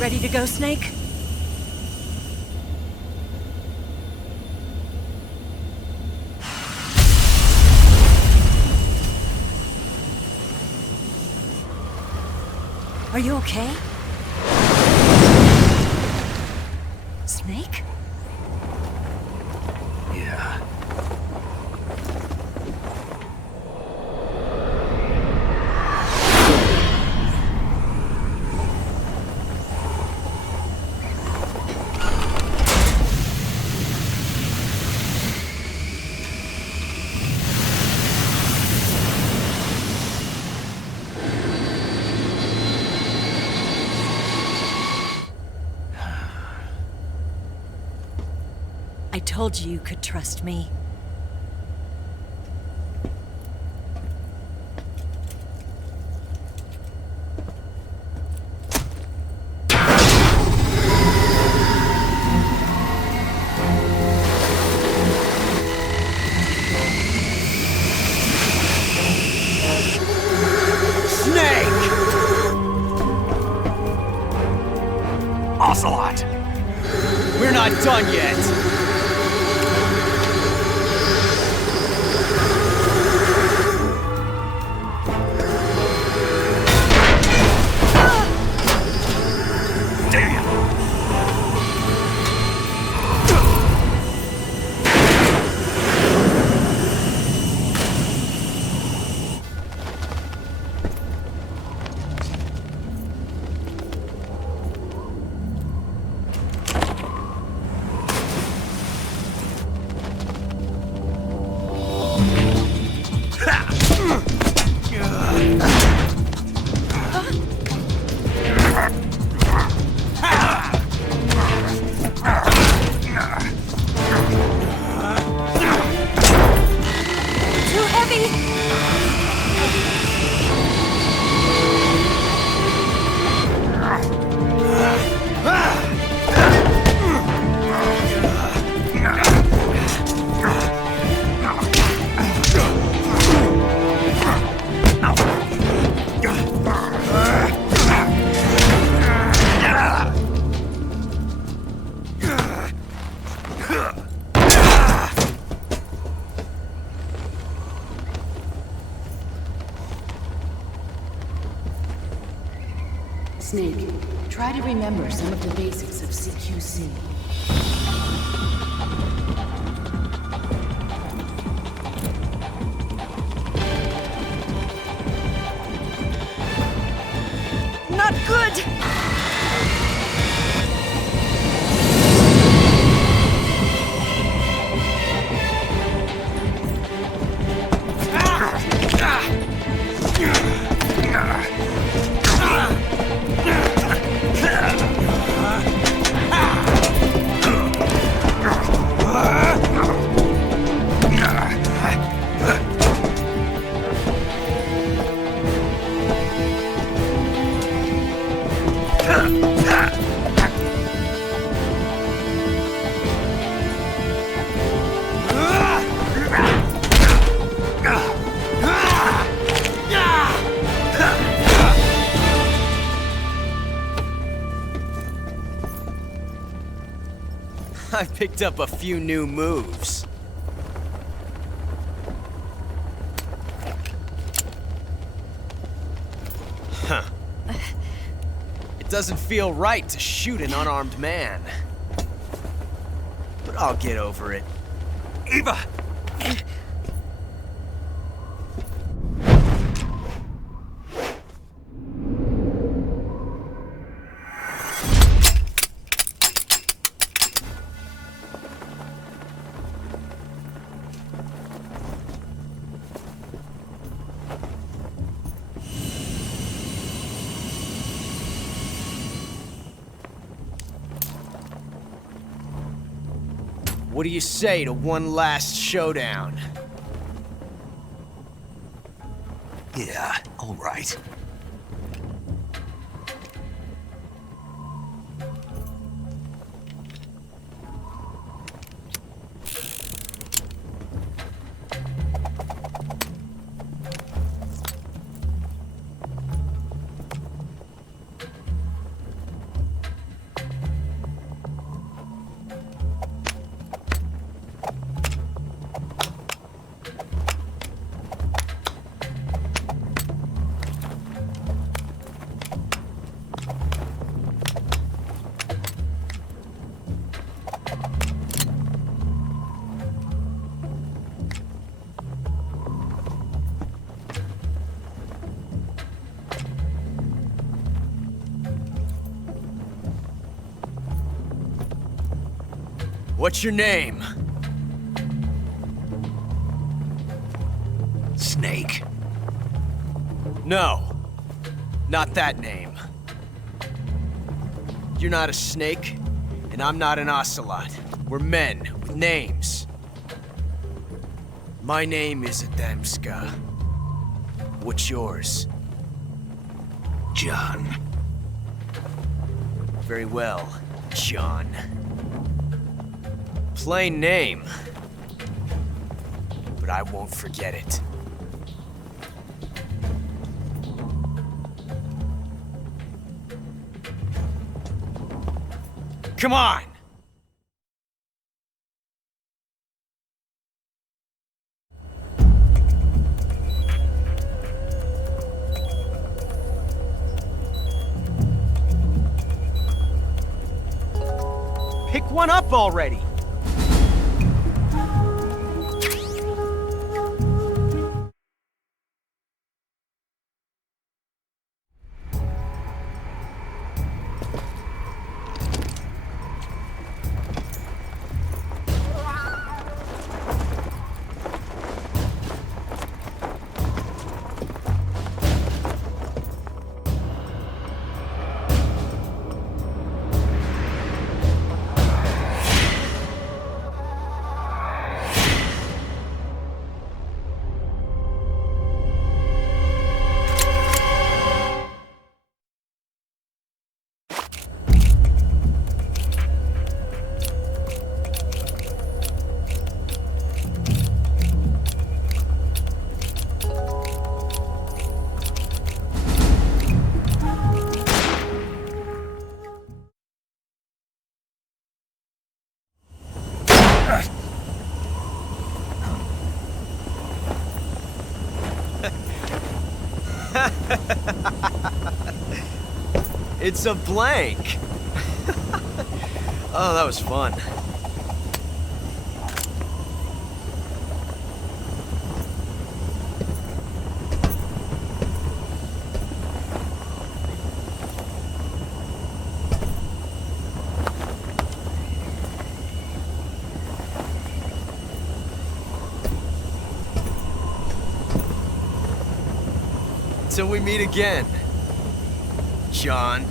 Ready to go, Snake? Are you okay? Snake? Yeah. I told you you could trust me. Ocelot! We're not done yet! Snake, try to remember some of the basics of CQC. Not good! I've picked up a few new moves. Huh. It doesn't feel right to shoot an unarmed man. But I'll get over it. Eva! What do you say to one last showdown? Yeah, all right. What's your name? Snake. No, not that name. You're not a snake, and I'm not an ocelot. We're men with names. My name is Adamska. What's yours? John. Very well, John. Plain name, but I won't forget it. Come on! Pick one up already! It's a blank! Oh, that was fun. Till we meet again, John.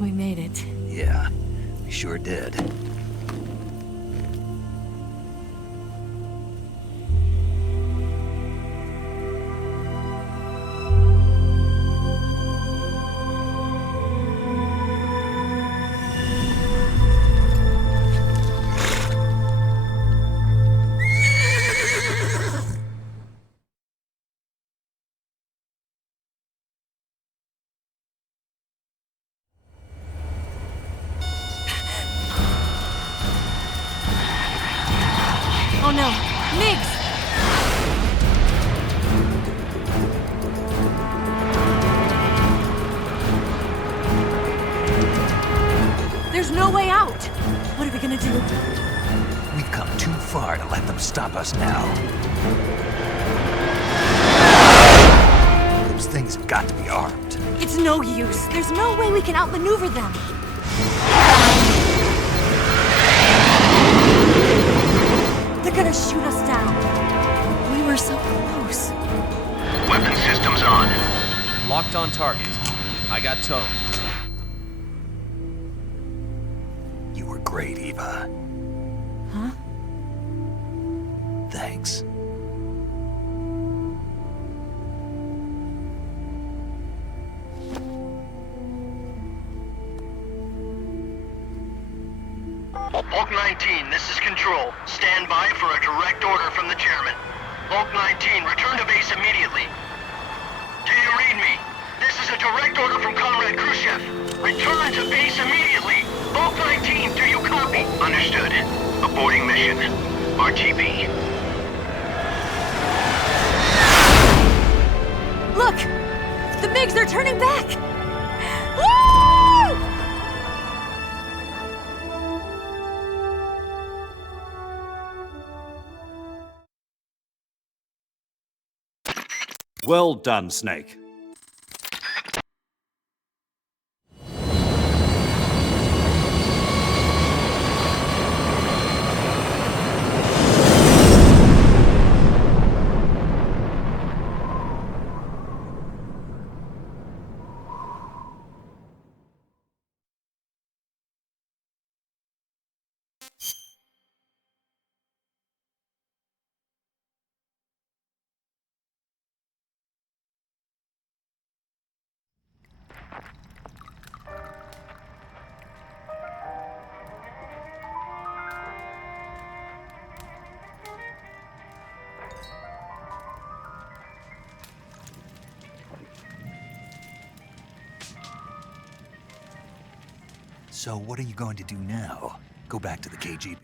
We made it. Yeah, we sure did. Oh no, Migs! There's no way out! What are we gonna do? We've come too far to let them stop us now. Those things have got to be armed. It's no use. There's no way we can outmaneuver them. They're gonna shoot us down. We were so close. Weapon systems on. Locked on target. I got towed. You were great, Eva. Huh? Thanks. Bulk 19, this is Control. Stand by for a direct order from the chairman. Bulk 19, return to base immediately. Do you read me? This is a direct order from Comrade Khrushchev. Return to base immediately. Bulk 19, do you copy? Understood. Aborting mission. RTB. Look! The MiGs are turning back! Woo! Well done, Snake. So what are you going to do now? Go back to the KGB?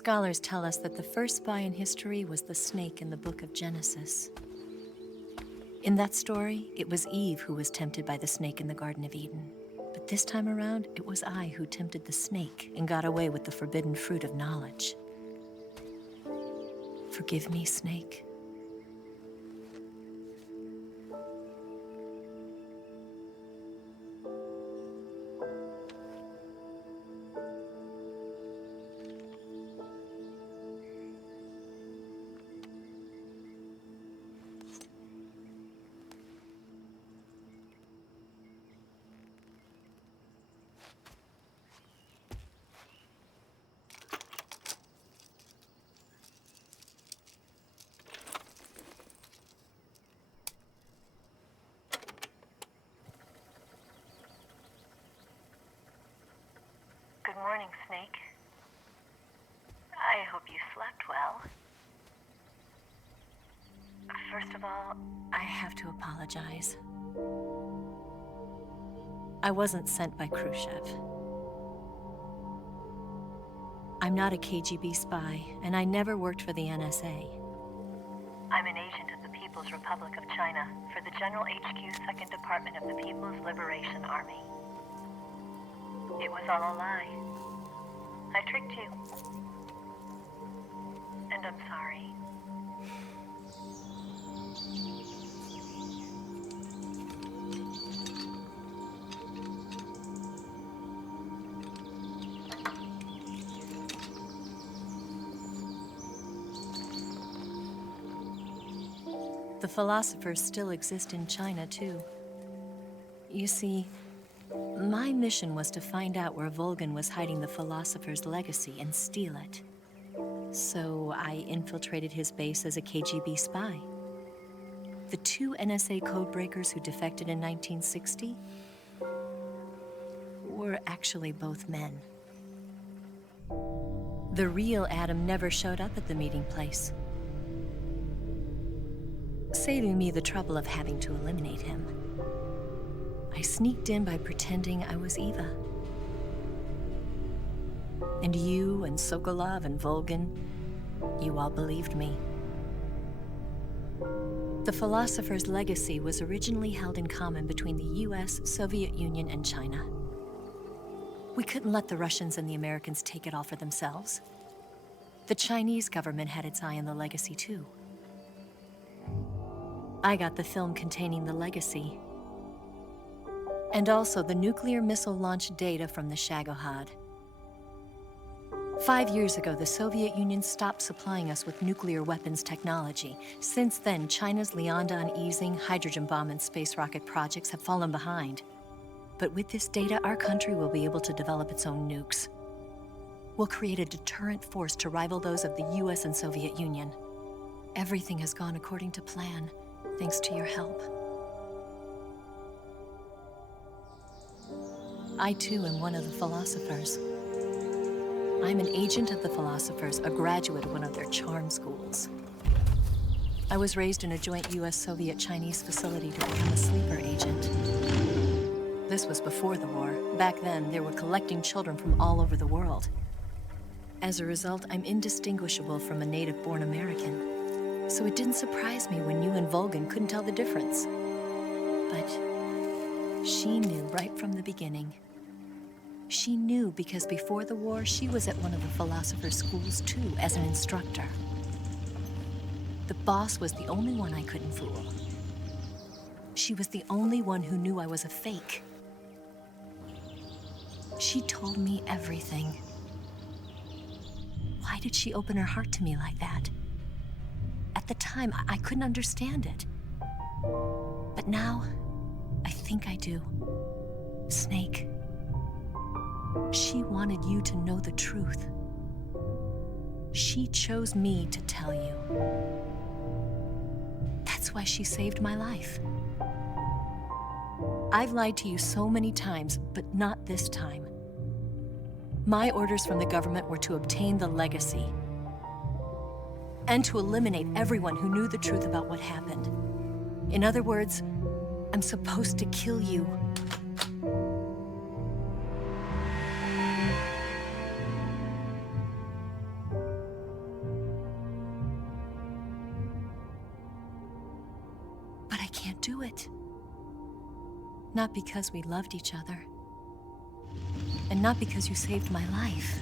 Scholars tell us that the first spy in history was the snake in the book of Genesis. In that story, it was Eve who was tempted by the snake in the Garden of Eden. But this time around, it was I who tempted the snake and got away with the forbidden fruit of knowledge. Forgive me, Snake. Good morning, Snake. I hope you slept well. First of all, I have to apologize. I wasn't sent by Khrushchev. I'm not a KGB spy, and I never worked for the NSA. I'm an agent of the People's Republic of China for the General HQ 2nd Department of the People's Liberation Army. It was all a lie. I tricked you. And I'm sorry. The philosophers still exist in China, too. You see, my mission was to find out where Volgin was hiding the philosopher's legacy and steal it. So I infiltrated his base as a KGB spy. The two NSA codebreakers who defected in 1960 were actually both men. The real Adam never showed up at the meeting place, saving me the trouble of having to eliminate him. I sneaked in by pretending I was Eva. And you and Sokolov and Volgin, you all believed me. The philosopher's legacy was originally held in common between the US, Soviet Union, and China. We couldn't let the Russians and the Americans take it all for themselves. The Chinese government had its eye on the legacy, too. I got the film containing the legacy, and also the nuclear missile launch data from the Shagohod. 5 years ago, the Soviet Union stopped supplying us with nuclear weapons technology. Since then, China's Lianda and Easing hydrogen bomb and space rocket projects have fallen behind. But with this data, our country will be able to develop its own nukes. We'll create a deterrent force to rival those of the US and Soviet Union. Everything has gone according to plan, thanks to your help. I, too, am one of the philosophers. I'm an agent of the philosophers, a graduate of one of their charm schools. I was raised in a joint US-Soviet-Chinese facility to become a sleeper agent. This was before the war. Back then, they were collecting children from all over the world. As a result, I'm indistinguishable from a native-born American. So it didn't surprise me when you and Volgin couldn't tell the difference. But she knew right from the beginning. She knew because before the war, she was at one of the philosopher's schools too, as an instructor. The boss was the only one I couldn't fool. She was the only one who knew I was a fake. She told me everything. Why did she open her heart to me like that? At the time, I couldn't understand it. But now, I think I do. Snake. She wanted you to know the truth. She chose me to tell you. That's why she saved my life. I've lied to you so many times, but not this time. My orders from the government were to obtain the legacy and to eliminate everyone who knew the truth about what happened. In other words, I'm supposed to kill you. do it. Not because we loved each other. And not because you saved my life.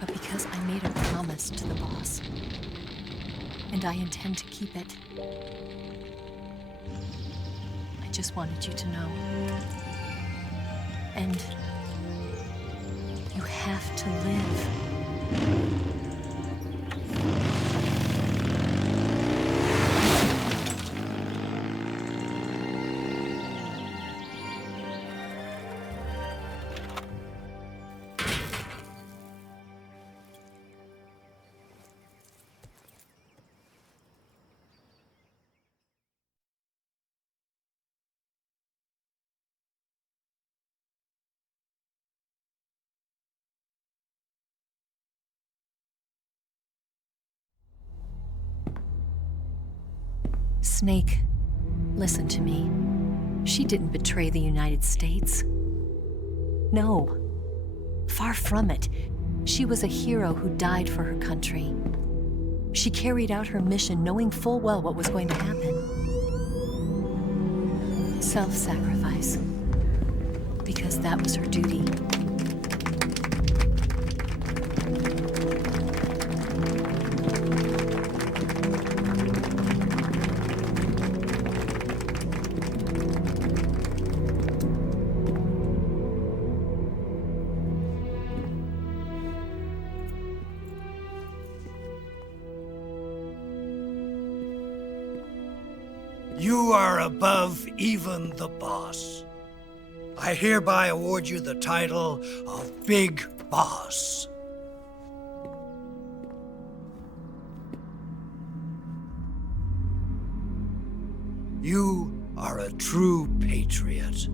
But because I made a promise to the boss. And I intend to keep it. I just wanted you to know. And you have to live. Snake, listen to me. She didn't betray the United States. No. Far from it. She was a hero who died for her country. She carried out her mission knowing full well what was going to happen. Self-sacrifice. Because that was her duty. You are above even the boss. I hereby award you the title of Big Boss. You are a true patriot.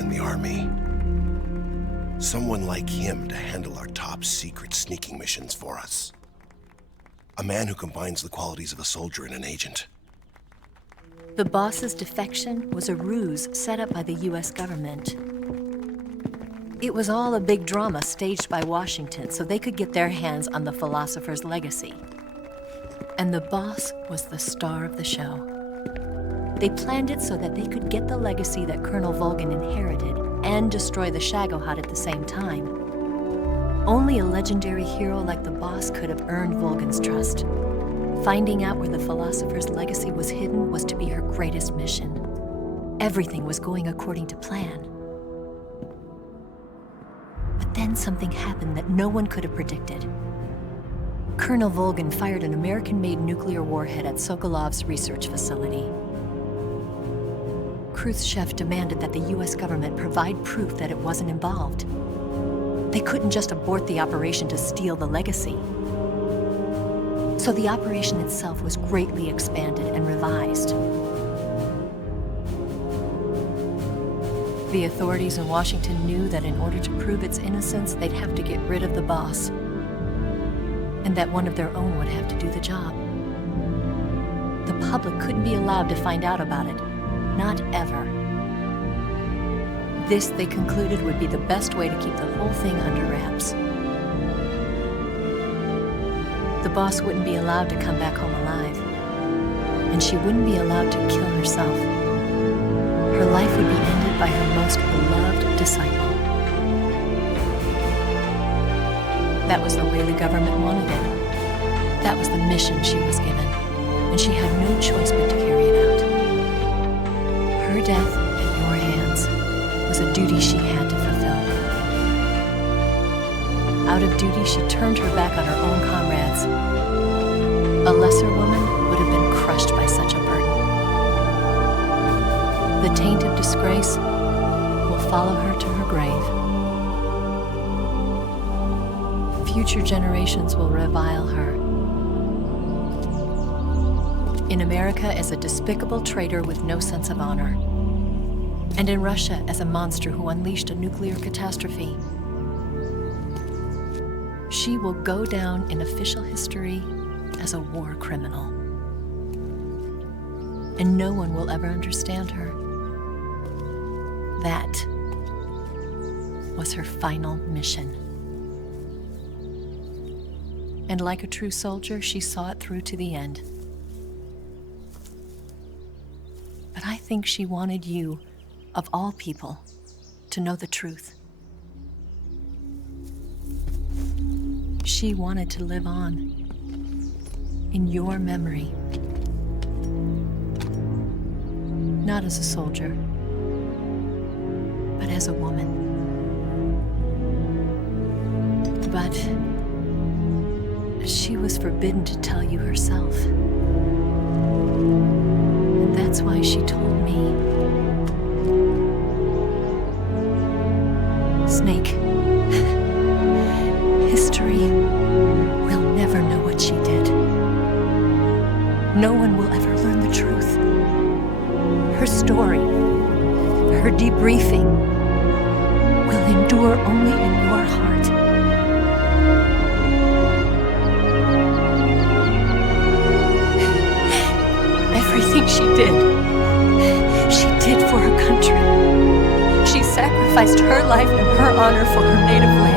In the army. Someone like him to handle our top secret sneaking missions for us. A man who combines the qualities of a soldier and an agent. The boss's defection was a ruse set up by the US government. It was all a big drama staged by Washington so they could get their hands on the philosopher's legacy. And the boss was the star of the show. They planned it so that they could get the legacy that Colonel Volgin inherited and destroy the Shagohod at the same time. Only a legendary hero like the boss could have earned Volgin's trust. Finding out where the philosopher's legacy was hidden was to be her greatest mission. Everything was going according to plan. But then something happened that no one could have predicted. Colonel Volgin fired an American-made nuclear warhead at Sokolov's research facility. Khrushchev demanded that the US government provide proof that it wasn't involved. They couldn't just abort the operation to steal the legacy. So the operation itself was greatly expanded and revised. The authorities in Washington knew that in order to prove its innocence, they'd have to get rid of the boss. And that one of their own would have to do the job. The public couldn't be allowed to find out about it. Not ever. This, they concluded, would be the best way to keep the whole thing under wraps. The boss wouldn't be allowed to come back home alive. And she wouldn't be allowed to kill herself. Her life would be ended by her most beloved disciple. That was the way the government wanted it. That was the mission she was given. And she had no choice but to carry it out. Her death was a duty she had to fulfill. Out of duty, she turned her back on her own comrades. A lesser woman would have been crushed by such a burden. The taint of disgrace will follow her to her grave. Future generations will revile her. In America as a despicable traitor with no sense of honor. And in Russia as a monster who unleashed a nuclear catastrophe. She will go down in official history as a war criminal. And no one will ever understand her. That was her final mission. And like a true soldier, she saw it through to the end. But I think she wanted you, of all people, to know the truth. She wanted to live on in your memory. Not as a soldier, but as a woman. But she was forbidden to tell you herself. And that's why she told me. Snake, history will never know what she did. No one will ever learn the truth. Her story, her debriefing, will endure only in your heart. Everything she did for her country. She sacrificed her life and her honor for her native land.